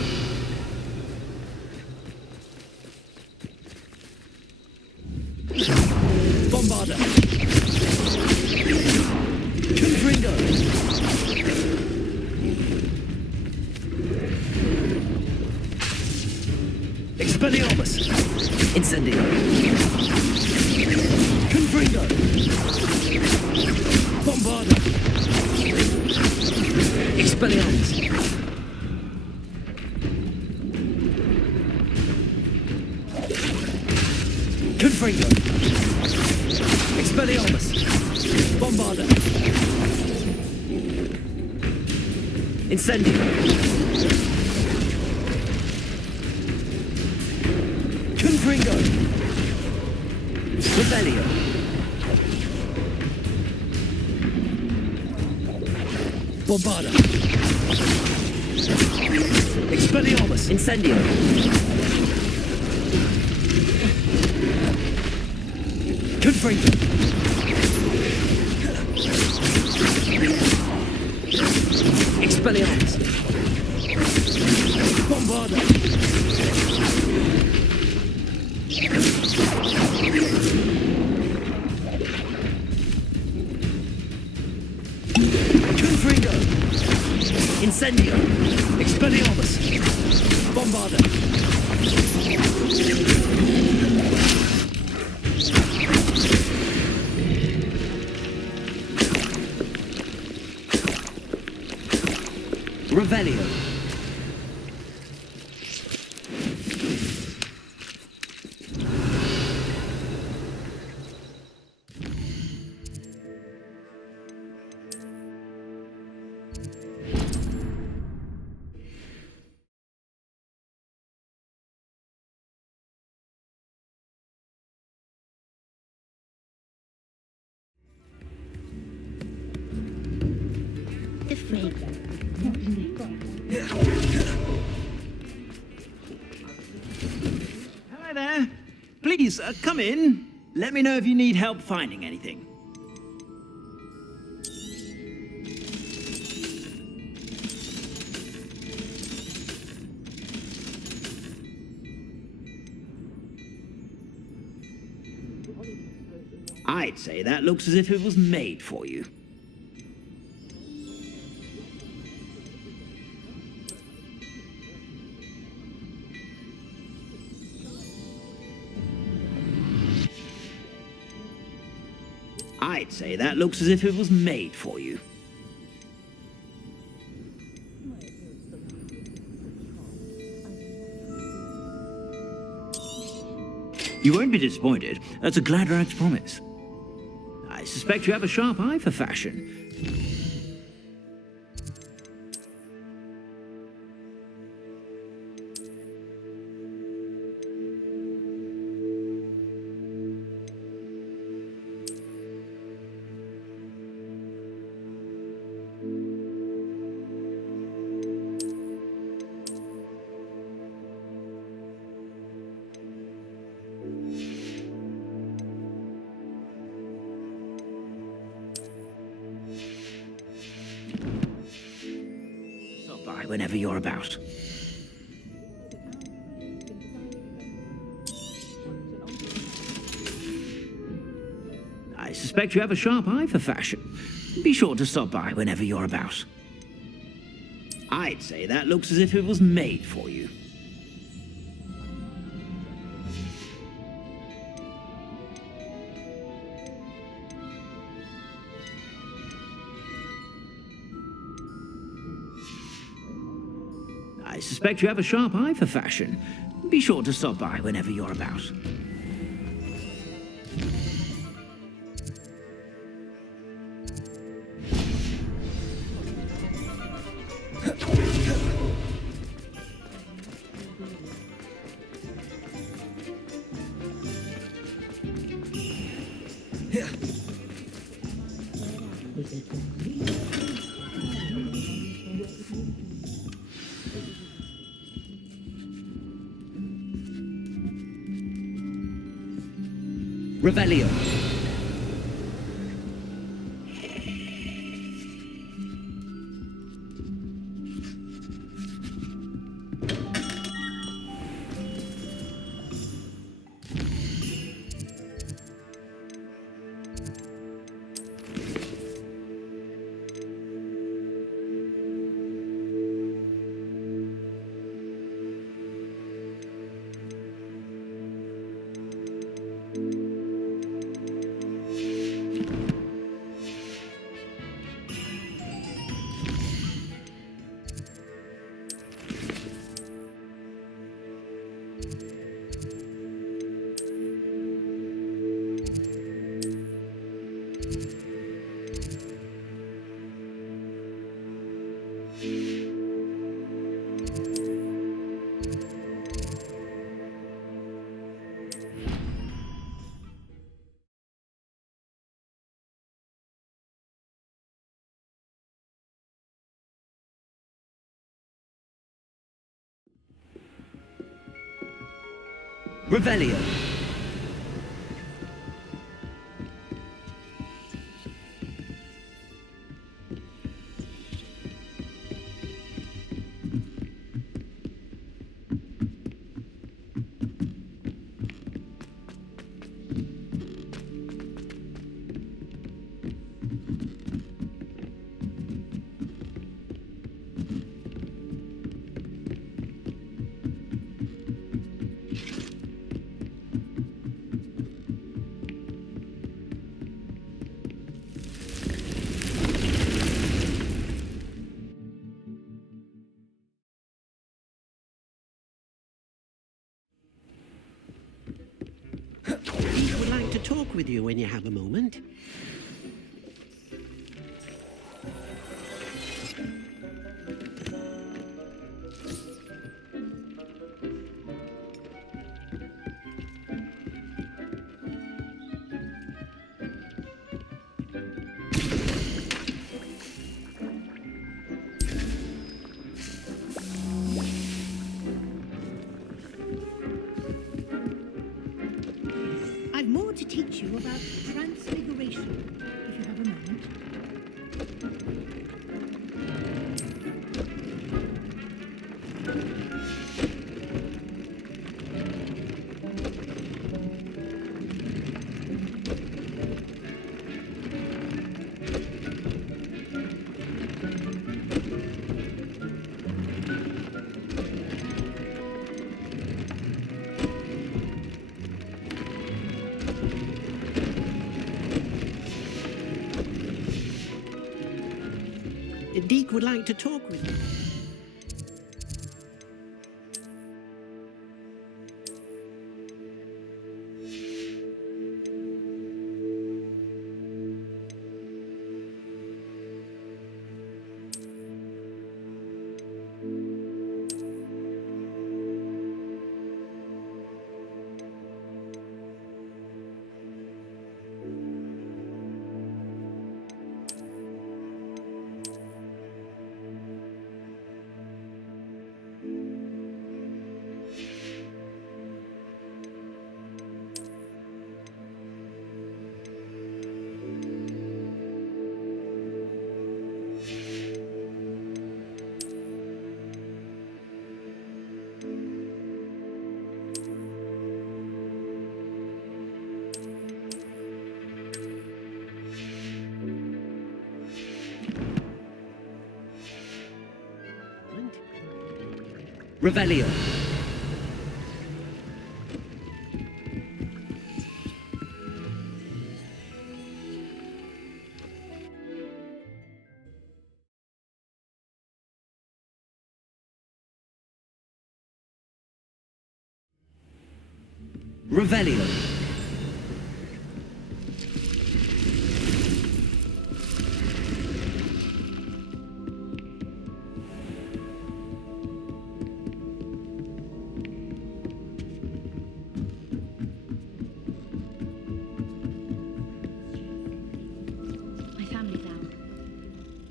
Bombarda. Confringo. Expelliarmus! Incendio! Confringo! Bombarda! Expelliarmus! Confringo! Expelliarmus! Bombarda! Incendio! Confringo! Rebellion! Bombarda! Expelliarmus! Incendio! Confringo! Expelliarmus! Bombarda! Confringo! Incendio! Expelliarmus! Bombarda! Revelio! Hello there. Please, come in. Let me know if you need help finding anything. I'd say that looks as if it was made for you. I'd say that looks as if it was made for you. You won't be disappointed. That's a Gladrag's promise. I suspect you have a sharp eye for fashion. Whenever you're about. I suspect you have a sharp eye for fashion. Be sure to stop by whenever you're about. I'd say that looks as if it was made for you. I suspect you have a sharp eye for fashion. Be sure to stop by whenever you're about. Revelio. Revelio. He would like to talk with you when you have a moment. I've more to teach you about transfiguration, if you have a moment. Deke would like to talk with you. Revelio. Revelio.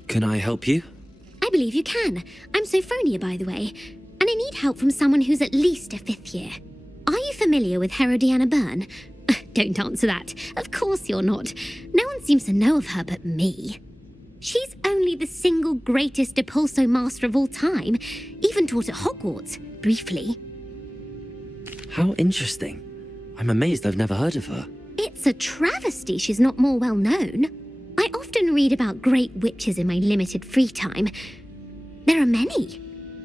Can I help you? I believe you can. I'm Sophronia, by the way, and I need help from someone who's at least a 5th year. Are you familiar with Herodiana Byrne? Don't answer that. Of course you're not. No one seems to know of her but me. She's only the single greatest Depulso master of all time, even taught at Hogwarts, briefly. How interesting. I'm amazed I've never heard of her. It's a travesty she's not more well known. I often read about great witches in my limited free time. There are many.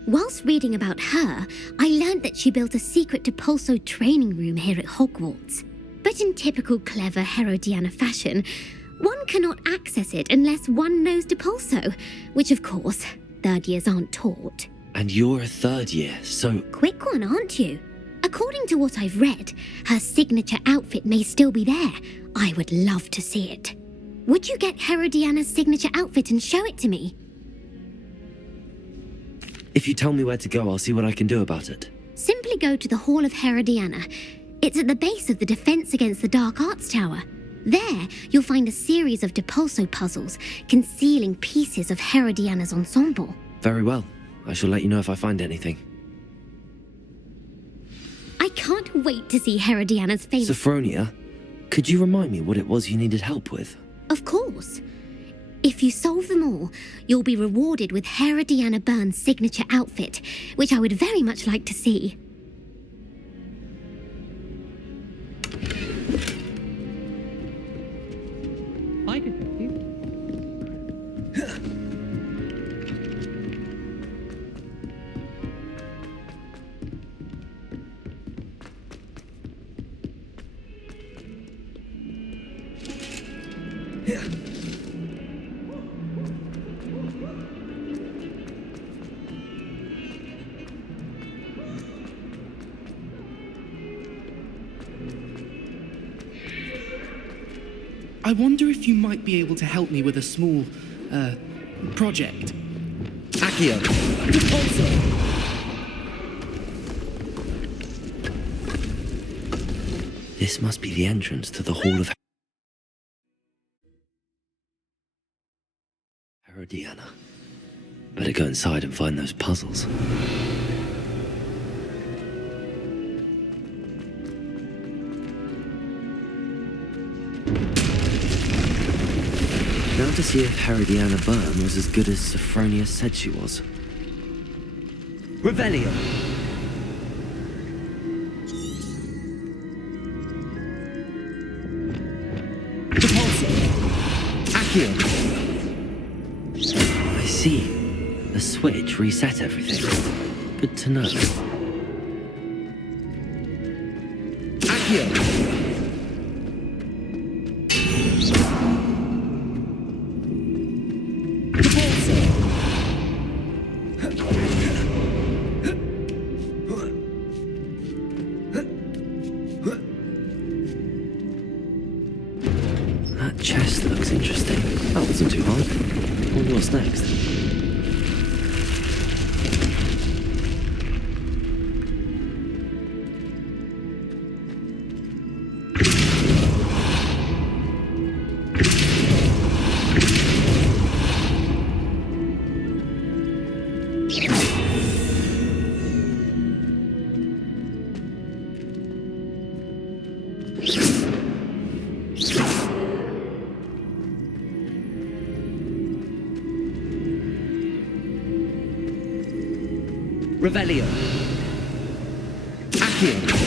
Whilst reading about her, I learned that she built a secret Depulso training room here at Hogwarts. But in typical clever Herodiana fashion, one cannot access it unless one knows Depulso, which of course, 3rd years aren't taught. And you're a 3rd year, so... Quick one, aren't you? According to what I've read, her signature outfit may still be there. I would love to see it. Would you get Herodiana's signature outfit and show it to me? If you tell me where to go, I'll see what I can do about it. Simply go to the Hall of Herodiana. It's at the base of the Defense Against the Dark Arts Tower. There, you'll find a series of Depulso puzzles concealing pieces of Herodiana's ensemble. Very well. I shall let you know if I find anything. I can't wait to see Herodiana's famous... Sophronia, could you remind me what it was you needed help with? Of course. If you solve them all, you'll be rewarded with Herodiana Byrne's signature outfit, which I would very much like to see. I could help you. I wonder if you might be able to help me with a small, project. Accio! This must be the entrance to the Hall of Herodiana. Better go inside and find those puzzles. Now to see if Herodiana Byrne was as good as Sophronia said she was. Revelio. Depulso. Accio. I see. The switch reset everything. Good to know. Accio. That chest looks interesting. That wasn't too hard. What's next? Revelio. Accio.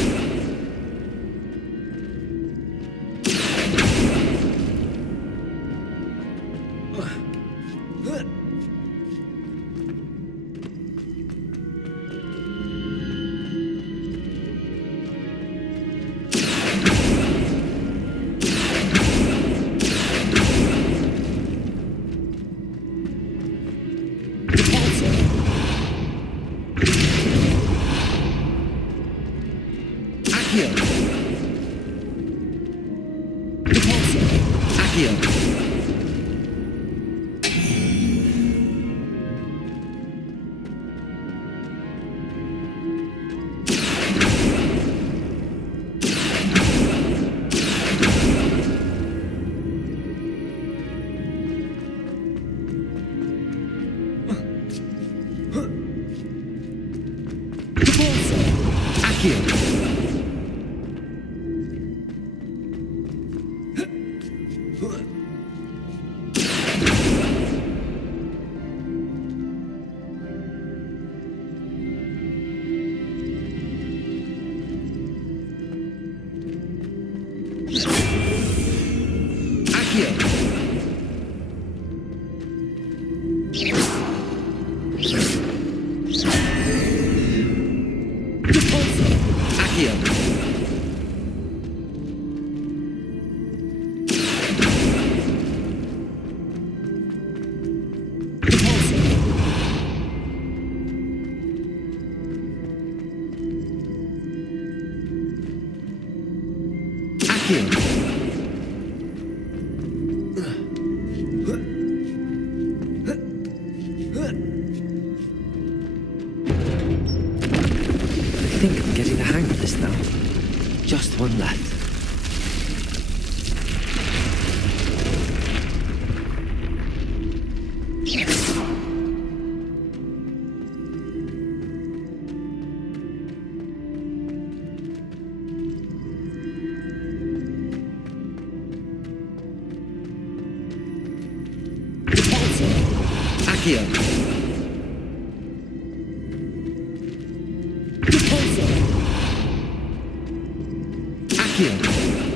I think I'm getting the hang of this now. Just one left. Accio. Accio.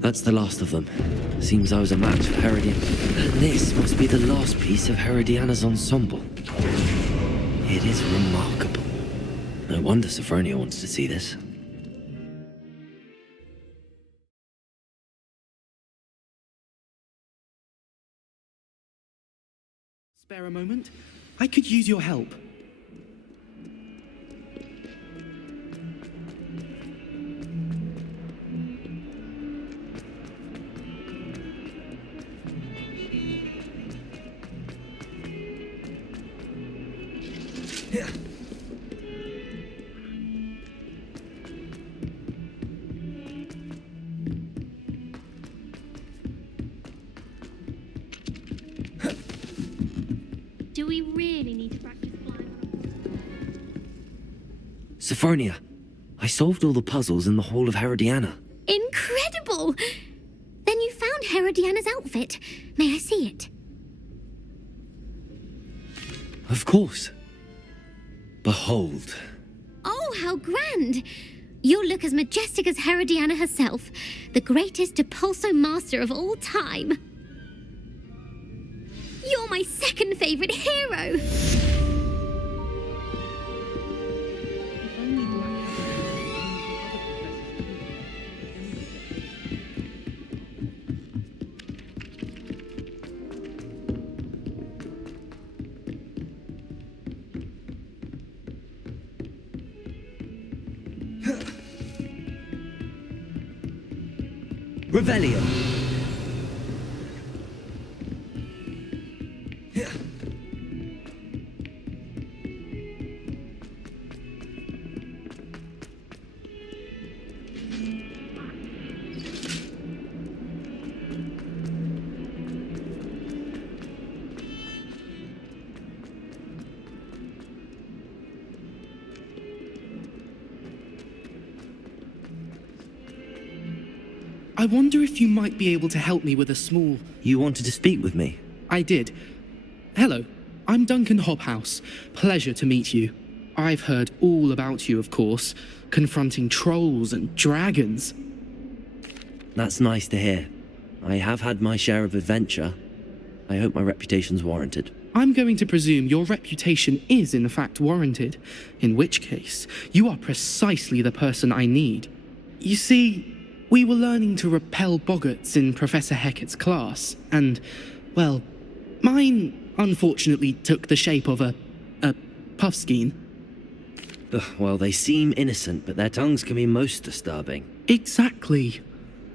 That's the last of them. Seems I was a match for Herodian. And this must be the last piece of Herodiana's ensemble. It is remarkable. No wonder Sophronia wants to see this. Spare a moment? I could use your help. Do we really need to practice flying? Sophronia, I solved all the puzzles in the Hall of Herodiana. Incredible! Then you found Herodiana's outfit. May I see it? Of course. Behold. Oh, how grand! You'll look as majestic as Herodiana herself, the greatest Depulso master of all time. You're my second favorite hero! If only Black Revelio. I wonder if you might be able to help me with a small... You wanted to speak with me? I did. Hello, I'm Duncan Hobhouse. Pleasure to meet you. I've heard all about you, of course, confronting trolls and dragons. That's nice to hear. I have had my share of adventure. I hope my reputation's warranted. I'm going to presume your reputation is in fact warranted, in which case, you are precisely the person I need. You see, we were learning to repel boggarts in Professor Hecat's class, and, well, mine unfortunately took the shape of a puffskein. Well, they seem innocent, but their tongues can be most disturbing. Exactly.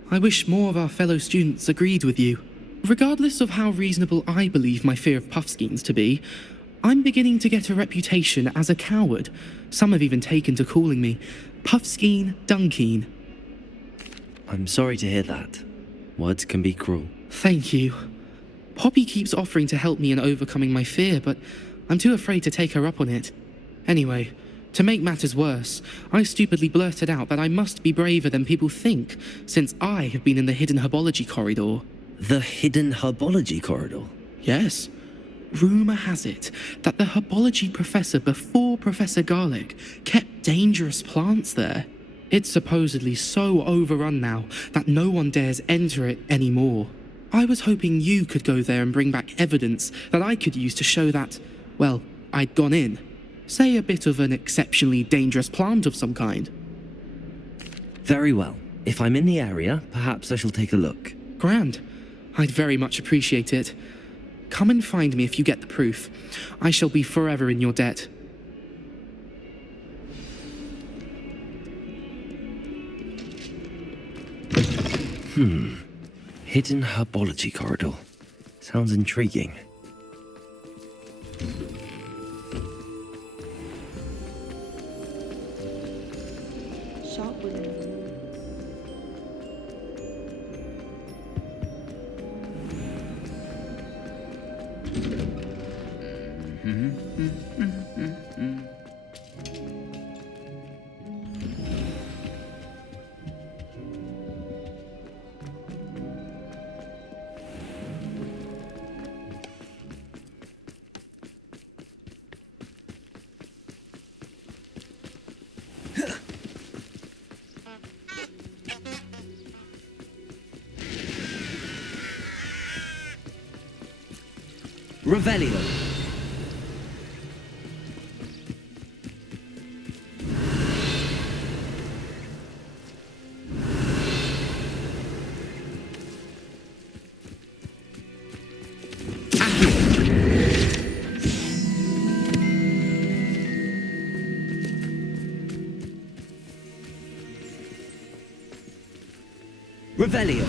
I wish more of our fellow students agreed with you. Regardless of how reasonable I believe my fear of puffskeins to be, I'm beginning to get a reputation as a coward. Some have even taken to calling me Puffskeen Dunkeen. I'm sorry to hear that. Words can be cruel. Thank you. Poppy keeps offering to help me in overcoming my fear, but I'm too afraid to take her up on it. Anyway, to make matters worse, I stupidly blurted out that I must be braver than people think, since I have been in the hidden herbology corridor. The hidden herbology corridor? Yes. Rumour has it that the herbology professor before Professor Garlic kept dangerous plants there. It's supposedly so overrun now that no one dares enter it anymore. I was hoping you could go there and bring back evidence that I could use to show that, well, I'd gone in. Say a bit of an exceptionally dangerous plant of some kind. Very well. If I'm in the area, perhaps I shall take a look. Grand. I'd very much appreciate it. Come and find me if you get the proof. I shall be forever in your debt. Hidden herbology corridor. Sounds intriguing. Shop within the room. Revelio. Revelio.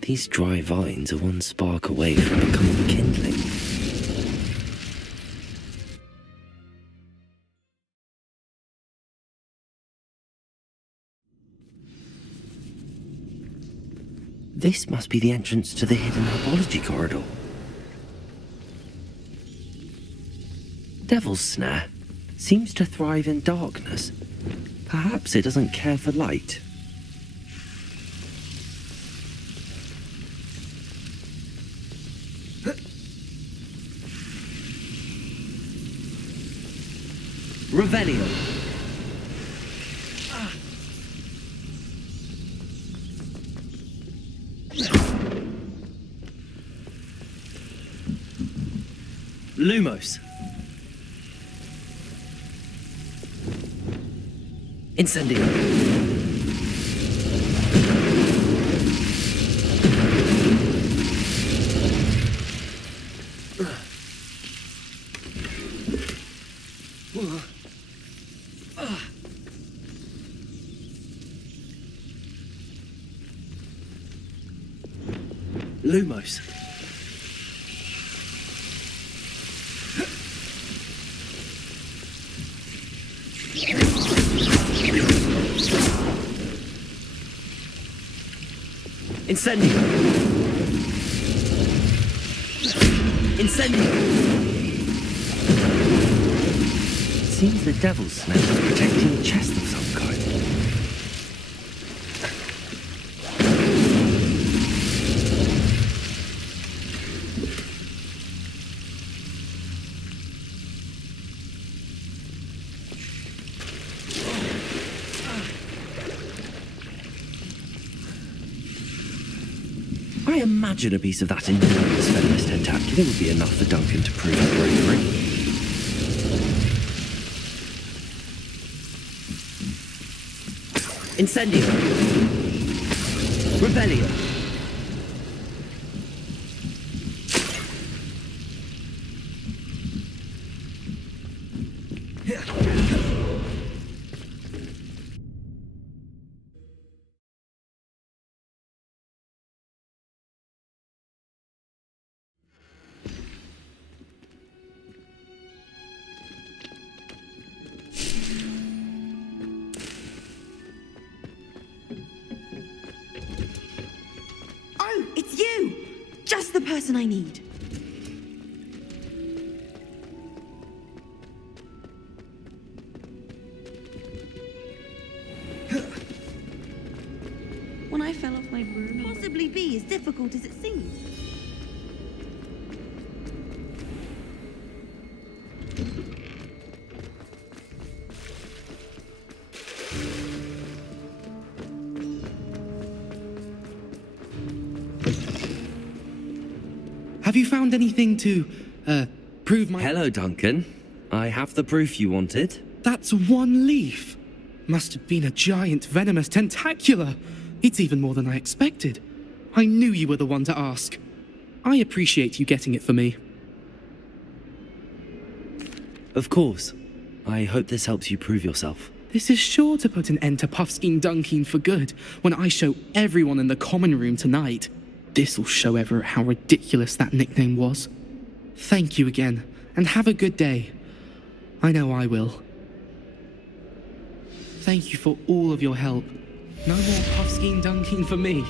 These dry vines are one spark away from becoming kindling. This must be the entrance to the hidden herbology corridor. Devil's Snare seems to thrive in darkness. Perhaps it doesn't care for light. Revelio. Lumos. Incendio. Lumos. Incendio. Incendio. Seems the devil's snake is protecting a chest of some kind. I imagine a piece of that enormous venomous tentacular would be enough for Duncan to prove his bravery. Incendio. Rebellion. Oh, it's you! Just the person I need. When I fell off my broom, it possibly be as difficult as it seems. Have you found anything to, prove my... Hello, Duncan. I have the proof you wanted. That's one leaf. Must have been a giant venomous tentacula. It's even more than I expected. I knew you were the one to ask. I appreciate you getting it for me. Of course. I hope this helps you prove yourself. This is sure to put an end to Puffskein Dunkeen for good when I show everyone in the common room tonight. This'll show Everett how ridiculous that nickname was. Thank you again, and have a good day. I know I will. Thank you for all of your help. No more Puffskein Dunkeen for me.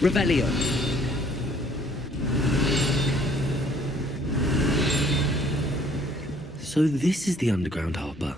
Rebellion. So this is the underground harbour.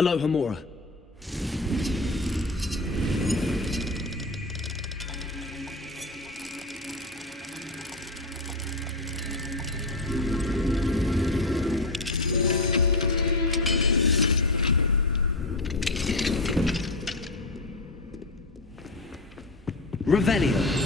Alohomora. Revelio.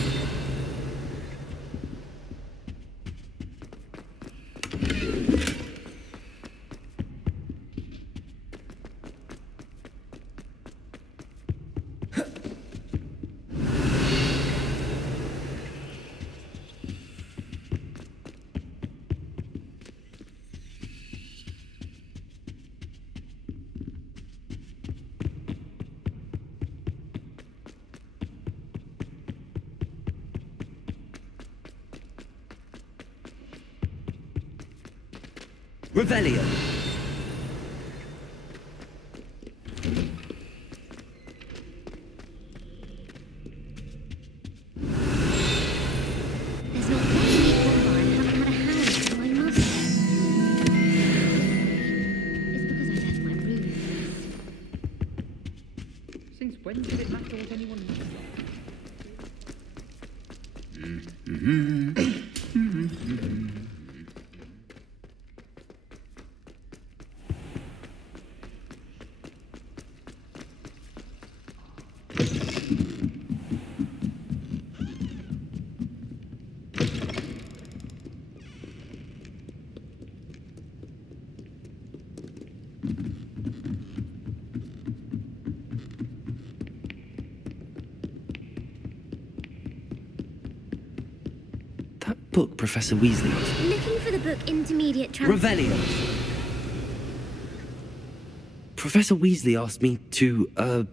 Revelio. There's not one week gone by I haven't had a howl from my mother. It's because I left my room. Since when did it matter what anyone Book Professor Weasley. Looking for the book Intermediate Revelio. Professor Weasley asked me to,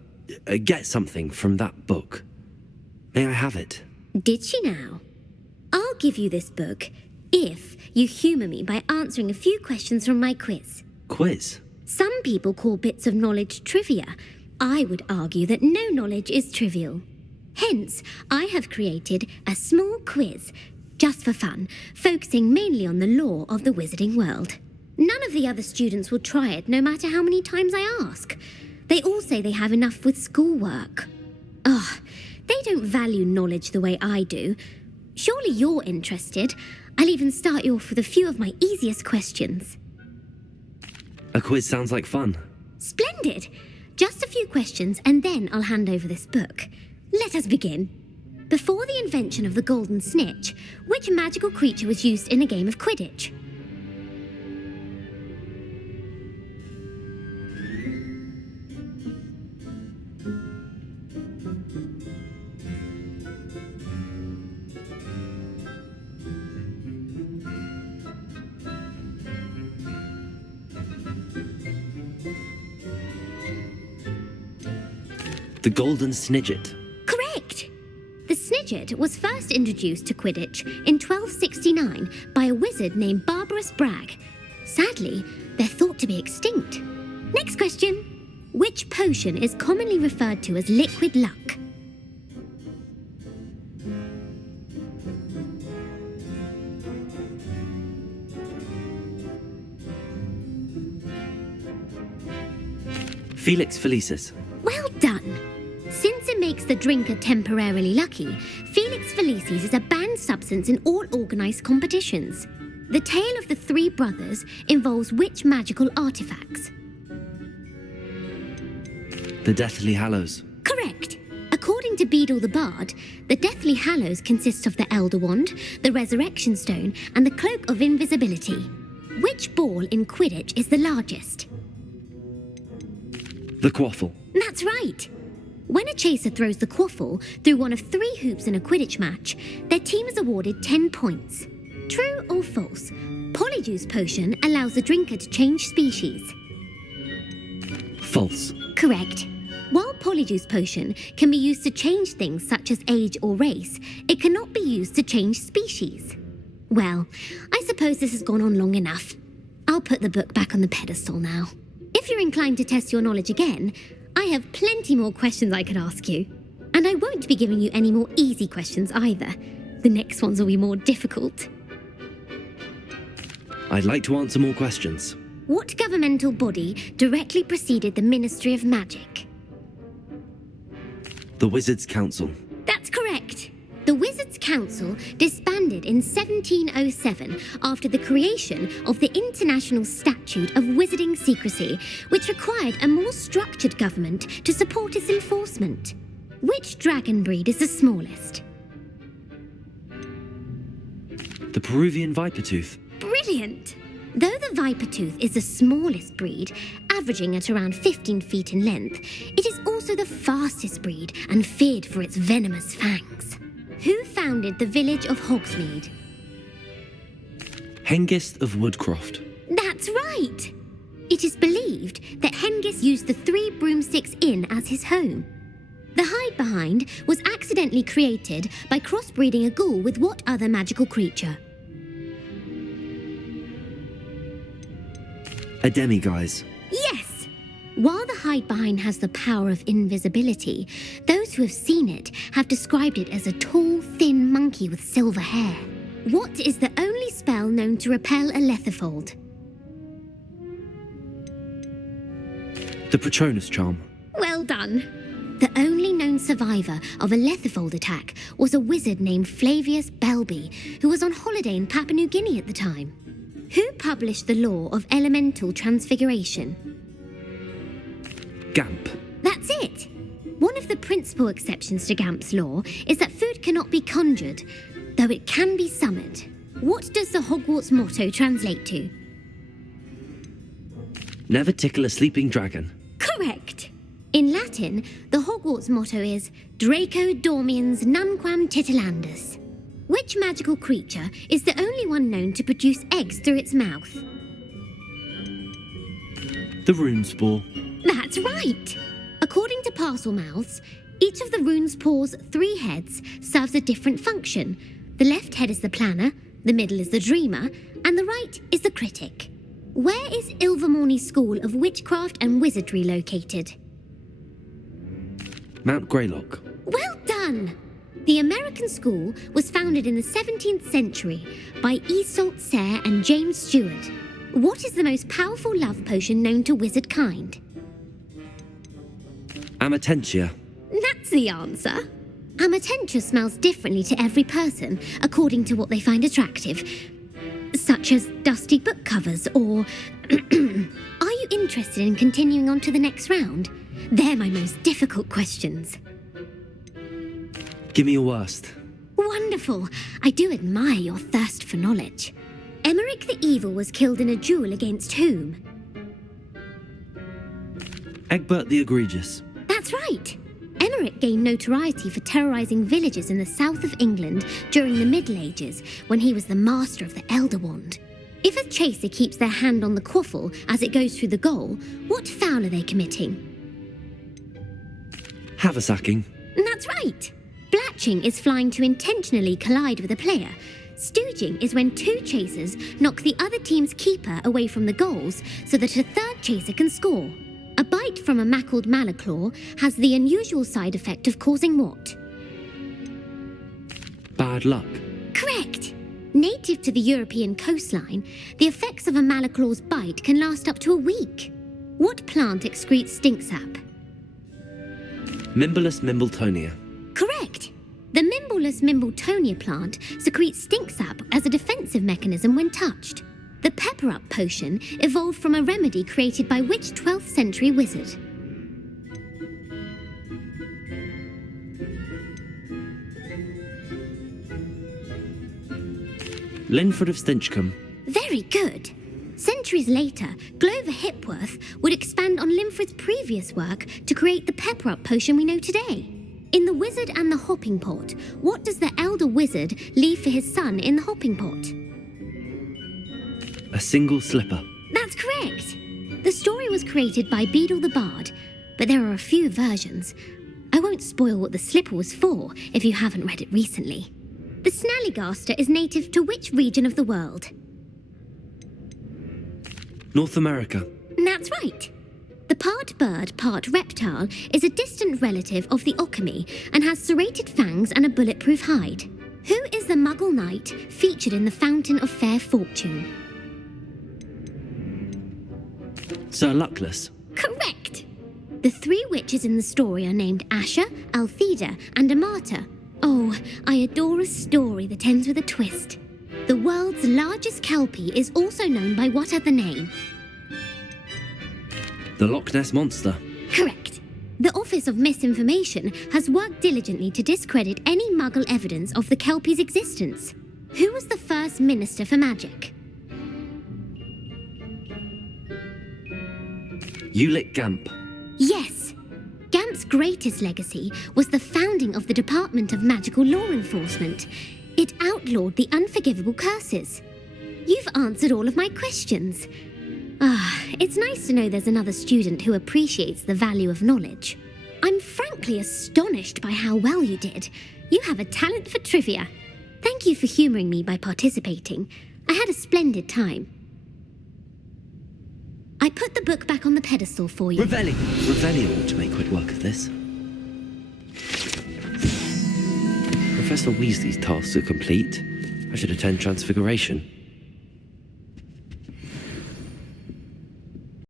get something from that book. May I have it? Did she now? I'll give you this book if you humour me by answering a few questions from my quiz. Quiz? Some people call bits of knowledge trivia. I would argue that no knowledge is trivial. Hence, I have created a small quiz just for fun, focusing mainly on the lore of the wizarding world. None of the other students will try it, no matter how many times I ask. They all say they have enough with schoolwork. Ugh, they don't value knowledge the way I do. Surely you're interested. I'll even start you off with a few of my easiest questions. A quiz sounds like fun. Splendid! Just a few questions, and then I'll hand over this book. Let us begin. Before the invention of the golden snitch, which magical creature was used in a game of Quidditch? The Golden Snidget. Correct! The Snidget was first introduced to Quidditch in 1269 by a wizard named Barbarous Bragg. Sadly, they're thought to be extinct. Next question. Which potion is commonly referred to as liquid luck? Felix Felicis. Well done! Since it makes the drinker temporarily lucky, Felix Felicis is a banned substance in all organised competitions. The tale of the three brothers involves which magical artifacts? The Deathly Hallows. Correct! According to Beedle the Bard, the Deathly Hallows consist of the Elder Wand, the Resurrection Stone, and the Cloak of Invisibility. Which ball in Quidditch is the largest? The Quaffle. That's right! When a chaser throws the quaffle through one of 3 hoops in a Quidditch match, their team is awarded 10 points. True or false? Polyjuice Potion allows the drinker to change species. False. Correct. While Polyjuice Potion can be used to change things such as age or race, it cannot be used to change species. Well, I suppose this has gone on long enough. I'll put the book back on the pedestal now. If you're inclined to test your knowledge again, I have plenty more questions I could ask you. And I won't be giving you any more easy questions either. The next ones will be more difficult. I'd like to answer more questions. What governmental body directly preceded the Ministry of Magic? The Wizards' Council. That's correct. The Wizards' Council disbanded in 1707 after the creation of the International Statute of Wizarding Secrecy, which required a more structured government to support its enforcement. Which dragon breed is the smallest? The Peruvian Vipertooth. Brilliant! Though the Vipertooth is the smallest breed, averaging at around 15 feet in length, it is also the fastest breed and feared for its venomous fangs. Who founded the village of Hogsmeade? Hengist of Woodcroft. That's right! It is believed that Hengist used the Three Broomsticks Inn as his home. The hide-behind was accidentally created by crossbreeding a ghoul with what other magical creature? A demiguise. Yes! While the hide-behind has the power of invisibility, those who have seen it have described it as a tall, thin monkey with silver hair. What is the only spell known to repel a letherfold? The Patronus Charm. Well done. The only known survivor of a letherfold attack was a wizard named Flavius Belby, who was on holiday in Papua New Guinea at the time. Who published the law of elemental transfiguration? Gamp. That's it! One of the principal exceptions to Gamp's law is that food cannot be conjured, though it can be summoned. What does the Hogwarts motto translate to? Never tickle a sleeping dragon. Correct! In Latin, the Hogwarts motto is Draco Dormiens Nunquam Titilandus. Which magical creature is the only one known to produce eggs through its mouth? The Runespore. That's right! According to Parselmouths, each of the Runespore's 3 heads serves a different function. The left head is the planner, the middle is the dreamer, and the right is the critic. Where is Ilvermorny School of Witchcraft and Wizardry located? Mount Greylock. Well done! The American school was founded in the 17th century by Iseult Sayre and James Stewart. What is the most powerful love potion known to wizard kind? Amatentia. That's the answer. Amatentia smells differently to every person according to what they find attractive, such as dusty book covers or... Are you interested in continuing on to the next round? They're my most difficult questions. Give me your worst. Wonderful. I do admire your thirst for knowledge. Emeric the Evil was killed in a duel against whom? Egbert the Egregious. That's right. Emeric gained notoriety for terrorising villages in the south of England during the Middle Ages when he was the master of the Elder Wand. If a chaser keeps their hand on the quaffle as it goes through the goal, what foul are they committing? Haversacking. That's right. Blatching is flying to intentionally collide with a player. Stooging is when 2 chasers knock the other team's keeper away from the goals so that a 3rd chaser can score. A bite from a mackled malaclaw has the unusual side effect of causing what? Bad luck. Correct! Native to the European coastline, the effects of a malaclaw's bite can last up to a week. What plant excretes stink sap? Mimblus Mimbletonia. Correct! The Mimblus Mimbletonia plant secretes stink sap as a defensive mechanism when touched. The pepper-up potion evolved from a remedy created by which 12th century wizard? Linford of Stinchcombe. Very good. Centuries later, Glover Hipworth would expand on Linford's previous work to create the pepper-up potion we know today. In The Wizard and the Hopping Pot, what does the elder wizard leave for his son in the hopping pot? A single slipper. That's correct. The story was created by Beadle the Bard, but there are a few versions. I won't spoil what the slipper was for if you haven't read it recently. The Snallygaster is native to which region of the world? North America. That's right. The part bird, part reptile is a distant relative of the Occamy and has serrated fangs and a bulletproof hide. Who is the Muggle knight featured in the Fountain of Fair Fortune? Sir Luckless. Correct! The 3 witches in the story are named Asha, Altheda, and Amata. Oh, I adore a story that ends with a twist. The world's largest kelpie is also known by what other name? The Loch Ness Monster. Correct. The Office of Misinformation has worked diligently to discredit any Muggle evidence of the kelpie's existence. Who was the first Minister for Magic? Ulick Gamp. Yes. Gamp's greatest legacy was the founding of the Department of Magical Law Enforcement. It outlawed the unforgivable curses. You've answered all of my questions. It's nice to know there's another student who appreciates the value of knowledge. I'm frankly astonished by how well you did. You have a talent for trivia. Thank you for humouring me by participating. I had a splendid time. I put the book back on the pedestal for you. Revelio ought to make quick work of this. Professor Weasley's tasks are complete. I should attend Transfiguration.